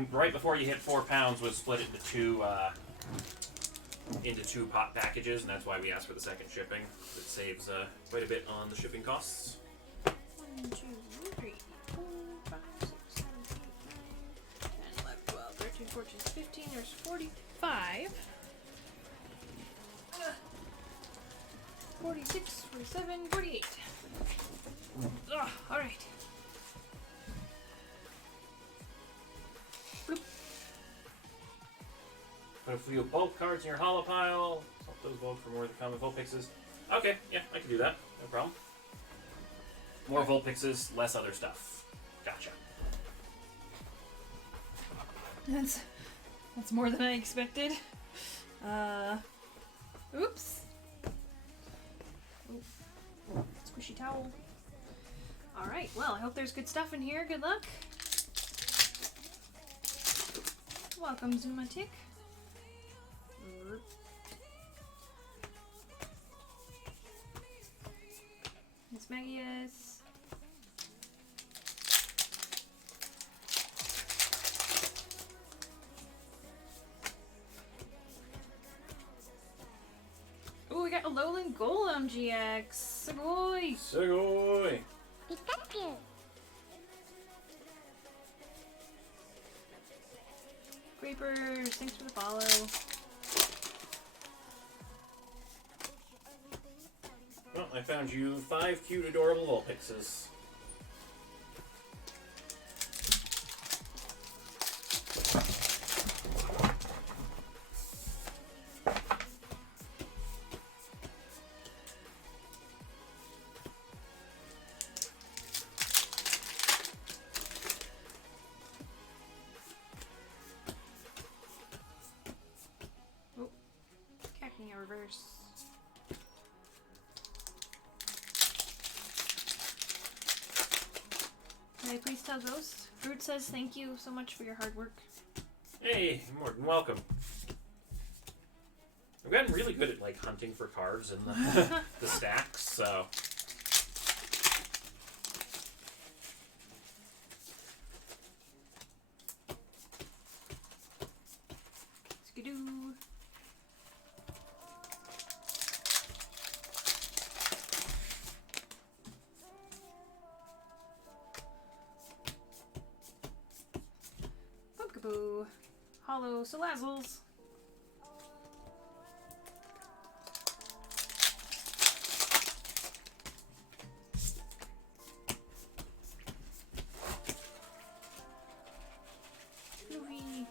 right before you hit 4 pounds, was split into two pot packages, and that's why we asked for the second shipping. It saves quite a bit on the shipping costs. 1, 2, 3, 4, 5, 6, 7, 8, 9, 10, 11, 12, 13, 14, 15. There's 45. 46, 47, 48. Ugh, alright. Bloop. Put a few bulk cards in your hollow pile. Swap those bulk for more of the common Vulpixes. Okay, yeah, I can do that. No problem. More Vulpixes, less other stuff. Gotcha. That's more than I expected. Oops. Oh, squishy towel. Alright, well, I hope there's good stuff in here. Good luck. Welcome, Zumatic. Miss Magius. Welcome, GX. Sugoi. Sugoi. Pikachu. Creepers, thanks for the follow. Well, I found you 5 cute, adorable Vulpixes. Cacnea reverse. May I please tell Ghost? Fruit says thank you so much for your hard work. Hey, you're more than welcome. I've gotten really good at like hunting for cards in the stacks, so. Skidoo. Pumpkaboo. Hollow Salazzles. Movie.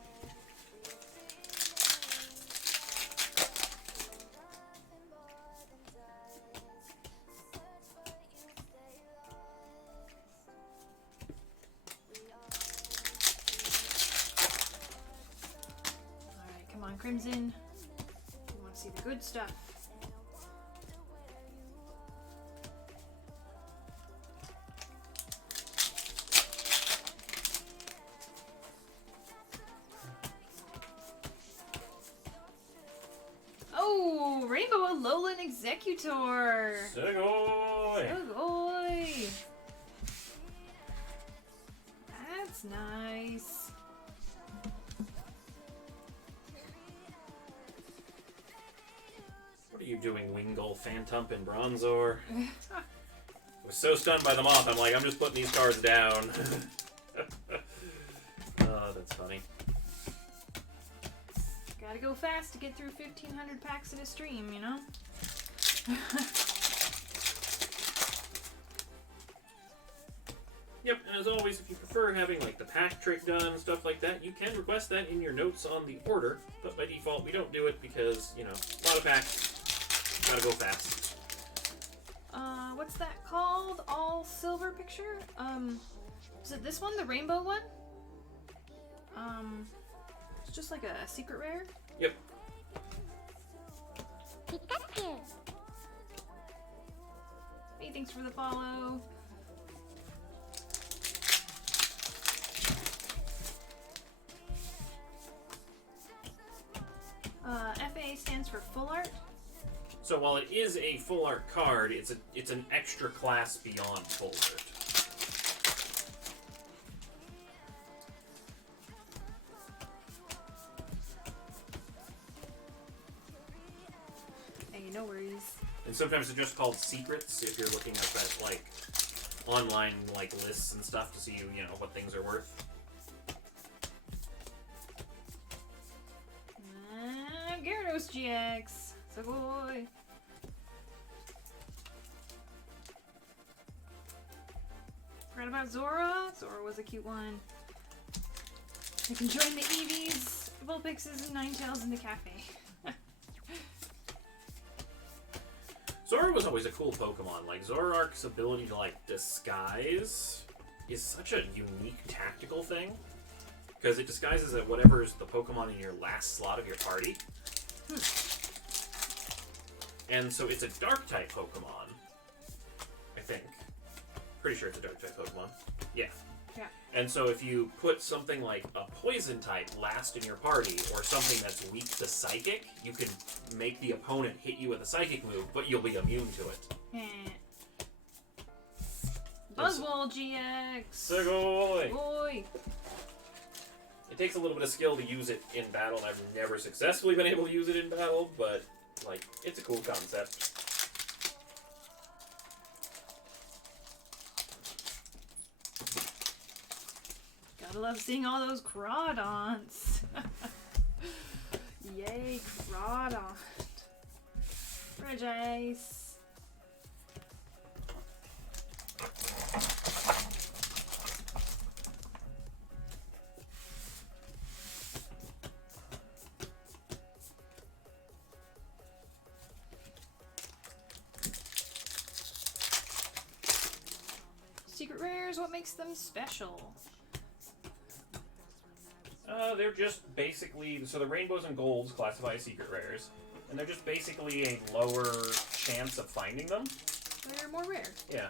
Alright, come on, Crimson. We want to see the good stuff. Oh, Rainbow Alolan Executor. Sugoi! Sugoi. That's nice. What are you doing, Wingull, Phantump, and Bronzor? I was so stunned by the moth, I'm like, I'm just putting these cards down. Oh, that's funny. Gotta go fast to get through 1,500 packs in a stream, you know? Yep, and as always, if you prefer having like the pack trick done, stuff like that, you can request that in your notes on the order, but by default we don't do it because, you know, a lot of packs, gotta go fast. What's that called? All silver picture? Is it this one, the rainbow one? It's just like a secret rare? Yep. Pikachu. Hey, thanks for the follow. FA stands for full art. So while it is a full art card, it's an extra class beyond full art. Hey, no worries. And sometimes they're just called secrets if you're looking at that like online like lists and stuff to see you know what things are worth. Gyarados GX. Sugoi. Forgot about Zora. Zora was a cute one. I can join the Eevees, Vulpixes, and Ninetales in the cafe. Zora was always a cool Pokemon. Like Zoroark's ability to like disguise is such a unique tactical thing because it disguises at whatever's the Pokemon in your last slot of your party. And so it's a dark type Pokemon, I think. Pretty sure it's a dark type Pokemon. Yeah. Yeah. And so if you put something like a poison type last in your party, or something that's weak to psychic, you can make the opponent hit you with a psychic move, but you'll be immune to it. Buzzwole GX. Sugoi! Oi. It takes a little bit of skill to use it in battle, and I've never successfully been able to use it in battle, but, like, it's a cool concept. Gotta love seeing all those crawdons. Yay, crawdon. Regice. Secret rares, what makes them special? They're just basically, so the rainbows and golds classify as secret rares, and they're just basically a lower chance of finding them. They're more rare. Yeah.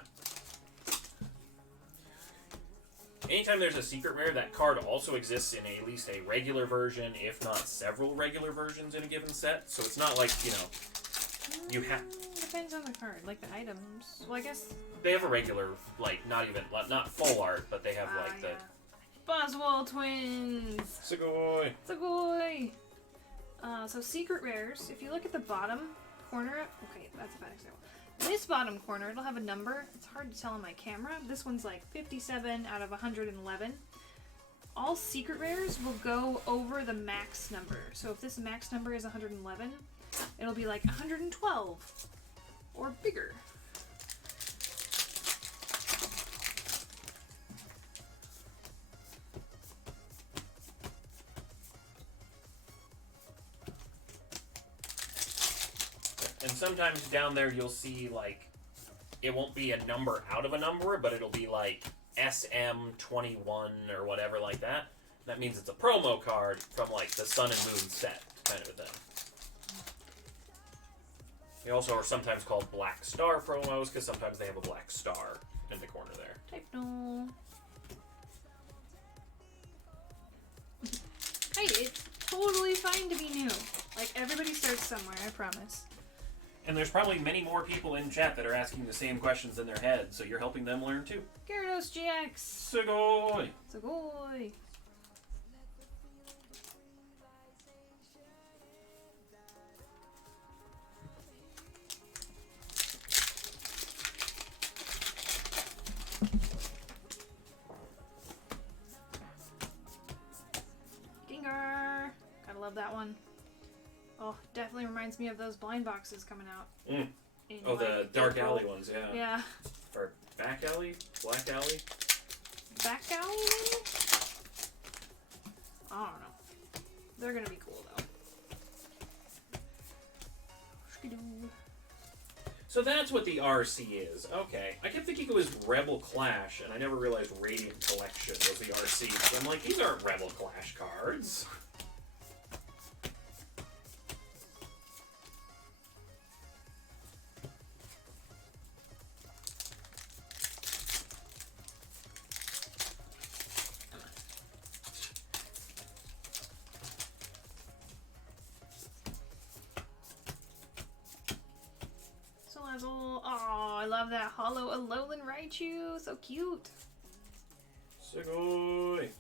Anytime there's a secret rare, that card also exists in at least a regular version, if not several regular versions in a given set. So it's not like, you have... Depends on the card, like the items. Well, I guess... They have a regular, not full art, but they have, the... Boswell twins! Sugoi! Sugoi! So secret rares, if you look at the bottom corner... Okay, that's a bad example. This bottom corner, it'll have a number. It's hard to tell on my camera. This one's like 57 out of 111. All secret rares will go over the max number. So if this max number is 111, it'll be like 112 or bigger. And sometimes down there you'll see, it won't be a number out of a number, but it'll be SM21 or whatever like that. That means it's a promo card from, the Sun and Moon set kind of a thing. They also are sometimes called Black Star promos, because sometimes they have a black star in the corner there. Type no. Hey, it's totally fine to be new. Everybody starts somewhere, I promise. And there's probably many more people in chat that are asking the same questions in their head, so you're helping them learn too. Gyarados GX! Sugoi! Sugoi! Gengar! Gotta love that one. Oh, definitely reminds me of those blind boxes coming out. Mm. Oh, the Dark Alley ones, yeah. Yeah. Or Back Alley? Black Alley? Back Alley, maybe? I don't know. They're gonna be cool, though. So that's what the RC is. Okay. I kept thinking it was Rebel Clash, and I never realized Radiant Collection was the RC. So I'm like, these aren't Rebel Clash cards. Oh, I love that hollow Alolan Raichu. So cute. Sugoi.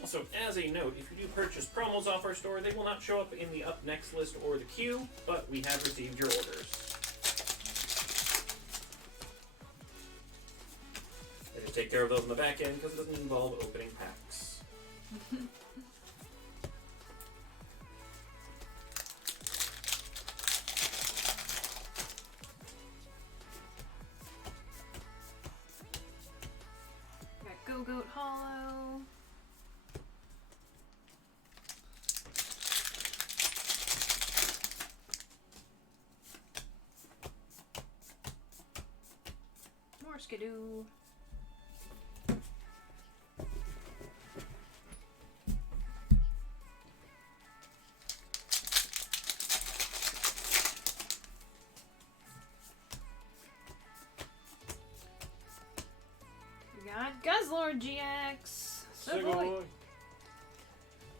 Also, as a note, if you do purchase promos off our store, they will not show up in the up next list or the queue, but we have received your orders. I just take care of those in the back end because it doesn't involve opening packs. Got Go-Goat Hollow. More Skidoo. Guzzlord GX. So boy. Sugoi.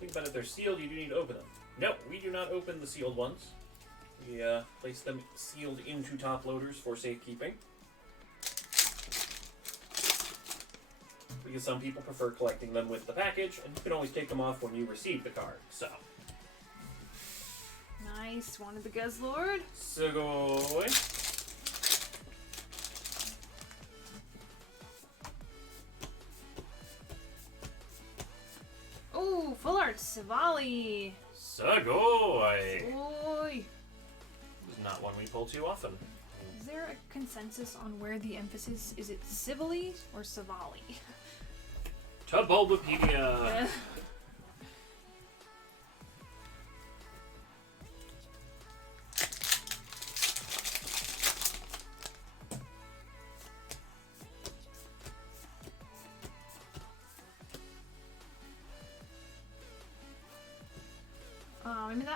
Think about it, they're sealed, you do need to open them. No, we do not open the sealed ones. We place them sealed into top loaders for safekeeping. Because some people prefer collecting them with the package, and you can always take them off when you receive the card, so. Nice. Wanted the Guzzlord. Sugoi. Oh, full art Savali. Sugoi! Oi. This is not one we pull too often. Is there a consensus on where the emphasis is? It Civili or Savali? To Bulbapedia! I mean,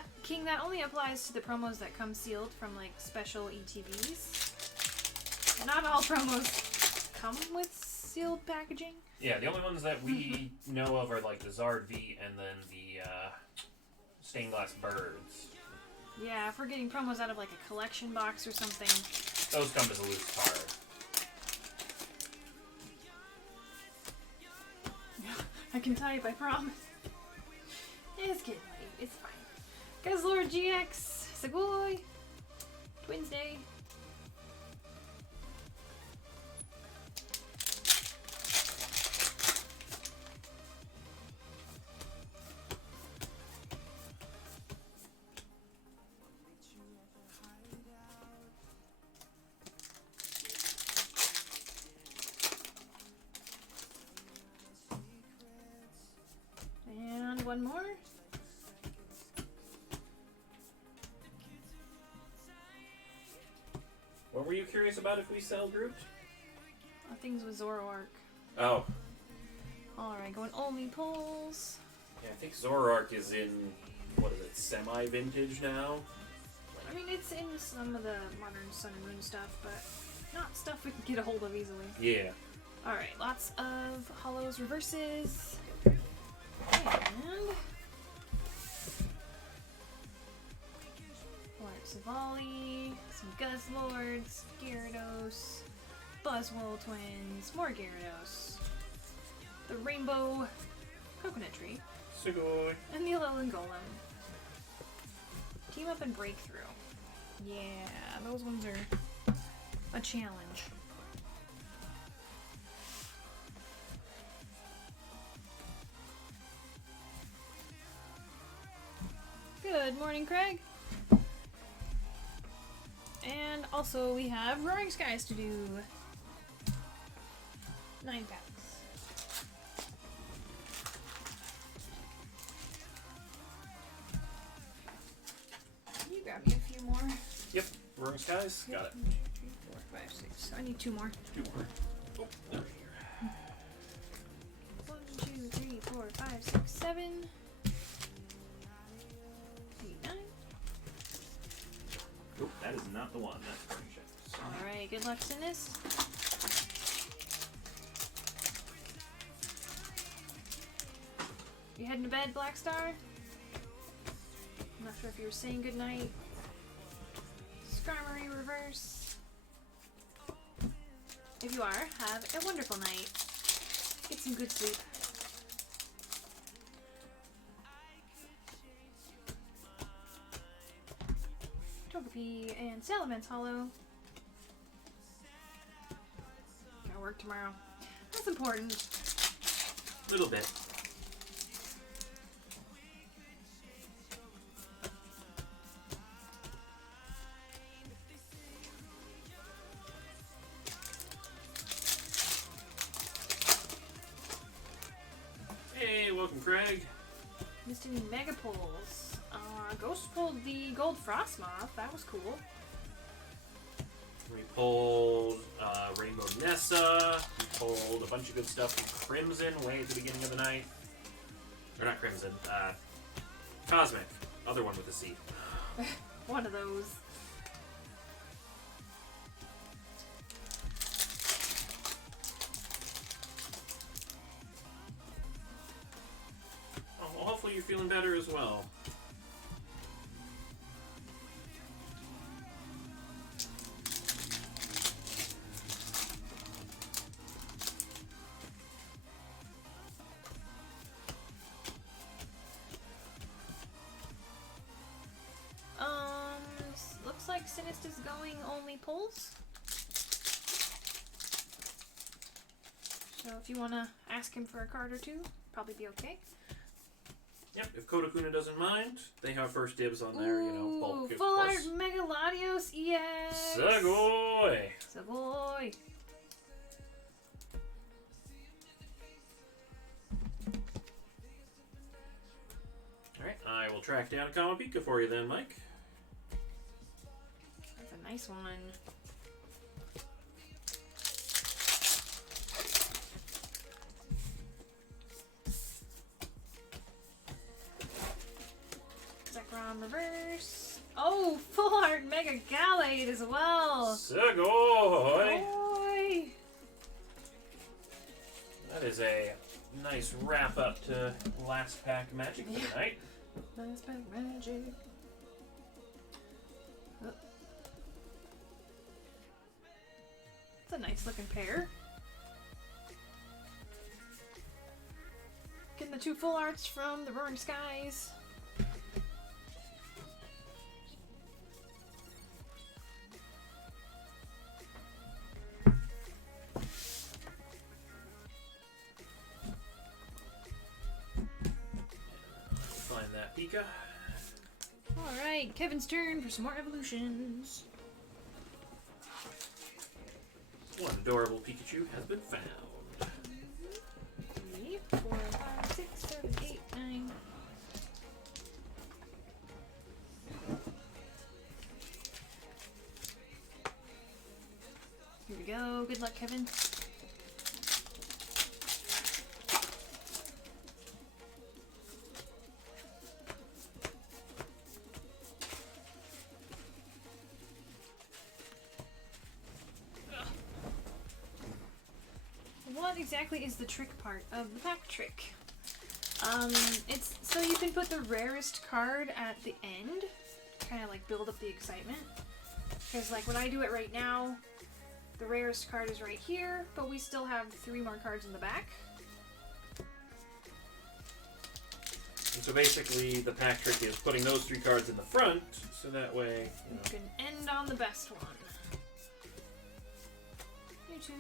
that only applies to the promos that come sealed from like special ETBs. Not all promos come with sealed packaging. Yeah, the only ones that we know of are like the Zard V and then the stained glass birds. Yeah, if we're getting promos out of like a collection box or something. Those come as a loose card. I can type, I promise. It's getting late, it's fine. Guzzlord GX, Sugoi, Twins Day. And one more. What were you curious about if we sell groups? Things with Zoroark. Oh, Alright, going Omi pulls. yeah, I think Zoroark is in, what is it, semi-vintage now? I mean, it's in some of the modern Sun and Moon stuff, but not stuff we can get a hold of easily. Yeah. Alright, lots of hollows, reverses. And Lark Savali, some Guzzlords, Gyarados, Buzzwole Twins, more Gyarados, the Rainbow Coconut Tree, Sugoi. and the Alolan Golem. Team Up and Breakthrough. Yeah, those ones are a challenge. Good morning, Craig. And also we have Roaring Skies to do. 9 packs. Can you grab me a few more? Yep, Roaring Skies, got it. 1, 2, 3, 4, 5, 6. I need 2 more. 2 more. Oh, over here. 1, 2, 3, 4, 5, 6, 7. 8, 9. Oh, that is not the one. That's pretty check. Alright, good luck in this. You heading to bed, Black Star? I'm not sure if you were saying goodnight. Skarmory reverse. If you are, have a wonderful night. Get some good sleep. Togepi and Salamence Hollow. Gotta work tomorrow. That's important. A little bit. Hey, welcome, Craig. Missed any Mega Pulls. Ghost pulled the Gold Frostmoth. That was cool. We pulled Rainbow Nessa. We pulled a bunch of good stuff from Crimson way at the beginning of the night. Or not Crimson, Cosmic. Other one with a C. One of those. matter as well. Looks like Sinister's going only pulls. So if you want to ask him for a card or two, probably be okay. Yep, if Kodakuna doesn't mind, they have first dibs on their, bulk, of Full Art course. Megaladios EX! Sugoi! Sugoi! Alright, I will track down Kamapika for you then, Mike. That's a nice one. Zekrom reverse. Oh, Full Art Mega Gallade as well. Sugoi! Boy. That is a nice wrap up to last pack magic for the night. Last pack magic. Oh. It's a nice looking pair. Getting the two full arts from the Roaring Skies. Find that Pika. Alright, Kevin's turn for some more evolutions. One adorable Pikachu has been found. 3, 4, 5, 6, 7, 8, 9. Here we go. Good luck, Kevin. What exactly is the trick part of the pack trick? It's so you can put the rarest card at the end, kind of like build up the excitement. Because like when I do it right now, the rarest card is right here, but we still have 3 more cards in the back. And so basically, the pack trick is putting those 3 cards in the front, so that way, You can end on the best one. You two.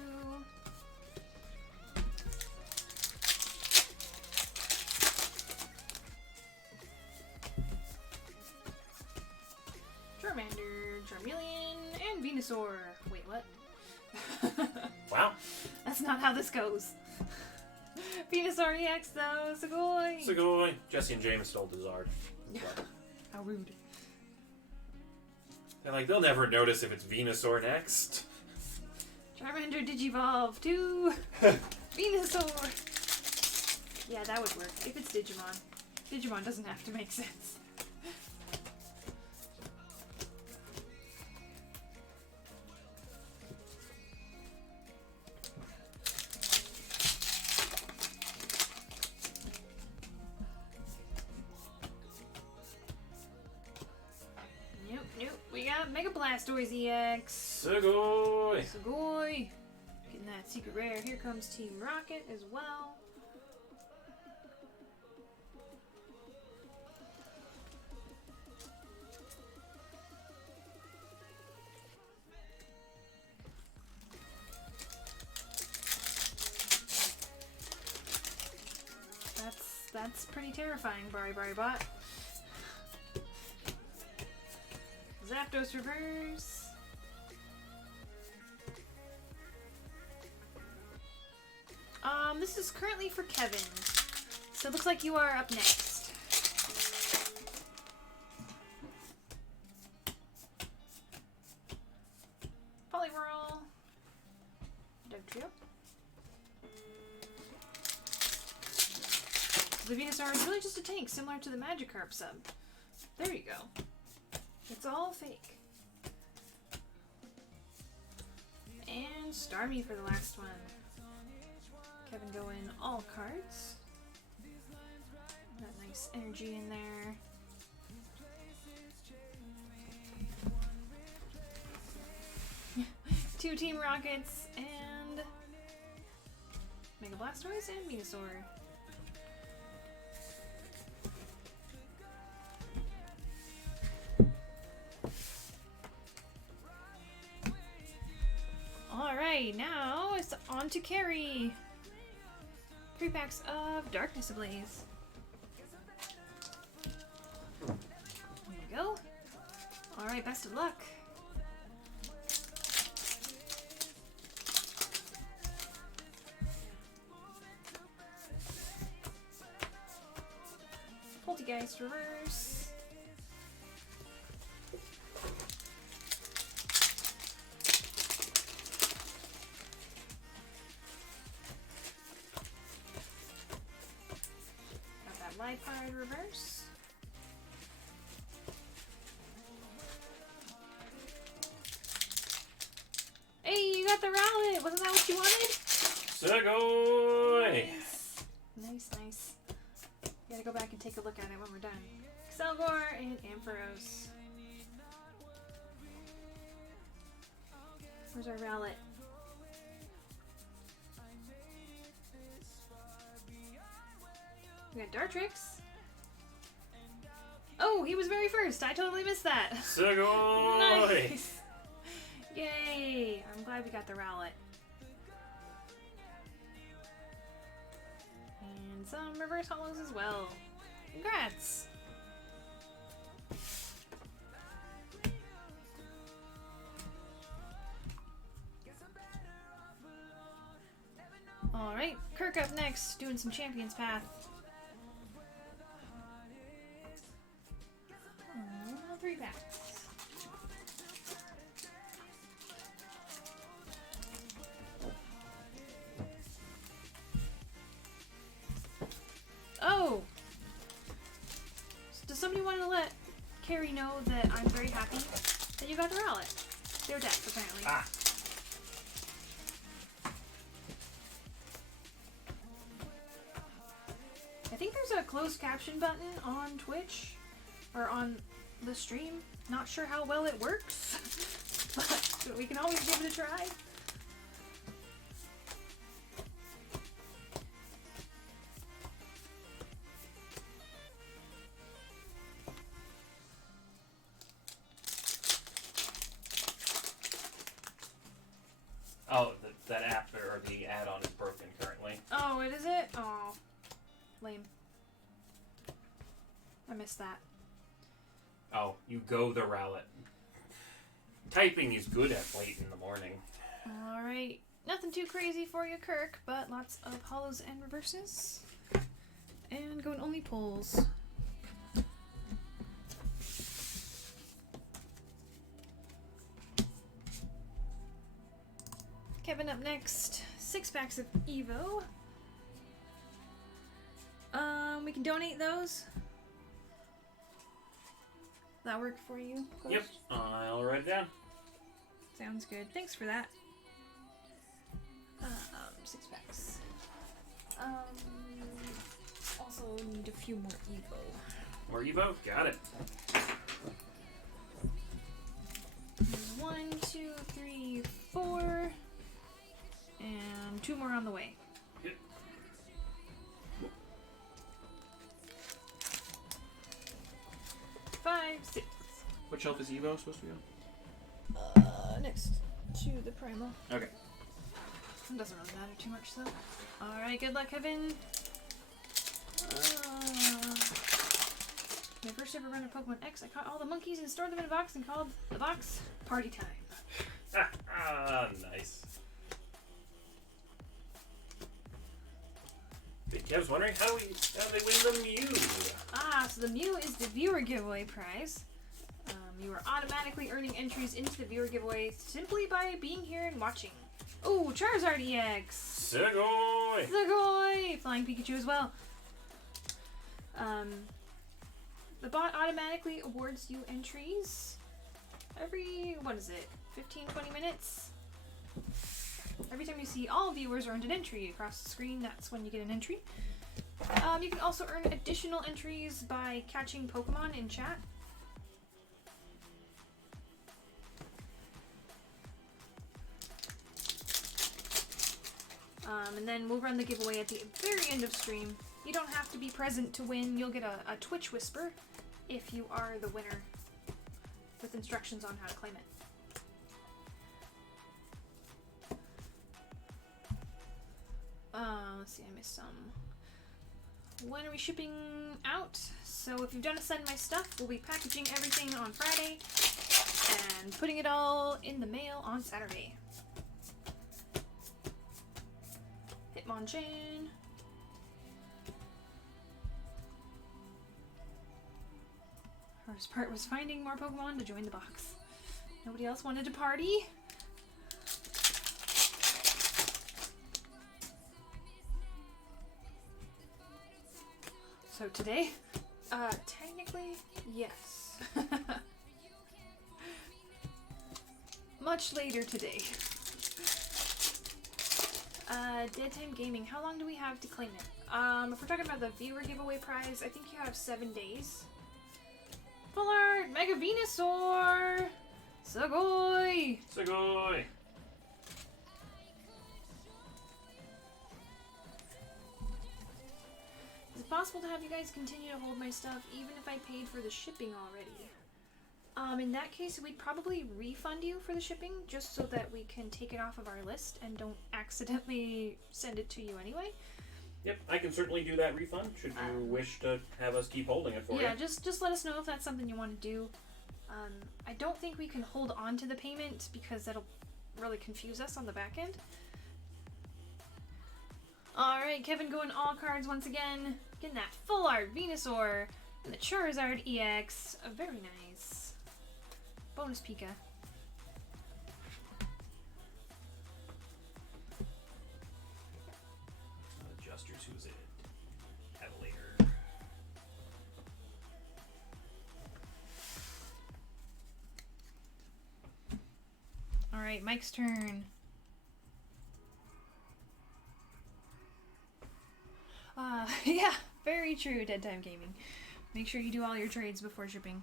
Charmander, Charmeleon, and Venusaur. Wait, what? wow. That's not how this goes. Venusaur EX though, Sugoi! Sugoi. Jesse and James stole Dizard. How rude. They're like, they'll never notice if it's Venusaur next. Charmander Digivolve to Venusaur! Yeah, that would work. If it's Digimon. Digimon doesn't have to make sense. Nope. We got Mega Blastoise EX. Sugoi. Sugoi. Getting that secret rare. Here comes Team Rocket as well. That's pretty terrifying, Bari Bot. Zapdos reverse. This is currently for Kevin. So it looks like you are up next. Poliwhirl. Dugtrio. The Venusaur is really just a tank, similar to the Magikarp sub. There you go. It's all fake. And Starmie for the last one. Kevin going all cards. That nice nice energy in there. Two Team Rockets and Mega Blastoise and Venusaur. Alright, now it's on to carry. 3 packs of Darkness Ablaze. There we go. Alright, best of luck. Poltergeist reverse. Got that Lipard reverse. Hey, you got the Rowlet! Wasn't that what you wanted? Segoy! Nice, nice. Gotta go back and take a look at it when we're done. Xelgor and Ampharos. Where's our Rowlet? We got Dartrix. Oh, he was very first. I totally missed that. Segoy! Nice. Yay! I'm glad we got the Rowlet. And some reverse hollows as well. Congrats! Alright, Kirk up next, doing some Champions Path. 3 packs. Oh! Does somebody want to let Carrie know that I'm very happy that you got the Rowlet? They're deaf, apparently. Ah! I think there's a closed caption button on Twitch, or on the stream. Not sure how well it works, but we can always give it a try. Oh, that app or the add-on is broken currently. Oh, it is it? Oh, lame. I missed that. Oh, you go the Rowlet. Typing is good at late in the morning. Alright, nothing too crazy for you, Kirk, but lots of hollows and reverses. And going only pulls. Kevin up next. 6 packs of Evo. We can donate those. That work for you? Ghost? Yep, I'll write it down. Sounds good. Thanks for that. 6 packs. Also need a few more Evo. More Evo? Got it. There's 1, 2, 3, 4, and 2 more on the way. Yep. 5, 6. What shelf is Evo supposed to be on? Next to the primal. Okay. It doesn't really matter too much though. Alright, good luck, Kevin. My first ever run of Pokemon X, I caught all the monkeys and stored them in a box and called the box Party Time. Nice. Big Kev's wondering how do they win the Mew? So the Mew is the viewer giveaway prize. You are automatically earning entries into the viewer giveaway simply by being here and watching. Oh, Charizard EX! Segoy! Segoy! Flying Pikachu as well. The bot automatically awards you entries every, 15-20 minutes? Every time you see all viewers earned an entry across the screen, that's when you get an entry. You can also earn additional entries by catching Pokemon in chat. And then we'll run the giveaway at the very end of stream. You don't have to be present to win. You'll get a Twitch whisper if you are the winner, with instructions on how to claim it. Let's see, I missed some. When are we shipping out? So if you've done a send my stuff, we'll be packaging everything on Friday and putting it all in the mail on Saturday. Hitmonchan. First part was finding more Pokemon to join the box. Nobody else wanted to party? So today? Technically, yes. Much later today. Dead Time Gaming, how long do we have to claim it? If we're talking about the viewer giveaway prize, I think you have 7 days. Full art! Mega Venusaur! Sugoi! Sugoi! Is it possible to have you guys continue to hold my stuff even if I paid for the shipping already? In that case, we'd probably refund you for the shipping just so that we can take it off of our list and don't accidentally send it to you anyway. Yep, I can certainly do that refund should you wish to have us keep holding it for you. Yeah, just let us know if that's something you want to do. I don't think we can hold on to the payment because that'll really confuse us on the back end. Alright, Kevin going all cards once again. Getting that full art Venusaur and the Charizard EX. Very nice. Bonus Pika. Adjusters, who's it? Cavalier. Alright, Mike's turn. Yeah, very true, Dead Time Gaming. Make sure you do all your trades before shipping.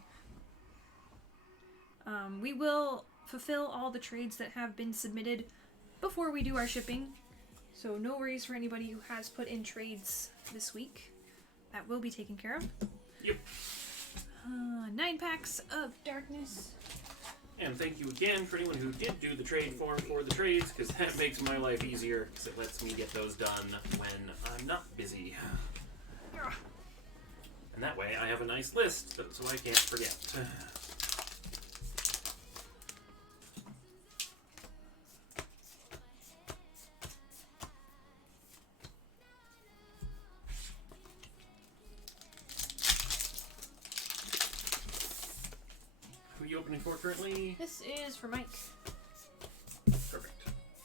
We will fulfill all the trades that have been submitted before we do our shipping. So no worries for anybody who has put in trades this week. That will be taken care of. Yep. 9 packs of darkness. And thank you again for anyone who did do the trade form for the trades, because that makes my life easier, because it lets me get those done when I'm not busy. And that way I have a nice list, so I can't forget. Who are you opening for currently? This is for Mike. Perfect.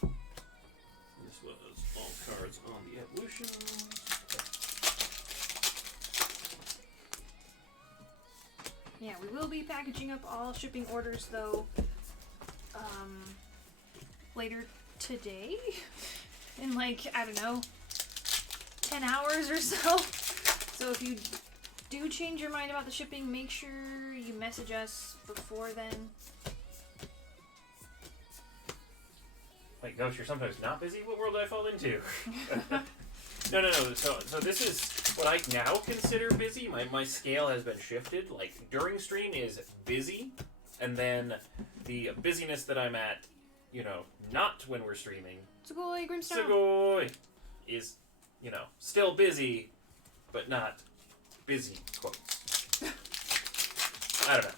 This was all cards on the evolution. Yeah, we will be packaging up all shipping orders though later today in like, I don't know, 10 hours or so. So if you do change your mind about the shipping, make sure you message us before then. Wait, Ghost, you're sometimes not busy? What world did I fall into? No. So this is what I now consider busy. My scale has been shifted. Like, during stream is busy, and then the busyness that I'm at, you know, not when we're streaming. Sugoi, Grimstone. Sugoi! Is, you know, still busy, but not busy, quotes. I don't know.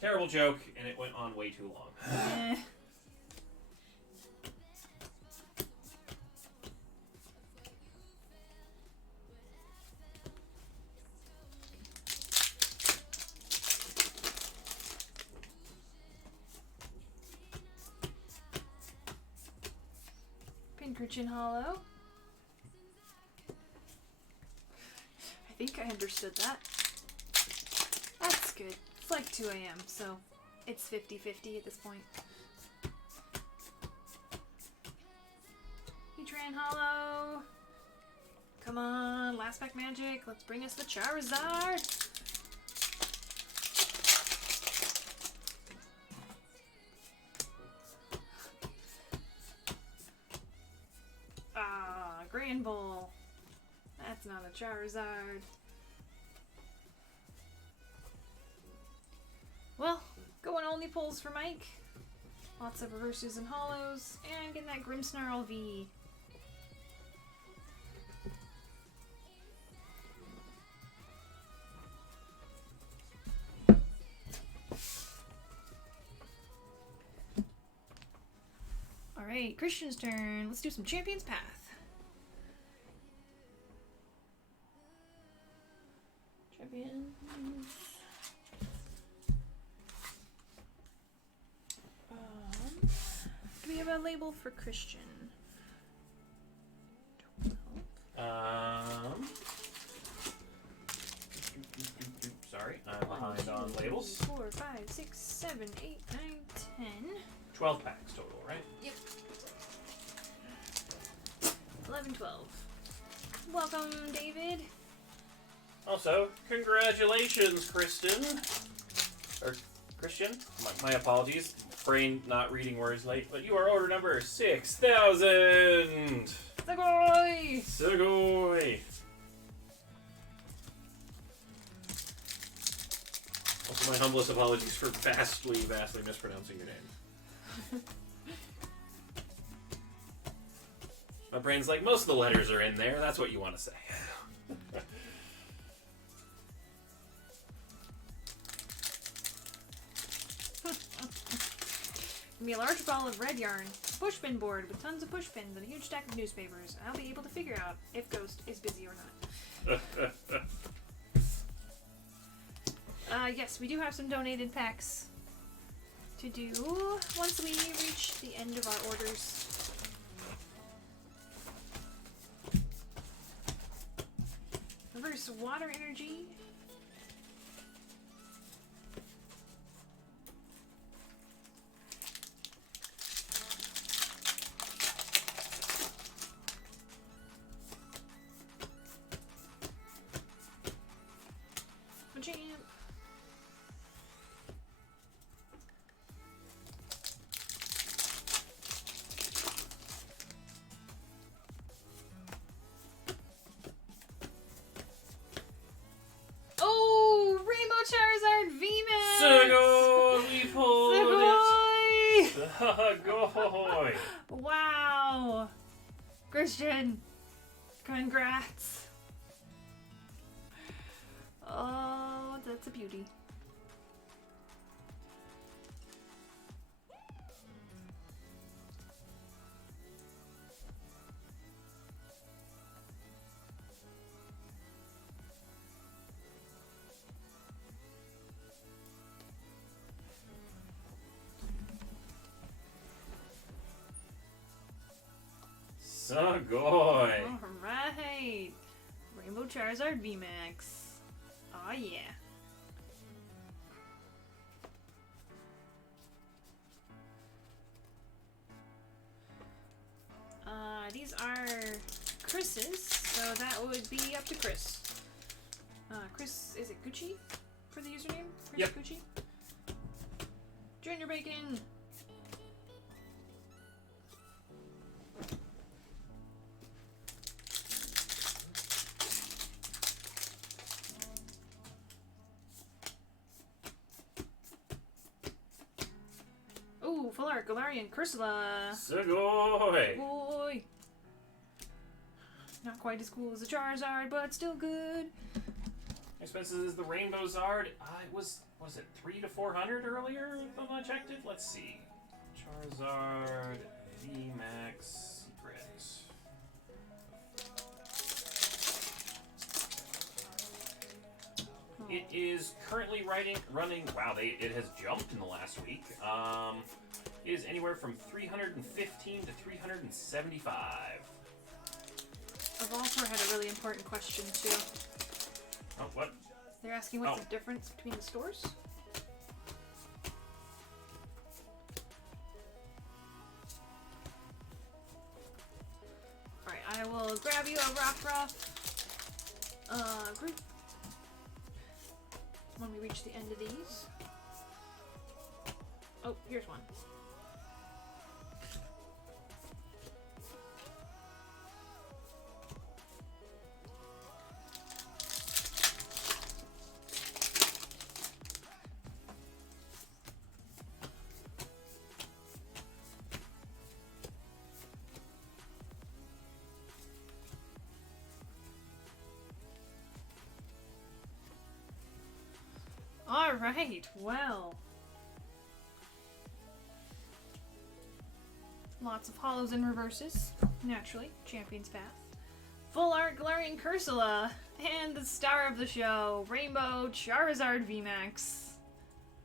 Terrible joke, and it went on way too long. Eh. Pinkerton Hollow. I think I understood that. That's good. It's like 2 a.m., so it's 50-50 at this point. Heatran Hollow. Come on, last pack magic. Let's bring us the Charizard. Ah, Grand Bull. That's not a Charizard. Well, going only pulls for Mike. Lots of reverses and hollows, and getting that Grimmsnarl V. Alright, Christian's turn. Let's do some Champion's Path. Champions. Do we have a label for Christian? 12. Sorry, I'm behind on labels. 4, 5, 6, 7, 8, 9, 10. 12 packs total, right? Yep. 11, 12. Welcome, David. Also, congratulations, Kristen. Or Christian. My apologies. Brain not reading words late, but you are order number 6,000. Sugoi! Sugoi. Also, my humblest apologies for vastly mispronouncing your name. My brain's like, most of the letters are in there. That's what you want to say. Give me a large ball of red yarn, a pushpin board with tons of pushpins, and a huge stack of newspapers. I'll be able to figure out if Ghost is busy or not. Yes, we do have some donated packs to do once we reach the end of our orders. Reverse water energy. Champ. Oh, Rainbow Charizard VMAX! Sugoi, we pulled it! Sugoi! Wow! Christian, congrats! Oh, that's a beauty. Sugoi! Alright! Rainbow Charizard VMAX. Oh yeah. These are Chris's, so that would be up to Chris. Chris, is it Gucci for the username? Chris Yep. Gucci? Junior Bacon! Ooh, Full Art, Galarian, Cursula! Sugoi! Boy! Not quite as cool as a Charizard, but still good. Expenses is the Rainbow Zard. It was it 300 to 400 earlier when I checked it? Let's see. Charizard VMAX Secret. It is currently running. Wow, it has jumped in the last week. It is anywhere from 315 to 375. Evolver had a really important question too. Oh, what? They're asking what's the difference between the stores. Alright, I will grab you a Rockruff. Group. When we reach the end of these. Oh, here's one. Alright, well. Lots of hollows and reverses. Naturally, Champion's Path. Full art Galarian Cursula. And the star of the show, Rainbow Charizard VMAX.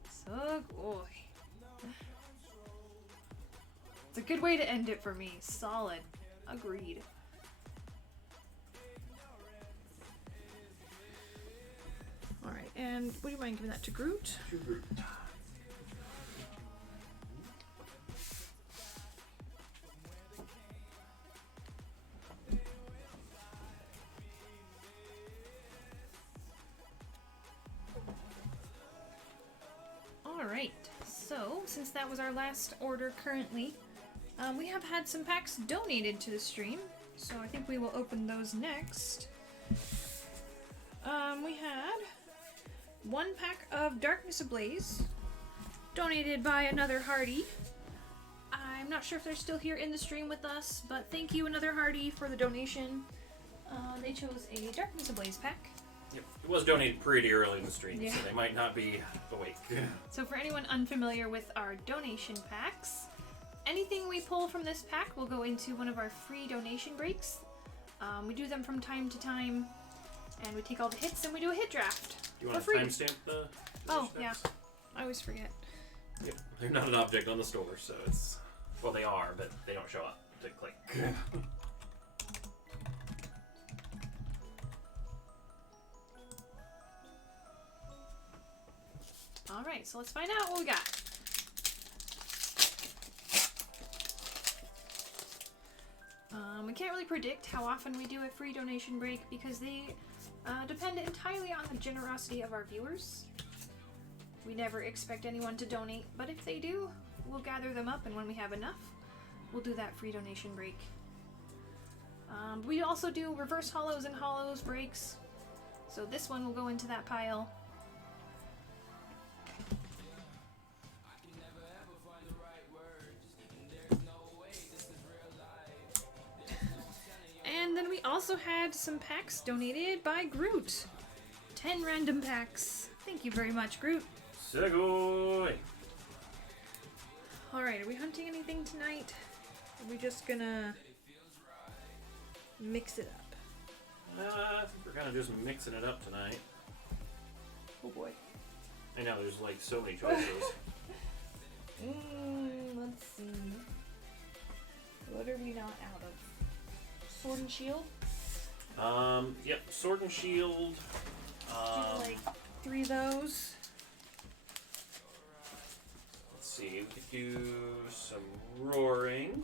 So boy. It's a good way to end it for me. Solid. Agreed. Alright, and would you mind giving that to Groot? To Groot. Alright, so since that was our last order currently, we have had some packs donated to the stream, so I think we will open those next. We had one pack of Darkness Ablaze, donated by another Hardy. I'm not sure if they're still here in the stream with us, but thank you, another Hardy, for the donation. They chose a Darkness Ablaze pack. Yep. It was donated pretty early in the stream, Yeah. so they might not be awake. So for anyone unfamiliar with our donation packs, anything we pull from this pack will go into one of our free donation breaks. We do them from time to time, and we take all the hits and we do a hit draft. You want to for free. timestamp the Oh, steps? yeah. I always forget. Yep. They're not an object on the store, so it's... Well, they are, but they don't show up to click. Alright, so let's find out what we got. We can't really predict how often we do a free donation break because they depend entirely on the generosity of our viewers. We never expect anyone to donate, but if they do, we'll gather them up, and when we have enough, we'll do that free donation break. We also do reverse hollows and hollows breaks, so this one will go into that pile. And then we also had some packs donated by Groot. 10 random packs. Thank you very much, Groot. Segoy! Alright, are we hunting anything tonight? Are we just gonna mix it up? I think we're kind of just mixing it up tonight. Oh boy. I know, there's like so many choices. Let's see. What are we not out of? Sword and Shield? Yep, Sword and Shield. Do like 3 of those. Let's see, we could do some Roaring.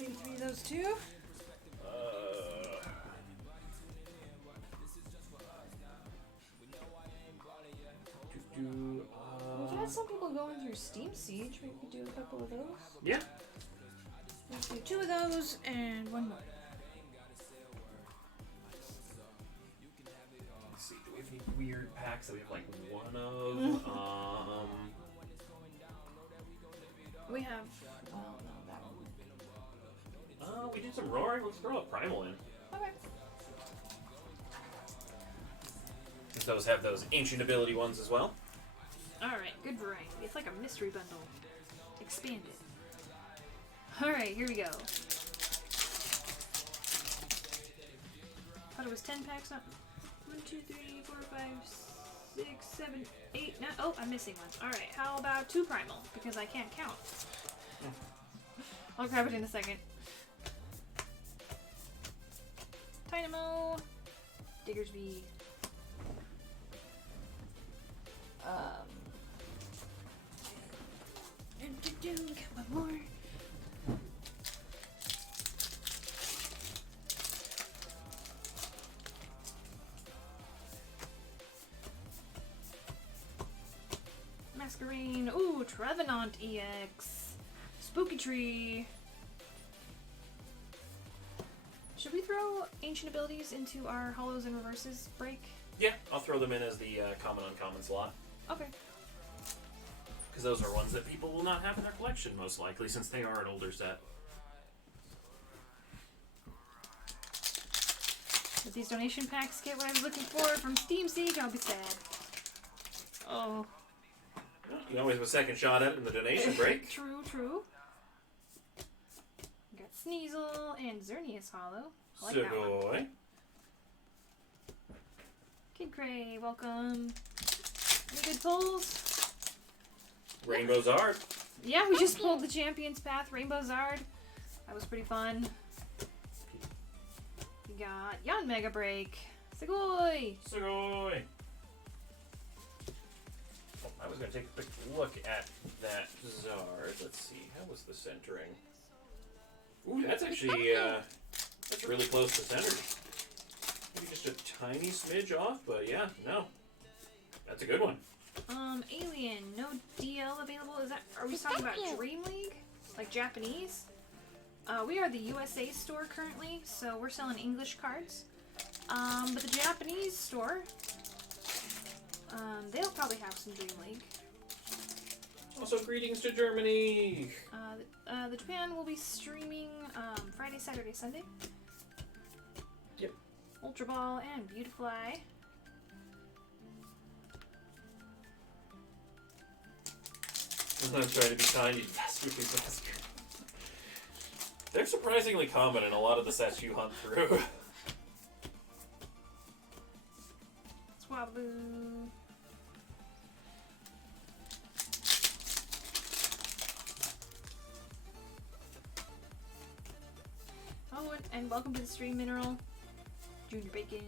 Maybe 3 of those too? We've had some people going through Steam Siege. Maybe we could do a couple of those. Yeah. Let's do 2 of those and 1 more. Let's see, do we have any weird packs that we have like one of? We have. Well, no, that one. We did some Roaring. Let's throw a Primal in. Okay. Since those have those ancient ability ones as well. Alright, good variety. It's like a mystery bundle. Expanded. Alright, here we go. Thought it was 10 packs, not 1, 2, 3, 4, 5, 6, 7, 8, 9. Oh, I'm missing one. Alright, how about 2 primal? Because I can't count. I'll grab it in a second. Dynamo. Diggersby. Got one more. Trevenant EX. Spooky Tree. Should we throw ancient abilities into our hollows and reverses break? Yeah, I'll throw them in as the common uncommon slot. Okay. Because those are ones that people will not have in their collection, most likely, since they are an older set. If these donation packs get what I was looking for from Steam Siege, I'll be sad. Oh. You can always have a second shot at it in the donation break. True, true. We got Sneasel and Xerneas Hollow. I like that one. Sugoi. Kid Cray, welcome. Any good pulls? Rainbow Zard. Yeah, we just pulled the Champion's Path Rainbow Zard. That was pretty fun. We got Yon Mega Break. Sugoi! Sugoi. Oh, I was going to take a quick look at that Zard. Let's see. How was the centering? Ooh, that's actually, that's really close to center. Maybe just a tiny smidge off, but yeah, no. That's a good one. Alien, no DL available. Is that, are we talking about Dream League? Like Japanese? We are the USA store currently, so we're selling English cards. But the Japanese store, they'll probably have some Dream League. Also, greetings to Germany! The Japan will be streaming Friday, Saturday, Sunday. Yep. Ultra Ball and Beautifly. Sometimes trying to be kind, you dastardly bastard. They're surprisingly common in a lot of the sets you hunt through. Swablu. Oh, and welcome to the stream, Mineral. Junior Bacon.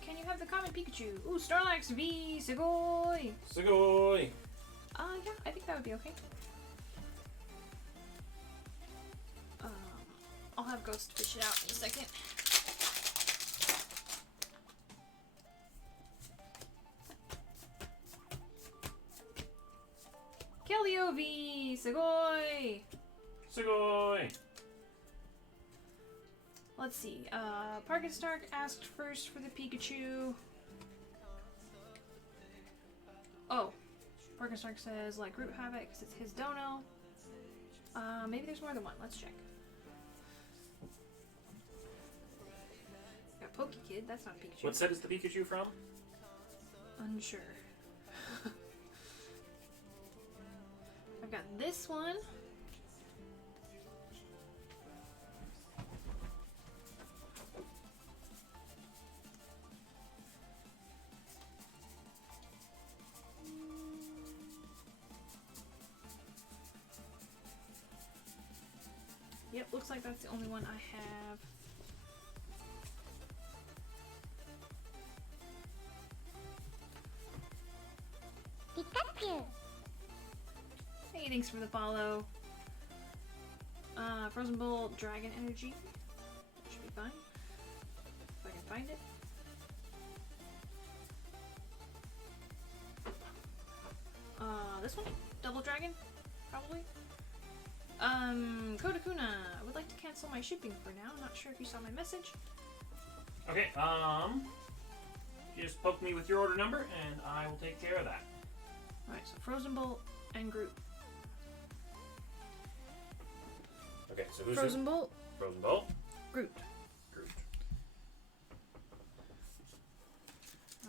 Can you have the common Pikachu? Ooh, Starlax V, Sugoi! Sugoi! Yeah, I think that would be okay. I'll have Ghost fish it out in a second. Kelio V, Sugoi! Sugoi! Let's see. Parkin Stark asked first for the Pikachu. Oh. Parkin Stark says, like, Root Havoc, because it's his dono. Maybe there's more than one. Let's check. Got Poke Kid. That's not a Pikachu. What set is the Pikachu from? Unsure. I've got this one. Yep, looks like that's the only one I have. Pikachu. Hey, thanks for the follow. Frozen Bolt, Dragon Energy. That should be fine. If I can find it. This one? Double Dragon? Probably. Kodakuna, I would like to cancel my shipping for now. I'm not sure if you saw my message. Okay, just poke me with your order number and I will take care of that. Alright, so Frozen Bolt and Groot. Okay, so who's Frozen Bolt, Frozen Bolt? Groot. Groot.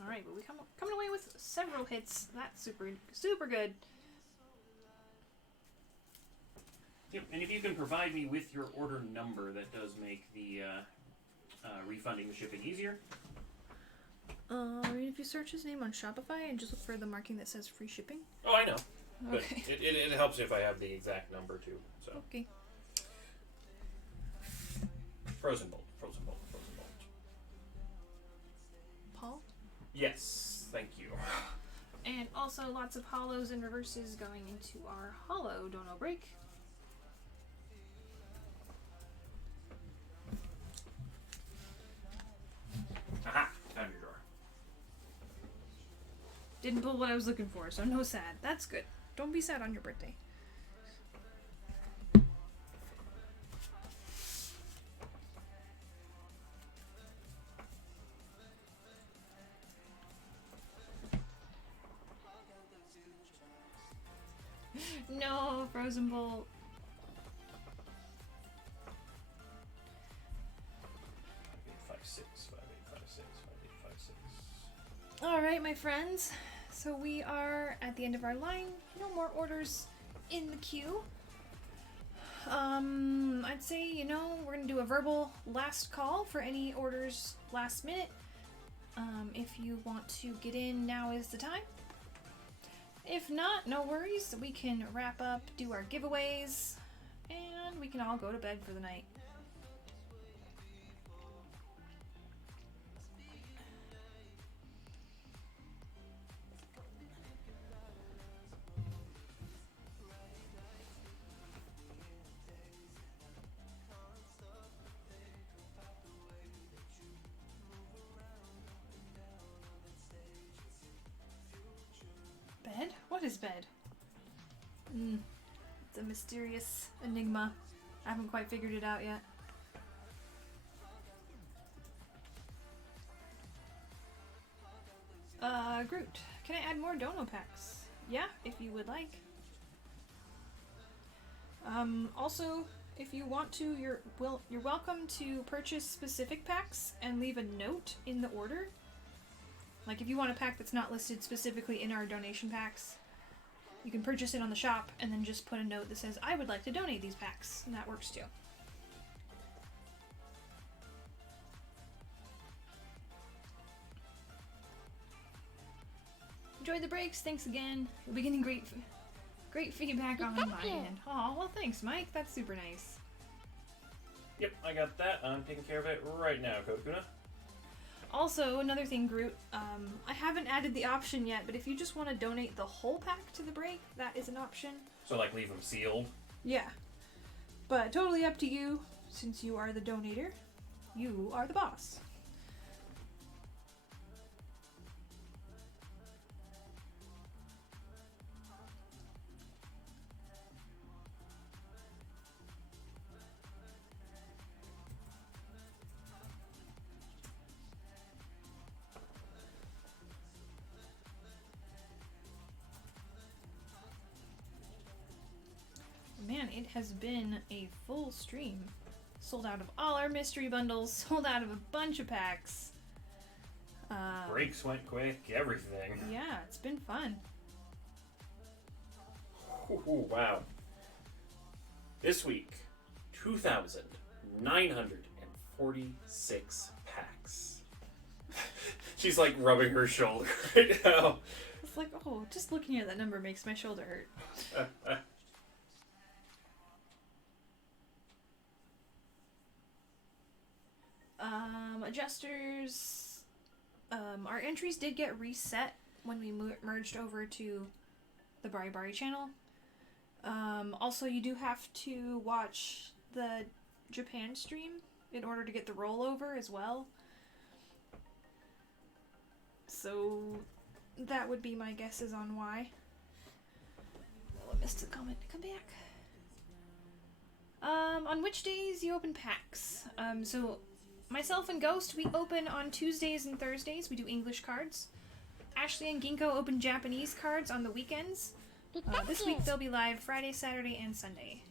Alright, but we coming away with several hits. That's super good. Yep, and if you can provide me with your order number, that does make the refunding the shipping easier. If you search his name on Shopify and just look for the marking that says free shipping. Oh, I know. But Okay. it helps if I have the exact number too. So Okay. Frozen Bolt, Frozen Bolt, Frozen Bolt. Paul? Yes, thank you. And also lots of hollows and reverses going into our hollow dono break. Didn't pull what I was looking for, so no sad. That's good. Don't be sad on your birthday. No, Frozen Bolt. Alright, my friends. So we are at the end of our line. No more orders in the queue. I'd say, we're gonna do a verbal last call for any orders last minute. If you want to get in, now is the time. If not, no worries. We can wrap up, do our giveaways, and we can all go to bed for the night. Bed? What is bed? It's a mysterious enigma. I haven't quite figured it out yet. Groot, can I add more dono packs? Yeah, if you would like. Also, if you want to, you're welcome to purchase specific packs and leave a note in the order. Like, if you want a pack that's not listed specifically in our donation packs, you can purchase it on the shop and then just put a note that says, I would like to donate these packs, and that works too. Enjoy the breaks, thanks again. You'll be getting great feedback on my end. Oh, well thanks, Mike, that's super nice. Yep, I got that. I'm taking care of it right now, Kokuna. Also, another thing, Groot, I haven't added the option yet, but if you just want to donate the whole pack to the break, that is an option. So, like, leave them sealed? Yeah. But totally up to you, since you are the donator. You are the boss. Man, it has been a full stream. Sold out of all our mystery bundles, sold out of a bunch of packs. Breaks went quick, everything. Yeah, it's been fun. Ooh, wow. This week, 2,946 packs. She's like rubbing her shoulder right now. It's like, oh, just looking at that number makes my shoulder hurt. Adjusters, our entries did get reset when we merged over to the Bari channel. Also, you do have to watch the Japan stream in order to get the rollover as well. So that would be my guesses on why. Oh, I missed the comment. Come back. On which days you open packs? So myself and Ghost, we open on Tuesdays and Thursdays. We do English cards. Ashley and Ginkgo open Japanese cards on the weekends. This week they'll be live Friday, Saturday, and Sunday.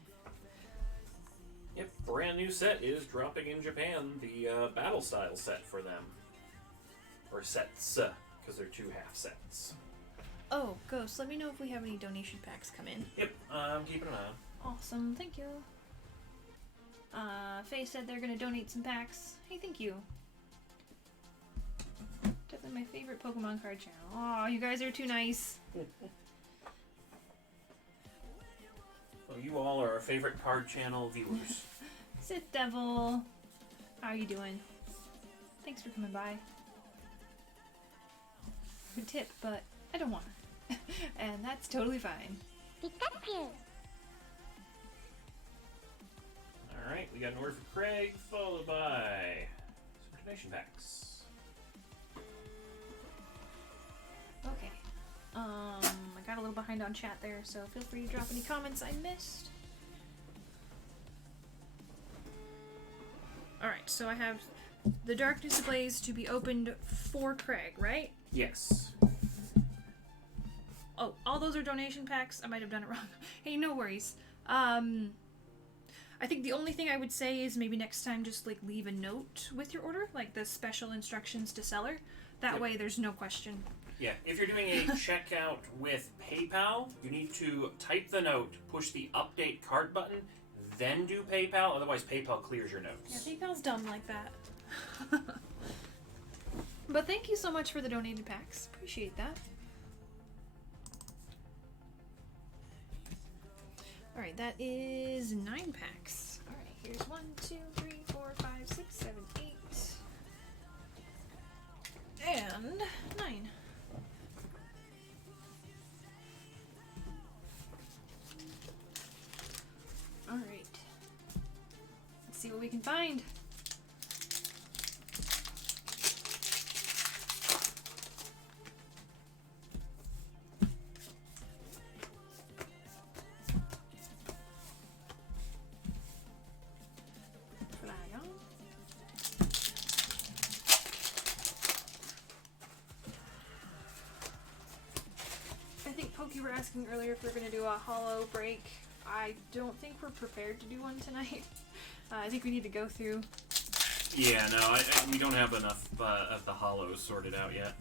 Yep, brand new set is dropping in Japan. The battle style set for them. Or sets, because they're 2 half sets. Oh, Ghost, let me know if we have any donation packs come in. Yep, I'm keeping an eye on. Awesome, thank you. Faye said they're gonna donate some packs. Hey, thank you. Definitely my favorite Pokemon card channel. Aw, you guys are too nice. Well, you all are our favorite card channel viewers. Sith Devil, how are you doing? Thanks for coming by. Good tip, but I don't want it. And that's totally fine. Pikachu. Alright, we got an order for Craig, followed by some donation packs. Okay. I got a little behind on chat there, so feel free to drop any comments I missed. Alright, so I have the Darkness Ablaze to be opened for Craig, right? Yes. Oh, all those are donation packs. I might have done it wrong. Hey, no worries. I think the only thing I would say is maybe next time just like leave a note with your order, like the special instructions to seller. That Yep. way there's no question. Yeah, if you're doing a checkout with PayPal, you need to type the note, push the update cart button, then do PayPal, otherwise PayPal clears your notes. Yeah, PayPal's dumb like that. But thank you so much for the donated packs. Appreciate that. Alright, that is 9 packs. Alright, here's 1, 2, 3, 4, 5, 6, 7, 8. And 9. Alright. Let's see what we can find. Fly on. I think, Poke, you were asking earlier if we're going to do a hollow break. I don't think we're prepared to do one tonight. I think we need to go through. Yeah, no, we don't have enough of the hollows sorted out yet.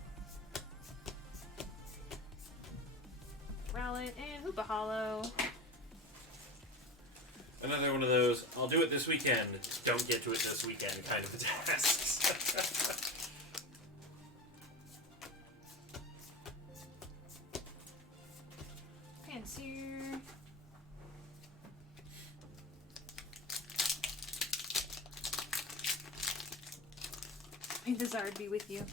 Rowlet and Hoopa Hollow. Another one of those, I'll do it this weekend, don't get to it this weekend kind of tasks. Panseer. May the Zard be with you.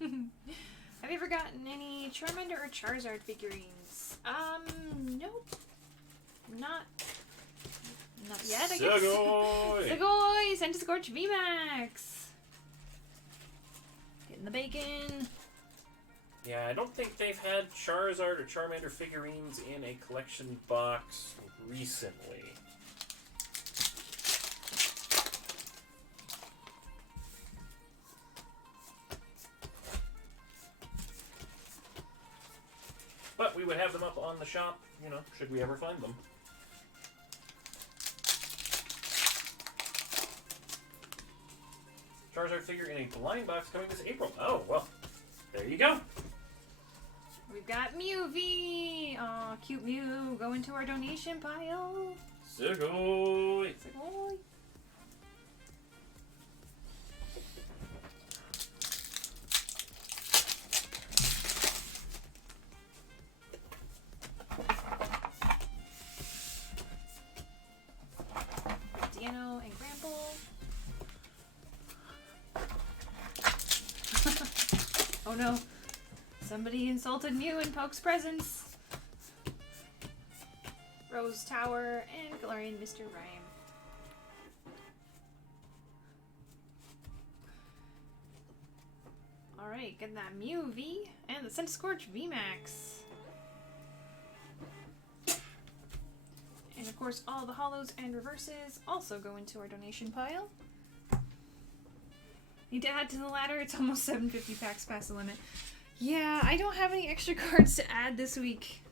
Have you ever gotten any Charmander or Charizard figurines? Nope. Not yet, I guess. Sugoi! Sugoi! Send to Scorch VMAX! Getting the bacon. Yeah, I don't think they've had Charizard or Charmander figurines in a collection box recently. But we would have them up on the shop, you know, should we ever find them. Charizard figure in a blind box coming this April. Oh, well, there you go. We've got Mew V! Aw, cute Mew. Go into our donation pile. Sugoi! Sugoi. Deano and Grample. Oh no. Somebody insulted Mew in Poke's presence. Rose Tower and Galarian Mr. Rhyme. Alright, get that Mew V and the Centiskorch VMAX. And of course, all the hollows and reverses also go into our donation pile. Need to add to the ladder, it's almost 750 packs past the limit. Yeah, I don't have any extra cards to add this week.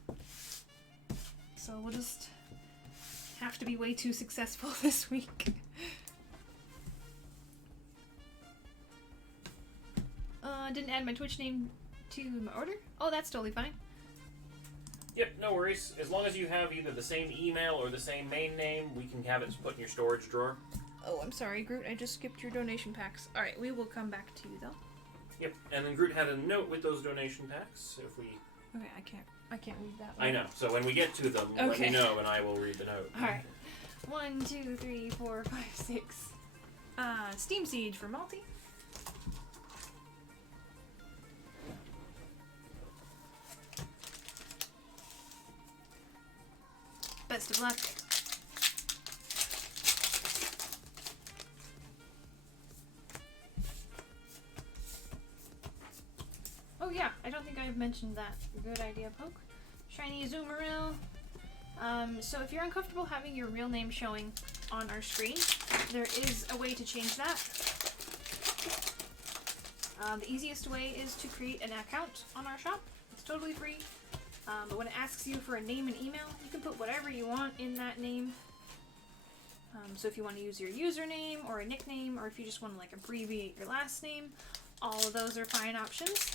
So we'll just have to be way too successful this week. Didn't add my Twitch name to my order? Oh, that's totally fine. Yep, no worries. As long as you have either the same email or the same main name, we can have it put in your storage drawer. Oh, I'm sorry, Groot. I just skipped your donation packs. Alright, we will come back to you, though. Yep, and then Groot had a note with those donation packs. If we, Okay, I can't read that one. I know. So when we get to them, let Okay. me know, and I will read the note. Alright. 1, 2, 3, 4, 5, 6. Steam Siege for Malty. Best of luck. Oh yeah, I don't think I've mentioned that. Good idea, Poke. Shiny Azumarill. So if you're uncomfortable having your real name showing on our screen, there is a way to change that. The easiest way is to create an account on our shop. It's totally free. But when it asks you for a name and email, you can put whatever you want in that name. So if you want to use your username or a nickname, or if you just want to like abbreviate your last name, all of those are fine options.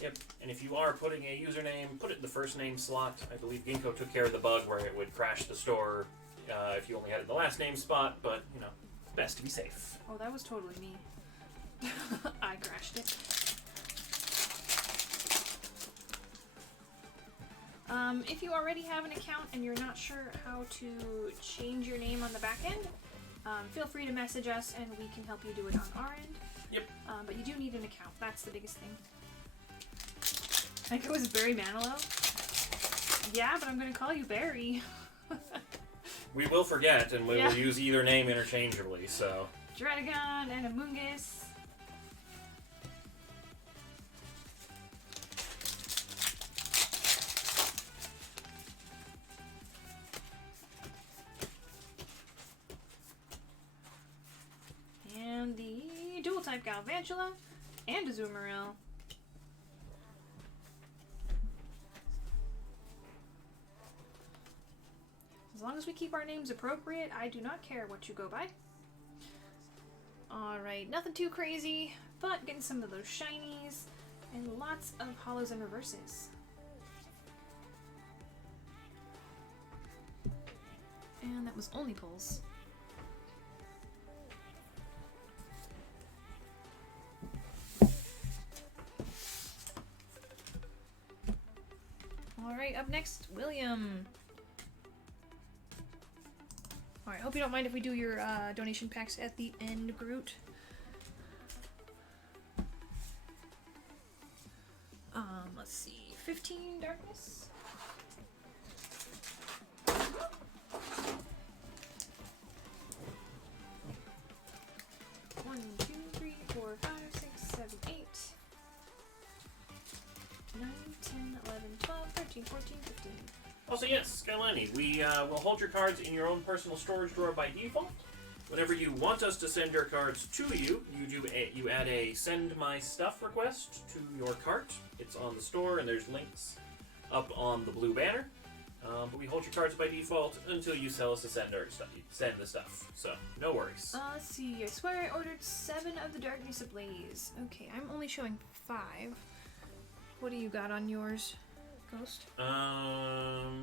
Yep, and if you are putting a username, put it in the first name slot. I believe Ginkgo took care of the bug where it would crash the store if you only had it in the last name spot, but, you know, best to be safe. Oh, that was totally me. I crashed it. If you already have an account and you're not sure how to change your name on the back end, feel free to message us and we can help you do it on our end. Yep. But you do need an account. That's the biggest thing. I think it was Barry Manilow. Yeah, but I'm going to call you Barry. We will forget, and we will use either name interchangeably, so... Dradagon and Amoonguss. And the dual-type Galvantula and Azumarill. As long as we keep our names appropriate, I do not care what you go by. Alright, nothing too crazy, but getting some of those shinies and lots of hollows and reverses. And that was only pulls. Alright, up next, William. Alright, hope you don't mind if we do your donation packs at the end, Groot. Let's see. 15 darkness. One, 2, 3, 4, 5, 6, 7, 8. 9, 10, 11, 12, 13, 14, 15. Also, yes, Skylani, we will hold your cards in your own personal storage drawer by default. Whenever you want us to send your cards to you, you add a send my stuff request to your cart. It's on the store, and there's links up on the blue banner. But we hold your cards by default until you tell us to send the stuff. So, no worries. Let's see. I swear I ordered 7 of the Darkness Ablaze. Okay, I'm only showing 5. What do you got on yours, Ghost? I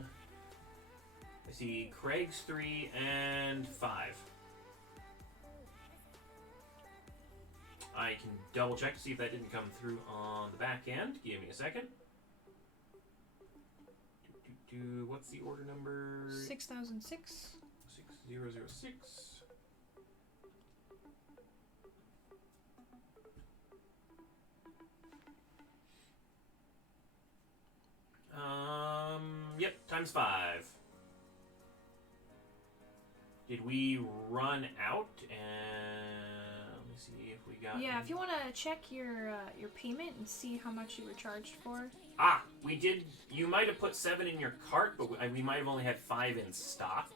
see Craig's 3 and 5. I can double check to see if that didn't come through on the back end. Give me a second. What's the order number? 6006. 6006. Yep, times 5. Did we run out? And let me see if we got. Yeah, if you want to check your payment and see how much you were charged for. Ah, we did. You might have put 7 in your cart, but we might have only had 5 in stock.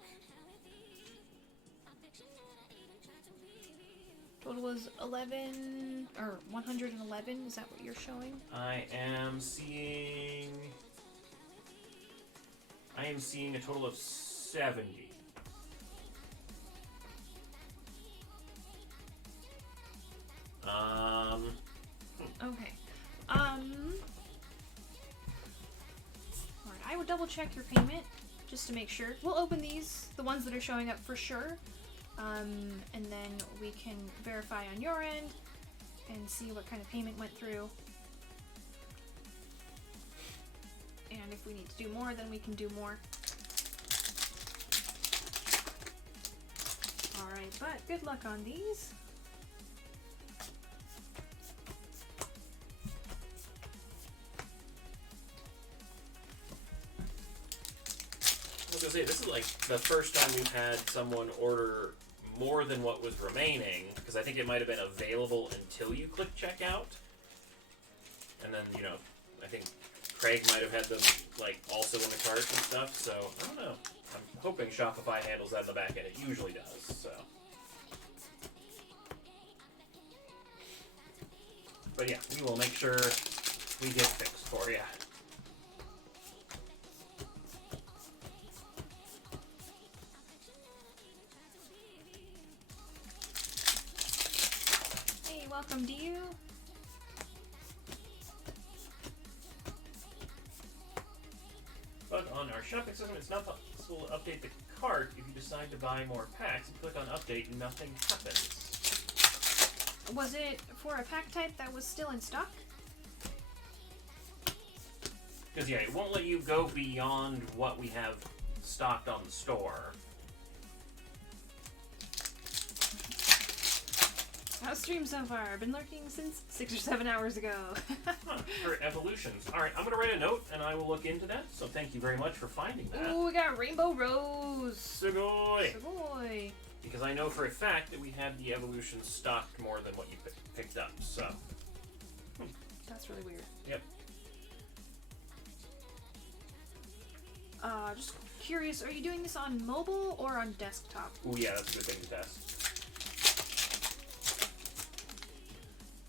Total was 11 or 111. Is that what you're showing? I am seeing a total of 70. Okay. Alright, I would double check your payment just to make sure. We'll open these, the ones that are showing up for sure. And then we can verify on your end and see what kind of payment went through. And if we need to do more, then we can do more. Alright, but good luck on these. I was gonna say, this is like the first time we've had someone order more than what was remaining, because I think it might have been available until you click checkout. And then, you know, I think Craig might have had them, like, also in the cart and stuff, so I don't know. I'm hoping Shopify handles that in the back end. It usually does, so. But yeah, we will make sure we get fixed for you. Hey, welcome to you. But on our shopping system, it's not possible to update the cart. If you decide to buy more packs, you click on update and nothing happens. Was it for a pack type that was still in stock? Because, yeah, it won't let you go beyond what we have stocked on the store. How's stream so far? I've been lurking since 6 or 7 hours ago. Huh, for evolutions. Alright, I'm going to write a note, and I will look into that. So thank you very much for finding that. Ooh, we got Rainbow Rose. Sugoi! Sugoi. Because I know for a fact that we had the evolutions stocked more than what you picked up, so. That's really weird. Yep. Just curious, are you doing this on mobile or on desktop? Ooh, yeah, that's a good thing to test.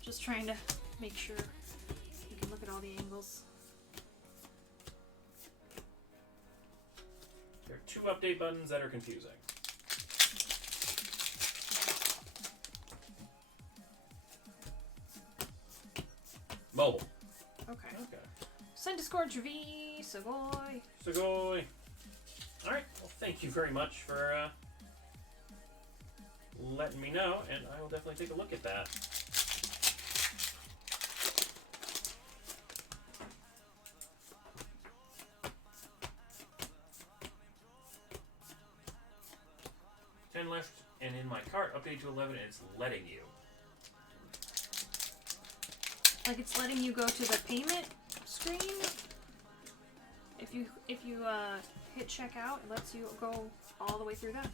Just trying to make sure you can look at all the angles. There are 2 update buttons that are confusing. Mobile. Okay. Okay. Send Discord V, Sugoi. Sugoi. Alright, well, thank you very much for letting me know, and I will definitely take a look at that. Left, and in my cart, update to 11, and it's letting you. Like it's letting you go to the payment screen. If you hit checkout, it lets you go all the way through that.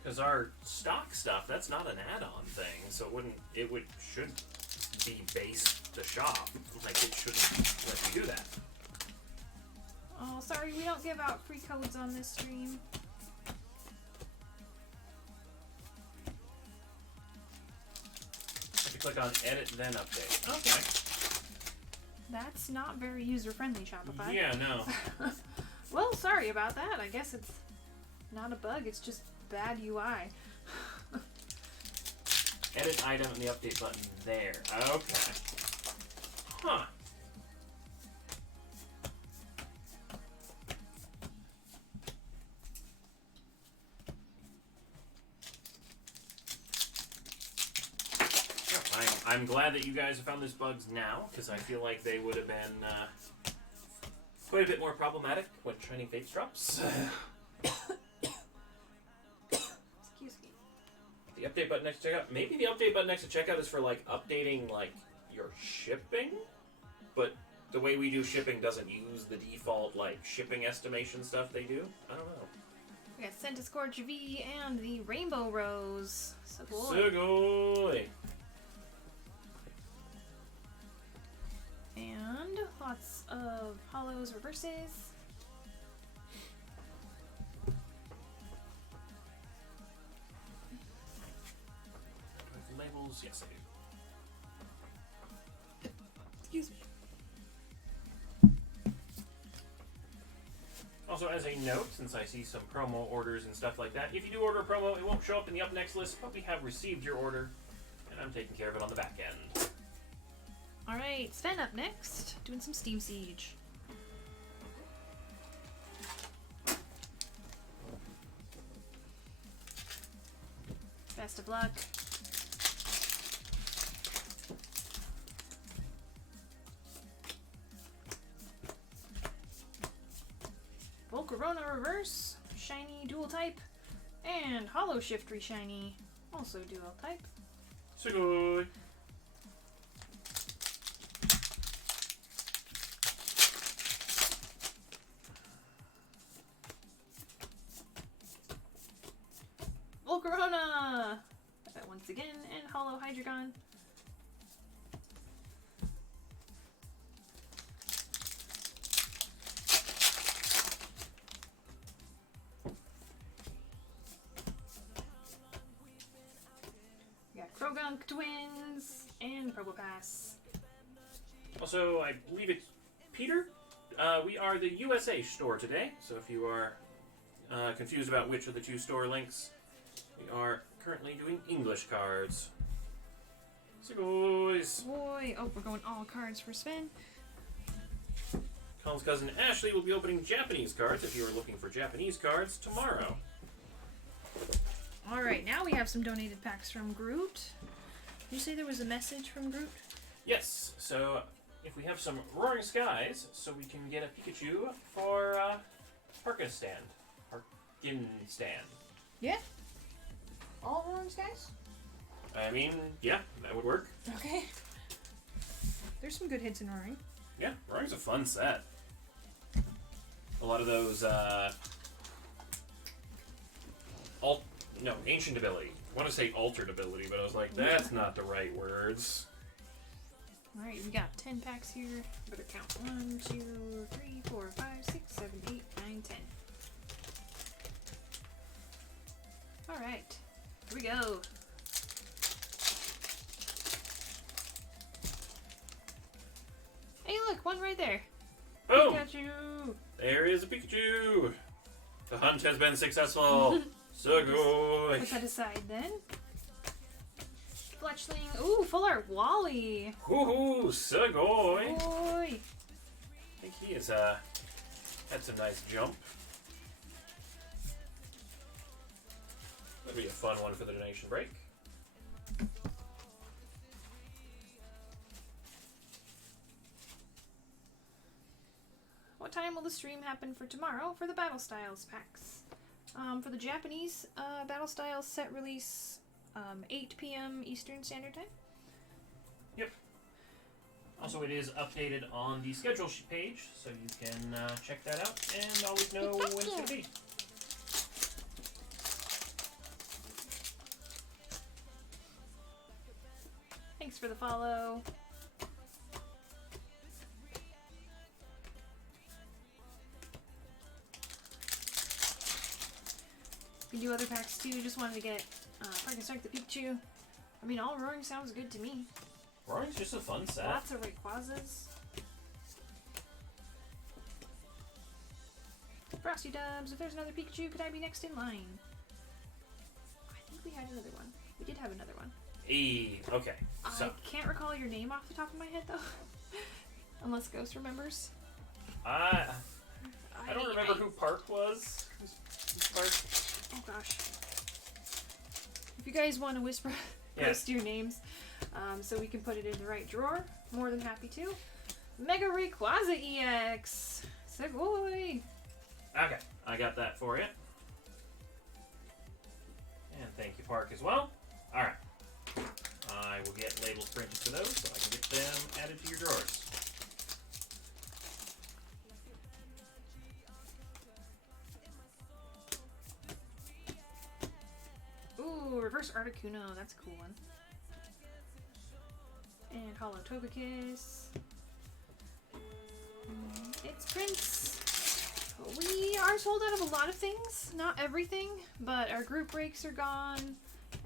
Because our stock stuff, that's not an add-on thing, so it should be base the shop. Like, it shouldn't let you do that. Oh, sorry, we don't give out free codes on this stream. Click on edit, then update. Okay. That's not very user-friendly, Shopify. Yeah, no. Well, sorry about that. I guess it's not a bug, it's just bad UI. Edit item and the update button there. Okay. Huh. I'm glad that you guys have found these bugs now, because I feel like they would have been quite a bit more problematic when Shining Fates drops. Excuse me. The update button next to checkout. Maybe the update button next to checkout is for like updating like your shipping, but the way we do shipping doesn't use the default like shipping estimation stuff they do. I don't know. We got Sent Scorch V and the Rainbow Rose. Sugoi. Sugoi. And lots of hollows, reverses. Labels, yes I do. Excuse me. Also, as a note, since I see some promo orders and stuff like that, if you do order a promo, it won't show up in the up next list, but we have received your order, and I'm taking care of it on the back end. Alright, Sven up next, doing some Steam Siege. Best of luck. Volcarona Reverse, Shiny Dual Type, and Hollow Shift Reshiny, also Dual Type. Sugoi. Volcarona! Once again, and Hollow Hydreigon. We got Krogunk Twins and Probopass. Also, I believe it's Peter. We are the USA store today, so if you are confused about which of the two store links, we are currently doing English cards. So guys, Boy, oh, we're going all cards for spin. Colin's cousin Ashley will be opening Japanese cards if you are looking for Japanese cards tomorrow. Alright, now we have some donated packs from Groot. Did you say there was a message from Groot? Yes, so if we have some Roaring Skies, so we can get a Pikachu for Parkistan. Yeah. All Roaring Skies? I mean, yeah, that would work. Okay. There's some good hits in Roaring. Yeah, Roaring's a fun set. A lot of those, ancient ability. I want to say altered ability, but I was like, that's not the right words. Alright, we got 10 packs here. Better count. 1, 2, 3, 4, 5, 6, 7, 8, 9, 10. Alright, here we go. Hey, look, one right there. Boom! Pikachu! There is a Pikachu! The hunt has been successful! Sugoi! Put that aside then. Fletchling. Ooh, full art Wally. Hoo-hoo! Sugoi! Boy. I think he has had some nice jump. That'd be a fun one for the donation break. What time will the stream happen for tomorrow for the Battle Styles packs? For the Japanese Battle Styles set release, 8 p.m. Eastern Standard Time. Yep. Also, it is updated on the schedule page, so you can check that out and always know when it's going to be. Thanks for the follow. We can do other packs too. Just wanted to get Frankenstein the Pikachu. I mean, all Roaring sounds good to me. Roaring's just a fun set. Lots of Rayquazas. Frosty Dubs, if there's another Pikachu, could I be next in line? I think we had another one. We did have another one. Okay. So, I can't recall your name off the top of my head though. Unless Ghost remembers. I don't remember who Park was. Who's Park? Oh gosh. If you guys want to whisper post your names so we can put it in the right drawer, more than happy to. Mega Rayquaza EX! Sugoi! Okay, I got that for you. And thank you, Park, as well. Alright. I will get labels printed for those so I can get them added to your drawers. Ooh, Reverse Articuno, that's a cool one. And Hollow Togekiss. It's Prince. We are sold out of a lot of things, not everything, but our group breaks are gone,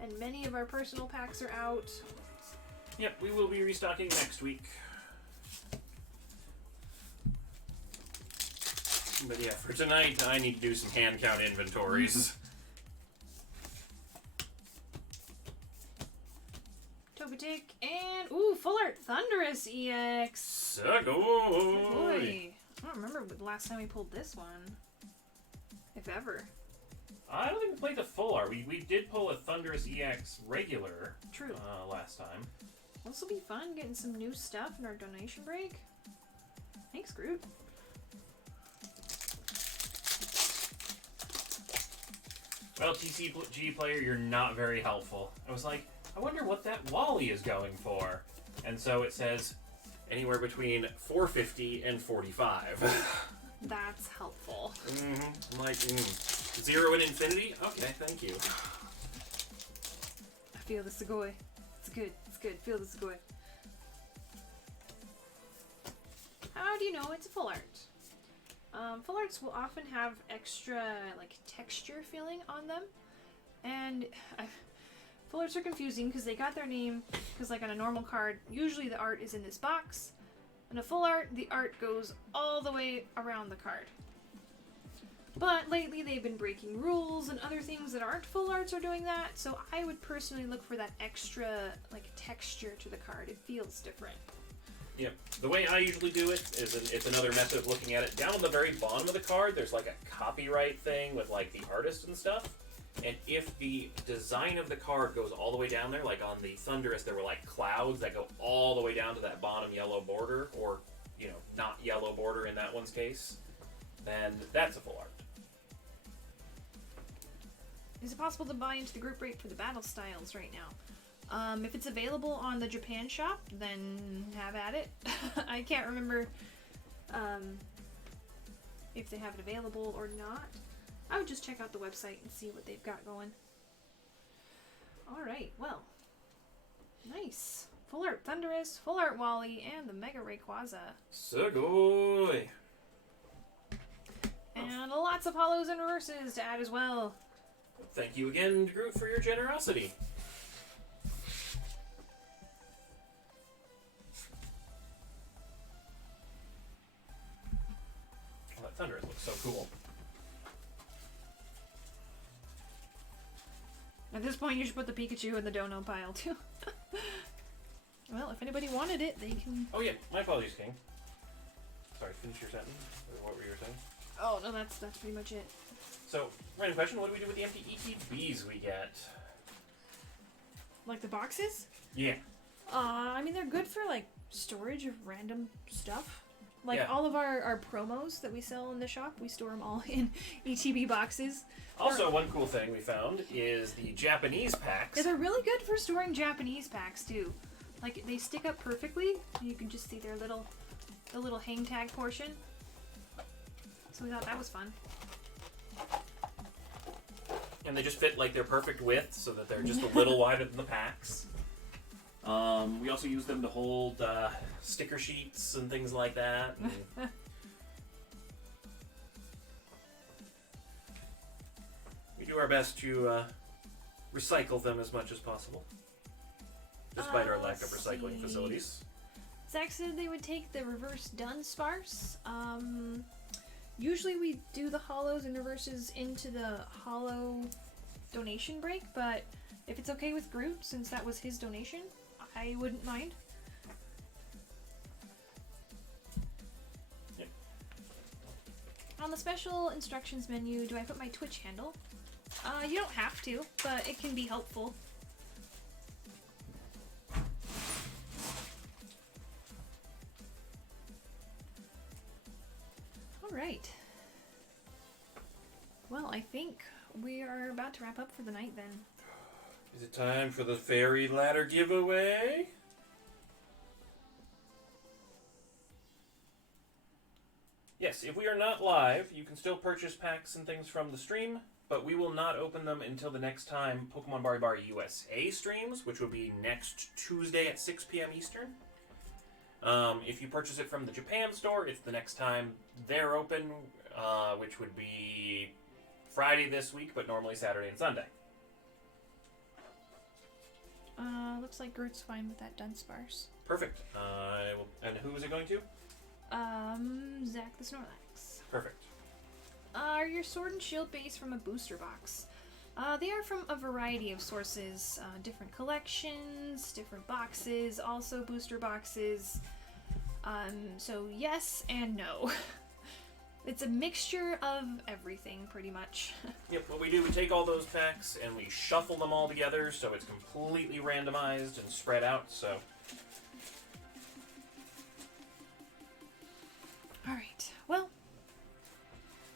and many of our personal packs are out. Yep, we will be restocking next week. But yeah, for tonight, I need to do some hand count inventories. Togetic, and ooh, Full Art Thunderous EX! Sugoi! Boy, I don't remember the last time we pulled this one. If ever. I don't think we played the full art. We did pull a Thunderous EX regular True. last time. This will be fun, getting some new stuff in our donation break. Thanks, Groot. Well, TCG player, you're not very helpful. I was like, I wonder what that Wally is going for. And so it says anywhere between 450 and 45. That's helpful. I'm like, 0 and infinity? Okay, thank you. feel the Sugoi. It's good. It's good. Feel the Sugoi. How do you know it's a full art? Full arts will often have extra like texture feeling on them, and full arts are confusing because they got their name because like on a normal card, usually the art is in this box. In a full art, the art goes all the way around the card. But lately they've been breaking rules and other things that aren't full arts are doing that, so I would personally look for that extra like texture to the card. It feels different. Yep. The way I usually do it is it's another method of looking at it. Down on the very bottom of the card, there's like a copyright thing with like the artist and stuff. And if the design of the card goes all the way down there, like on the Thunderous, there were like clouds that go all the way down to that bottom yellow border, or, you know, not yellow border in that one's case, then that's a full art. Is it possible to buy into the group rate for the battle styles right now? If it's available on the Japan shop, then have at it. I can't remember if they have it available or not. I would just check out the website and see what they've got going. Alright, well. Nice. Full art Thunderous, full art Wally, and the Mega Rayquaza. Sugoi! And lots of hollows and reverses to add as well. Thank you again, Groot, for your generosity. Oh, that Thunderous looks so cool. At this point, you should put the Pikachu in the dono pile, too. Well, if anybody wanted it, they can... Oh yeah, my apologies, King. Sorry, finish your sentence. Or what were you saying? Oh, no, that's pretty much it. So, random question, what do we do with the empty ETBs we get? Like the boxes? Yeah. I mean, they're good for, like, storage of random stuff. Like, Yeah. all of our promos that we sell in the shop, we store them all in ETB boxes. Also, one cool thing we found is the Japanese packs. Yeah, they're really good for storing Japanese packs, too. Like, they stick up perfectly. You can just see the little hang tag portion. So we thought that was fun. And they just fit like their perfect width so that they're just a little wider than the packs. We also use them to hold sticker sheets and things like that. And we do our best to recycle them as much as possible, despite our lack of recycling facilities. Zach said they would take the reverse Dunsparce. Usually we do the hollows and reverses into the hollow donation break, but if it's okay with Groot, since that was his donation, I wouldn't mind. Yep. On the special instructions menu, do I put my Twitch handle? You don't have to, but it can be helpful. Alright. Well, I think we are about to wrap up for the night then. Is it time for the fairy ladder giveaway? Yes, if we are not live, you can still purchase packs and things from the stream, but we will not open them until the next time Pokemon Bari USA streams, which will be next Tuesday at 6 p.m. Eastern. If you purchase it from the Japan store, it's the next time they're open, which would be Friday this week, but normally Saturday and Sunday. Looks like Groot's fine with that Dunsparce. Perfect. And who is it going to? Zach the Snorlax. Perfect. Are your Sword and Shield base from a booster box? They are from a variety of sources. Different collections, different boxes, also booster boxes. So yes and no. It's a mixture of everything, pretty much. Yep, what we do, we take all those packs and we shuffle them all together so it's completely randomized and spread out, so... Alright, well,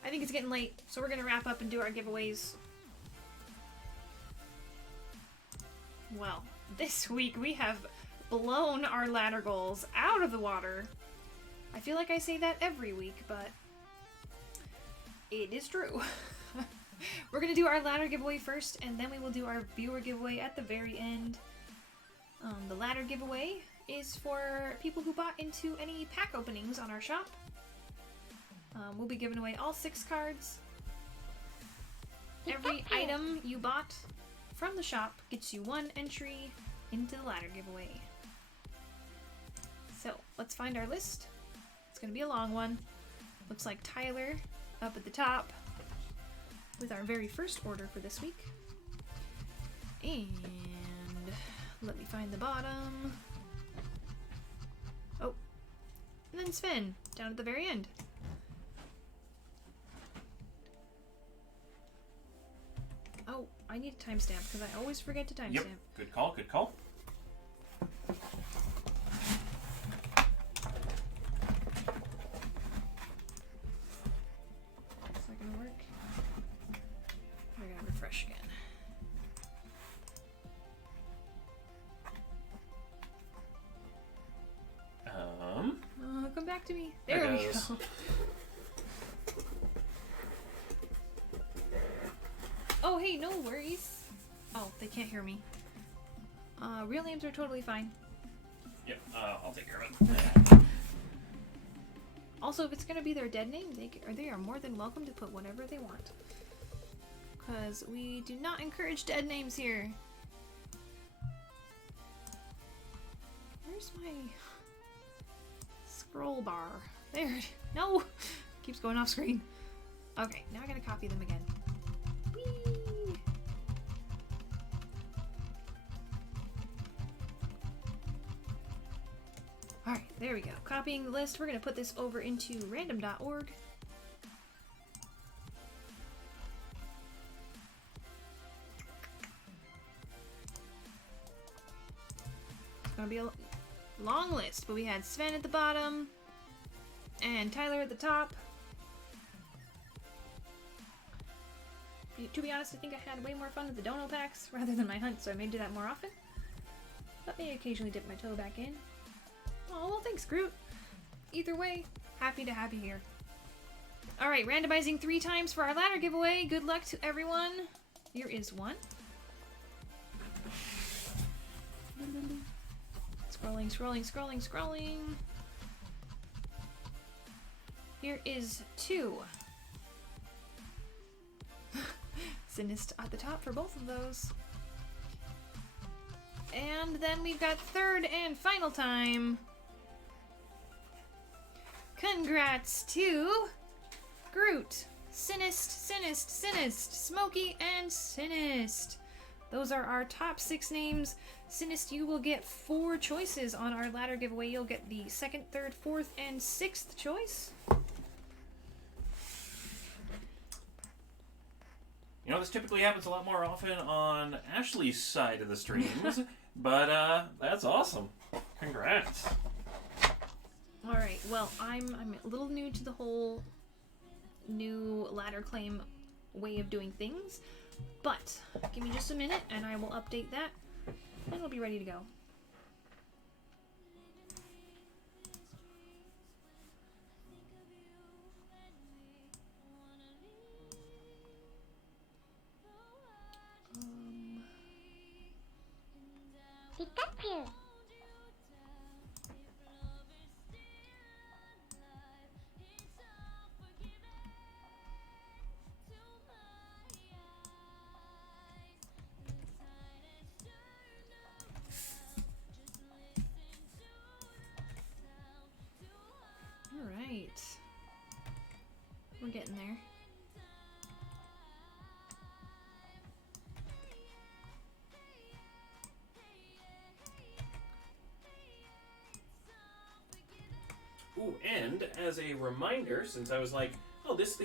I think it's getting late, so we're gonna wrap up and do our giveaways. Well, this week we have blown our ladder goals out of the water. I feel like I say that every week, but it is true. We're gonna do our ladder giveaway first, and then we will do our viewer giveaway at the very end. The ladder giveaway is for people who bought into any pack openings on our shop. We'll be giving away all 6 cards. Every item you bought from the shop gets you 1 entry into the ladder giveaway. So, let's find our list. It's gonna be a long one. Looks like Tyler up at the top with our very first order for this week. And let me find the bottom. Oh, and then Sven down at the very end. Oh, I need a timestamp because I always forget to timestamp. Yep. Good call. Good call. Is that gonna work? We're gonna refresh again. Come back to me. There we go. Oh, hey, no worries. Oh, they can't hear me. Real names are totally fine. Yep. I'll take care of it. Also, if it's gonna be their dead name, they are more than welcome to put whatever they want. Because we do not encourage dead names here. Where's my scroll bar? There. No! Keeps going off screen. Okay, now I gotta copy them again. Whee! Alright, there we go. Copying the list. We're gonna put this over into random.org. It's gonna be a long list, but we had Sven at the bottom and Tyler at the top. To be honest, I think I had way more fun with the dono packs rather than my hunt, so I may do that more often. But may occasionally dip my toe back in. Oh, well, thanks, Groot. Either way, happy to have you here. Alright, randomizing 3 times for our ladder giveaway. Good luck to everyone. Here is 1. Scrolling. Here is 2. Sinist at the top for both of those. And then we've got 3rd and final time. Congrats to Groot, Sinist, Smokey, and Sinist. Those are our top 6 names. Sinist, you will get 4 choices on our ladder giveaway. You'll get the 2nd, 3rd, 4th, and 6th choice. You know, this typically happens a lot more often on Ashley's side of the streams, but that's awesome. Congrats. Alright, well, I'm a little new to the whole new ladder claim way of doing things, but give me just a minute and I will update that and we'll be ready to go. Pikachu. Alright. We're getting there. Ooh, and as a reminder, since I was like, oh, this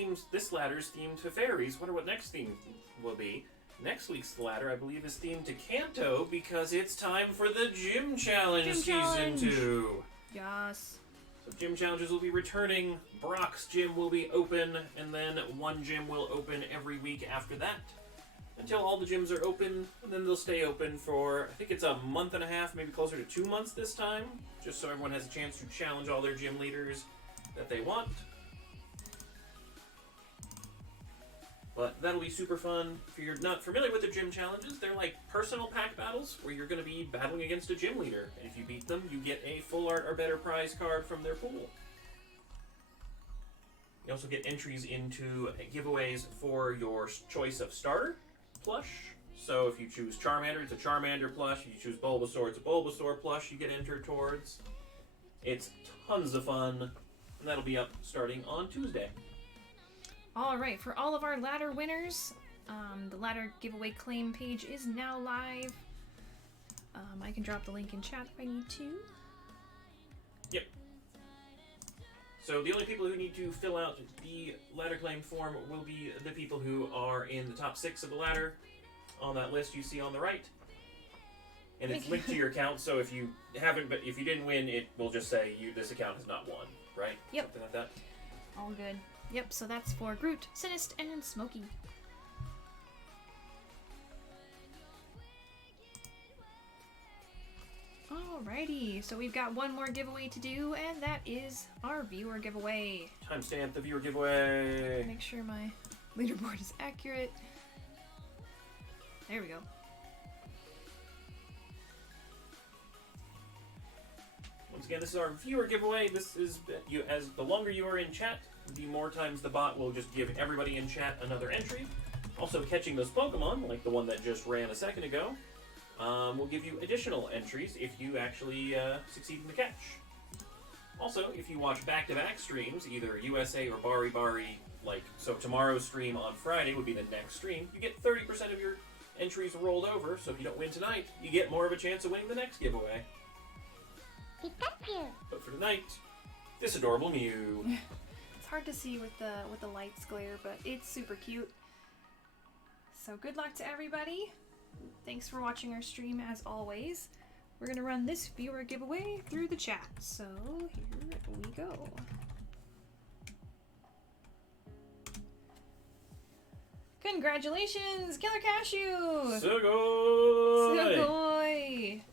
ladder's themed to fairies, wonder what next theme will be. Next week's ladder, I believe, is themed to Kanto because it's time for the Gym Challenge Season 2. Yes. So gym challenges will be returning, Brock's gym will be open, and then one gym will open every week after that. Until all the gyms are open, and then they'll stay open for, I think it's a month and a half, maybe closer to 2 months this time, just so everyone has a chance to challenge all their gym leaders that they want. But that'll be super fun. If you're not familiar with the gym challenges, they're like personal pack battles where you're going to be battling against a gym leader. And if you beat them, you get a full art or better prize card from their pool. You also get entries into giveaways for your choice of starter plush. So if you choose Charmander, it's a Charmander plush. If you choose Bulbasaur, it's a Bulbasaur plush you get entered towards. It's tons of fun, and that'll be up starting on Tuesday. Alright, for all of our ladder winners, the ladder giveaway claim page is now live. I can drop the link in chat if I need to. Yep. So the only people who need to fill out the ladder claim form will be the people who are in the top 6 of the ladder on that list you see on the right. And it's linked to your account, so if you haven't, but if you didn't win, it will just say this account has not won, right? Yep. Something like that. All good. Yep, so that's for Groot, Sinist, and Smokey. Alrighty, so we've got one more giveaway to do, and that is our viewer giveaway. Timestamp the viewer giveaway. Make sure my leaderboard is accurate. There we go. Once again, this is our viewer giveaway. This is as the longer you are in chat, the more times the bot will just give everybody in chat another entry. Also, catching those Pokemon, like the one that just ran a second ago, will give you additional entries if you actually succeed in the catch. Also, if you watch back-to-back streams, either USA or Bari, so tomorrow's stream on Friday would be the next stream, you get 30% of your entries rolled over, so if you don't win tonight, you get more of a chance of winning the next giveaway. Pikachu. But for tonight, this adorable Mew. It's hard to see with the lights glare, but it's super cute. So good luck to everybody. Thanks for watching our stream as always. We're gonna run this viewer giveaway through the chat. So here we go. Congratulations, Killer Cashew! Sugoi! Sugoi!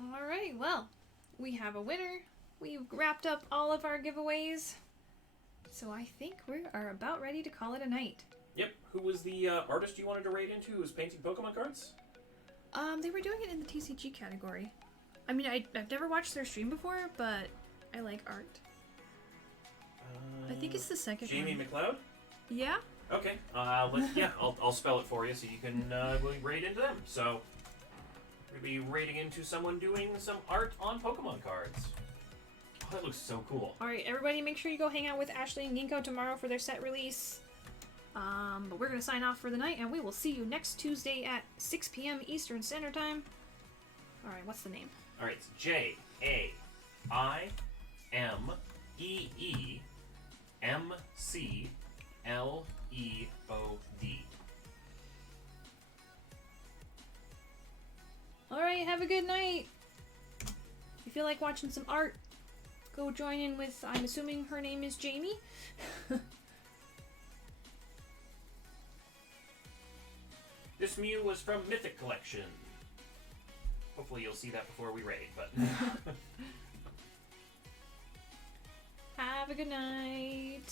Alright, well, we have a winner. We've wrapped up all of our giveaways. So I think we are about ready to call it a night. Yep. Who was the artist you wanted to raid into who was painting Pokemon cards? They were doing it in the TCG category. I mean, I've never watched their stream before, but I like art. I think it's the second Jamie one. McLeod? Yeah? Okay. I'll spell it for you so you can raid into them. So, we'll be raiding into someone doing some art on Pokemon cards. Oh, that looks so cool. Alright, everybody make sure you go hang out with Ashley and Ginkgo tomorrow for their set release. But we're going to sign off for the night, and we will see you next Tuesday at 6 p.m. Eastern Standard Time. Alright, what's the name? Alright, it's JAIMEEMCLEOD. Alright, have a good night. If you feel like watching some art, go join in with, I'm assuming her name is Jamie. This Mew was from Mythic Collection. Hopefully you'll see that before we raid, but... Have a good night.